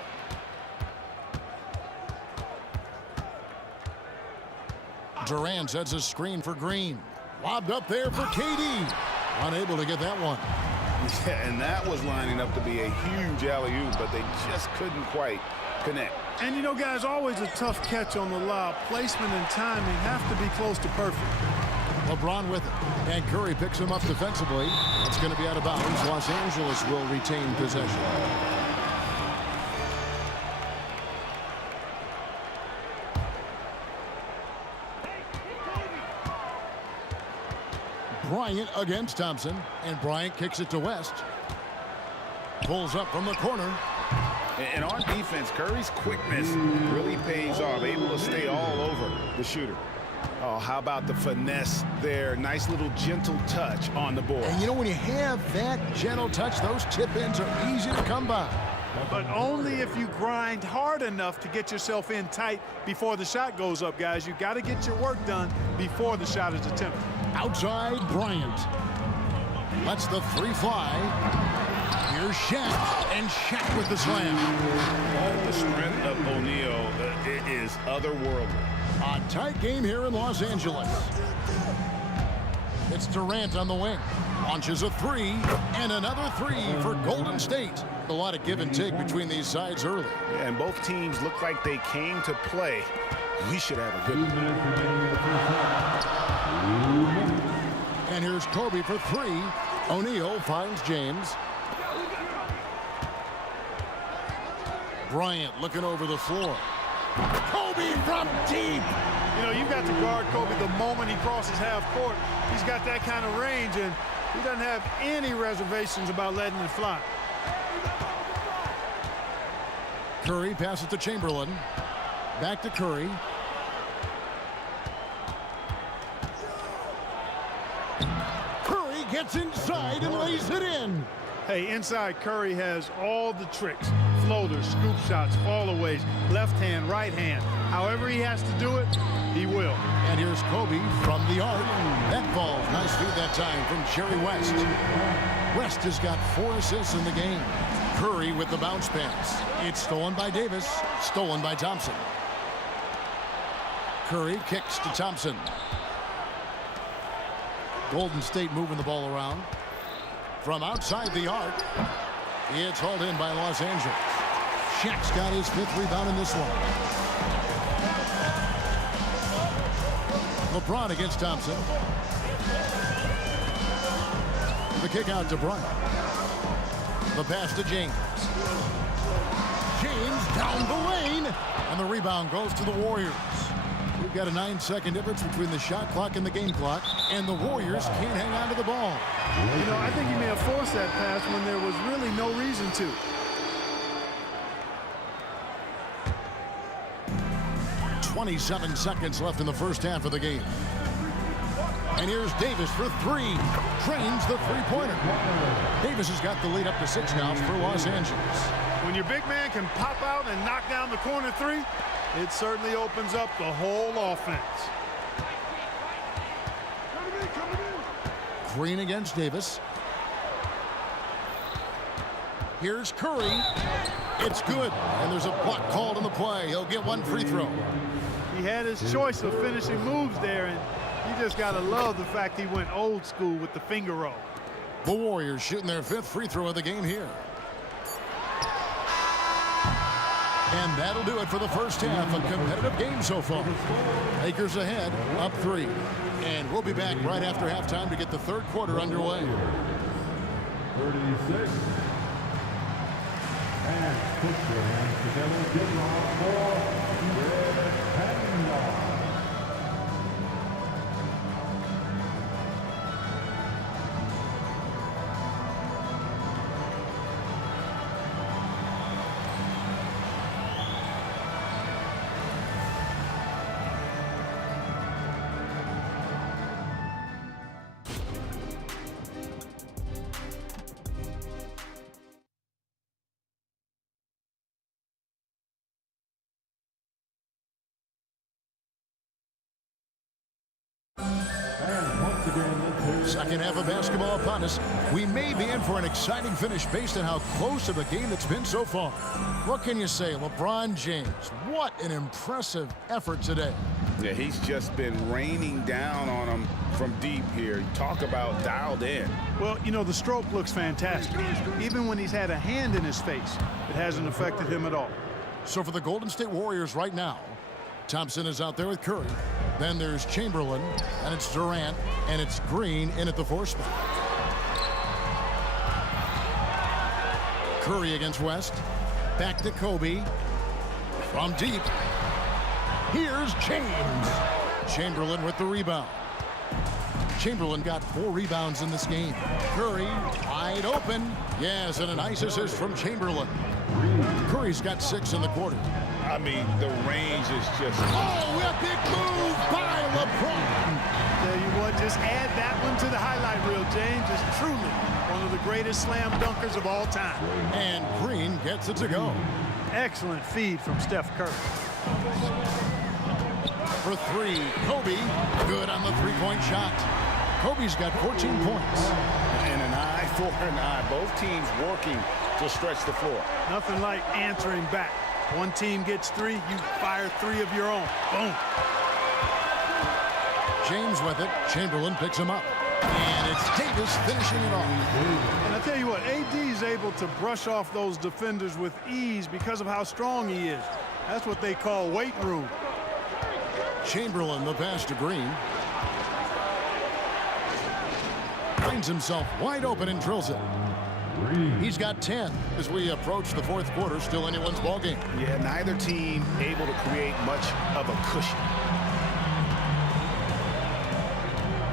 Durant sets a screen for Green. Lobbed up there for KD. Unable to get that one. Yeah, and that was lining up to be a huge alley-oop, but they just couldn't quite connect. And you know, guys, always a tough catch on the lob. Placement and timing have to be close to perfect. LeBron with it. And Curry picks him up defensively. It's going to be out of bounds. Los Angeles will retain possession. Bryant against Thompson. And Bryant kicks it to West. Pulls up from the corner. And on defense, Curry's quickness really pays off. Able to stay all over the shooter. Oh, how about the finesse there? Nice little gentle touch on the board. And you know, when you have that gentle touch, those tip-ins are easy to come by. But only if you grind hard enough to get yourself in tight before the shot goes up, guys. You got to get your work done before the shot is attempted. Outside, Bryant. Lets the 3 fly. Here's Shaq, and Shaq with the slam. All the strength of O'Neal is otherworldly. A tight game here in Los Angeles. It's Durant on the wing. Launches a 3, and another 3 for Golden State. A lot of give and take between these sides early. Yeah, and both teams look like they came to play. We should have a good one. And here's Kobe for 3. O'Neal finds James. Bryant looking over the floor. Kobe from deep. You know, you've got to guard Kobe the moment he crosses half court. He's got that kind of range, and he doesn't have any reservations about letting it fly. Curry passes to Chamberlain. Back to Curry. Curry gets inside and lays it in. Hey, inside Curry has all the tricks. Floaters, scoop shots, fallaways, left hand, right hand. However he has to do it, he will. And here's Kobe from the arc. That falls. Nice feed that time from Jerry West. West has got 4 assists in the game. Curry with the bounce pass. It's stolen by Davis. Stolen by Thompson. Curry kicks to Thompson. Golden State moving the ball around. From outside the arc, it's hauled in by Los Angeles. Shaq's got his 5th rebound in this one. LeBron against Thompson. The kick out to Bryant. The pass to James. James down the lane. And the rebound goes to the Warriors. We've got a 9-second difference between the shot clock and the game clock. And the Warriors can't hang on to the ball. You know, I think he may have forced that pass when there was really no reason to. .27 seconds left in the first half of the game. And here's Davis for 3. Drains the three-pointer. Davis has got the lead up to 6 now for Los Angeles. When your big man can pop out and knock down the corner 3, it certainly opens up the whole offense. Green against Davis. Here's Curry. It's good. And there's a block called on the play. He'll get 1 free throw. He had his choice of finishing moves there, and you just got to love the fact he went old school with the finger roll. The Warriors shooting their 5th free throw of the game here. And that'll do it for the first half. A competitive game so far. Lakers ahead, up 3. And we'll be back right after halftime to get the 3rd quarter underway. 36. And put your hands together. Give round for Red Patton. Second half of basketball upon us. We may be in for an exciting finish based on how close of a game it's been so far. What can you say, LeBron James? What an impressive effort today. Yeah, he's just been raining down on him from deep here. Talk about dialed in. Well, you know, the stroke looks fantastic. Even when he's had a hand in his face, it hasn't affected him at all. So for the Golden State Warriors right now, Thompson is out there with Curry. Then there's Chamberlain, and it's Durant, and it's Green in at the 4 spot. Curry against West. Back to Kobe. From deep. Here's James. Chamberlain with the rebound. Chamberlain got 4 rebounds in this game. Curry wide open. Yes, and a nice assist from Chamberlain. Curry's got 6 in the quarter. I mean, the range is just... Oh, epic move by LeBron. Tell you what, just add that one to the highlight reel, James. Is truly one of the greatest slam dunkers of all time. And Green gets it to go. Excellent feed from Steph Curry. For 3, Kobe. Good on the 3-point shot. Kobe's got 14 points. And an eye for an eye. Both teams working to stretch the floor. Nothing like answering back. One team gets 3, you fire 3 of your own. Boom. James with it. Chamberlain picks him up. And it's Davis finishing it off. And I tell you what, AD is able to brush off those defenders with ease because of how strong he is. That's what they call weight room. Chamberlain, the pass to Green. Finds himself wide open and drills it. He's got 10 as we approach the 4th quarter. Still anyone's ball game. Yeah, neither team able to create much of a cushion.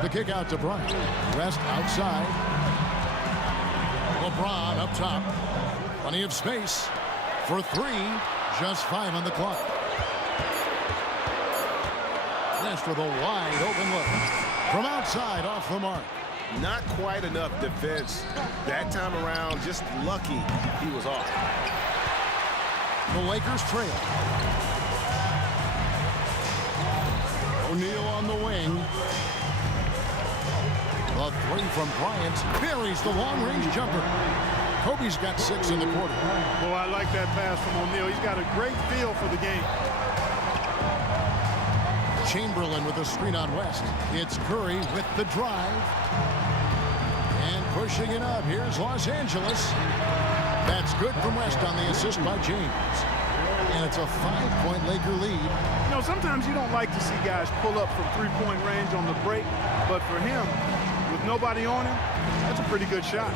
The kick out to Bryant. West outside. LeBron up top. Plenty of space for 3. Just 5 on the clock. West with a wide open look. From outside off the mark. Not quite enough defense. That time around, just lucky he was off. The Lakers trail. O'Neal on the wing. The three from Bryant buries the long-range jumper. Kobe's got 6 in the quarter. Well, I like that pass from O'Neal. He's got a great feel for the game. Chamberlain with a screen on West. It's Curry with the drive. And pushing it up. Here's Los Angeles. That's good from West on the assist by James. And it's a 5-point Laker lead. You know, sometimes you don't like to see guys pull up from three-point range on the break. But for him, with nobody on him, that's a pretty good shot.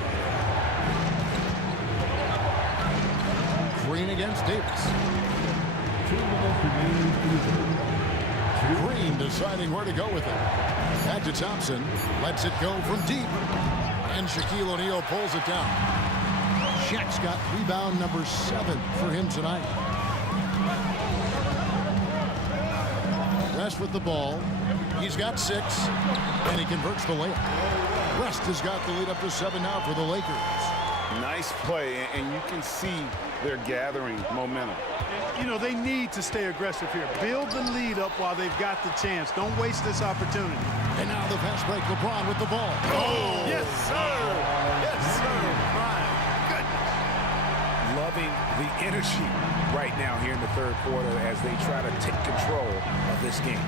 Green against Davis. Green deciding where to go with it. Back to Thompson. Lets it go from deep. And Shaquille O'Neal pulls it down. Shaq's got rebound number 7 for him tonight. West with the ball. He's got 6. And he converts the layup. West has got the lead up to 7 now for the Lakers. Nice play, and you can see they're gathering momentum. You know, they need to stay aggressive here. Build the lead up while they've got the chance. Don't waste this opportunity. And now the fast break. LeBron with the ball. Oh! Yes, sir! Yes, sir! My goodness. Loving the energy right now here in the third quarter as they try to take control of this game.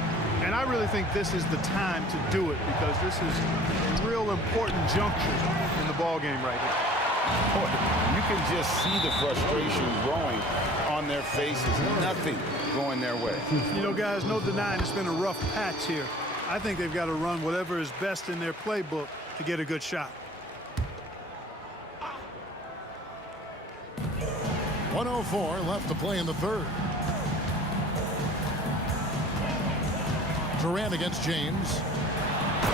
And I really think this is the time to do it because this is a real important juncture in the ball game right here. Boy, you can just see the frustration growing on their faces. Nothing going their way. You know, guys, no denying it's been a rough patch here. I think they've got to run whatever is best in their playbook to get a good shot. 1:04 left to play in the third. Durant against James.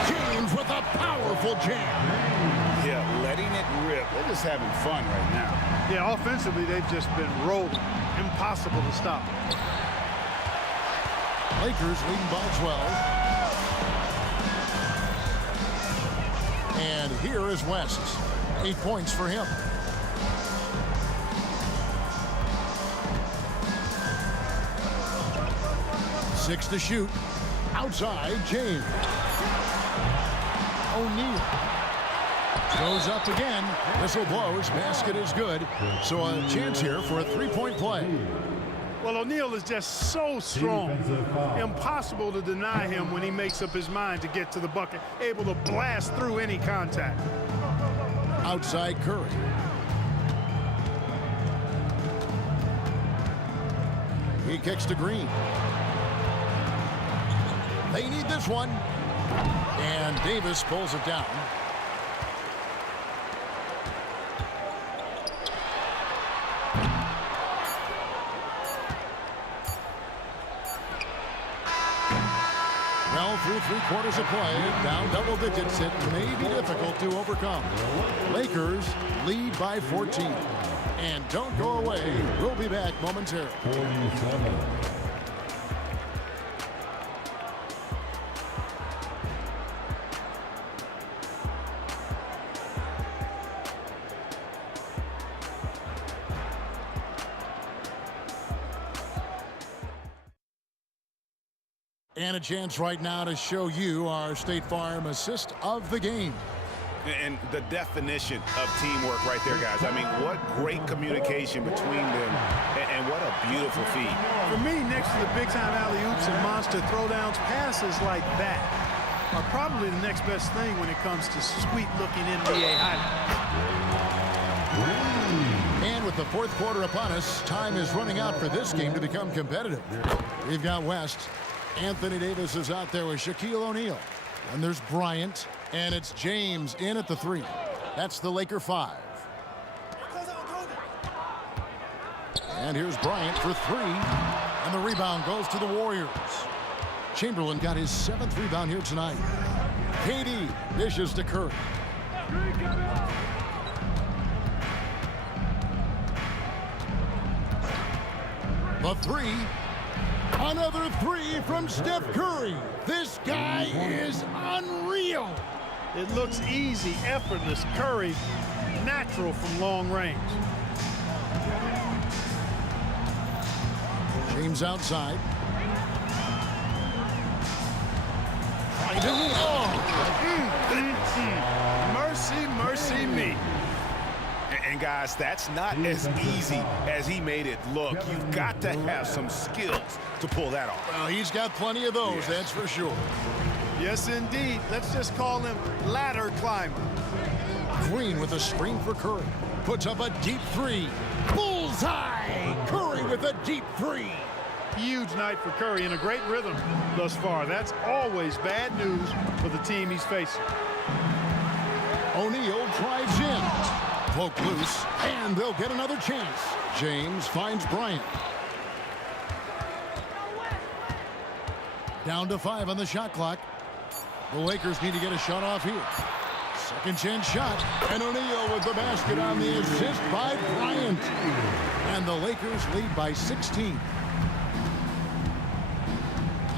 James with a powerful jam. Yeah, letting it rip. They're just having fun right now. Yeah, offensively, they've just been rolling. Impossible to stop. Lakers leading by 12. And here is West. 8 points for him. Six to shoot. Outside, James. O'Neal. Goes up again. Whistle blows. Basket is good. So a chance here for a three-point play. Well, O'Neal is just so strong. Impossible to deny him when he makes up his mind to get to the bucket. Able to blast through any contact. Outside Curry. He kicks to Green. They need this one. And Davis pulls it down. Well, through 3 quarters of play, down double digits, it may be difficult to overcome. Lakers lead by 14. And don't go away. We'll be back momentarily. 47. And a chance right now to show you our State Farm assist of the game. And the definition of teamwork right there, guys. I mean, what great communication between them, and what a beautiful feed. For me, next to the big-time alley-oops and monster throwdowns, passes like that are probably the next best thing when it comes to sweet-looking NBA highlights. And with the fourth quarter upon us, time is running out for this game to become competitive. We've got West. Anthony Davis is out there with Shaquille O'Neal. And there's Bryant. And it's James in at the 3. That's the Laker 5. And here's Bryant for 3. And the rebound goes to the Warriors. Chamberlain got his 7th rebound here tonight. KD dishes to Curry. The 3. Another 3 from Steph Curry. This guy is unreal. It looks easy, effortless. Curry, natural from long range. James outside. Mercy, mercy me. And guys, that's not as easy as he made it look. You've got to have some skills to pull that off. Well, he's got plenty of those, that's for sure. Yes, indeed. Let's just call him ladder climber. Green with a screen for Curry. Puts up a deep three. Bullseye! Curry with a deep three. Huge night for Curry in a great rhythm thus far. That's always bad news for the team he's facing. O'Neal drives in. Poke loose, and they'll get another chance. James finds Bryant. Down to 5 on the shot clock. The Lakers need to get a shot off here. Second chance shot, and O'Neal with the basket on the assist by Bryant. And the Lakers lead by 16.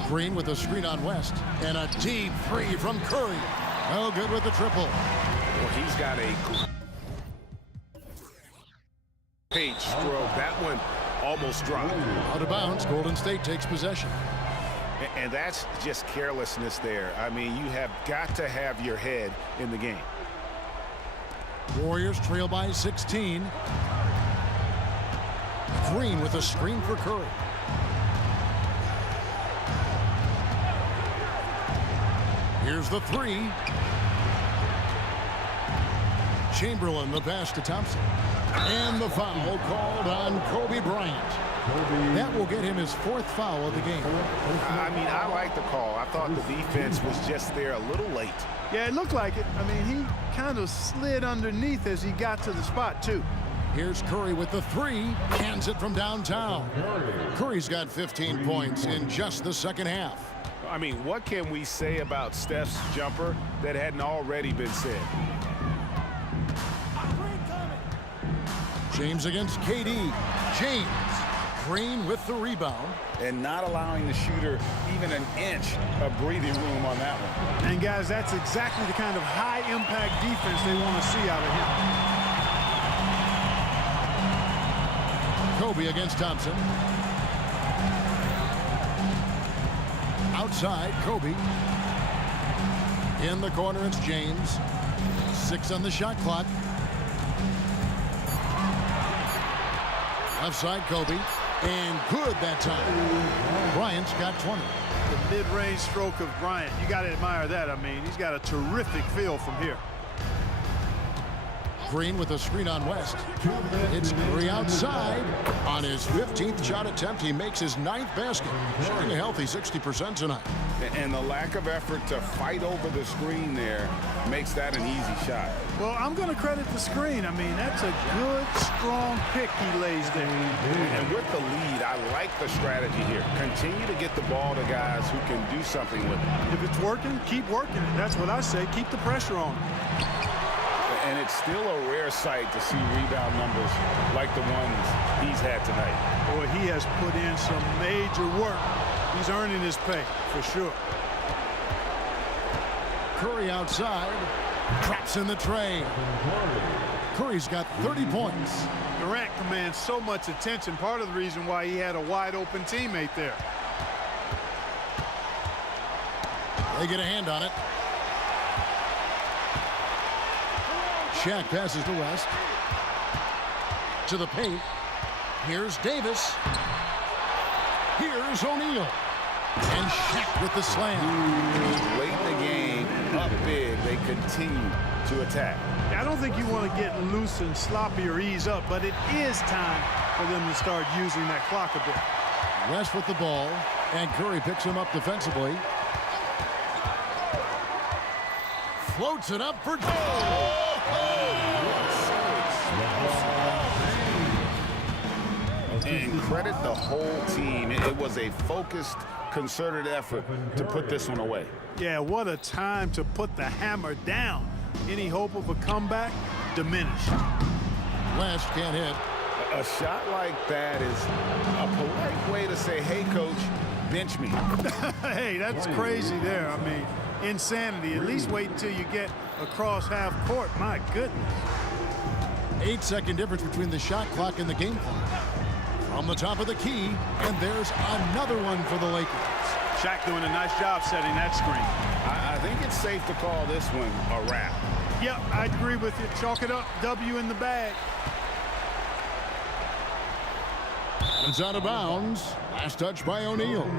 Green with a screen on West, and a deep three from Curry. Well, good with the triple. Well, he's got a page stroke. That one almost dropped. Out of bounds, Golden State takes possession. And that's just carelessness there. I mean, you have got to have your head in the game. Warriors trail by 16. Green with a screen for Curry. Here's the three. Chamberlain the pass to Thompson. And the foul called on Kobe Bryant. That will get him his 4th foul of the game. I mean, I like the call. I thought the defense was just there a little late. Yeah, it looked like it. I mean, he kind of slid underneath as he got to the spot, too. Here's Curry with the three. Hands it from downtown. Curry's got 15 points in just the second half. I mean, what can we say about Steph's jumper that hadn't already been said? James against KD. James. Green with the rebound. And not allowing the shooter even an inch of breathing room on that one. And, guys, that's exactly the kind of high-impact defense they want to see out of him. Kobe against Thompson. Outside, Kobe. In the corner, it's James. 6 on the shot clock. Outside, Kobe. And good that time. Bryant's got 20. The mid-range stroke of Bryant. You got to admire that. I mean, he's got a terrific feel from here. Green with a screen on West. It's Curry outside. On his 15th shot attempt, he makes his 9th basket. Shooting a healthy 60% tonight. And the lack of effort to fight over the screen there makes that an easy shot. Well, I'm going to credit the screen. I mean, that's a good, strong pick he lays there. And with the lead, I like the strategy here. Continue to get the ball to guys who can do something with it. If it's working, keep working it. That's what I say. Keep the pressure on. And it's still a rare sight to see rebound numbers like the ones he's had tonight. Boy, he has put in some major work. He's earning his pay, for sure. Curry outside. Traps in the tray. Curry's got 30 points. Durant commands so much attention. Part of the reason why he had a wide-open teammate there. They get a hand on it. Shaq passes to West. To the paint. Here's Davis. Here's O'Neal. And Shaq with the slam. Late in the game, up big, they continue to attack. I don't think you want to get loose and sloppy or ease up, but it is time for them to start using that clock a bit. West with the ball, and Curry picks him up defensively. Floats it up for goal. And credit the whole team. It was a focused, concerted effort to put this one away. Yeah, what a time to put the hammer down. Any hope of a comeback diminished. West can't hit. A shot like that is a polite way to say, hey, coach, bench me. Hey, that's crazy there. I mean, insanity. At least wait until you get across half court. My goodness. 8-second difference between the shot clock and the game clock. From the top of the key, and there's another one for the Lakers. Shaq doing a nice job setting that screen. I think it's safe to call this one a wrap. Yep, I agree with you. Chalk it up. W in the bag. It's out of bounds. Last touch by O'Neal.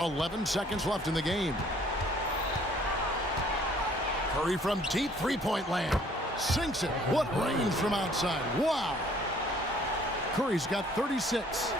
11 seconds left in the game. Curry from deep three-point land. Sinks it. What range from outside. Wow. Curry's got 36.